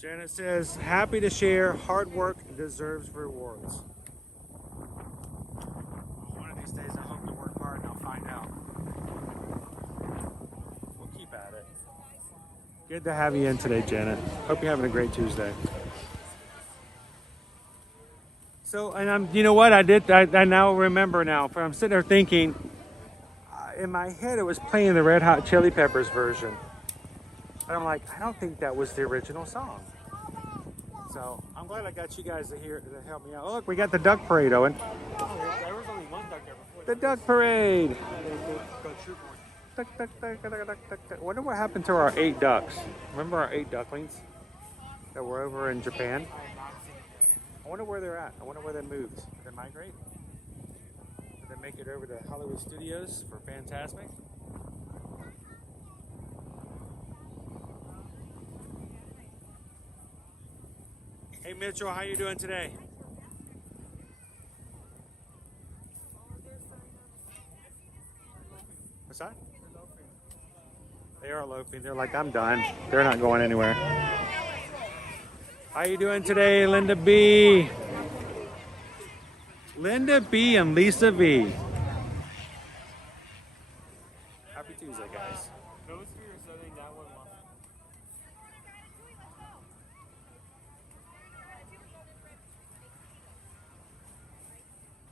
Janet says, happy to share, hard work deserves rewards. One of these days I hope to work hard and I'll find out. We'll keep at it. Good to have you in today, Janet. Hope you're having a great Tuesday. So, and you know what I now remember now. I'm sitting there thinking, in my head it was playing the Red Hot Chili Peppers version. But I'm like, I don't think that was the original song. So I'm glad I got you guys to help me out. Oh, look, we got the duck parade, Owen. Oh, there was only one duck there before. The duck parade. I wonder what happened to our 8 ducks. Remember our 8 ducklings that were over in Japan? I wonder where they're at. I wonder where they moved. Did they migrate? Did they make it over to Hollywood Studios for Fantasmic? Hey Mitchell, how you doing today? What's that? They are loafing. They're like, I'm done. They're not going anywhere. How you doing today, Linda B? Linda B and Lisa V. Happy Tuesday, guys.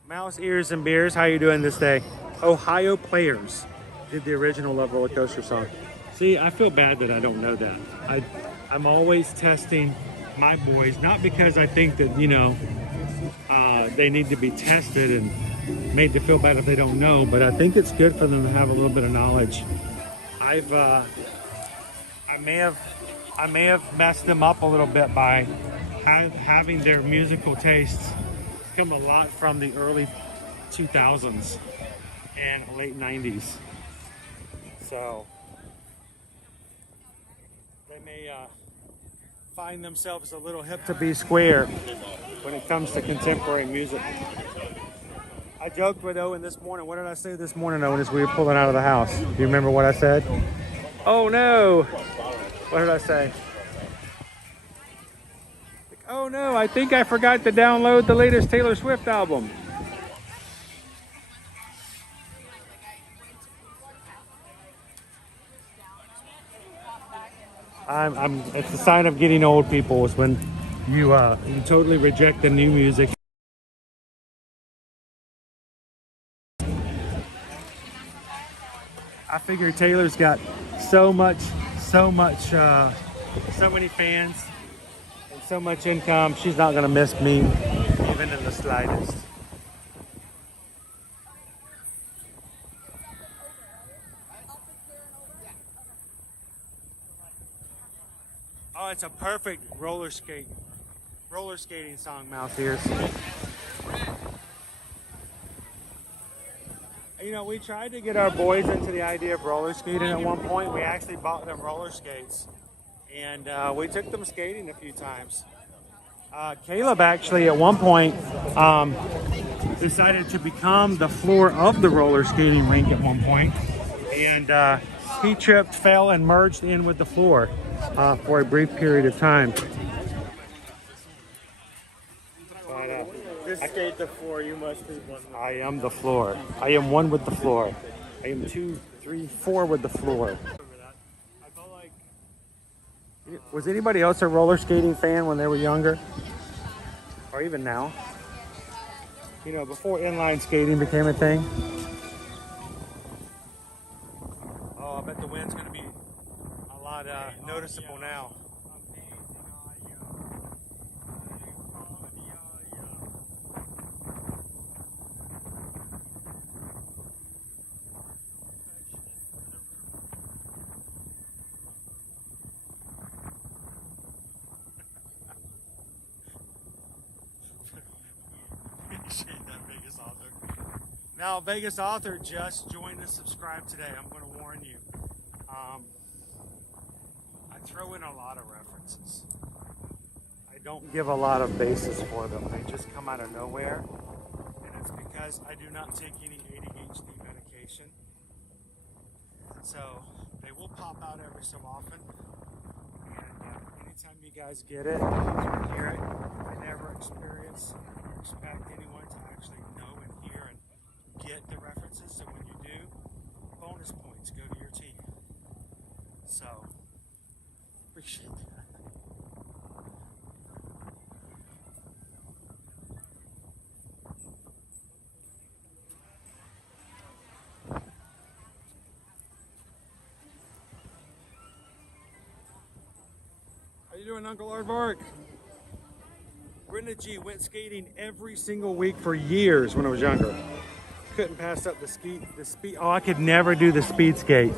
Mouse Ears and Beers, how you doing this day? Ohio Players did the original Love Roller Coaster song. See, I feel bad that I don't know that. I'm always testing my boys, not because I think that, you know, they need to be tested and made to feel bad if they don't know, but I think it's good for them to have a little bit of knowledge. I may have messed them up a little bit by having their musical tastes come a lot from the early 2000s and late 90s. So they may find themselves a little hip to be square when it comes to contemporary music. I joked with Owen this morning. What did I say this morning, Owen, as we were pulling out of the house? Do you remember what I said? Oh no! What did I say? Oh no, I think I forgot to download the latest Taylor Swift album. It's a sign of getting old, people, is when you totally reject the new music. I figure Taylor's got so many fans and so much income, she's not gonna miss me even in the slightest. Oh, it's a perfect roller skating song, Mouse Ears. You know, we tried to get our boys into the idea of roller skating at one point. We actually bought them roller skates, and we took them skating a few times. Caleb actually at one point decided to become the floor of the roller skating rink at one point, and he tripped, fell, and merged in with the floor for a brief period of time. This skate the floor, you must be one. I am the floor. I am one with the floor. I am 2, 3, 4 with the floor. I felt like... Was anybody else a roller skating fan when they were younger? Or even now? You know, before inline skating became a thing? Oh, I bet the wind's going to be a lot noticeable now. Now, Vegas Author just joined the subscribe today. I'm going to warn you. I throw in a lot of references. I don't give a lot of basis for them. They just come out of nowhere. And it's because I do not take any ADHD medication. So they will pop out every so often. And anytime you guys get it, you hear it, I never expect anyone to actually know and hear and get the references, so when you do, bonus points go to your team. So, appreciate that. How you doing, Uncle Aardvark? Brenda G went skating every single week for years when I was younger. couldn't pass up the speed. Oh, I could never do the speed skate.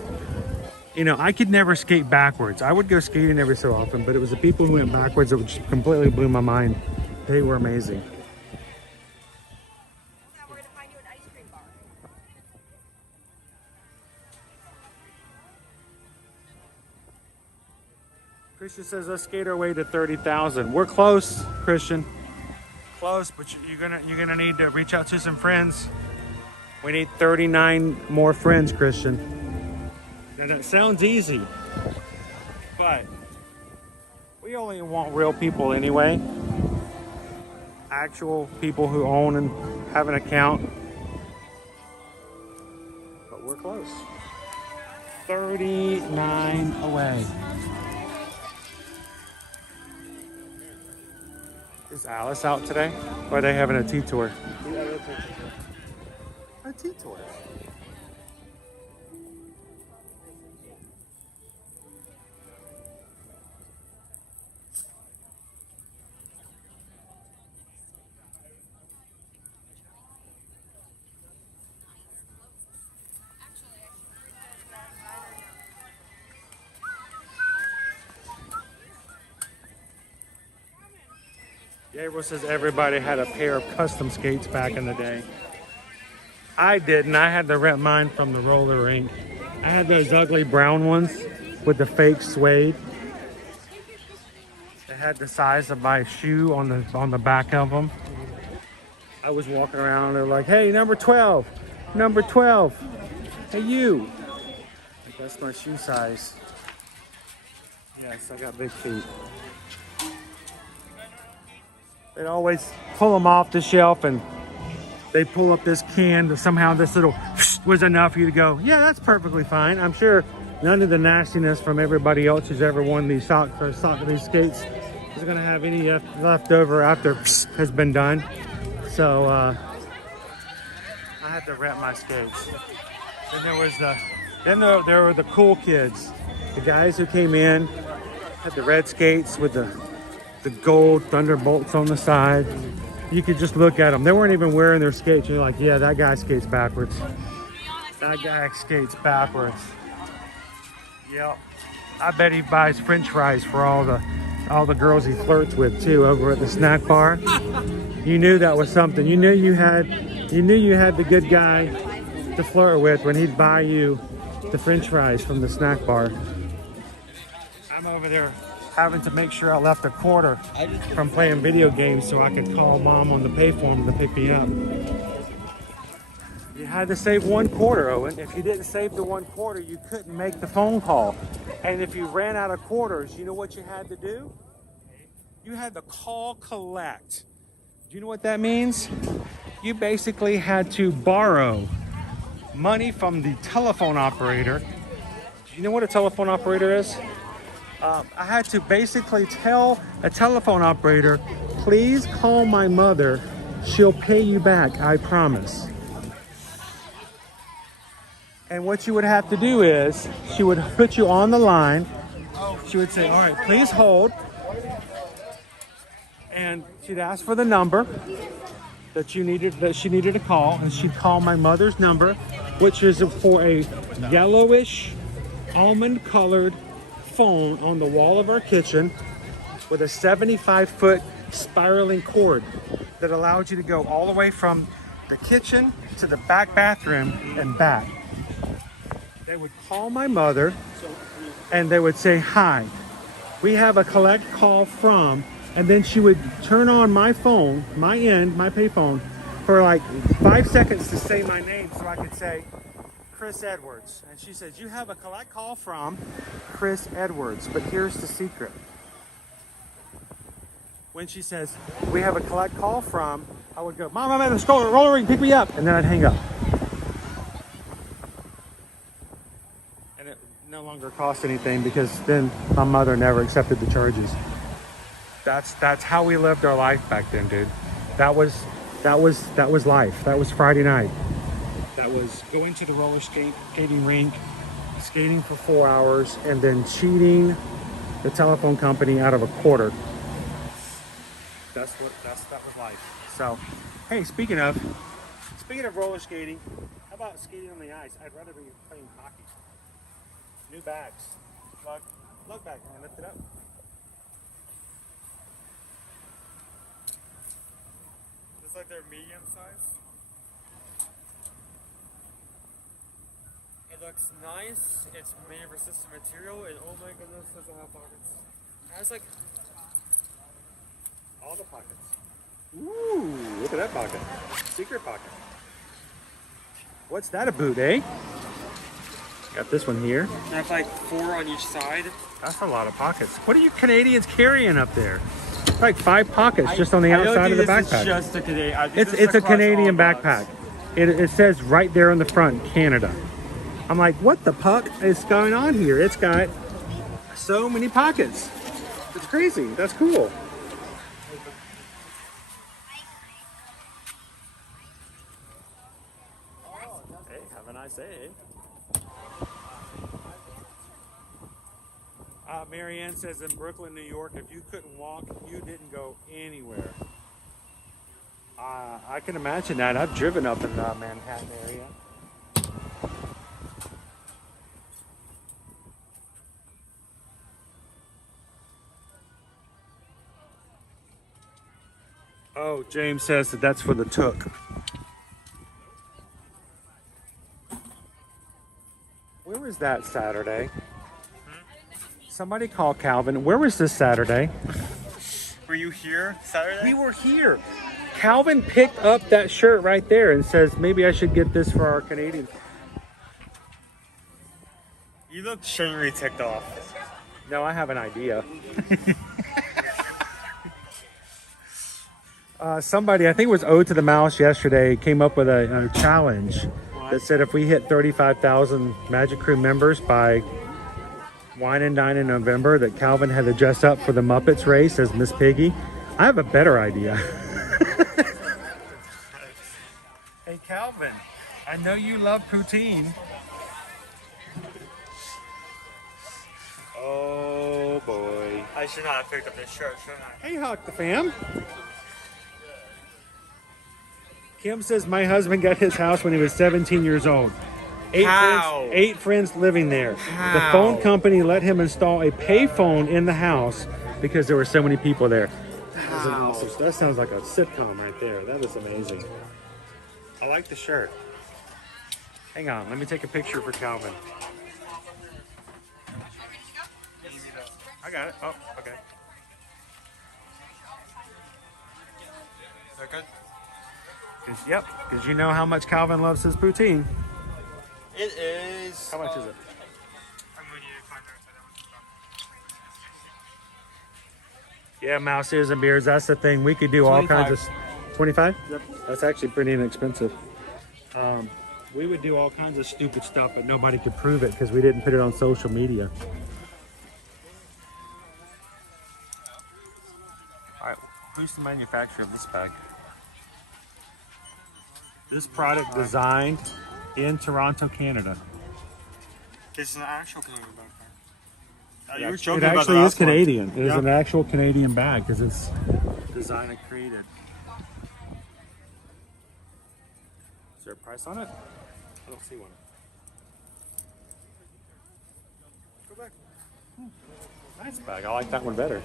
You know, I could never skate backwards. I would go skating every so often, but it was the people who went backwards that just completely blew my mind. They were amazing. Christian says let's skate our way to 30,000. We're close, Christian. Close, but you're gonna need to reach out to some friends. We need 39 more friends, Christian. And it sounds easy, but we only want real people anyway. Actual people who own and have an account. But we're close. 39 away. Is Alice out today? Or are they having a tea tour? A tea tour. Gabriel says everybody had a pair of custom skates back in the day. I didn't. I had to rent mine from the roller rink. I had those ugly brown ones with the fake suede. They had the size of my shoe on the back of them. I was walking around and they're like, hey, number 12, number 12. Hey, you. Like, that's my shoe size. Yes, I got big feet. They'd always pull them off the shelf and they pull up this can that somehow this little was enough for you to go, yeah, that's perfectly fine. I'm sure none of the nastiness from everybody else who's ever worn these these skates is gonna have any left over after has been done. So I had to rent my skates. Then there were the cool kids, the guys who came in, had the red skates with the gold thunderbolts on the side. You could just look at them. They weren't even wearing their skates. You're like, yeah, that guy skates backwards. That guy skates backwards. Yep. I bet he buys French fries for all the girls he flirts with too over at the snack bar. You knew that was something. You knew you had the good guy to flirt with when he'd buy you the French fries from the snack bar. I'm over there having to make sure I left a quarter from playing video games so I could call mom on the payphone to pick me up. You had to save one quarter, Owen. If you didn't save the one quarter, you couldn't make the phone call. And if you ran out of quarters, you know what you had to do? You had to call collect. Do you know what that means? You basically had to borrow money from the telephone operator. Do you know what a telephone operator is? I had to basically tell a telephone operator, please call my mother. She'll pay you back, I promise. And what you would have to do is, she would put you on the line. She would say, all right, please hold. And she'd ask for the number that she needed to call. And she'd call my mother's number, which is for a yellowish, almond-colored phone on the wall of our kitchen with a 75-foot spiraling cord that allowed you to go all the way from the kitchen to the back bathroom and back. They would call my mother and they would say, hi, we have a collect call from, and then she would turn on my phone, my pay phone, for like 5 seconds to say my name so I could say, Chris Edwards. And she says, you have a collect call from Chris Edwards, but here's the secret. When she says, we have a collect call from, I would go, Mom, I'm at the roller rink, pick me up. And then I'd hang up. And it no longer cost anything because then my mother never accepted the charges. That's how we lived our life back then, dude. That was life. That was Friday night. That was going to the roller skating rink, skating for 4 hours, and then cheating the telephone company out of a quarter. That was life. So, hey, speaking of Speaking of roller skating, how about skating on the ice? I'd rather be playing hockey. New bags. Look back and lift it up. It's like they're medium size. It looks nice. It's made of resistant material, and oh my goodness, does it have pockets? It has like all the pockets. Ooh, look at that pocket. Secret pocket. What's that, a boot, eh? Got this one here. That's like 4 on each side. That's a lot of pockets. What are you Canadians carrying up there? It's like 5 pockets just on the outside of the backpack. It's just a Canadian. It's a Canadian backpack. It says right there on the front, Canada. I'm like, what the puck is going on here? It's got so many pockets. It's crazy. That's cool. Hey, have a nice day. Marianne says in Brooklyn, New York, if you couldn't walk, you didn't go anywhere. I can imagine that. I've driven up in the Manhattan area. Oh, James says that that's for the took. Where was that Saturday? Somebody call Calvin. Where was this Saturday? Were you here Saturday? We were here. Calvin picked up that shirt right there and says, maybe I should get this for our Canadians. You look genuinely ticked off. No, I have an idea. Somebody, I think it was Ode to the Mouse yesterday, came up with a challenge that said if we hit 35,000 Magic Crew members by Wine and Dine in November, that Calvin had to dress up for the Muppets race as Miss Piggy. I have a better idea. Hey Calvin, I know you love poutine. Oh boy. I should not have picked up this shirt, shouldn't I? Hey Hawk the fam. Kim says my husband got his house when he was 17 years old. Eight friends living there. How? The phone company let him install a payphone in the house because there were so many people there. That sounds like a sitcom right there. That is amazing. I like the shirt. Hang on, let me take a picture for Calvin. I got it. Oh, okay. Is that good? Yep, because you know how much Calvin loves his poutine. It is. How much is it? I'm going to need to find out. Yeah, mouse ears and beards. That's the thing. We could do all 25. kinds of. 25? Yep. That's actually pretty inexpensive. We would do all kinds of stupid stuff, but nobody could prove it because we didn't put it on social media. All right, who's the manufacturer of this bag? This product designed in Toronto, Canada. This is an actual Canadian backpack. You were It joking about the actually is last one. Canadian. It is Yeah. an actual Canadian bag because it's designed and created. Is there a price on it? I don't see one. Go back. Nice bag. I like that one better.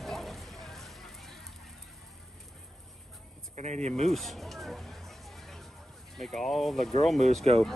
It's a Canadian moose. Make all the girl moose go.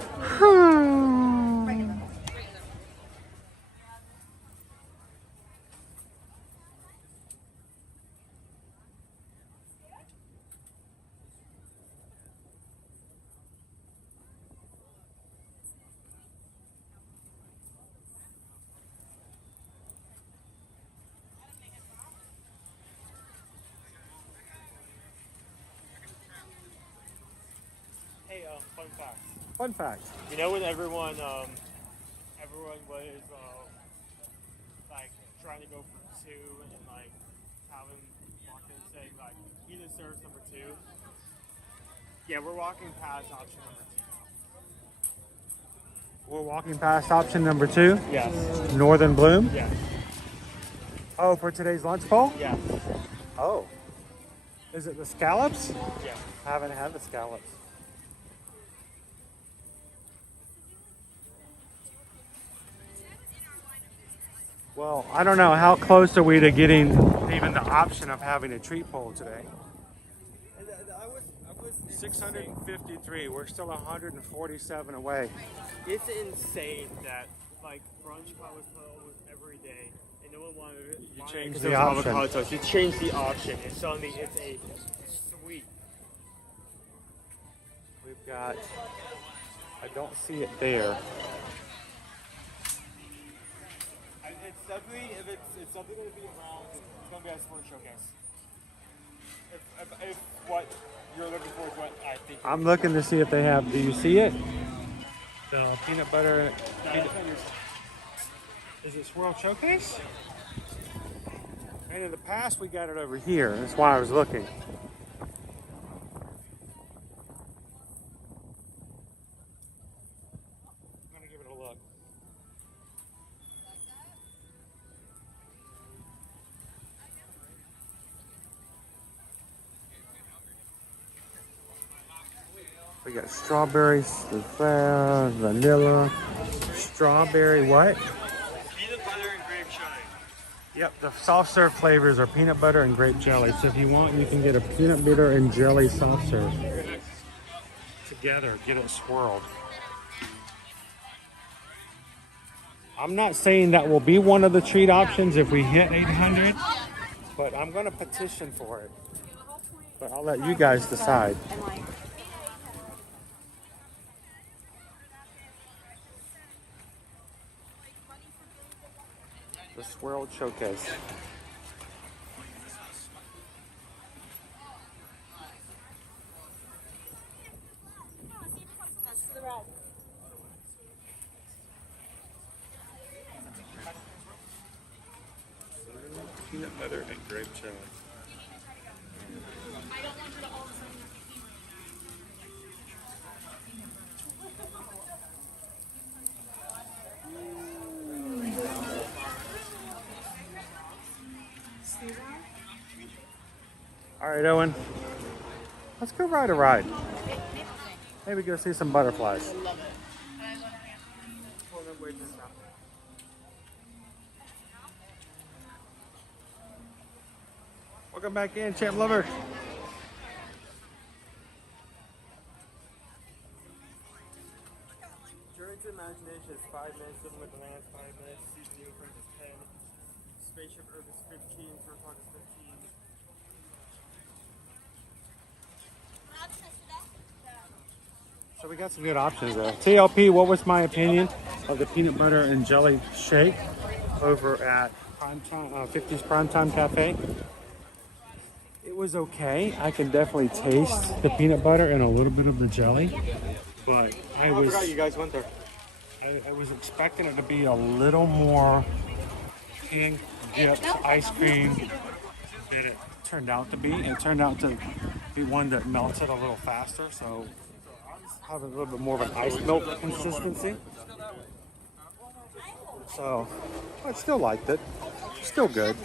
Hey, fun fact. Fun fact. You know when everyone was like trying to go for 2 and like Calvin walked in saying like either serves number 2. Yeah, we're walking past option number 2 now. We're walking past option number 2. Yes. Northern Bloom. Yeah. Oh, for today's lunch bowl? Yeah. Oh. Is it the scallops? Yeah. I haven't had the scallops. Well, I don't know, how close are we to getting even the option of having a treat pole today? I was 653, we're still 147 away. It's insane that like Brunchcot was put almost every day, and no one wanted it. You changed the option. You changed the option, and suddenly it's a sweet. We've got, I don't see it there. It's definitely, if it's something going to be around, it's going to be a Swirled Showcase. If what you're looking for is what I think. I'm looking to see if they have, do you see it? The peanut butter. Is it Swirled Showcase? And in the past we got it over here. That's why I was looking. I'm gonna give it a look. We got strawberries, vanilla, strawberry what? Peanut butter and grape jelly. Yep, the soft serve flavors are peanut butter and grape jelly. So if you want, you can get a peanut butter and jelly soft serve. Together, get it swirled. I'm not saying that will be one of the treat options if we hit 800, but I'm gonna petition for it. But I'll let you guys decide. The Swirled Showcase. Peanut butter and grape jelly. All right, Owen, let's go ride a ride. Maybe go see some butterflies. Welcome back in, Champ Lover. Journey to Imagination is 5 minutes, Living with the Land is 5 minutes, Season New Friends is 10, Spaceship Earth is 15, First Park is 15. So we got some good options there. TLP, what was my opinion of the peanut butter and jelly shake over at Primetime, 50's Primetime Cafe? It was okay. I can definitely taste the peanut butter and a little bit of the jelly, but I forgot you guys went there. I was expecting it to be a little more hand-dipped ice cream than it turned out to be. It turned out to be one that melted a little faster, so have a little bit more of an ice milk consistency. So I still liked it. Still good.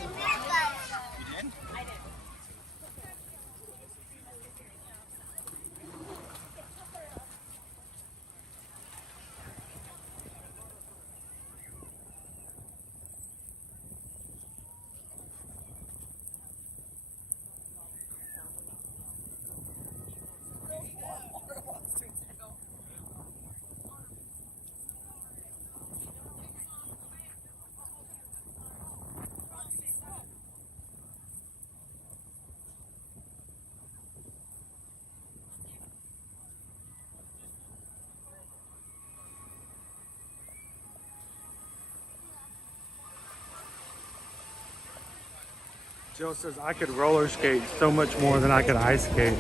Jill says I could roller skate so much more than I could ice skate.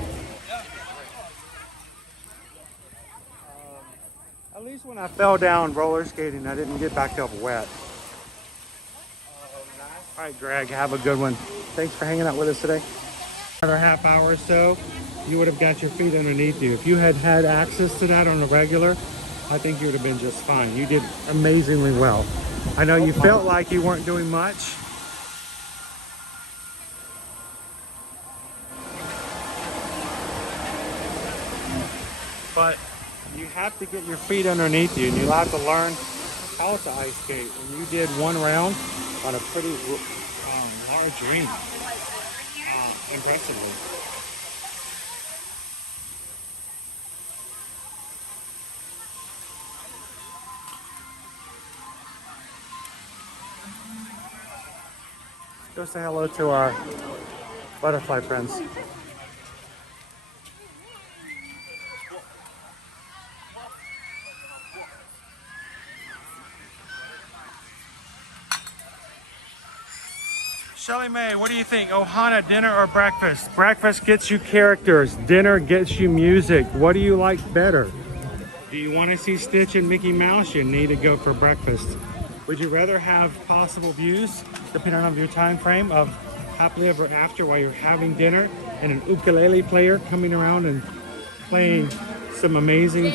At least when I fell down roller skating, I didn't get back up wet. All right, Greg, have a good one. Thanks for hanging out with us today. Another half hour or so, you would have got your feet underneath you. If you had had access to that on a regular, I think you would have been just fine. You did amazingly well. I know you felt like you weren't doing much. But you have to get your feet underneath you, and you'll have to learn house ice skate, and you did one round on a pretty large rink, impressively. Go say hello to our butterfly friends. Shelly Mae, what do you think? Ohana, dinner or breakfast? Breakfast gets you characters. Dinner gets you music. What do you like better? Do you want to see Stitch and Mickey Mouse? You need to go for breakfast. Would you rather have possible views, depending on your time frame, of happily ever after while you're having dinner and an ukulele player coming around and playing some amazing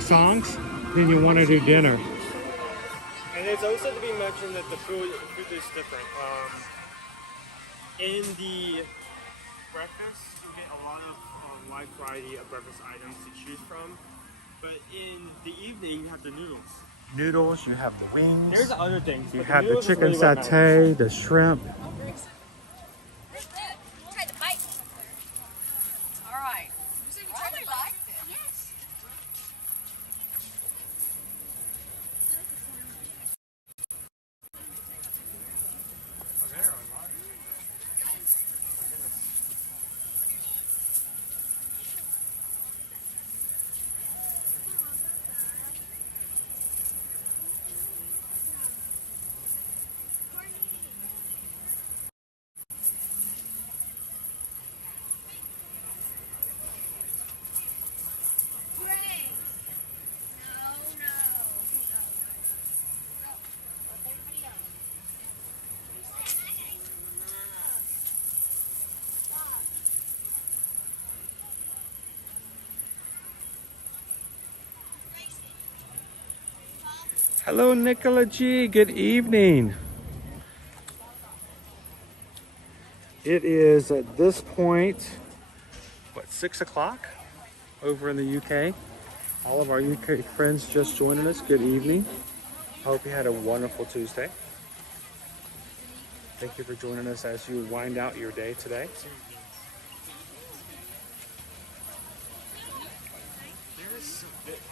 songs? Then you want to do dinner. And it's also to be mentioned that the food is different. In the breakfast, you get a lot of wide variety of breakfast items to choose from. But in the evening, you have the noodles. Noodles, you have the wings. There's other things. You have the chicken satay, the shrimp. Try to bite. All right. You said you tried to bite? Yes. Hello, Nicola G. Good evening. It is at this point, what, 6 o'clock over in the UK. All of our UK friends just joining us. Good evening. I hope you had a wonderful Tuesday. Thank you for joining us as you wind out your day today.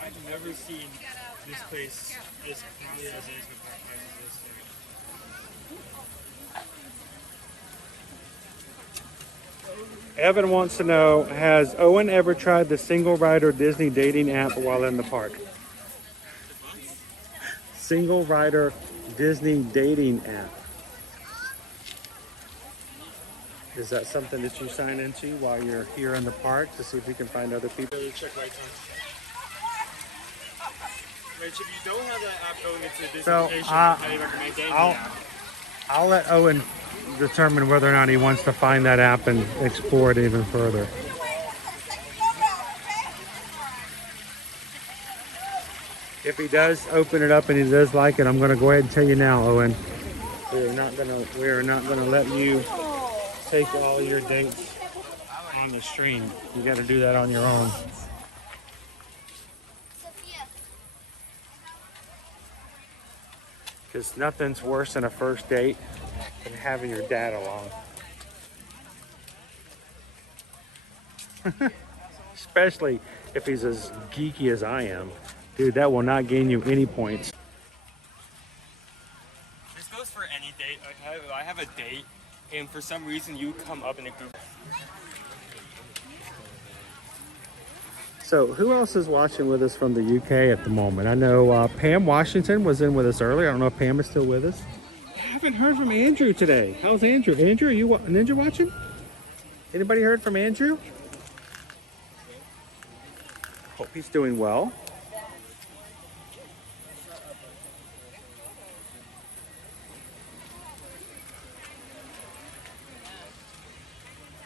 I've never seen this place as crowded as it is with that prices listed. Evan wants to know, has Owen ever tried the single rider Disney dating app while in the park? Single rider Disney dating app. Is that something that you sign into while you're here in the park to see if you can find other people? Check right now. Rich, if you don't have that app going into the Disney So, location, I highly recommend getting the app. I'll let Owen determine whether or not he wants to find that app and explore it even further. If he does open it up and he does like it, I'm going to go ahead and tell you now, Owen. We are not going to let you take all your dates on the stream. You got to do that on your own. Because nothing's worse than a first date than having your dad along. Especially if he's as geeky as I am. Dude, that will not gain you any points. This goes for any date. I have a date, and for some reason you come up in a group. So who else is watching with us from the UK at the moment? I know Pam Washington was in with us earlier. I don't know if Pam is still with us. I haven't heard from Andrew today. How's Andrew? Andrew, are you Ninja watching? Anybody heard from Andrew? Hope he's doing well.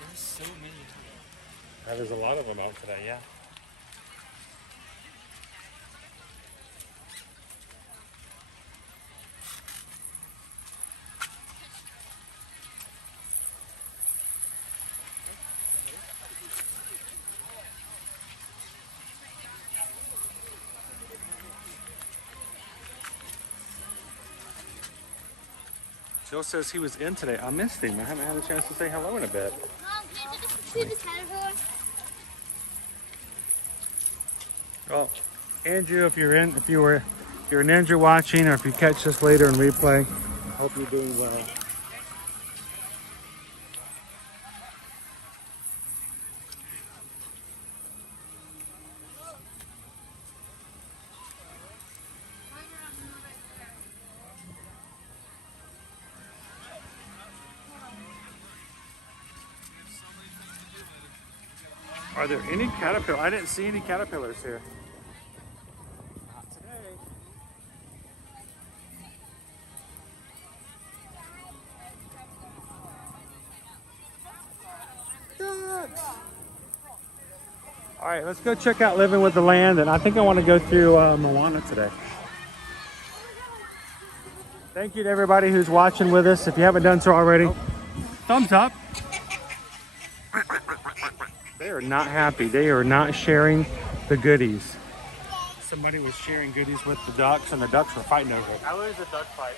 There's so many. There's a lot of them out today, yeah. Bill says he was in today. I missed him. I haven't had a chance to say hello in a bit. Mom, can you see the caterpillar? Well, Andrew, if you're a ninja watching, or if you catch this later in replay, I hope you're doing well. Are there any caterpillars? I didn't see any caterpillars here. Not today. Ducks. All right, let's go check out Living with the Land, and I think I want to go through Moana today. Thank you to everybody who's watching with us. If you haven't done so already, thumbs up. They are not happy. They are not sharing the goodies. Somebody was sharing goodies with the ducks, and the ducks were fighting over it. I lose a duck fight.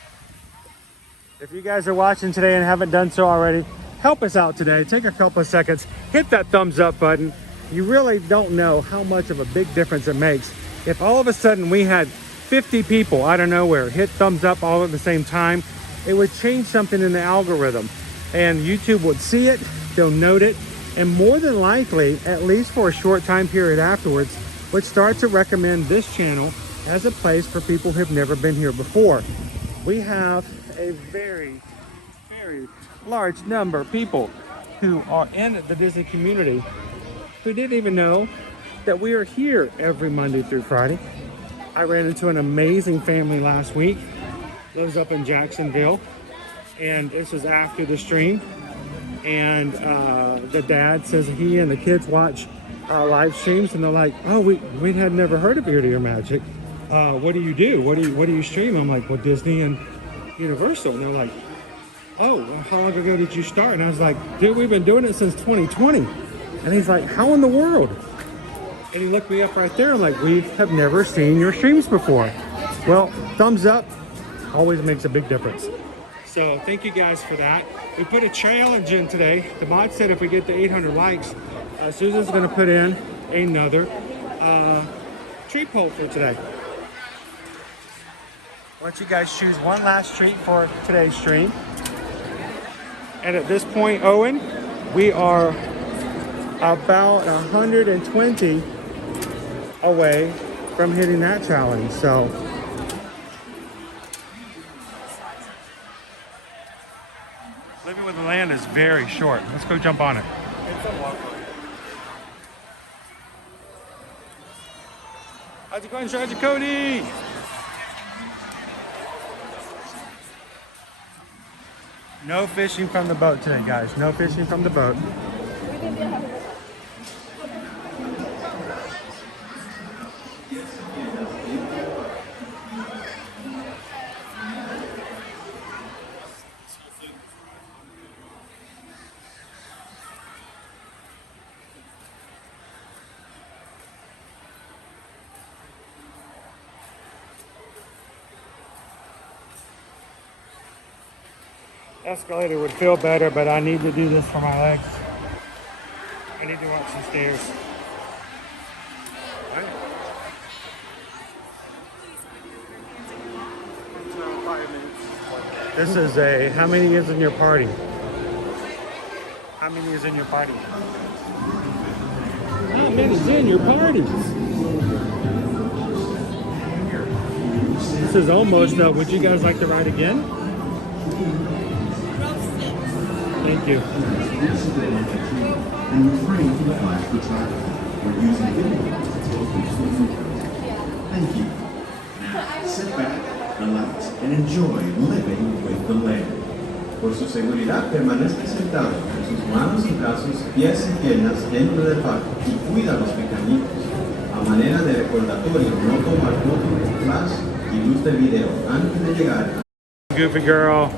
If you guys are watching today and haven't done so already, help us out today. Take a couple of seconds, hit that thumbs up button. You really don't know how much of a big difference it makes. If all of a sudden we had 50 people out of nowhere hit thumbs up all at the same time, it would change something in the algorithm. And YouTube would see it, they'll note it, and more than likely, at least for a short time period afterwards, would start to recommend this channel as a place for people who've never been here before. We have a very, very large number of people who are in the Disney community who didn't even know that we are here every Monday through Friday. I ran into an amazing family last week, lives up in Jacksonville, and this was after the stream. And the dad says he and the kids watch live streams, and they're like, oh, we had never heard of Ear to Ear Magic. What do you do? What do you stream? I'm like, well, Disney and Universal. And they're like, oh, well, how long ago did you start? And I was like, dude, we've been doing it since 2020. And he's like, how in the world? And he looked me up right there. I'm like, we have never seen your streams before. Well, thumbs up always makes a big difference. So thank you guys for that. We put a challenge in today. The mod said if we get to 800 likes, Susan's gonna put in another treat poll for today. I'll let you guys choose one last treat for today's stream. And at this point, Owen, we are about 120 away from hitting that challenge. So Living with the Land is very short. Let's go jump on it. How's it going, Sergeant Cody? No fishing from the boat today, guys. No fishing from the boat. Escalator would feel better, but I need to do this for my legs. I need to walk some stairs. Right. This is a, how many is in your party? How many is in your party? How many is in your party? This is almost, would you guys like to ride again? Thank you. And refrain from flash photography or using video. Thank you. Now, sit back, relax, and enjoy living with the land. Por su seguridad, permanezca sentado con sus manos y brazos, pies y piernas dentro del parque y cuida a los pequeñitos. A manera de recordatorio, no tomar fotos con flash y luz de video antes de llegar. Goofy girl.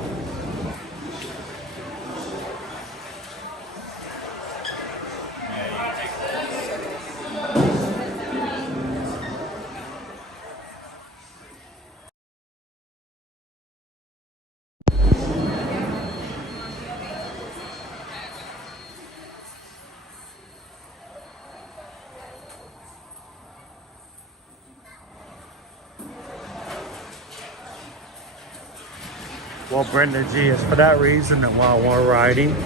Well, Brenda G, it's for that reason that while we're riding,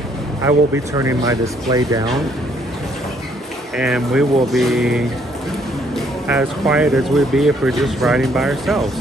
I will be turning my display down and we will be as quiet as we'd be if we're just riding by ourselves.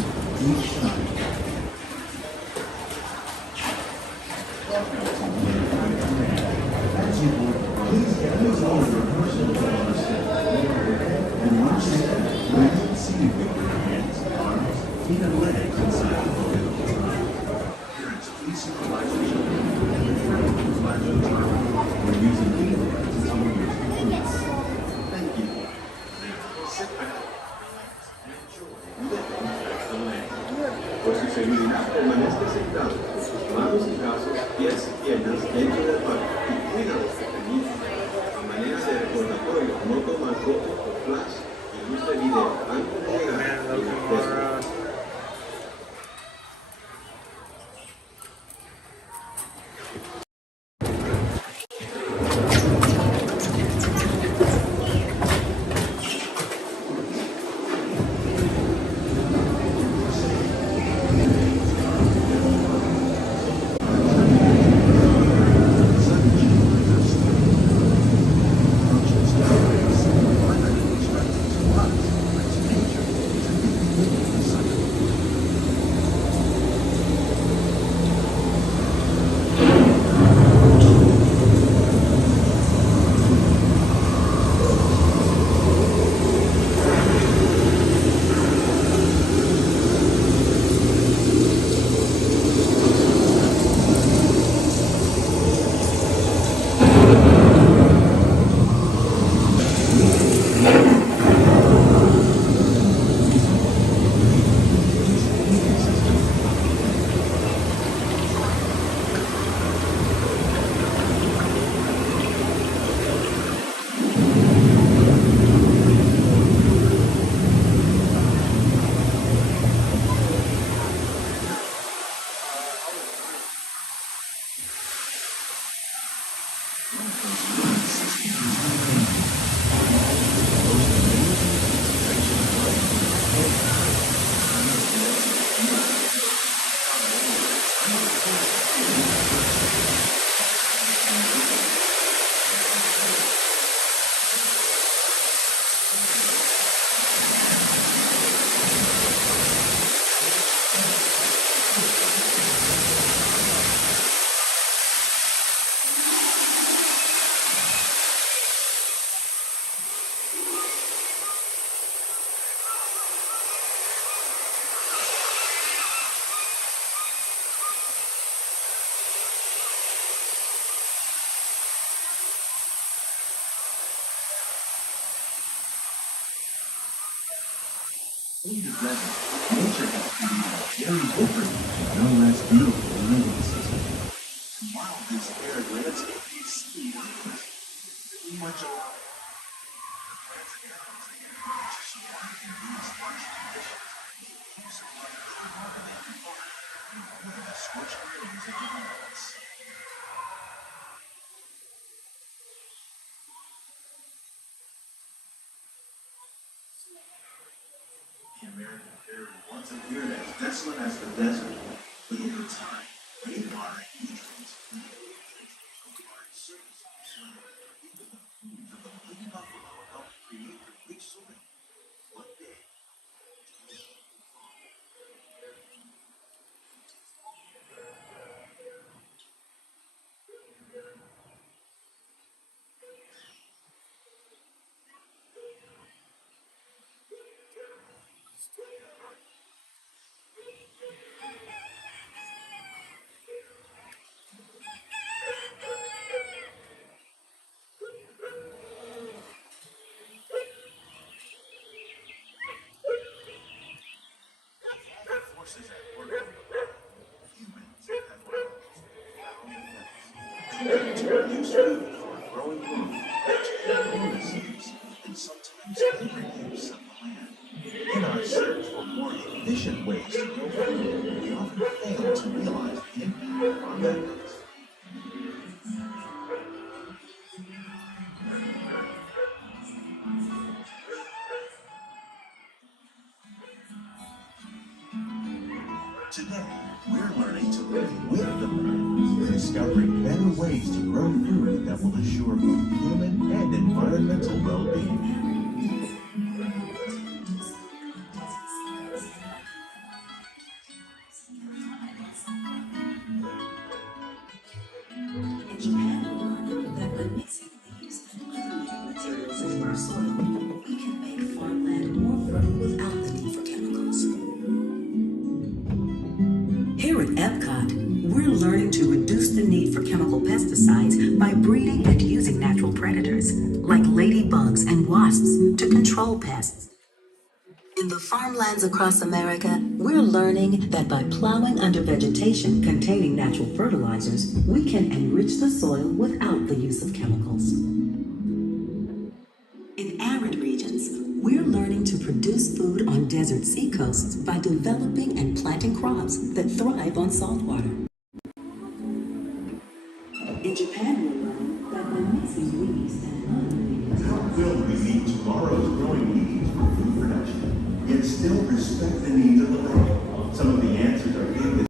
Nature has created a very different, no less beautiful living system. While this arid landscape is seen pretty much alive, the plants and animals which survive in these harsh conditions keep surviving longer than they are, including the scorched areas of the wilderness. The American prairie once appeared as desolate as the desert, but over time, rainwater and nutrients acquired surface of the soil. Even the food of the mighty buffalo helped create the rich soil. One day, forces at work. Humans have learned to produce food for growing food, bonus use, and sometimes labor use of the land. In our search for more efficient ways to grow food, we often fail to realize the impact of our methods. Today, We're learning to live with the land, discovering better ways to grow food that will assure both human and environmental well-being. Here at Epcot, we're learning to reduce the need for chemical pesticides by breeding and using natural predators, like ladybugs and wasps, to control pests. In the farmlands across America, we're learning that by plowing under vegetation containing natural fertilizers, we can enrich the soil without the use of chemicals. In arid regions, we're learning to produce food on desert seacoasts by developing and planting crops that thrive on salt water. In Japan, we're learning that by mixing weeds and non-weeds, How will we meet tomorrow's growing needs for food production, yet still respect the needs of the land? Some of the answers are in this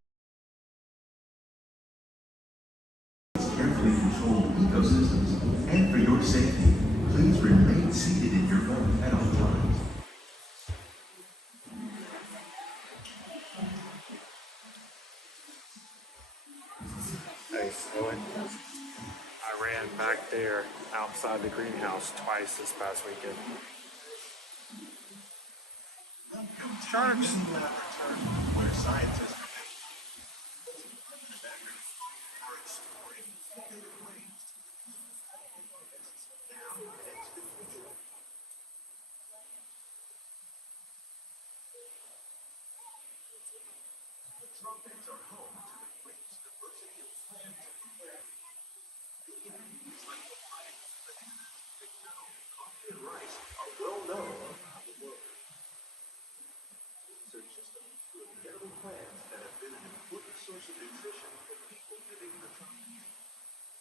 carefully controlled ecosystems, and for your safety, please remain seated in your boat at all times. Nice. I ran back there outside the greenhouse twice this past weekend. Sharks. Where scientists are exploring innovative ways to now and into the future. The tropics are home to the greatest diversity of plants and animals. Communities like the pines, bananas, cacao, coffee, and rice are well known around the world. These are just a few of the edible plants that have been an important source of nutrition for people living in the tropics.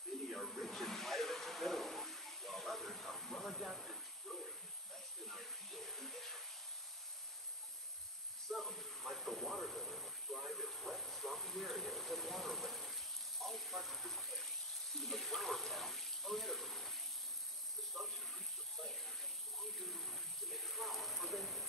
Many are rich in vitamins and minerals, while others are well adapted to growing best in ideal conditions. Some, like the water lily, thrive in wet, swampy areas and waterways. All parts of this plant, even the flower petals, are edible. The structure of the plant is used to make flour for baking.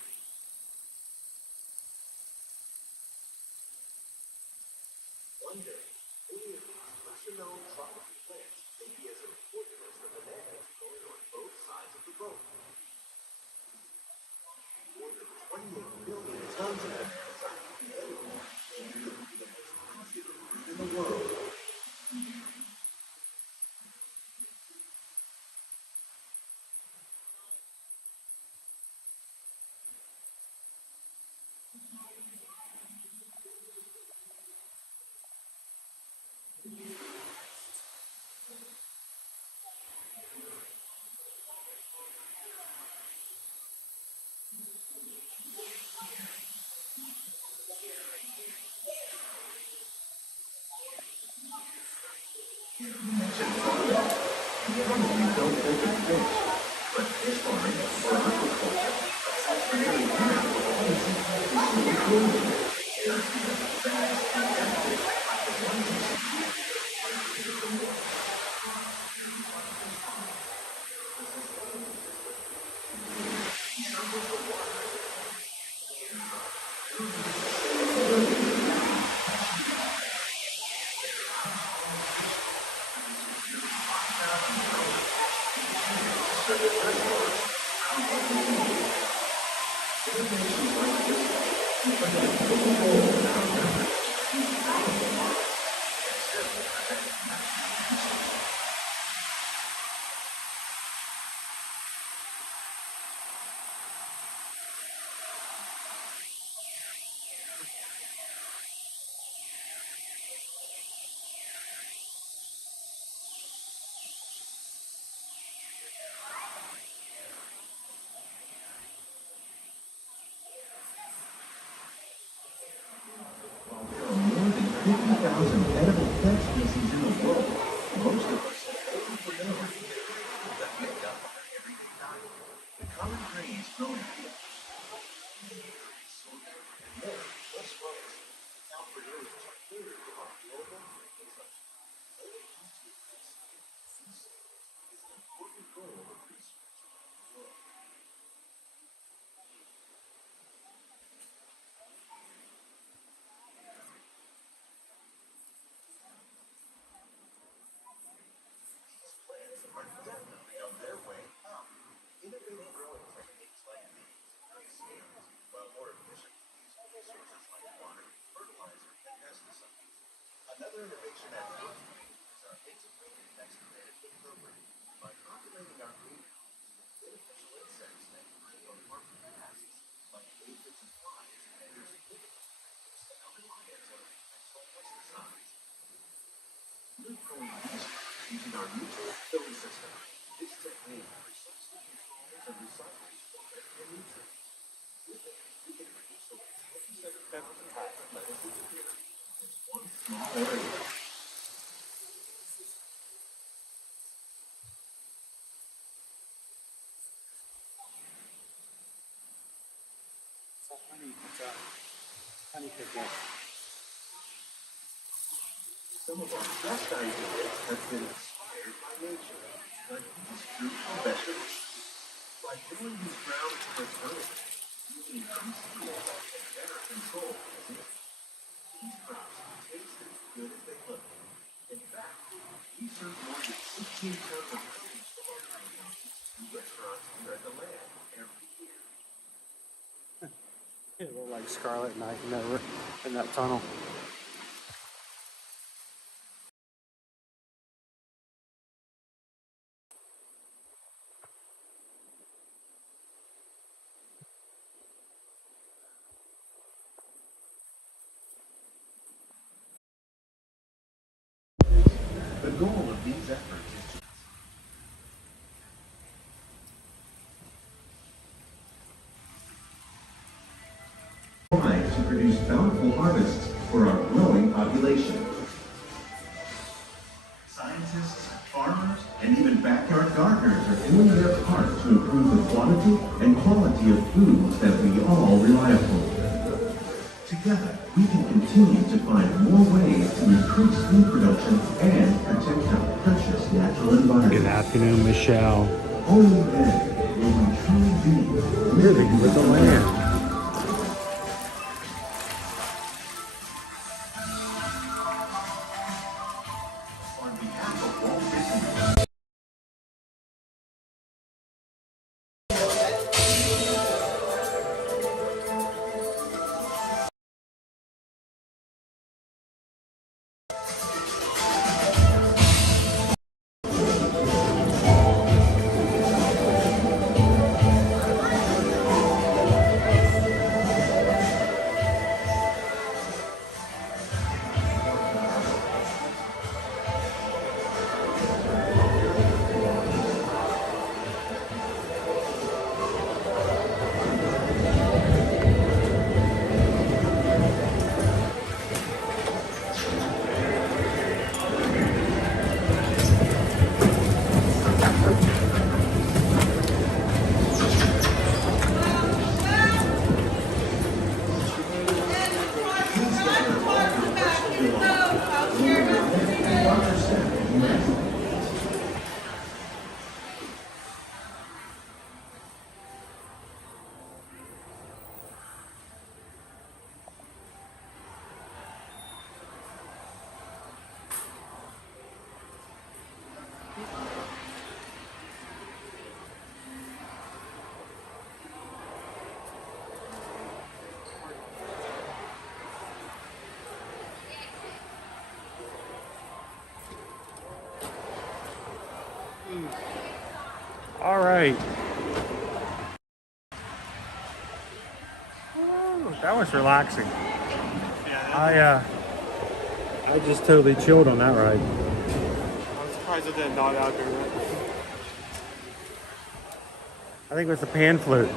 One day, many of these lesser-known tropical plants may be as important as the bananas growing on both sides of the boat. More than 28 billion tons of bananas are annually, making them the most popular fruit in the world. Another innovation at Brunchcot is our integrated pest management program. By populating our greenhouse with beneficial insects that prey on harmful pests like aphids and flies, there's significant benefits to our reliance on conventional pesticides. We're growing these using our neutral filling system. This technique precisely controls and recycles water and nutrients. With it, we can reduce over 27,000 pounds of lettuce a year. One small area. Honey cookie. Some of our best ideas have been inspired by nature, like these fruit and vegetables. By growing these ground terrace herbs, we can increase yield and better control disease. These crops taste as good as they look. In fact, we serve more than 16 tons of produce from our greenhouses to restaurants here at the land every year. It looked like Scarlet Knight in that tunnel. The goal of these efforts is to produce bountiful harvests for our growing population. Scientists, farmers, and even backyard gardeners are doing their part to improve the quantity and quality of foods that we all rely upon. Together, we can continue to find more ways to increase food production and protect our precious natural environment. Good afternoon, Michelle. Only then will we truly be living with the land. On behalf of Walt Disney. All right. Ooh, that was relaxing. Yeah. I just totally chilled on that ride. I was surprised it didn't nod out during that. I think it was the pan flute.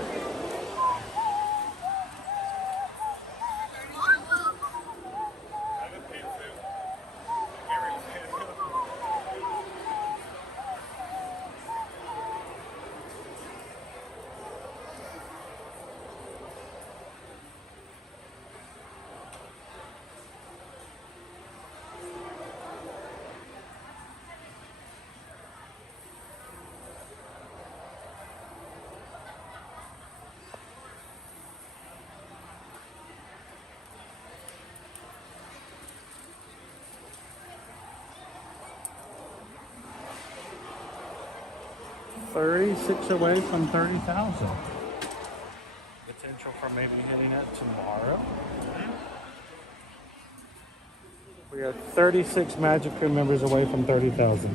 36 away from 30,000. Potential for maybe hitting it tomorrow. We are 36 Magic Crew members away from 30,000.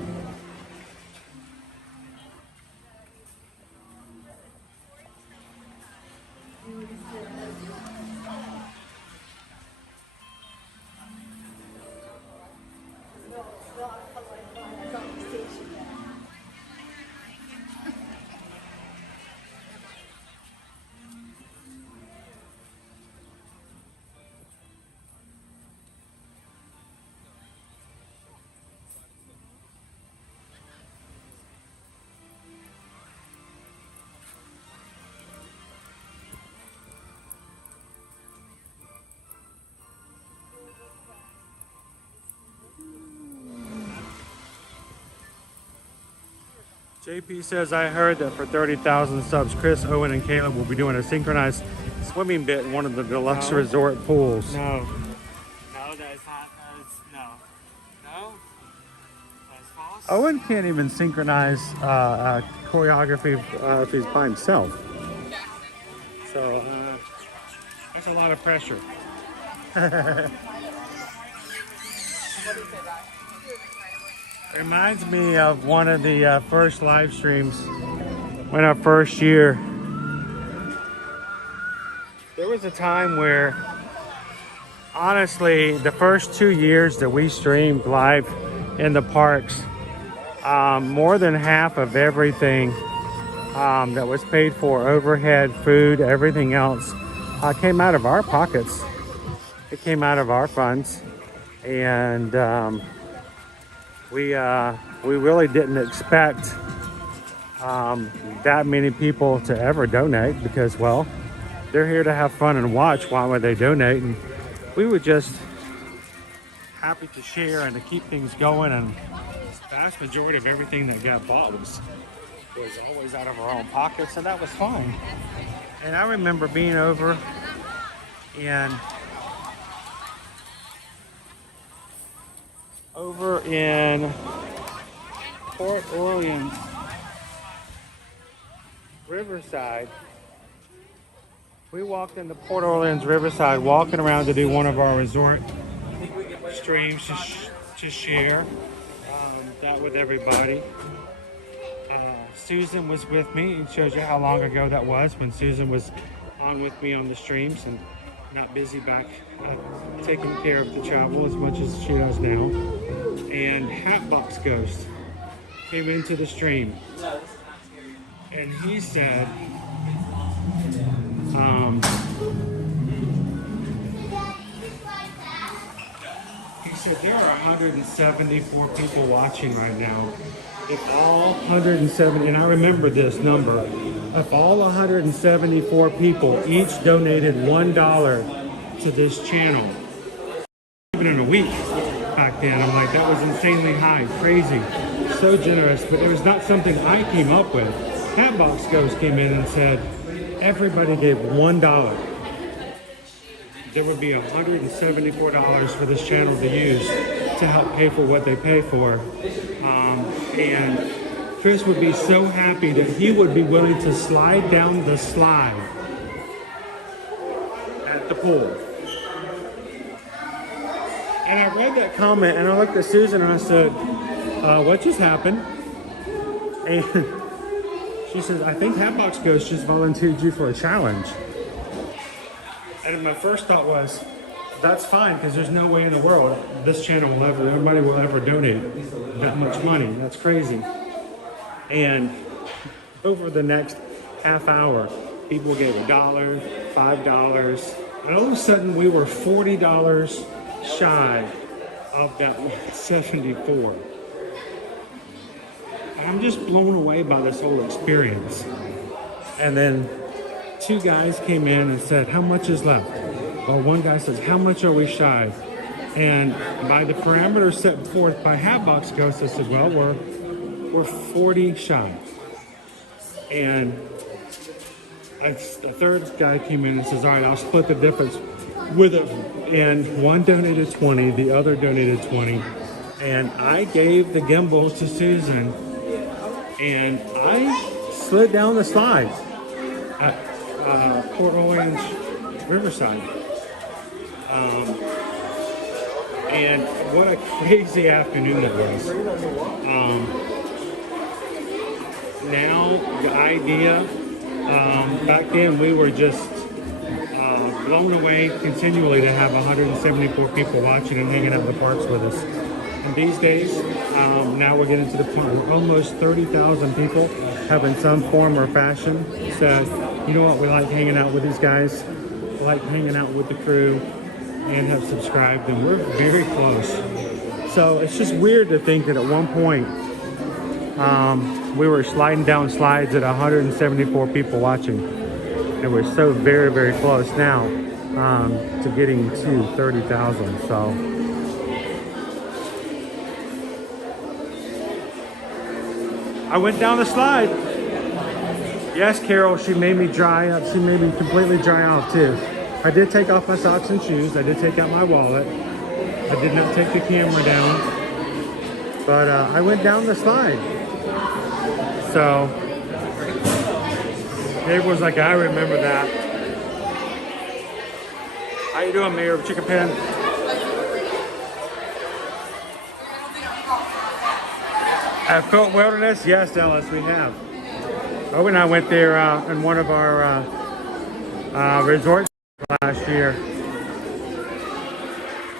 JP says, I heard that for 30,000 subs, Chris, Owen, and Caleb will be doing a synchronized swimming bit in one of the deluxe resort pools. No. No, that is not. That is, no. No? That is false? Owen can't even synchronize choreography if he's by himself. So, that's a lot of pressure. Reminds me of one of the first live streams when our first year. There was a time where, honestly, the first 2 years that we streamed live in the parks, more than half of everything that was paid for, overhead, food, everything else, came out of our pockets. It came out of our funds, and we really didn't expect that many people to ever donate because, well, they're here to have fun and watch. Why would they donate? And we were just happy to share and to keep things going. And the vast majority of everything that got bought was always out of our own pockets, and that was fine. And I remember being over in Port Orleans, Riverside. We walked into Port Orleans, Riverside, walking around to do one of our resort streams to share that with everybody. Susan was with me. It shows you how long ago that was when Susan was on with me on the streams and not busy back taking care of the travel as much as she does now. And Hatbox Ghost came into the stream and he said, there are 174 people watching right now. If all 170, and I remember this number, if all 174 people each donated $1 to this channel, even in a week back then, I'm like, that was insanely high, crazy, so generous, but it was not something I came up with. Hatbox Ghost came in and said, everybody gave $1. There would be $174 for this channel to use to help pay for what they pay for. And Chris would be so happy that he would be willing to slide down the slide at the pool. And I read that comment and I looked at Susan and I said, what just happened? And she says, I think Hatbox Ghost just volunteered you for a challenge. And my first thought was, that's fine, because there's no way in the world this channel will ever, everybody will ever donate that much money. That's crazy. And over the next half hour, people gave $1, $5, and all of a sudden we were $40 shy of that 174. And I'm just blown away by this whole experience. And then two guys came in and said, how much is left? Or one guy says, how much are we shy? And by the parameters set forth by Hatbox Ghost, I said, well, we're 40 shy. And a third guy came in and says, all right, I'll split the difference with it. And one donated 20, the other donated 20. And I gave the gimbal to Susan and I slid down the slides at Port Orange Riverside. And what a crazy afternoon it was. Now the idea, back then we were just blown away continually to have 174 people watching and hanging out in the parks with us. And these days, now we're getting to the point where almost 30,000 people have in some form or fashion said, you know what, we like hanging out with these guys, we like hanging out with the crew, and have subscribed, and we're very close. So it's just weird to think that at one point, we were sliding down slides at 174 people watching. And we're so very, very close now to getting to 30,000. So I went down the slide. Yes, Carol, she made me dry up. She made me completely dry out too. I did take off my socks and shoes. I did take out my wallet. I did not take the camera down. But I went down the slide. So Dave was like, I remember that. How you doing, Mayor of Chicken Pen? Epcot Wilderness? Yes, Ellis, we have. Oh, and I went there in one of our resorts last year.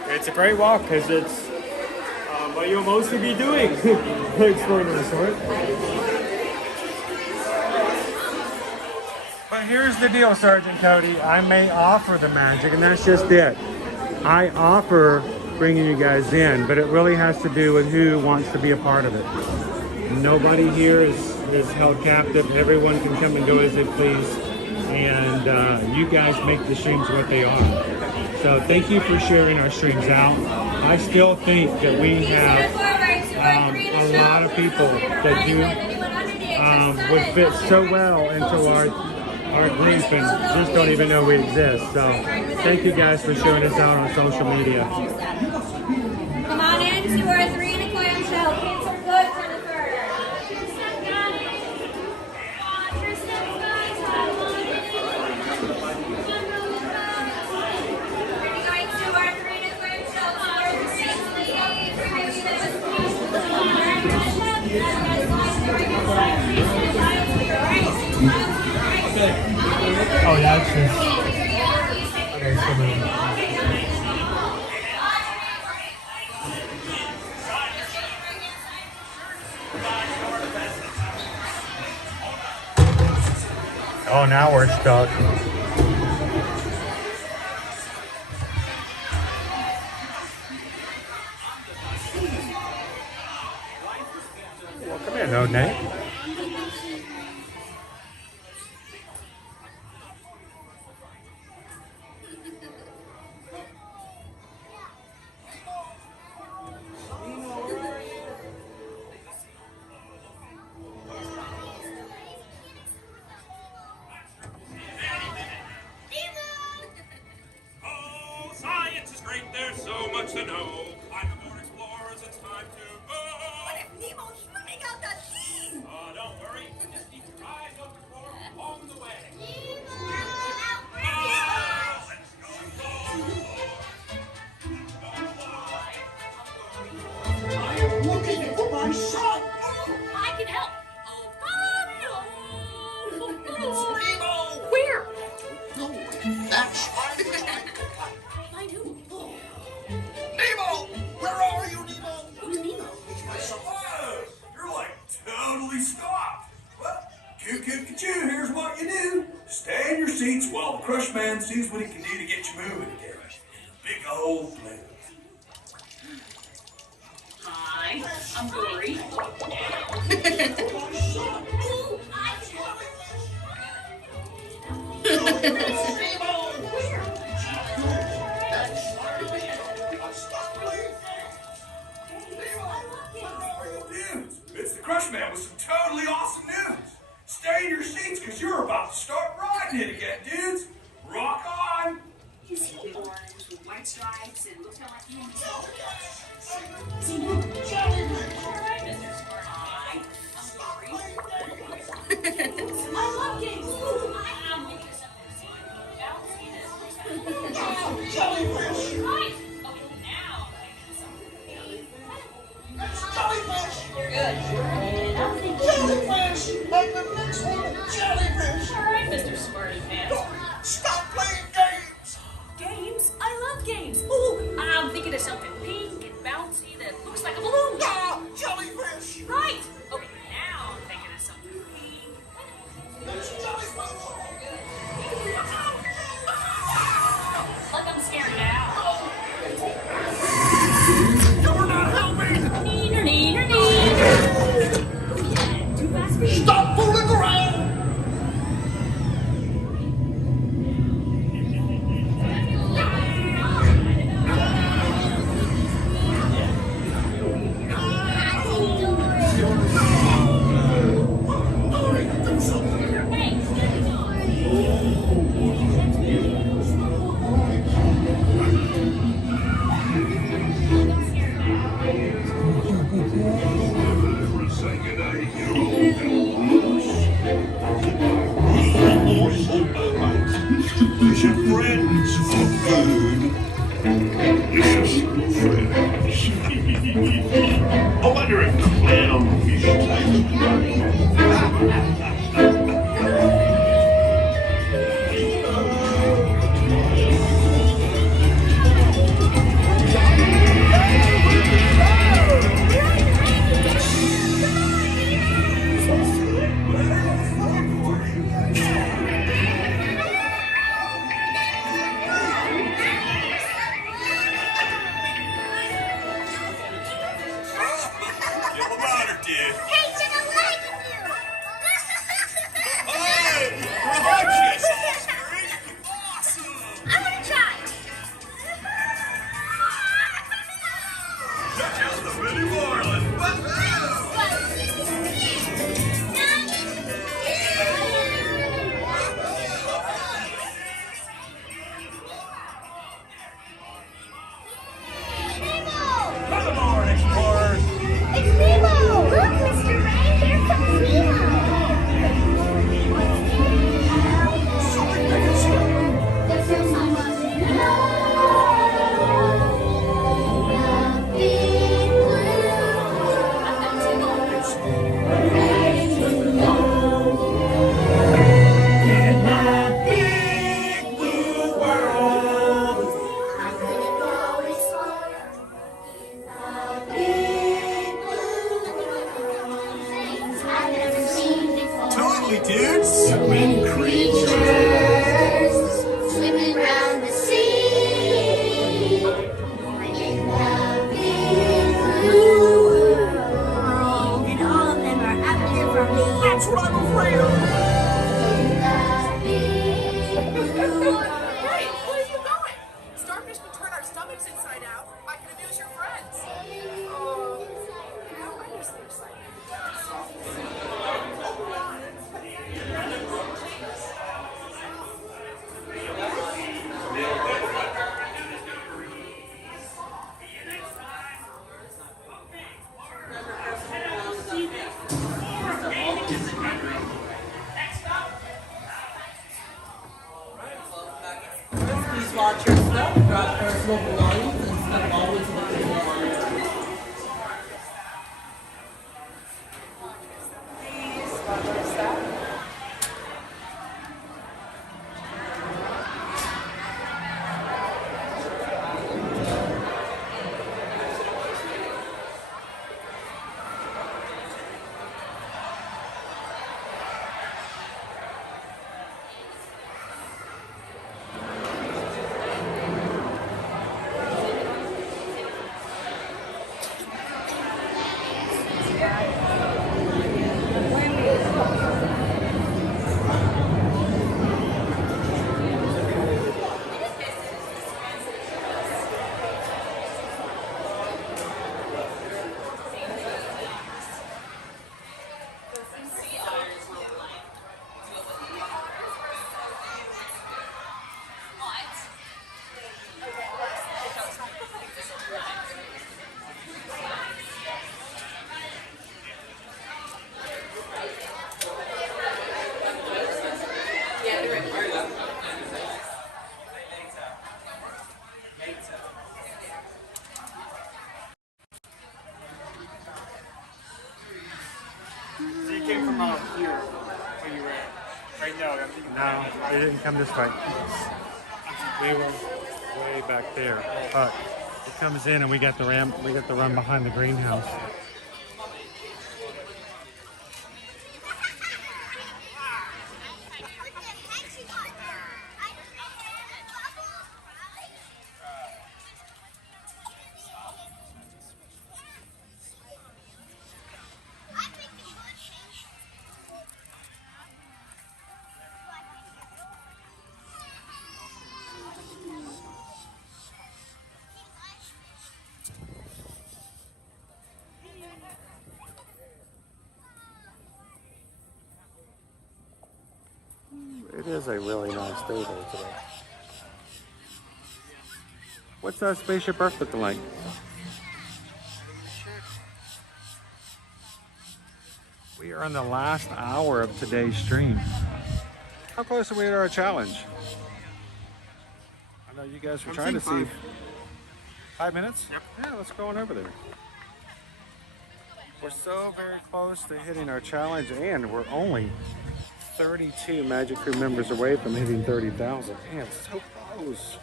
It's a great walk because it's what you'll mostly be doing exploring the resort. But here's the deal, Sergeant Cody. I may offer the magic, and that's just it. I offer bringing you guys in, but it really has to do with who wants to be a part of it. Nobody here is held captive. Everyone can come and go as they please. And you guys make the streams what they are. So thank you for sharing our streams out. I still think that we have a lot of people that do would fit so well into our group and just don't even know we exist. So thank you guys for showing us out on social media. Come on in to our 3 in a clamshell. Kids are good, Jennifer. Oh, yeah, it's just... Okay, so then... Oh, now we're stuck. Well, come here, no Nate. To know. I'm aboard explorers, it's time to go. What if Nemo's swimming out the sea? Don't worry. Just keep your eyes open for him along the way. I am looking for my son. I can help. Nemo! Where? No, that's right. Find who? Nemo! Where are you, Nemo? Who's Nemo? He's my son. Whoa! You're like totally stopped. Well, here's what you do. Stay in your seats while the Crush Man sees what he can do to get you moving again. Big old blue. Hi, I'm Dory. It's the Crush Man with some totally awesome news. Stay in your seats because you're about to start riding it again, dudes. Rock on. You see the orange with white stripes and looks kind of like you. Jelly. Hi, I'm Dory. you. Hey, Jenna, like you. Oh, gorgeous, Osprey. Awesome. I want to try. Check out the Mini Marlin. Come on, explorers. It's Nemo! Look, Mr. Ray, here comes Nemo! There's so much to the big In my big blue world. I'm gonna go explore the big blue things I've never seen before. Totally, dude. So many creatures swimming around the sea. In the big blue world. And all of them are out there for me. That's what I'm afraid of. Hey, where are you going? Starfish can turn our stomachs inside out. I can amuse your friends. Oh, now I miss their sight. Please watch your stuff, drop personal belongings, and step all the way to the control monitor. Please watch your stuff. So you came from here, where you were at. Right now, I'm thinking. No, they didn't come this way. Way back there. But it comes in and we got the ramp. We got the run behind the greenhouse. It is a really nice day there today. What's Spaceship Earth looking like? We are in the last hour of today's stream. How close are we to our challenge? I know you guys were trying to see. 5 minutes? Yep. Yeah, let's go on over there. We're so very close to hitting our challenge, and we're only 32 Magic Crew members away from hitting 30,000. Man, so close.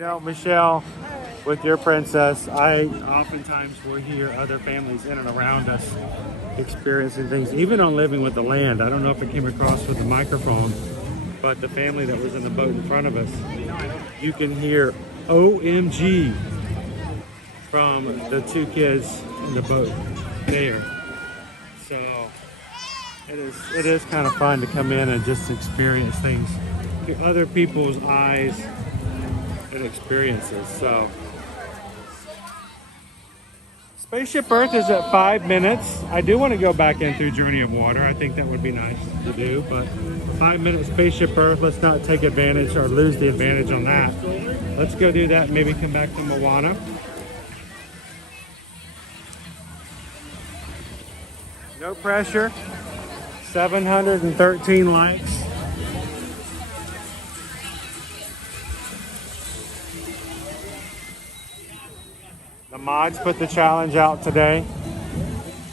know, Michelle, with your princess, I oftentimes will hear other families in and around us experiencing things, even on Living with the Land. I don't know if it came across with the microphone, but the family that was in the boat in front of us, you can hear OMG from the two kids in the boat there. So it is kind of fun to come in and just experience things through other people's eyes and experiences. So Spaceship Earth is at 5 minutes. I do want to go back in through Journey of Water. I think that would be nice to do, but 5 minutes Spaceship Earth, let's not take advantage or lose the advantage on that. Let's go do that and maybe come back to Moana. No pressure. 713 likes. The mods put the challenge out today,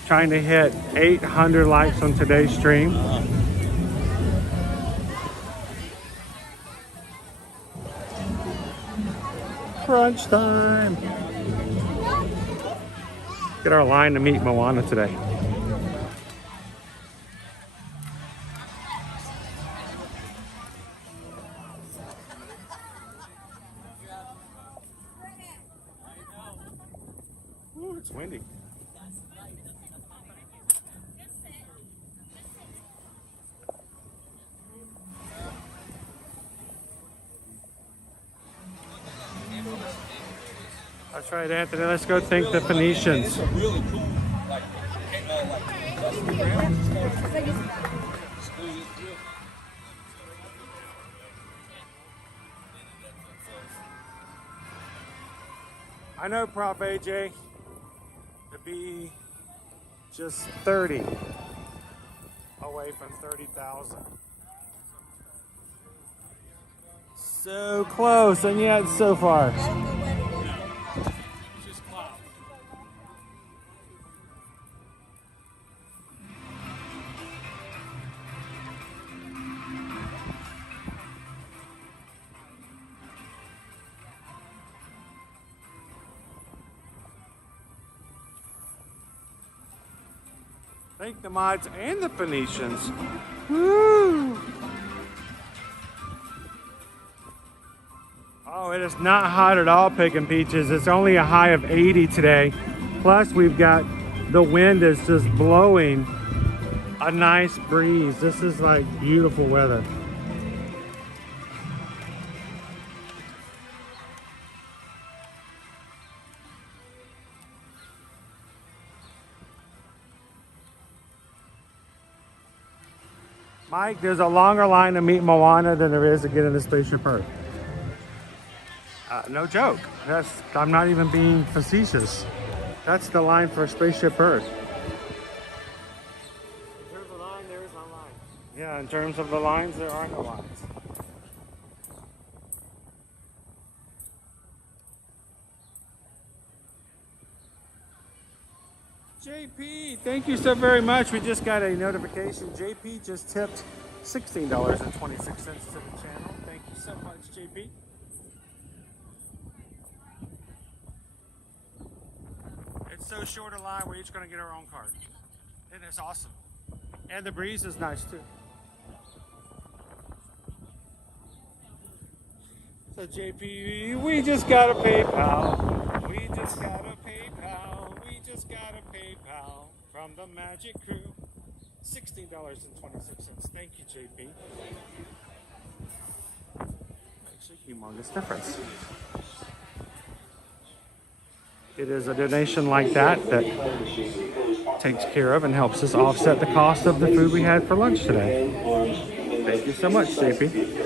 trying to hit 800 likes on today's stream. Crunch time. Get our line to meet Moana today. Ooh, it's windy. That's right, Anthony. Let's go thank the Phoenicians. I know, Prop AJ, to be just 30 away from 30,000. So close, and yet so far. Thank the mods and the Phoenicians. Woo! Oh, it is not hot at all picking peaches. It's only a high of 80 today. Plus we've got, the wind is just blowing a nice breeze. This is like beautiful weather. Mike, there's a longer line to meet Moana than there is to get into Spaceship Earth. No joke. I'm not even being facetious. That's the line for Spaceship Earth. There's a line, there is no line. Yeah, in terms of the lines, there are no lines. JP, thank you so very much. We just got a notification. JP just tipped $16.26 to the channel. Thank you so much, JP. It's so short a line, we're each going to get our own card. And it's awesome. And the breeze is nice too. So JP, we just got a PayPal. We just got a PayPal. We just got a PayPal from the Magic Crew. $16.26. Thank you, JP. Makes a humongous difference. It is a donation like that that takes care of and helps us offset the cost of the food we had for lunch today. Thank you so much, JP.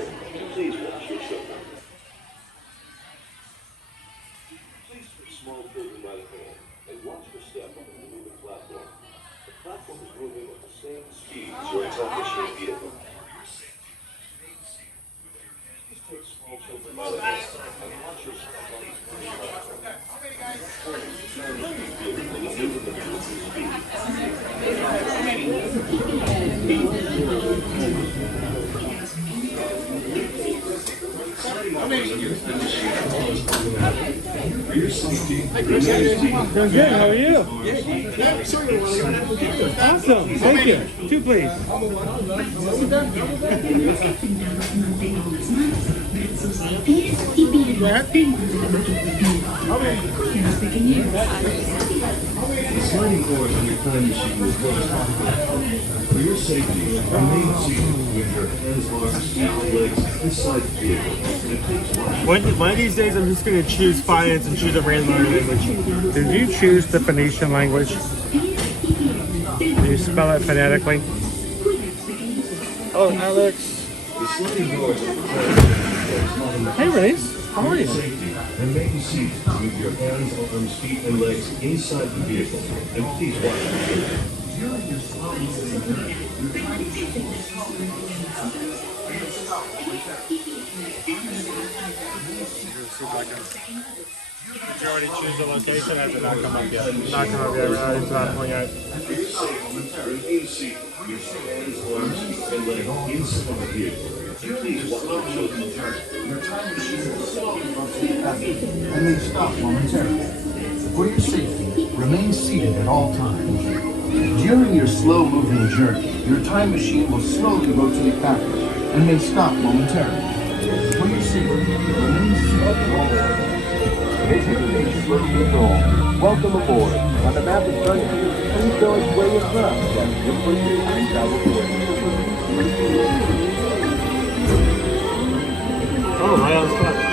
For your safety, Doing good. How are you? Awesome. Thank you. 2, please. the sliding doors on your time machine will close. For your safety, remain seated with your hands, arms, feet, and legs inside the vehicle. It takes One of these days, I'm just going to choose finance and choose a random language. Did you choose the Phoenician language? Do you spell it phonetically? Oh, Alex. The sliding doors. Hey, Race. How are you? Remain seated with your hands, arms, feet, and legs inside the vehicle. And please watch the vehicle. Did you already choose the location? Or did it not come up yet? Not come up yet. It's not coming yet. Remain seated with your hands, arms, and legs inside the vehicle. Please watch the vehicle. Your time machine will slowly go to the cabinet and may stop momentarily. For your safety, remain seated at all times. During your slow-moving journey, your time machine will slowly go to the cabinet and may stop momentarily. For your safety, remain seated at all times. This is slow control. Welcome aboard. On the map in front of you, please show us where you're from. That's your first time travel coordinate. Oh, right on spot.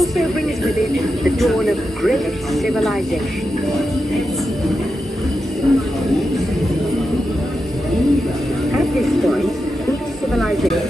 also brings with it the dawn of great civilization. At this point, each civilization...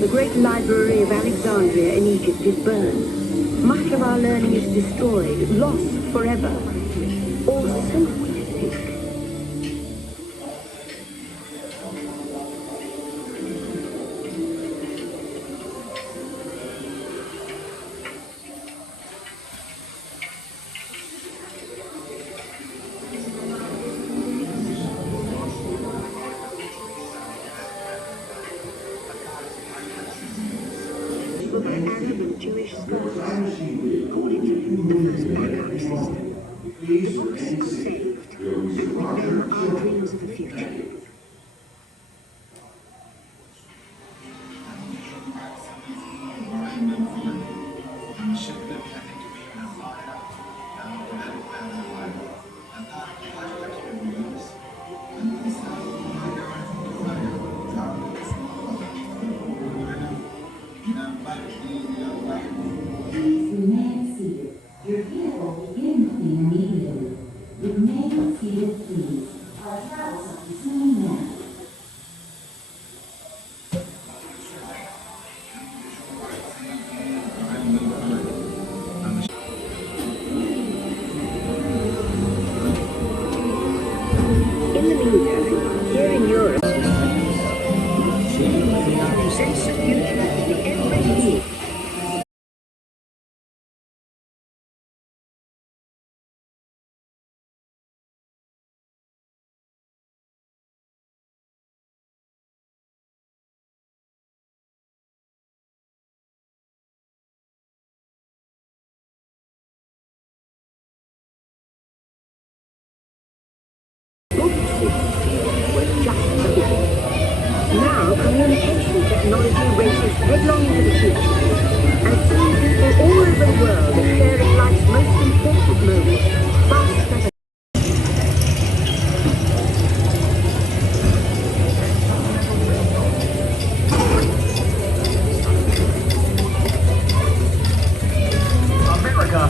The great library of Alexandria in Egypt is burned. Much of our learning is destroyed, lost forever. Or so we think. Now, communication technology races headlong into the future, and seeing people all over the world are sharing life's most important moments faster than America,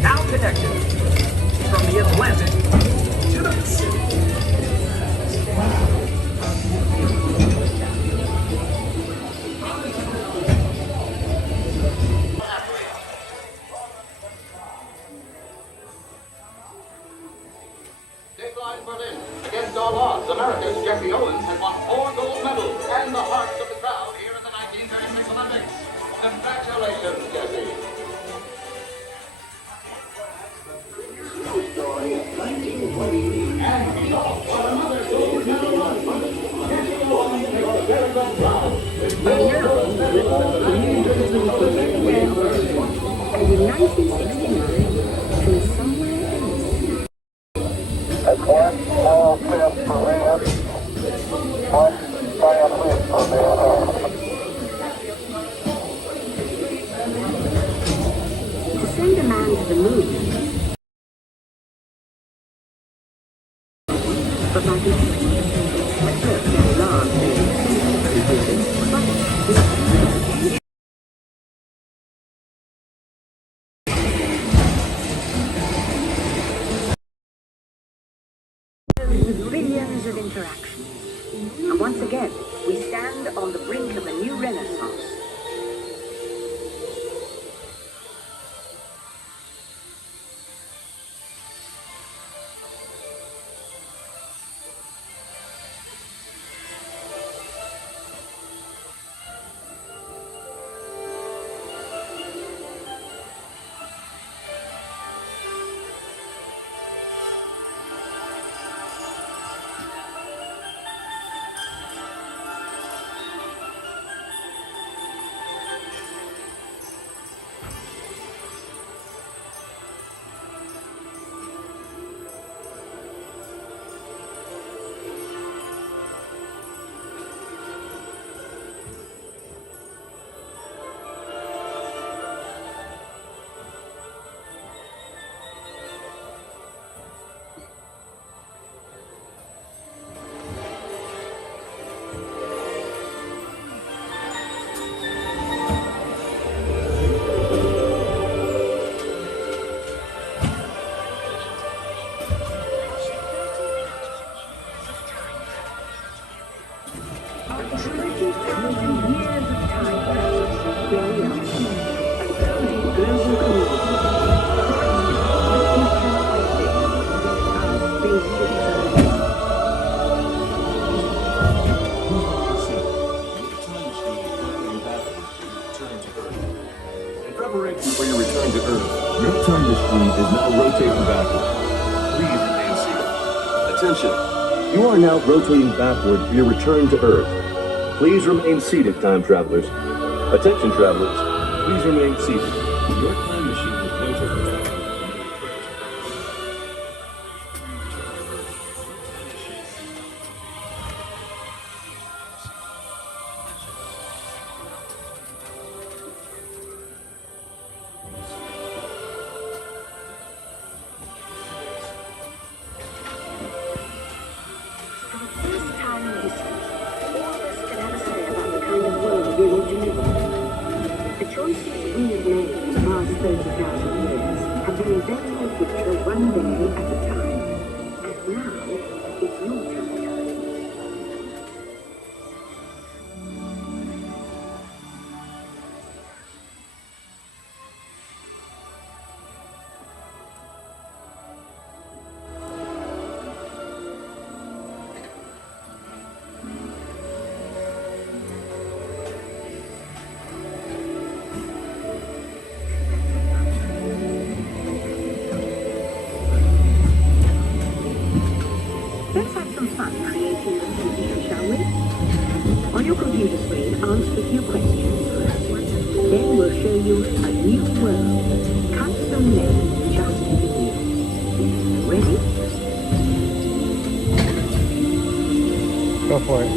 now connected from the Atlantic to the Pacific. Against all odds, America's Jesse Owens has won 4 gold medals and the hearts of the crowd here in the 1936 Olympics. Congratulations, Jesse. And he's off for another gold medal run. Jesse Owens makes a very good job. With no gold medals and in 1969, from somewhere else. That's one small step for man, one giant leap for mankind. To send a man to the moon, but like a very large, with billions of interactions. And once again, we stand on the brink of a new renaissance. correction for your return to Earth. Your time machine is now rotating backward. Please remain seated. Attention. You are now rotating backward for your return to Earth. Please remain seated, time travelers. Attention, travelers. Please remain seated. Your time machine is rotating backward. Let's have some fun creating a future, shall we? On your computer screen, answer a few questions. Then we'll show you a new world, custom made just for you. Ready? Go for it.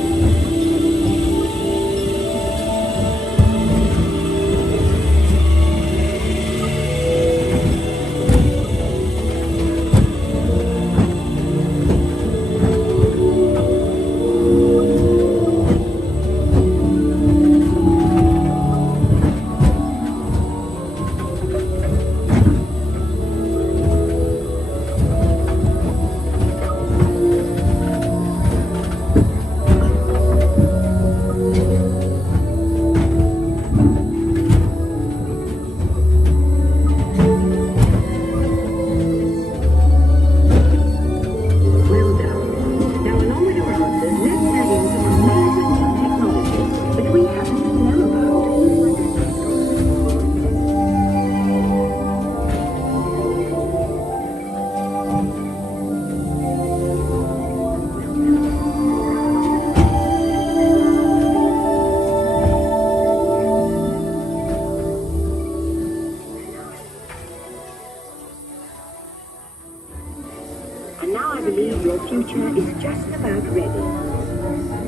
And now I believe your future is just about ready.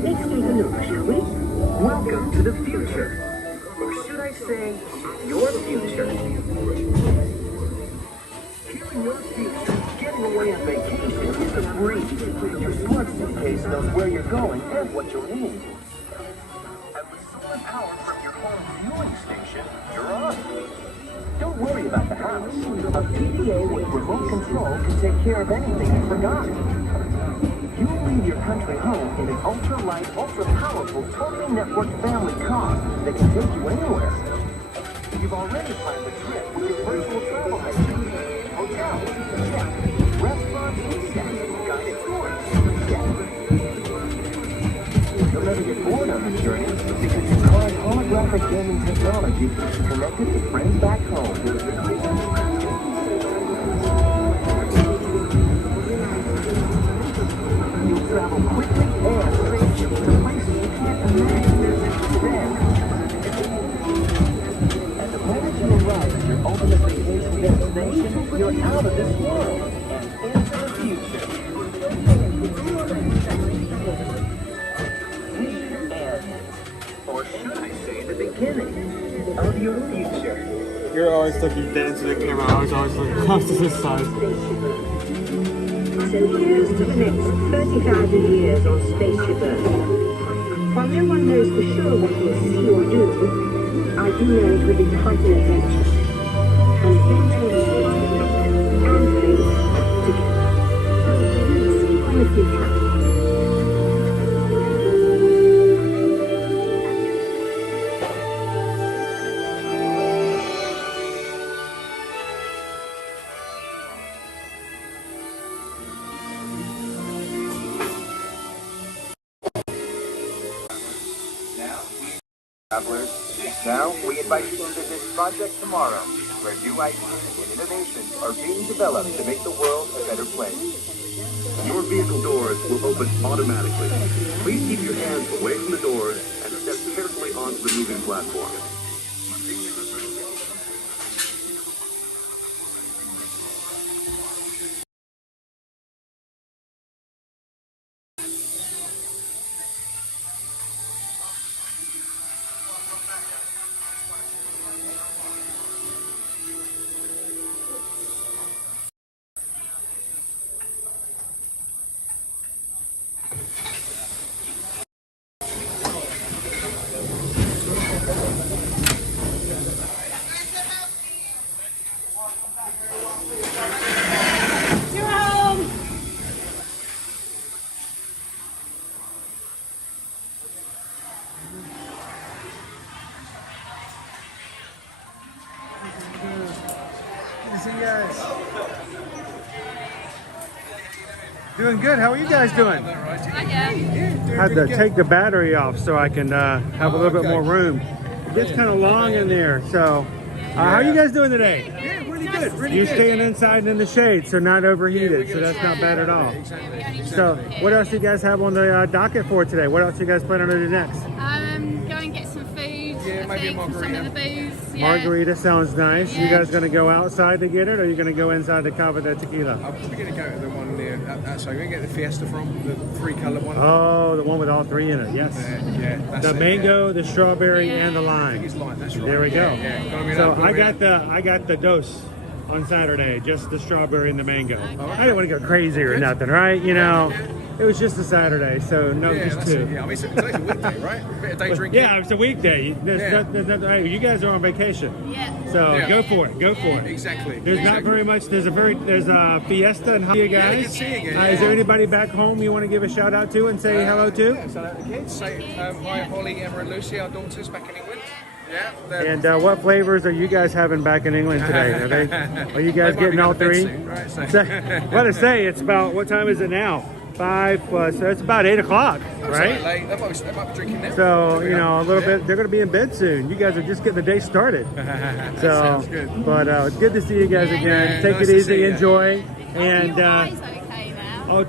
Let's take a look, shall we? Welcome to the future. Or should I say, your future. Here in your future, getting away on vacation is a breeze. Your smart suitcase knows where you're going and what you'll need. And with solar power from your home fueling station, you're on. Don't worry about the house. A PDA with remote control can take care of anything you forgot. You'll leave your country home in an ultra-light, ultra-powerful, totally networked family car that can take you anywhere. You've already planned the trip with your virtual travel agent. Hotels, check. Restaurants, check. Guided tours, check. You'll never get bored on this journey because your car's holographic gaming technology is connected to friends back home. You'll travel quickly and safely to places you can't imagine there's and the moment you arrive at your ultimate vacation destination, you're out of this world and into the future. Or should I say the beginning of your future? You're always looking dead into the camera. I was always looking off to the side. So here's to the next 30,000 years on Spaceship Earth. While no one knows for sure what we'll see or do, I do know it will be quite an adventure. An adventure and faith together. See you in the future. Travelers, Now, we invite you to visit Project Tomorrow, where new ideas and innovations are being developed to make the world a better place. Your vehicle doors will open automatically. Please keep your hands away from the doors and step carefully onto the moving platform. Doing good. How are you guys doing? I had to take the battery off so I can have a little bit more room. It gets kind of long in there. So, how are you guys doing today? Yeah, really good. Really You're good. staying inside and in the shade, so not overheated. So that's not bad at all. Exactly. So, what else do you guys have on the docket for today? What else you guys planning to do next? Go and get some food. Yeah, maybe a some of the margarita. booze. Yeah. Margarita sounds nice. You guys going to go outside to get it, or are you going to go inside to cover the tequila? I'm probably going to go to the one near outside. We're going to get the Fiesta from the 3-color one. Oh, the one with all three in it. Yes. Yeah, that's The it, mango, the strawberry, and the lime. I think it's lime. That's right. There we go. Yeah, yeah. Gotta be So that, I got the dose on Saturday, just the strawberry and the mango. I didn't want to go crazy or nothing, right? You know, it was just a Saturday, so no, Yeah, just that's two. it. Yeah, I mean, today's a weekday, right? A bit of day drinking. Yeah, it's a weekday. There's nothing, hey, you guys are on vacation, so Yeah. go for it. Go for it. Exactly. There's not very much. There's a Fiesta and you Yeah, guys. good to see you again, Is there yeah. anybody back home you want to give a shout out to and say hello to? Yeah, so that the kids. Say hi, Holly, Emma, and Lucy, our daughters back in England. Yeah. they're- And what flavors are you guys having back in England today? Are you guys They might be getting all going to bed three? soon, right, so- What to say? It's about, what time is it now? 5 plus, so it's about 8 o'clock, right? Late. They might be drinking now. So, you know, a little bit, they're going to be in bed soon. You guys are just getting the day started. So, Sounds good. but it's good to see you guys again. Take nice it to see easy, you. enjoy. And,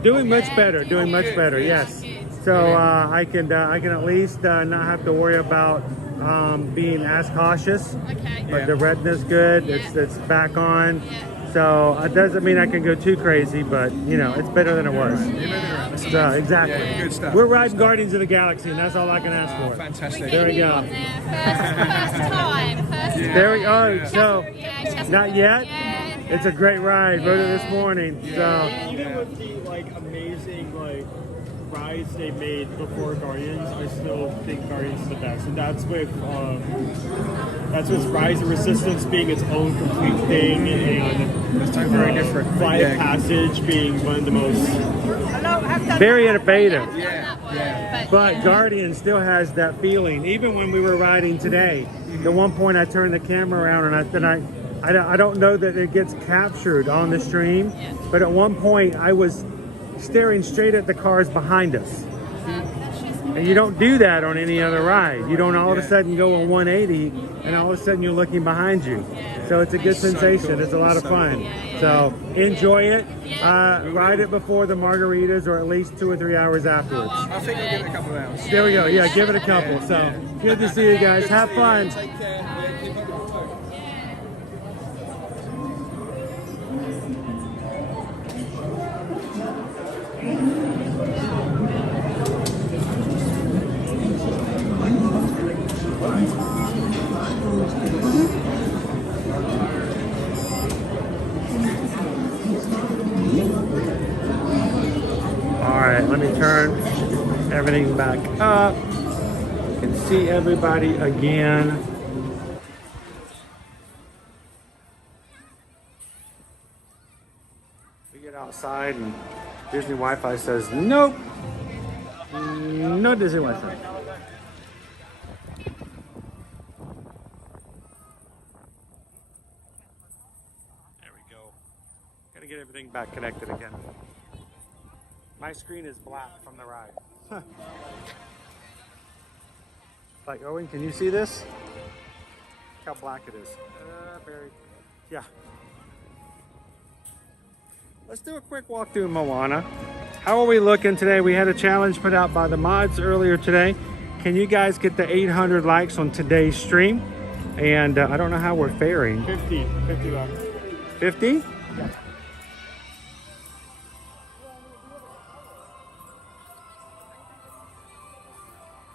doing much better, yes. So I can at least not have to worry about being as cautious. But the retina's good. It's back on. So it doesn't mean I can go too crazy, but you know, it's better than it was. So exactly. Yeah, good stuff. We're riding Guardians of the Galaxy, and that's all I can ask for. Fantastic. There we go. First time. There we go. So not yet. It's a great ride. Rode it this morning. So. Even with the amazing rides they made before Guardians, I still think Guardians is the best, and that's with Rise of Resistance being its own complete thing, and It's very different. Flight of Passage being one of the most Very innovative. Yeah. But Guardian still has that feeling. Even when we were riding today, at one point I turned the camera around and I don't know that it gets captured on the stream, but at one point I was staring straight at the cars behind us. And you don't do that on any other ride. You don't all of a sudden go a 180 and all of a sudden you're looking behind you. So it's a good sensation. It's a lot of fun. So enjoy it. Ride it before the margaritas or at least 2 or 3 hours afterwards. I think I'll give it a couple of hours. There we go. Yeah, give it a couple. So good to see you guys. Have fun. Take care. Yeah, keep up the good work. All right, let me turn everything back up. You can see everybody again. We get outside and Disney Wi-Fi says, nope, no Disney Wi-Fi. There we go. Gotta get everything back connected again. My screen is black from the ride. Like, Owen, can you see this? how black it is. Yeah. Let's do a quick walk through Moana. How are we looking today? We had a challenge put out by the mods earlier today. Can you guys get the 800 likes on today's stream? And I don't know how we're faring. 50 likes. 50? Yeah.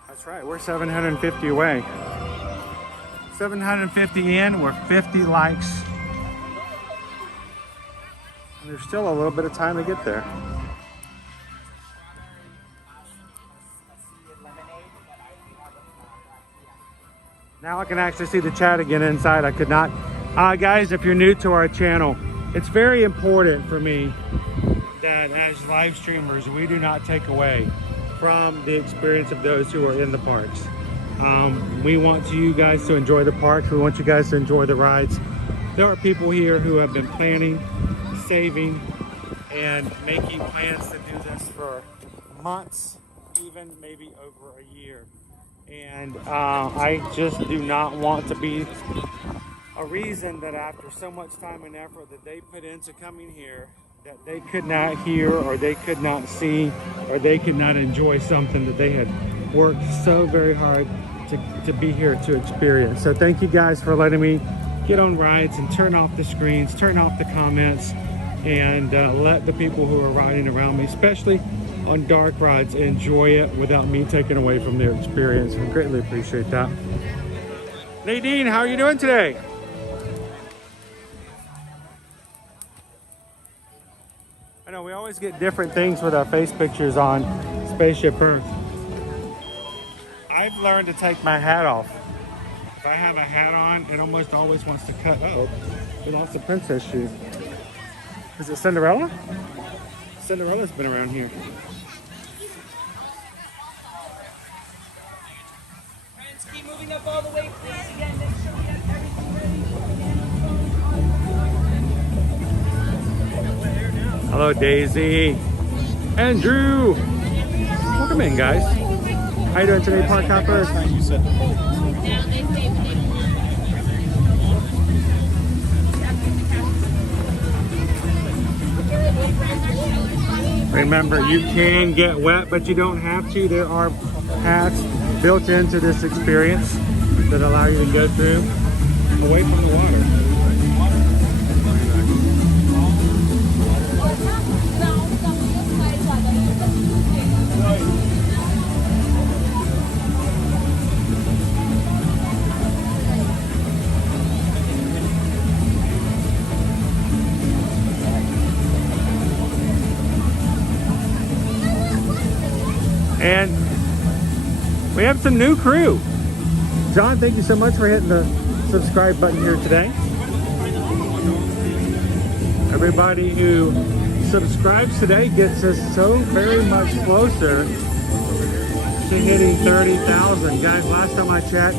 That's right, we're 750 away. 750 in, we're 50 likes. And there's still a little bit of time to get there. Now I can actually see the chat again inside. I could not. Guys, if you're new to our channel, it's very important for me that as live streamers, we do not take away from the experience of those who are in the parks. We want you guys to enjoy the parks. We want you guys to enjoy the rides. There are people here who have been planning, saving, and making plans to do this for months, even maybe over a year. And I just do not want to be a reason that after so much time and effort that they put into coming here, that they could not hear, or they could not see, or they could not enjoy something that they had worked so very hard to be here to experience. So thank you guys for letting me get on rides and turn off the screens, turn off the comments, and let the people who are riding around me, especially on dark rides, enjoy it without me taking away from their experience. I greatly appreciate that. Nadine, how are you doing today? I know we always get different things with our face pictures on Spaceship Earth. I've learned to take my hat off. If I have a hat on, it almost always wants to cut. Oh, we lost a princess shoe. Is it Cinderella? Cinderella's been around here. Friends, keep moving up all the way, please. Again, make sure we have everything ready. Hello, Daisy. Andrew. Welcome in, guys. How you doing today, Park Hoppers? Remember, you can get wet, but you don't have to. There are hats built into this experience that allow you to go through away from the water. And we have some new crew. John, thank you so much for hitting the subscribe button here today. Everybody who subscribes today gets us so very much closer to hitting 30,000. Guys, last time I checked,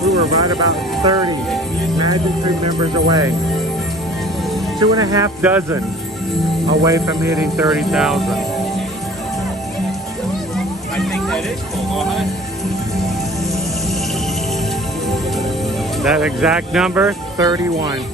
we were right about 30 Magic Crew members away. 2.5 dozen away from hitting 30,000. I think that is cool. Go ahead. That exact number, 31.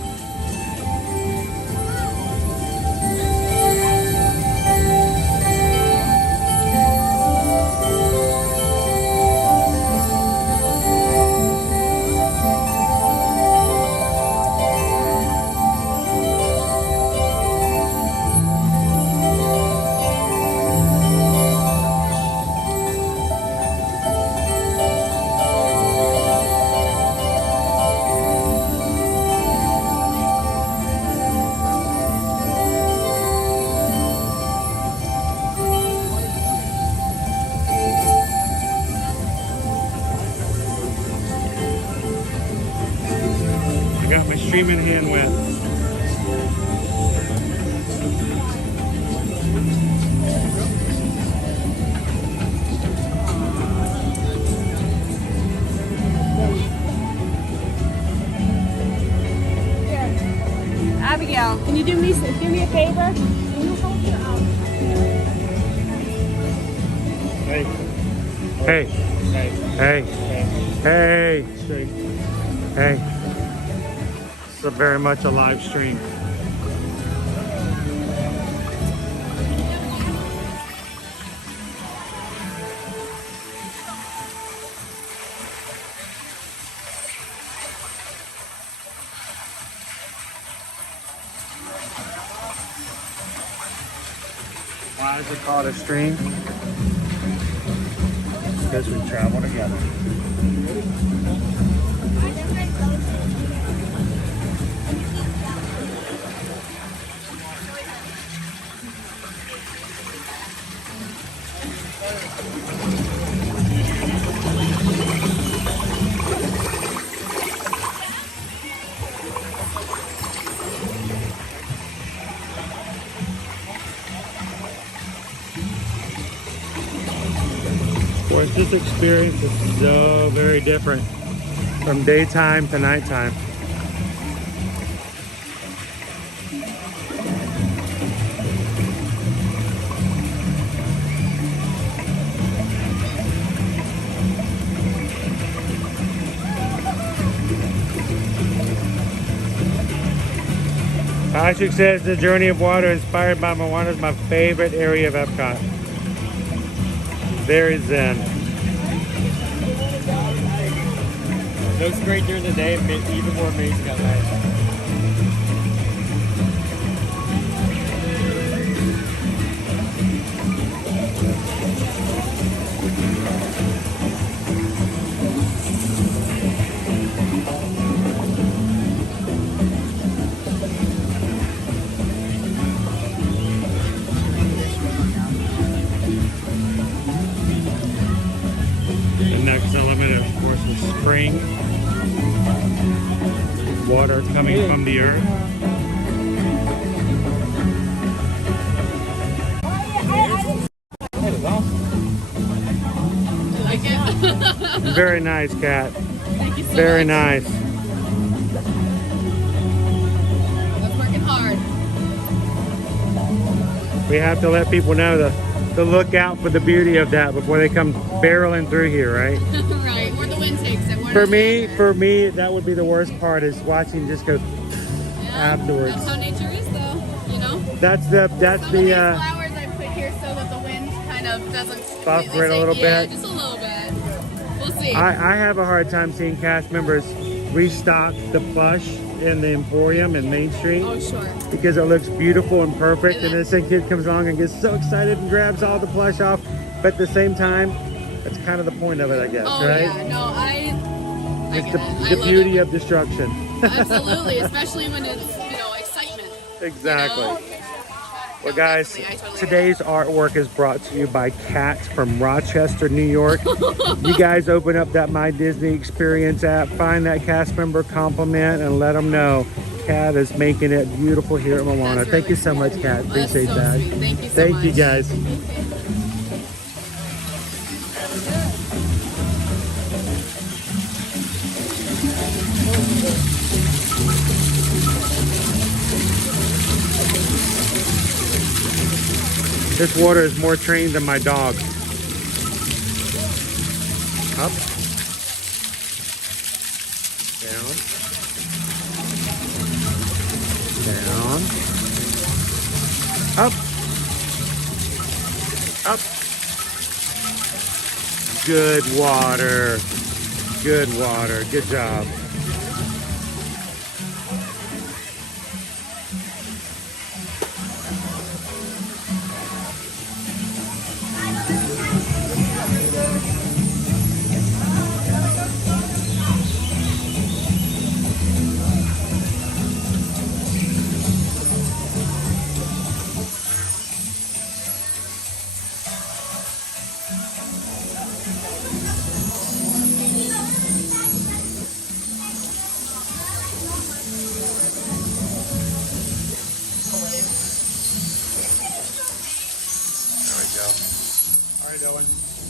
Streaming hand wet. Abigail, can you do me a favor? Can you hold your arm? Hey. Hey. Hey. Hey. Hey. Hey. It's very much a live stream. Why is it called a stream? Because we travel together. Of course, this experience is so very different from daytime to nighttime. Patrick says the journey of water inspired by Moana is my favorite area of Epcot. Very zen. It looks great during the day, even more amazing at night. Next element, of course, is spring. Water coming from the earth. I like it. Very nice, Kat. Thank you so Very much. nice. That's working hard. We have to let people know to look out for the beauty of that before they come barreling through here, right? Right, where the wind takes it. For me, that would be the worst part, is watching just go afterwards. That's how nature is, though. You know. That's Some of these flowers I put here so that the wind kind of doesn't buffer it a little yeah, bit. just a little bit. We'll see. I have a hard time seeing cast members restock the plush in the Emporium in Main Street. Oh, sure. Because it looks beautiful and perfect, and then some kid comes along and gets so excited and grabs all the plush off, but at the same time, that's kind of the point of it, I guess, Oh right? yeah, no, I It's get it. the beauty of destruction. Absolutely, especially when it's, you know, excitement. Exactly. You know? Well, guys, today's artwork is brought to you by Kat from Rochester, New York. You guys open up that My Disney Experience app, find that cast member, compliment, and let them know Kat is making it beautiful here at Moana. Thank you so much, Kat. Appreciate so that. sweet. Thank you so Thank much. you, guys. This water is more trained than my dog. Up. Down. Down. Up. Up. Good water. Good water. Good job.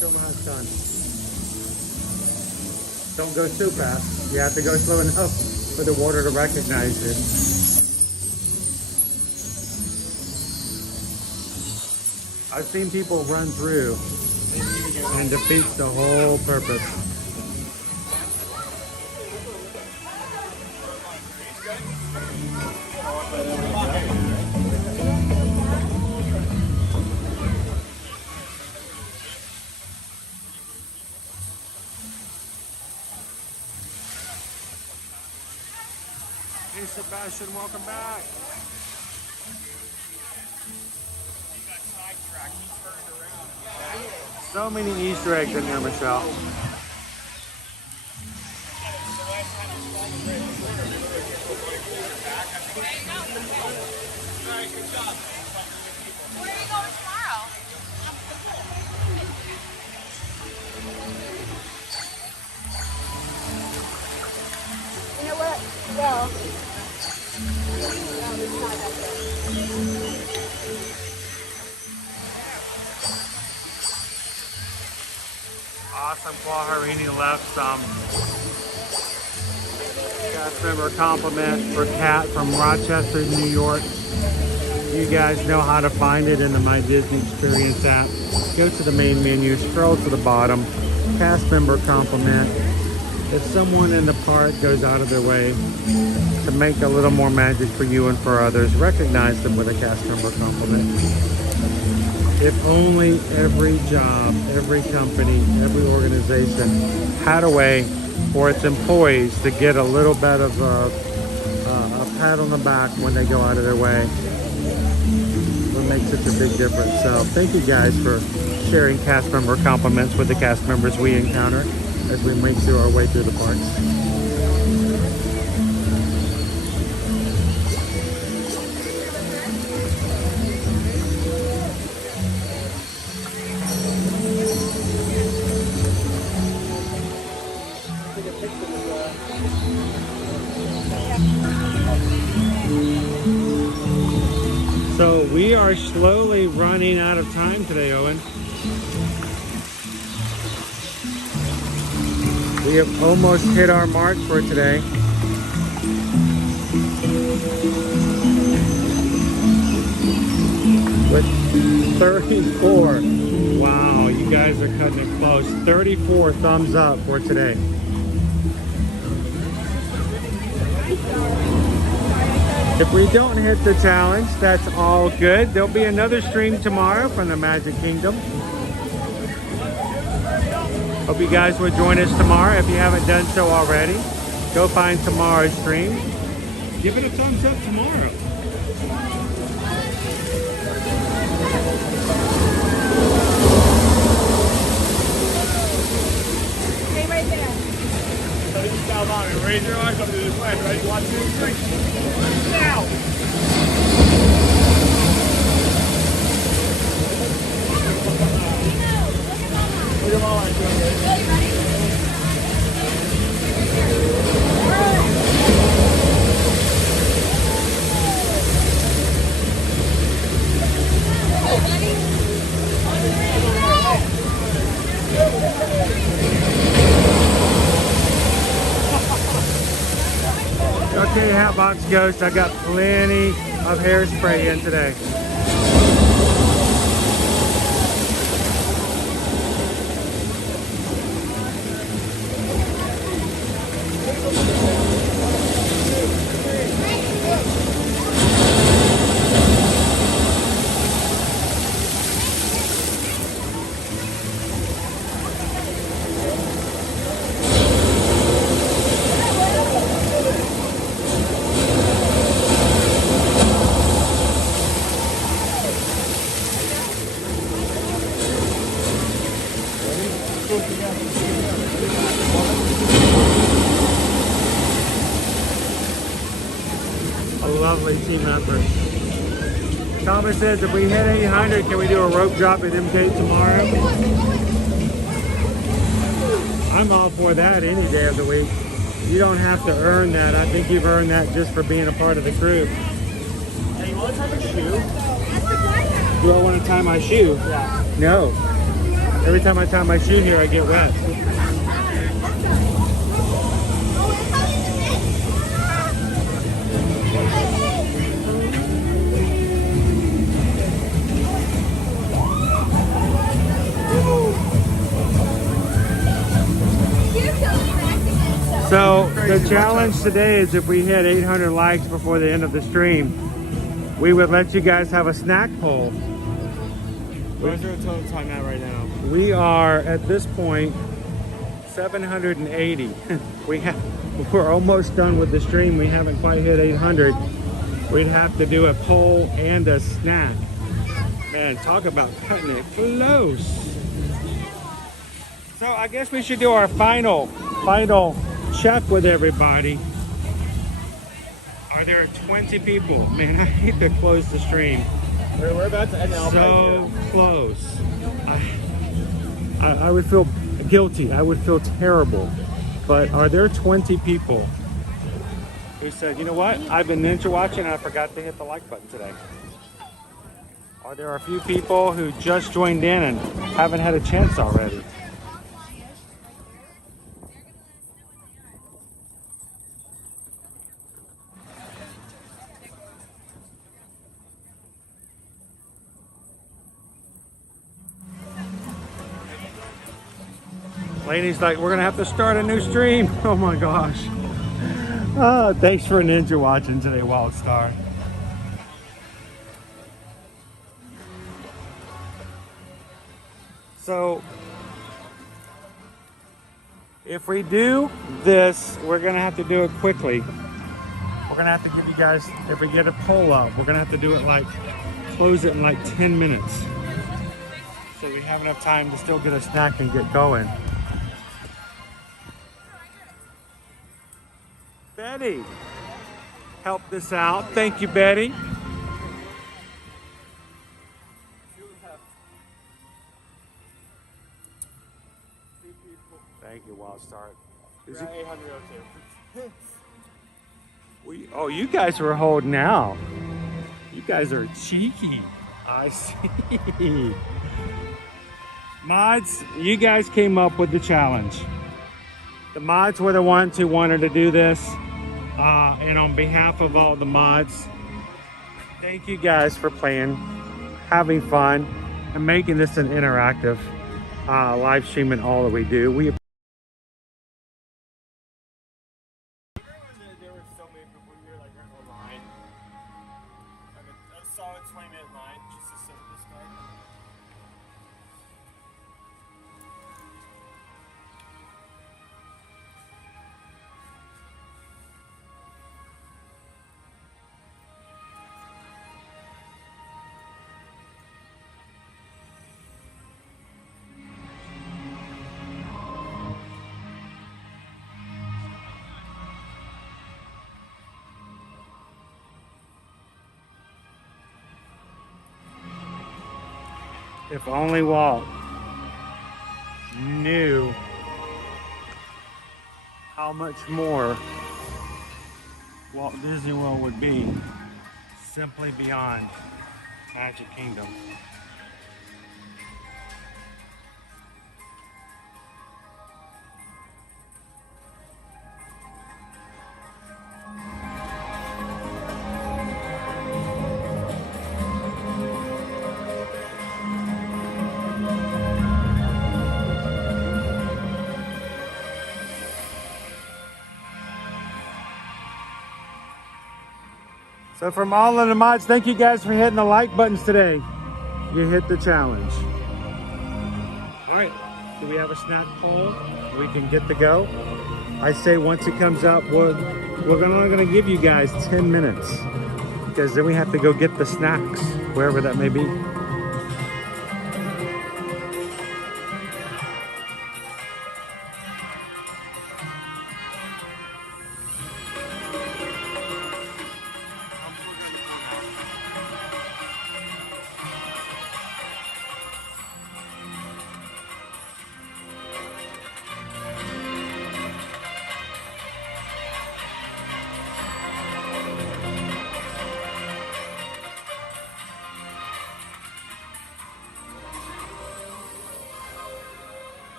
Show them how it's done. Don't go too fast. You have to go slow enough for the water to recognize it. I've seen people run through and defeats the whole purpose. Hey Sebastian, welcome back. So many Easter eggs in here, Michelle. Where are you going tomorrow? You know what? Well, Awesome. Paul Harini left some cast member compliment for Kat from Rochester, New York. You guys know how to find it in the My Disney Experience app. Go to the main menu, scroll to the bottom, cast member compliment. If someone in the park goes out of their way to make a little more magic for you and for others, recognize them with a cast member compliment. If only every job, every company, every organization had a way for its employees to get a little bit of a pat on the back when they go out of their way. It would make such a big difference. So thank you guys for sharing cast member compliments with the cast members we encounter as we make through our way through the parks. So we are slowly running out of time today, Owen. We have almost hit our mark for today. With 34. Wow, you guys are cutting it close. 34 thumbs up for today. If we don't hit the challenge, that's all good. There'll be another stream tomorrow from the Magic Kingdom. Hope you guys will join us tomorrow. If you haven't done so already, go find tomorrow's stream. Give it a thumbs up tomorrow. stay right there. So this is Cal Mommy. Raise your arms up to this way. Ready? 1, 2, 3. Now! Look at Mama. Okay, Hatbox Ghost, I got plenty of hairspray in today. A lovely team effort. Thomas says if we hit 800, can we do a rope drop at MK tomorrow? I'm all for that any day of the week. You don't have to earn that. I think you've earned that just for being a part of the crew. Hey, you want to tie my shoe? Do I want to tie my shoe? Yeah. No. Every time I tie my shoe here, I get wet. So The challenge today is if we hit 800 likes before the end of the stream, we would let you guys have a snack poll. Where's our total time at right now? We are at this point 780. We're almost done with the stream. We haven't quite hit 800. We'd have to do a poll and a snack. Man, talk about cutting it close. So I guess we should do our final check with everybody. Are there 20 people? Man, I hate to close the stream. We're about to end now. So close. I would feel guilty. I would feel terrible. But are there 20 people who said, you know what? I've been ninja watching and I forgot to hit the like button today? Are there a few people who just joined in and haven't had a chance already? Lainey's like, we're gonna have to start a new stream. Oh my gosh. Thanks for ninja watching today, Walt Star. So if we do this, we're gonna have to do it quickly. We're gonna have to give you guys, if we get a poll up, we're gonna have to do it like, close it in like 10 minutes. So we have enough time to still get a snack and get going. Betty helped this out. Thank you, Betty. Thank you, Wild Star. Is it 802? Oh, you guys were holding out. You guys are cheeky. I see. Mods, you guys came up with the challenge. The mods were the ones who wanted to do this. And on behalf of all the mods, thank you guys for playing, having fun, and making this an interactive live stream in all that we do. We There were so many people here, like in a line. Like a solid 20-minute line just to sit with this guy. If only Walt knew how much more Walt Disney World would be simply beyond Magic Kingdom. So from all of the mods, thank you guys for hitting the like buttons today. You hit the challenge. All right, do we have a snack poll? We can get to go. I say once it comes up, we're only gonna give you guys 10 minutes because then we have to go get the snacks, wherever that may be.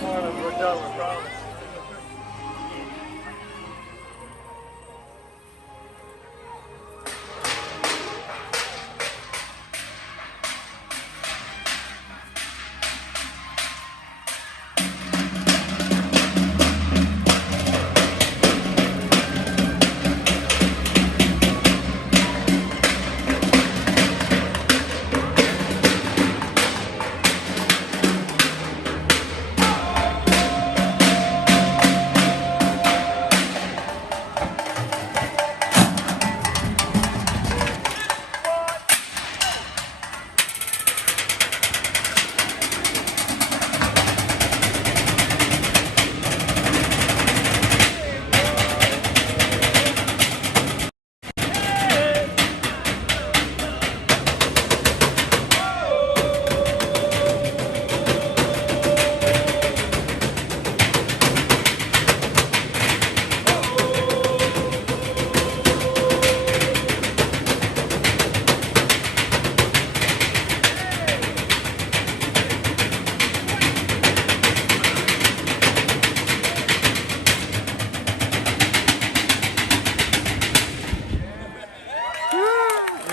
Moana, we're done, we promise.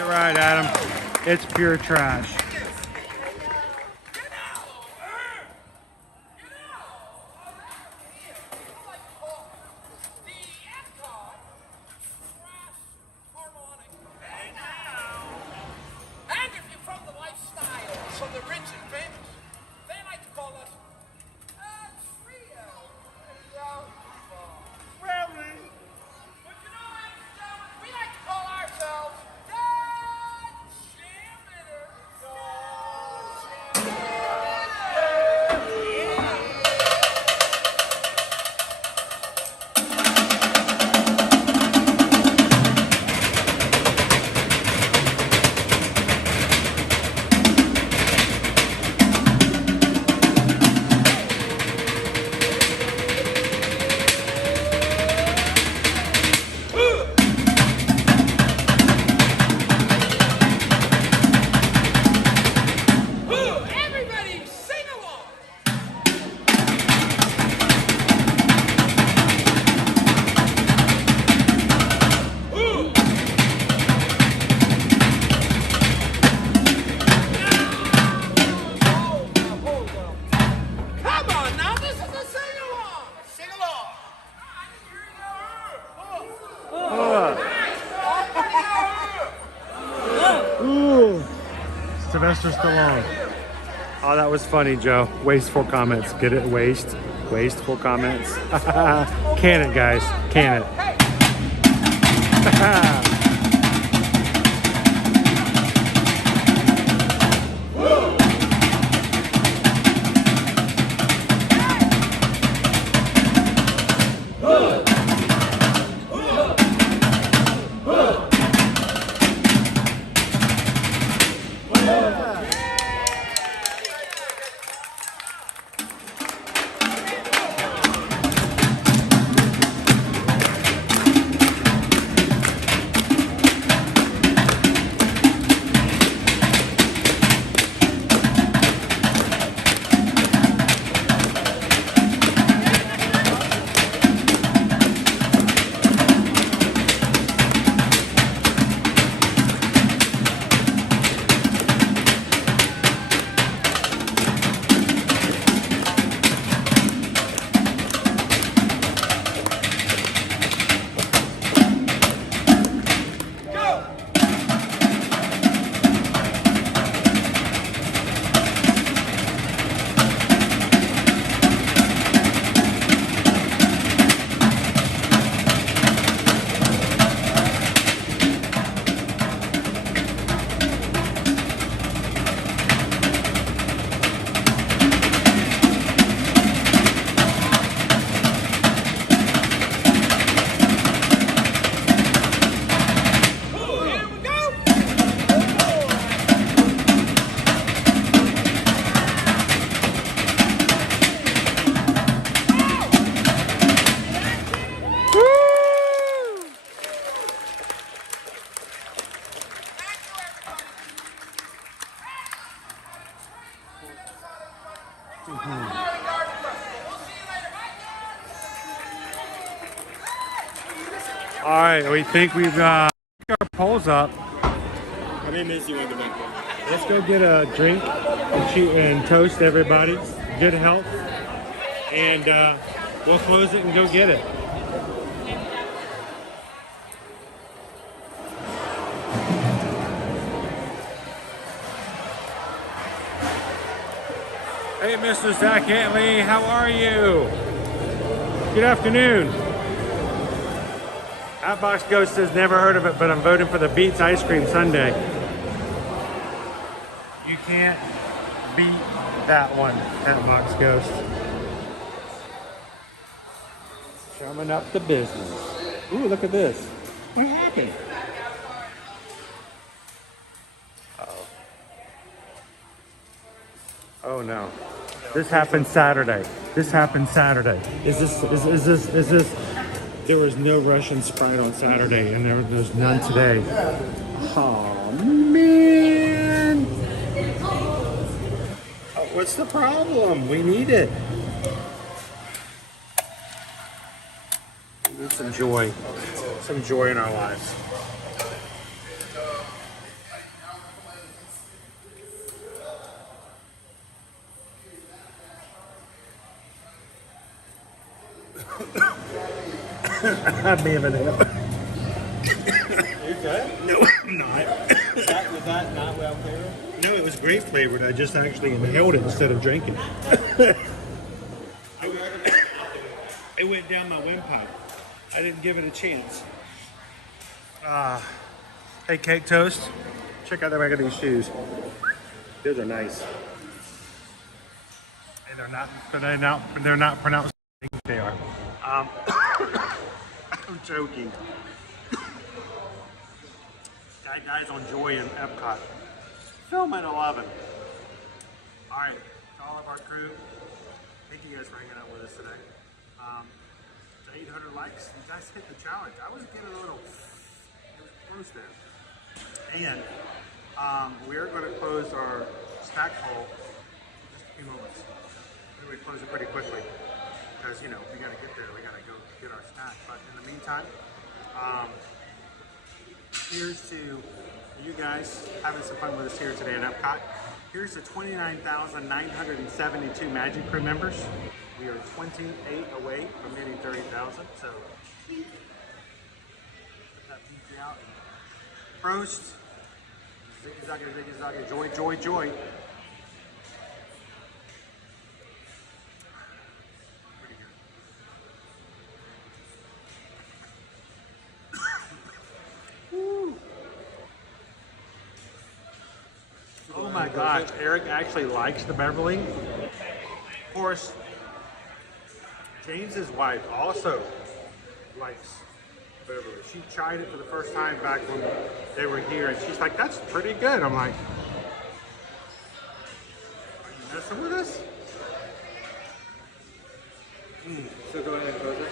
Right, Adam. It's pure trash. And if you're from the lifestyle, from the rich and famous, they like to call us a trio. Really? But you know, ladies and gentlemen, we like to call ourselves the Everybody sing along. Come on now, this is a sing along. Sing along. Ooh. Sylvester Stallone. Oh, that was funny, Joe. Wasteful comments. Get it? Waste. Wasteful comments. Can it, guys. Can it. All right, we think we've got our polls up. I may miss you in the back. Let's go get a drink and toast everybody. Good health. And we'll close it and go get it. Hey, Mr. Zach Antley, how are you? Good afternoon. Outbox Ghost says never heard of it, but I'm voting for the Beats Ice Cream Sundae. You can't beat that one, Outbox Ghost. Coming up the business. Ooh, look at this. What happened? Uh-oh. Oh no. This happened Saturday. This happened Saturday. Is this? There was no Russian Sprite on Saturday, and there's none today. Oh man! Oh, what's the problem? We need it. We need some joy in our lives. I may have been ill. You good? No, I'm not. Was that not well flavored? No, it was grape flavored. I just actually inhaled it instead of drinking. It went down my windpipe. I didn't give it a chance. Hey, Cake Toast. Check out the back of these shoes. Those are nice. And they're not pronounced. I think they are. I'm joking. Guys on Joy in Epcot. Film at 11. Alright, to all of our crew, thank you guys for hanging out with us today. To 800 likes, you guys hit the challenge. I was getting a little close there. And we're going to close our snack poll in just a few moments. Maybe we close it pretty quickly. Because, you know, we got to get there. We got to go get our snack. But in the meantime, here's to you guys having some fun with us here today at Epcot. Here's to 29,972 Magic Crew members. We are 28 away from hitting 30,000. So, put that PJ out. Prost. Ziggy zaggy, ziggy zaggy. Joy, joy, joy. Oh my gosh, Eric actually likes the Beverly. Of course, James's wife also likes Beverly. She tried it for the first time back when they were here, and she's like, that's pretty good. I'm like, are you messing with us? So go ahead and close it.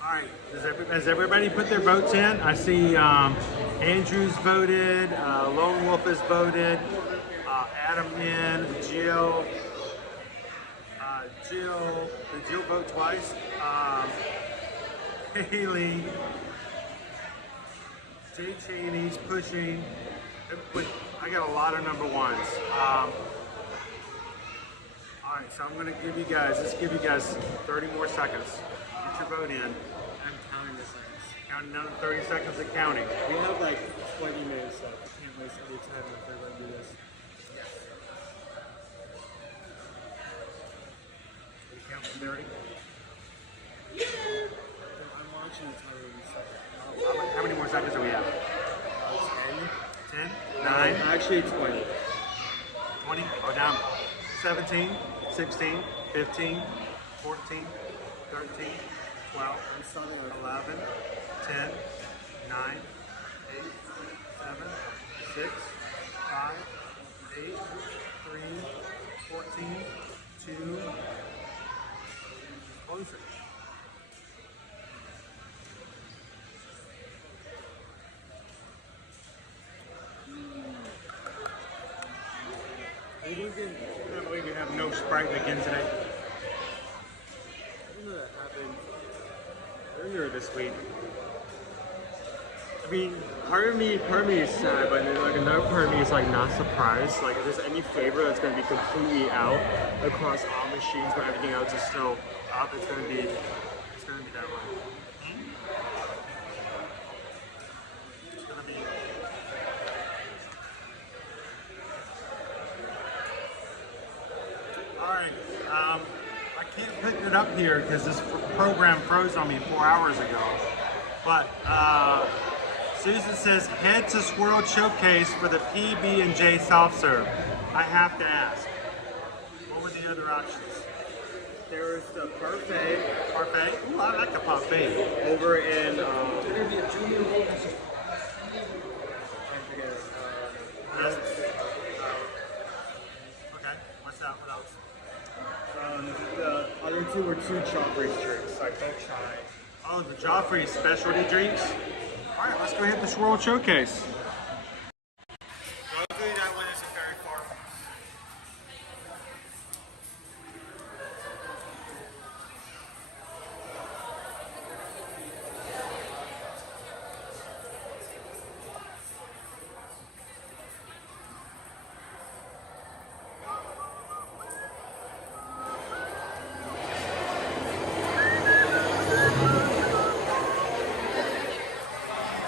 All right, has everybody put their votes in? I see Andrew's voted, Lone Wolf has voted, Adam in, Jill. Did Jill vote twice? Haley, Jay Cheney's pushing. I got a lot of number ones. All right, so I'm gonna let's give you guys 30 more seconds. Get your vote in. I'm counting the seconds. Counting down to 30 seconds and counting. We have like 20 minutes left. I can't waste any time if we're going to do this. You count from 30? I'm watching the timer in a second. How many more seconds do we have? 10? 9? Actually 20. 20? Oh, down. 17, 16, 15, 14, 13, 12, 11, 10, 9, 8, 7, 6, 5, 8, 3, 14, 2, close it. I can't believe we have no Sprite again today. I don't know that happened. During here this week. I mean, part of me is sad, but then like another part of me is like not surprised. Like if there's any flavor that's gonna be completely out across all machines, but everything else is still up, it's gonna be that one. It's gonna be. All right. I can't pick it up here because this program froze on me 4 hours ago. But Susan says head to Swirled Showcase for the PB&J soft serve. I have to ask, what were the other options? There was the parfait. Parfait? Ooh, I like the parfait. Over in okay, what's that? What else? The other two were two chocolate drinks. I both tried. Oh, the Joffrey specialty drinks? All right, let's go hit the Swirled Showcase. Luckily, that one isn't very far from us.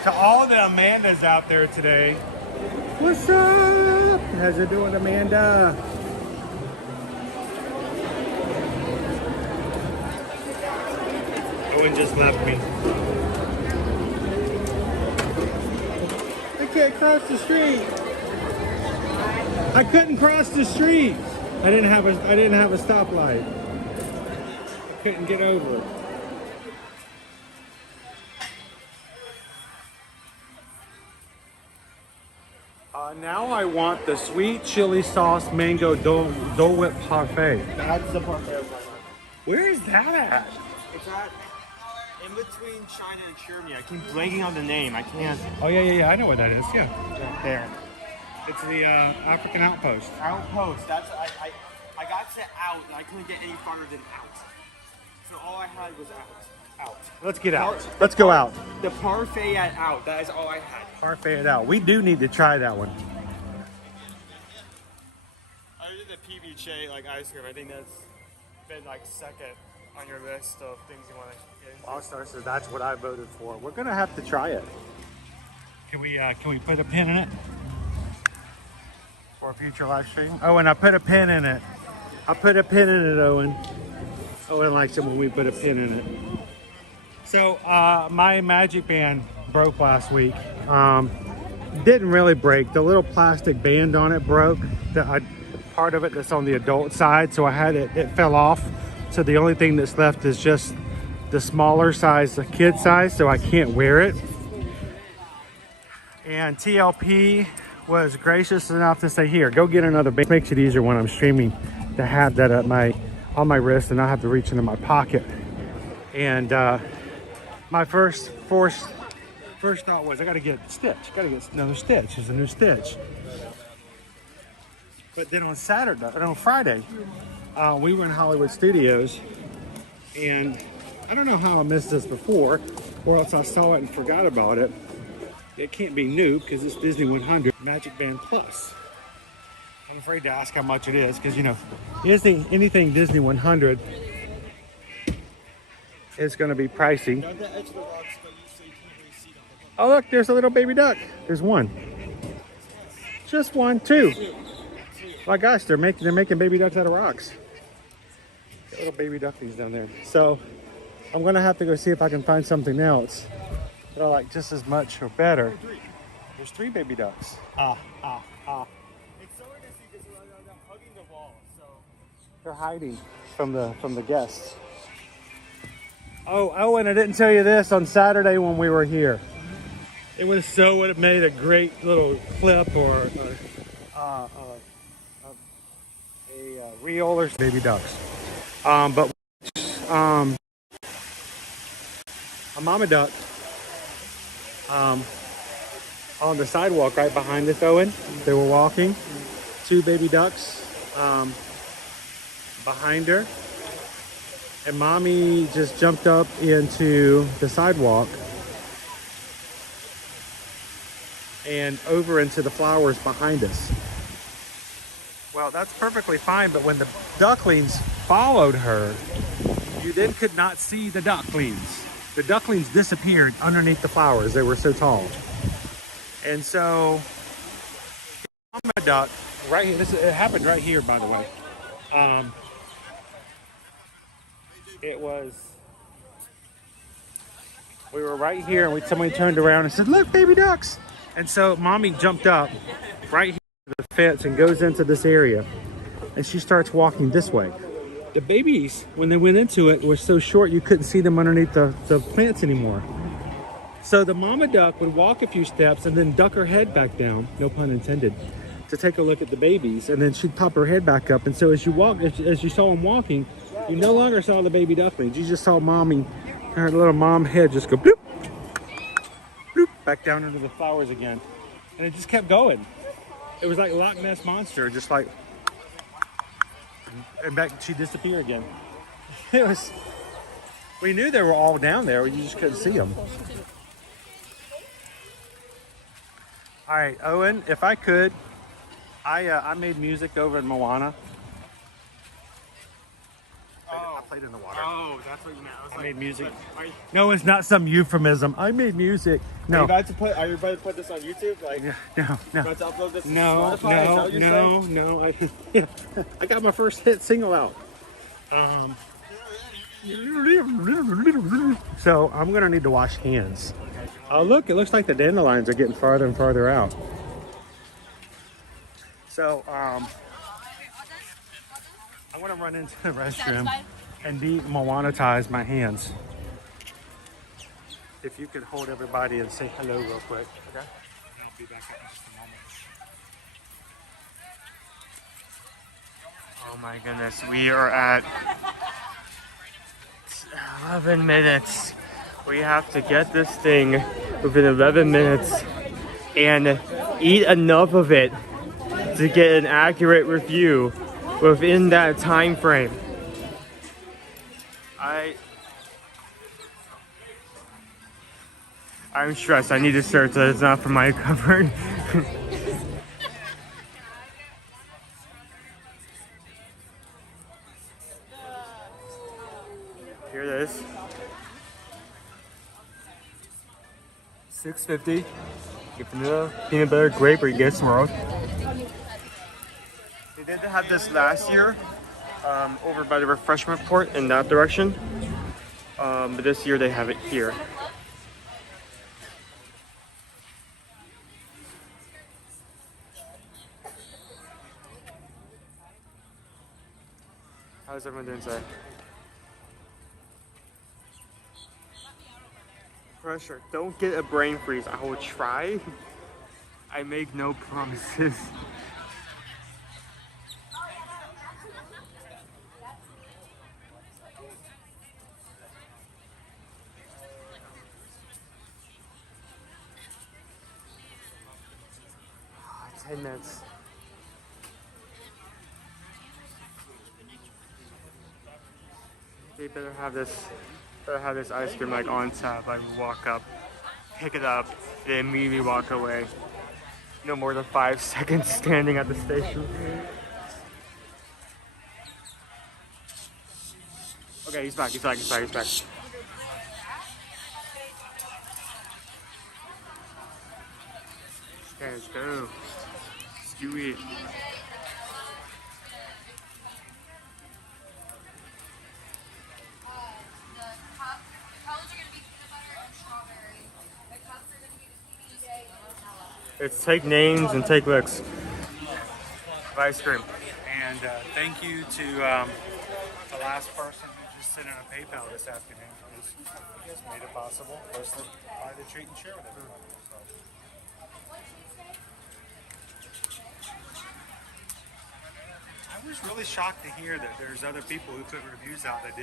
To all the Amandas out there today, what's up? How's it doing, Amanda? Owen just left me. I can't cross the street. I couldn't cross the street. I didn't have a stoplight. I couldn't get over it. Now I want the sweet chili sauce mango Dole Whip parfait. That's the parfait I was talking about. Where is that at? It's at in between China and Germany. I keep blanking on the name. I can't. Oh yeah. I know what that is. Yeah. There. It's the African outpost. Outpost. That's I got to out and I couldn't get any farther than out. So all I had was out. Let's get out. Let's go out. The parfait at out. That is all I had. Parfait it out. We do need to try that one. Other than the PB&J like ice cream, I think that's been like second on your list of things you want to get into. All-Star says that's what I voted for. We're gonna have to try it. Can we put a pin in it for a future live stream? Oh, and I put a pin in it. I put a pin in it, Owen. Owen likes it when we put a pin in it. So my Magic Band broke last week. Didn't really break. The little plastic band on it broke. Part of it that's on the adult side, so I had it fell off. So the only thing that's left is just the smaller size, the kid size, so I can't wear it. And TLP was gracious enough to say, here, go get another band. It makes it easier when I'm streaming to have that at on my wrist and not have to reach into my pocket. And my first thought was I gotta get stitch. Gotta get another stitch. There's a new stitch. But then on Friday, we were in Hollywood Studios, and I don't know how I missed this before, or else I saw it and forgot about it. It can't be new because it's Disney 100 Magic Band Plus. I'm afraid to ask how much it is because, you know, anything Disney 100 is going to be pricey. Oh, look, there's a little baby duck. There's one. Just one, two. My gosh, they're making baby ducks out of rocks. Little baby ducklings down there. So I'm gonna have to go see if I can find something else that I like just as much or better. There's 3 baby ducks. It's so hard to see because they're hugging the wall. So they're hiding from the guests. Oh, and I didn't tell you this on Saturday when we were here. It would have made a great little clip or a reel or baby ducks. But a mama duck on the sidewalk right behind us, Owen. They were walking. 2 baby ducks behind her. And Mommy just jumped up into the sidewalk and over into the flowers behind us. Well, that's perfectly fine, but when the ducklings followed her, you then could not see the ducklings. The ducklings disappeared underneath the flowers. They were so tall. And so, mama duck, right here, it happened right here, by the way. We were right here, and somebody turned around and said, "Look, baby ducks." And so Mommy jumped up right here to the fence and goes into this area, and she starts walking this way. The babies, when they went into it, were so short you couldn't see them underneath the plants anymore. So the mama duck would walk a few steps and then duck her head back down, no pun intended, to take a look at the babies, and then she'd pop her head back up. And so as you saw them walking, you no longer saw the baby ducklings. You just saw Mommy, her little mom head just go bloop, bloop, back down into the flowers again. And it just kept going. It was like Loch Ness Monster, just like, and back, she'd disappear again. It was, we knew they were all down there, you just couldn't see them. All right, Owen, if I could, I made music over in Moana. I played in the water. Oh, that's what you meant. I made music. No, it's not some euphemism. I made music. No. Are you about to put this on YouTube? Like, no. About to upload this to No, Spotify? no. I got my first hit single out. So I'm gonna need to wash hands. Oh, look! It looks like the dandelions are getting farther and farther out. So I want to run into the restroom and Moana-tize my hands. If you could hold everybody and say hello real quick, okay? I'll be back in just a moment. Oh my goodness, we are at 11 minutes. We have to get this thing within 11 minutes and eat enough of it to get an accurate review within that time frame. I'm stressed. I need a shirt that is not for my comfort. Here it is. $6.50. Get vanilla, peanut butter, grape, or you get swirled. They did have this last year over by the refreshment port in that direction. But this year they have it here. How's everyone doing today? Pressure. Don't get a brain freeze. I will try. I make no promises. Oh, 10 minutes. They better have this ice cream like on tap. Like walk up, pick it up, then immediately walk away. No more than 5 seconds standing at the station. Okay, he's back. Okay, let's go. Let's do it. It's take names and take licks of ice cream. And thank you to the last person who just sent in a PayPal this afternoon, because you guys made it possible for us to buy the treat and share with everyone. I was really shocked to hear that there's other people who put reviews out that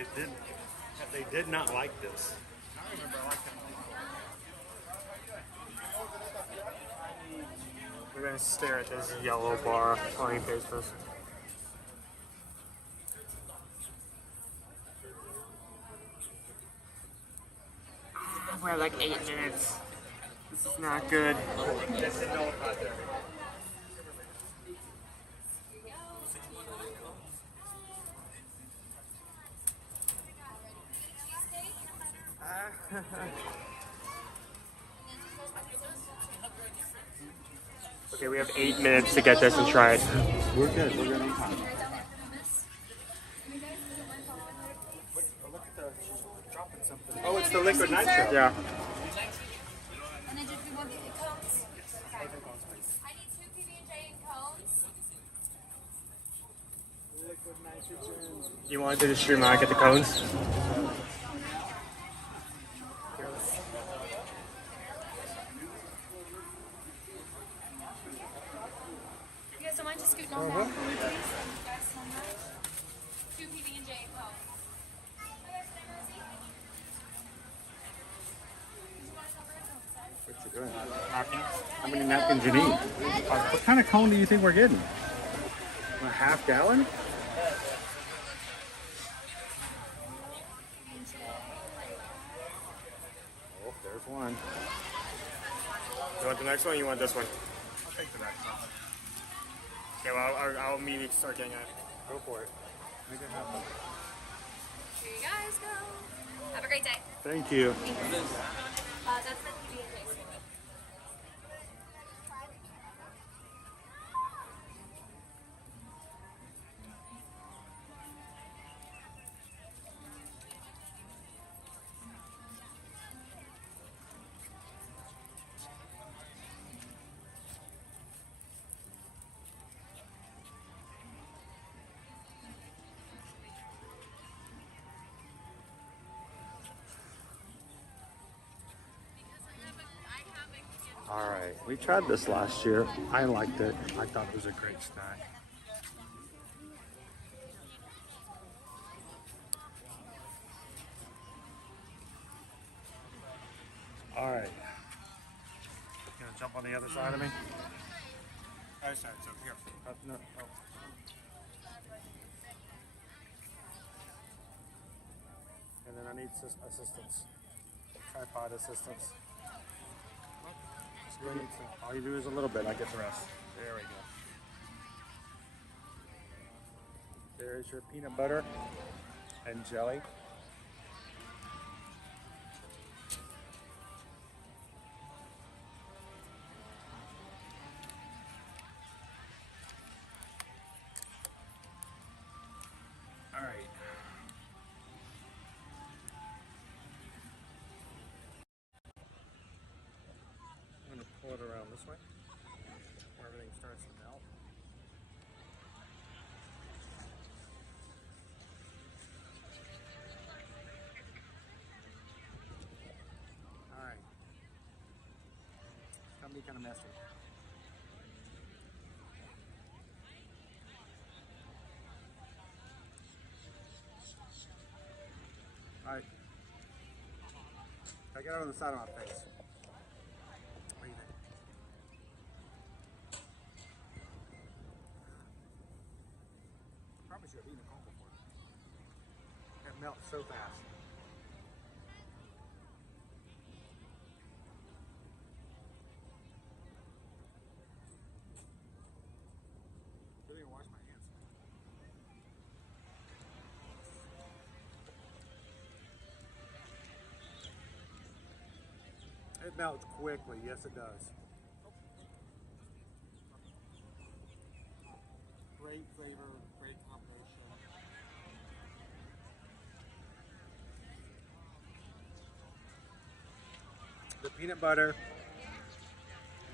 they did not like this. I remember I liked it. We're gonna stare at this yellow bar on your face first. We have like 8 minutes. This is not good. Okay, we have 8 minutes to get this and try it. We're good. We're good on time. Oh, it's the liquid nitro. Yeah. And then just we want the cones. Okay. I need 2 PB&J and cones. Liquid nitrogen. You want to do the stream and I get the cones? You guys don't mind just scooting on down for me, please? You guys so much. 2 PB&J and cones. What you doing? How many napkins you need? What kind of cone do you think we're getting? A half gallon? Oh, there's one. You want the next one or you want this one? I'll take the next one. Okay, well, I'll immediately start getting it. Go for it. Make it happen. Here you guys go. Have a great day. Thank you. That's the PB&J. All right, we tried this last year. I liked it. I thought it was a great snack. All right. You gonna jump on the other side of me? Other side, so here. No, oh. And then I need assistance. Tripod assistance. All you do is a little bit, I get the rest. There we go. There's your peanut butter and jelly. All right. Pull it around this way, where everything starts to melt. All right. It's gonna be kind of messy. All right. I get it on the side of my face. Should have eaten a cone before. That melts so fast. Didn't even wash my hands. It melts quickly. Yes, it does. Great flavor, great combination. The peanut butter,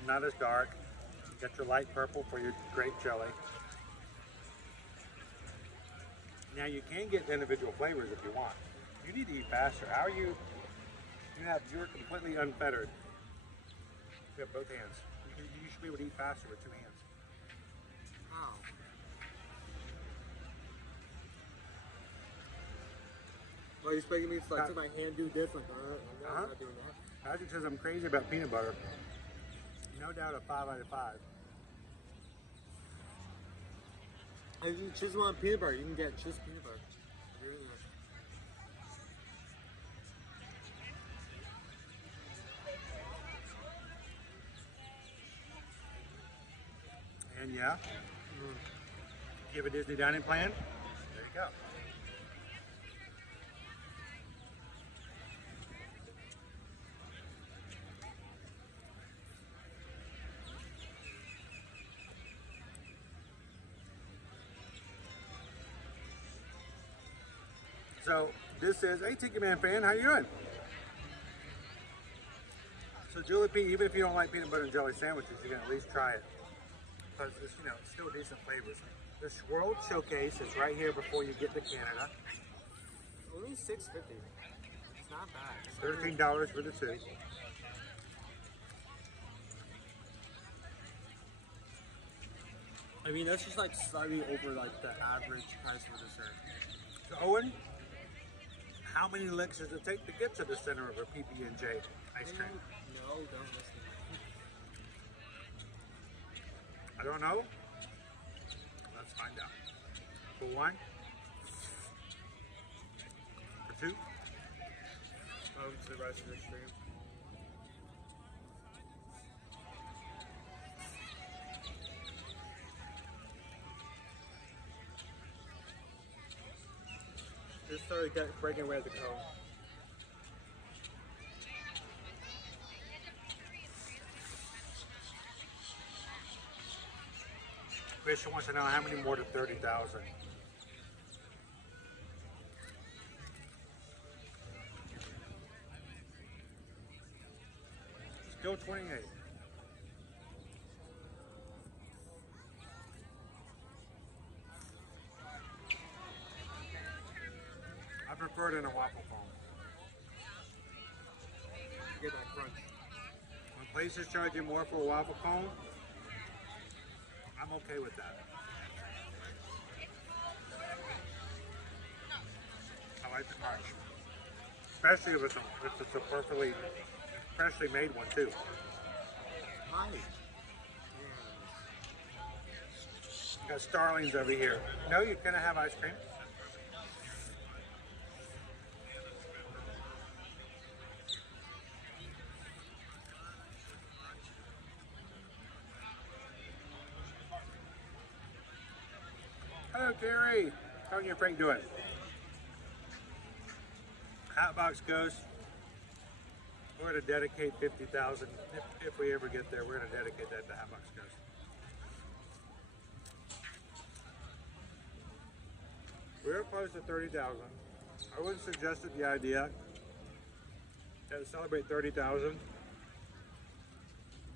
not as dark. You got your light purple for your great jelly. Now you can get individual flavors if you want. You need to eat faster. How are you? You're completely unfettered. You have both hands. You should be able to eat faster with 2 hands. How? Well, you're expecting me to like take my hand do this, like, I'm not doing that. Patrick says I'm crazy about peanut butter. No doubt a 5 out of 5. If you just want peanut butter, you can get just peanut butter. Really nice. Yeah? You have a Disney dining plan? There you go. So this is, hey Tiki Man fan, how you doing? So Julie P, even if you don't like peanut butter and jelly sandwiches, you can at least try it. Because it's, you know, it's still decent flavors. The Swirled Showcase is right here before you get to Canada. Only $6.50. It's not bad. It's $13 for the two. I mean, that's just like slightly over like the average price for dessert. So Owen, how many licks does it take to get to the center of a PB&J ice cream? No, don't listen. I don't know. Let's find out. For one? For two? To the rest of the stream. Just started breaking away at the cone. Christian wants to know how many more to 30,000. Still 28. I prefer it in a waffle foam. Get that crunch. When places charge you more for a waffle cone, I'm okay with that. I like the crunch. Especially if it's a perfectly freshly made one too. Hi. Got starlings over here. No, you're gonna have ice cream. Hello, Gary. How are you and Frank doing? Hatbox Ghost. We're going to dedicate 50,000. If we ever get there, we're going to dedicate that to Hatbox Ghost. We're close to 30,000. I would have suggested the idea that to celebrate 30,000,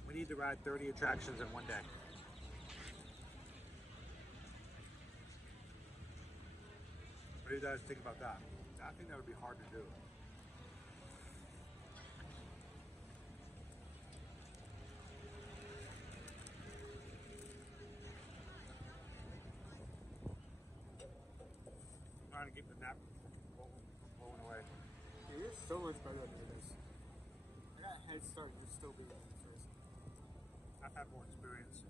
we need to ride 30 attractions in one day. What do you guys think about that? I think that would be hard to do. I'm trying to keep the nap from blowing away. Yeah, you're so much better than it is. I got a head start, you're still being at first. I've had more experience.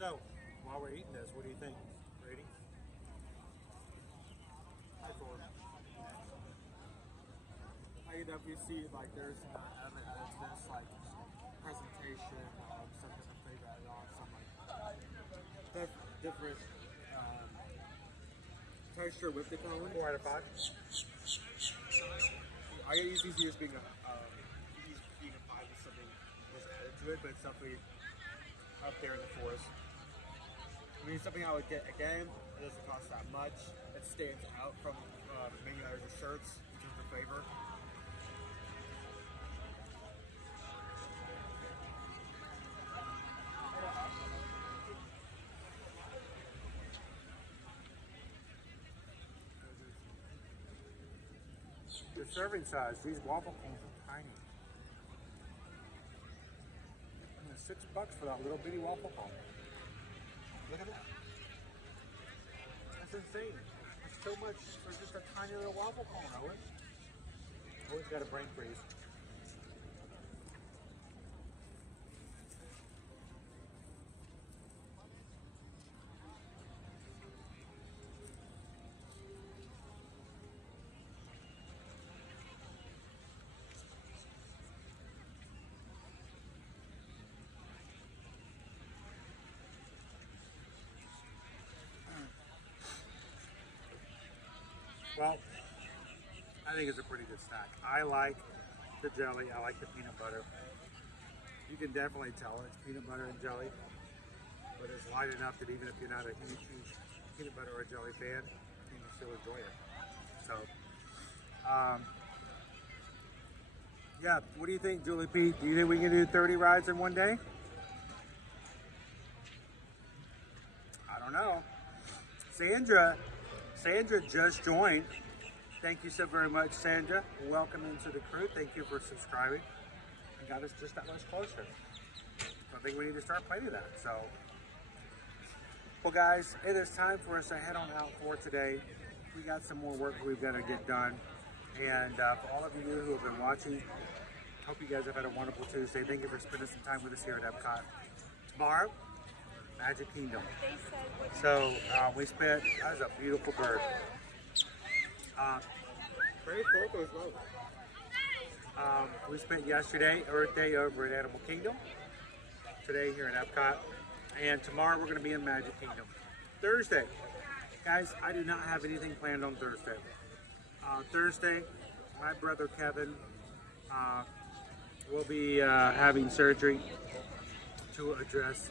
So, while we're eating this, what do you think? Rating? High four. I can definitely see like there's an element added to this, like presentation, some different flavor added on, some like different texture with the cone. 4 out of 5. I get easy as being a 5 if something was added to it, but it's definitely up there in the 4s. I mean, something I would get again. It doesn't cost that much. It stands out from many other desserts in terms of flavor. The serving size, these waffle cones are tiny. I mean, $6 for that little bitty waffle cone. Look at that. That's insane. It's so much for just a tiny little waffle cone, Owen. Owen's got a brain freeze. Well, I think it's a pretty good snack. I like the jelly. I like the peanut butter. You can definitely tell it's peanut butter and jelly, but it's light enough that even if you're not a huge peanut butter or jelly fan, you can still enjoy it. So, yeah, what do you think, Julie P? Do you think we can do 30 rides in one day? I don't know. Sandra just joined. Thank you so very much, Sandra. Welcome into the crew. Thank you for subscribing. And got us just that much closer. So I think we need to start planning that. So, well, guys, it is time for us to head on out for today. We got some more work we've got to get done. And for all of you who have been watching, hope you guys have had a wonderful Tuesday. Thank you for spending some time with us here at Epcot. Tomorrow, Magic Kingdom. So we spent, that was a beautiful bird. Very cool as well. We spent yesterday, Earth Day, over at Animal Kingdom. Today here at Epcot. And tomorrow we're going to be in Magic Kingdom. Thursday. Guys, I do not have anything planned on Thursday. Thursday, my brother Kevin will be having surgery to address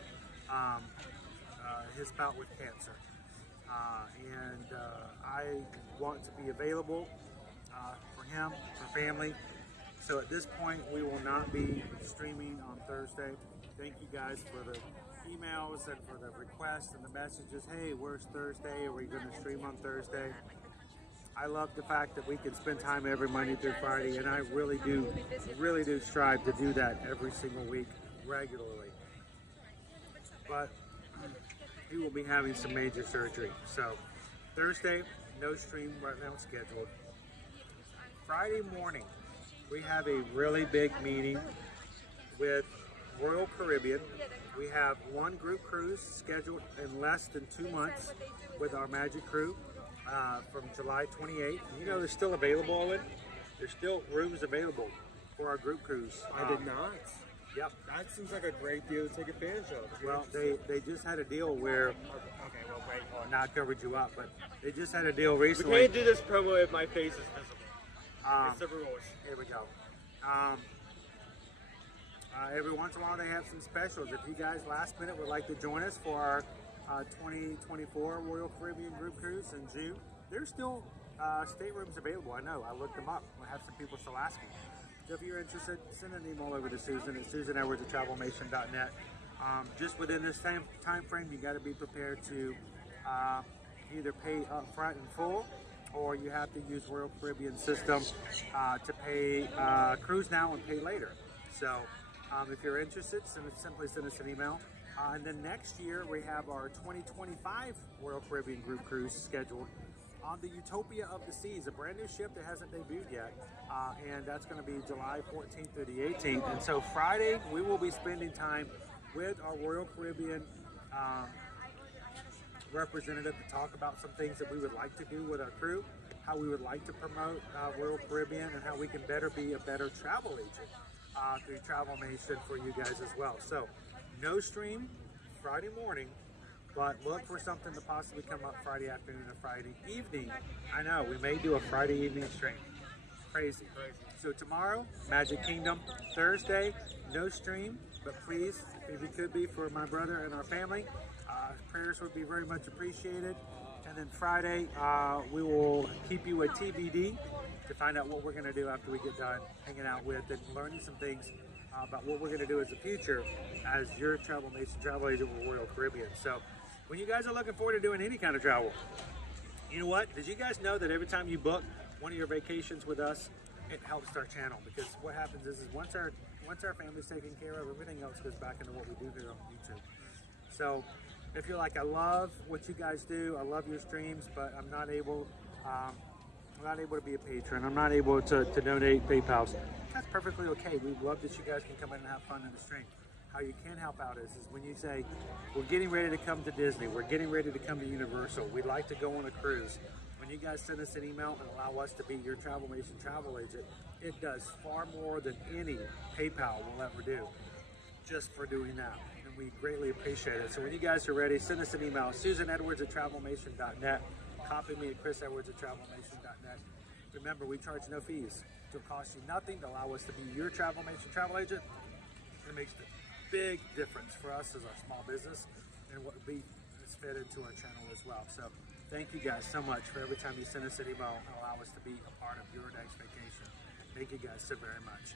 his bout with cancer. And I want to be available for him, for family. So at this point, we will not be streaming on Thursday. Thank you guys for the emails and for the requests and the messages. Hey, where's Thursday? Are we going to stream on Thursday? I love the fact that we can spend time every Monday through Friday, and I really do strive to do that every single week regularly. But he will be having some major surgery. So Thursday, no stream right now scheduled. Friday morning, we have a really big meeting with Royal Caribbean. We have one group cruise scheduled in less than 2 months with our Magic Crew from July 28th. You know they're still available, Owen. There's still rooms available for our group cruise. I did not. Yep. That seems like a great deal to take advantage of. Well, they just had a deal where, okay, well, great. Not covered you up, but they just had a deal recently. We can't do this promo if my face is visible. It's the rules. Here we go. Every once in a while they have some specials. If you guys last minute would like to join us for our 2024 Royal Caribbean Group Cruise in June, there's still staterooms available. I know, I looked them up. I have some people still asking. So if you're interested, send an email over to Susan at susanedwards@travelmation.net. Just within this time frame, you got to be prepared to either pay up front in full, or you have to use Royal Caribbean system to pay cruise now and pay later. So if you're interested, simply send us an email. And then next year we have our 2025 Royal Caribbean Group Cruise scheduled on the Utopia of the Seas, a brand new ship that hasn't debuted yet. And that's going to be July 14th through the 18th. And so Friday we will be spending time with our Royal Caribbean representative to talk about some things that we would like to do with our crew, how we would like to promote Royal Caribbean, and how we can be a better travel agent through Travelmation for you guys as well. So no stream Friday morning, but look for something to possibly come up Friday afternoon or Friday evening. I know, we may do a Friday evening stream. Crazy. So tomorrow, Magic Kingdom. Thursday, no stream, but please, if you could be for my brother and our family, prayers would be very much appreciated. And then Friday, we will keep you a TBD to find out what we're going to do after we get done hanging out with and learning some things about what we're going to do as a future as your Travelmation travel agent with Royal Caribbean. So when you guys are looking forward to doing any kind of travel, you know what? Did you guys know that every time you book one of your vacations with us, it helps our channel? Because what happens is once our family's taken care of, everything else goes back into what we do here on YouTube. So if you're like, I love what you guys do, I love your streams, but I'm not able to be a patron, I'm not able to donate PayPal, that's perfectly okay. We love that you guys can come in and have fun in the stream. How you can help out is when you say, we're getting ready to come to Disney, we're getting ready to come to Universal, we'd like to go on a cruise. When you guys send us an email and allow us to be your Travelmation travel agent, it does far more than any PayPal will ever do, just for doing that. And we greatly appreciate it. So when you guys are ready, send us an email, susanedwards@travelmation.net. copy me at chrisedwards@travelnation.net. Remember, we charge no fees. It'll cost you nothing to allow us to be your Travelnation travel agent. It makes a big difference for us as our small business and what we fit into our channel as well. So thank you guys so much for every time you send us an email and allow us to be a part of your next vacation. Thank you guys so very much.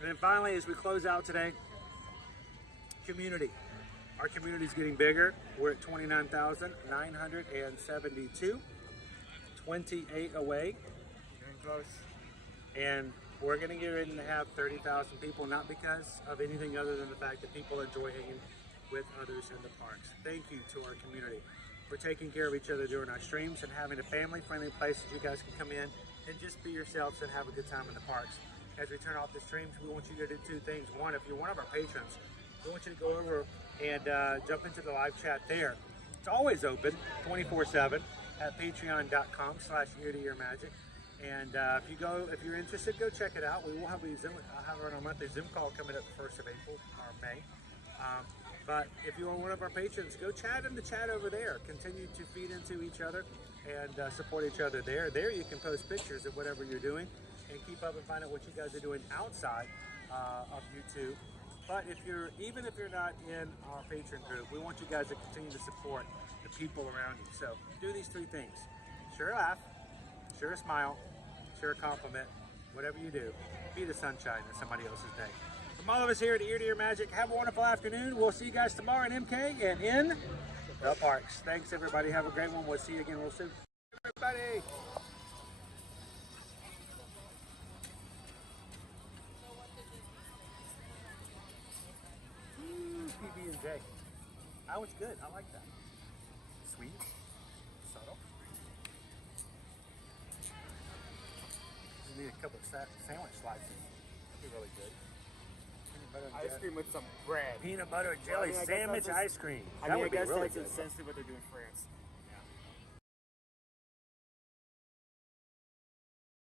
And then finally, as we close out today, community. Our community is getting bigger. We're at 29,972, 28 away. Getting close. And we're going to get ready to have 30,000 people, not because of anything other than the fact that people enjoy hanging with others in the parks. Thank you to our community for taking care of each other during our streams and having a family-friendly place that you guys can come in and just be yourselves and have a good time in the parks. As we turn off the streams, we want you to do two things. One, if you're one of our patrons, we want you to go over and jump into the live chat there. It's always open 24/7 at patreon.com/eartoearmagic. And if you're interested, go check it out. We will have I'll have our monthly Zoom call coming up the 1st of April or May. But if you are one of our patrons, go chat in the chat over there. Continue to feed into each other and support each other there. There you can post pictures of whatever you're doing and keep up and find out what you guys are doing outside of YouTube. But even if you're not in our patron group, we want you guys to continue to support the people around you. So do these three things. Share a laugh, share a smile, share a compliment, whatever you do, be the sunshine in somebody else's day. From all of us here at Ear to Ear Magic, have a wonderful afternoon. We'll see you guys tomorrow in MK and in the parks. Thanks, everybody. Have a great one. We'll see you again real soon. Everybody. PB&J. That was good. I like that. Sweet. Subtle. You need a couple of sandwich slices. That'd be really good. Ice cream with some bread. Peanut butter and jelly sandwich ice cream. I That mean, I would be guess really that's good. essentially what they're doing in France.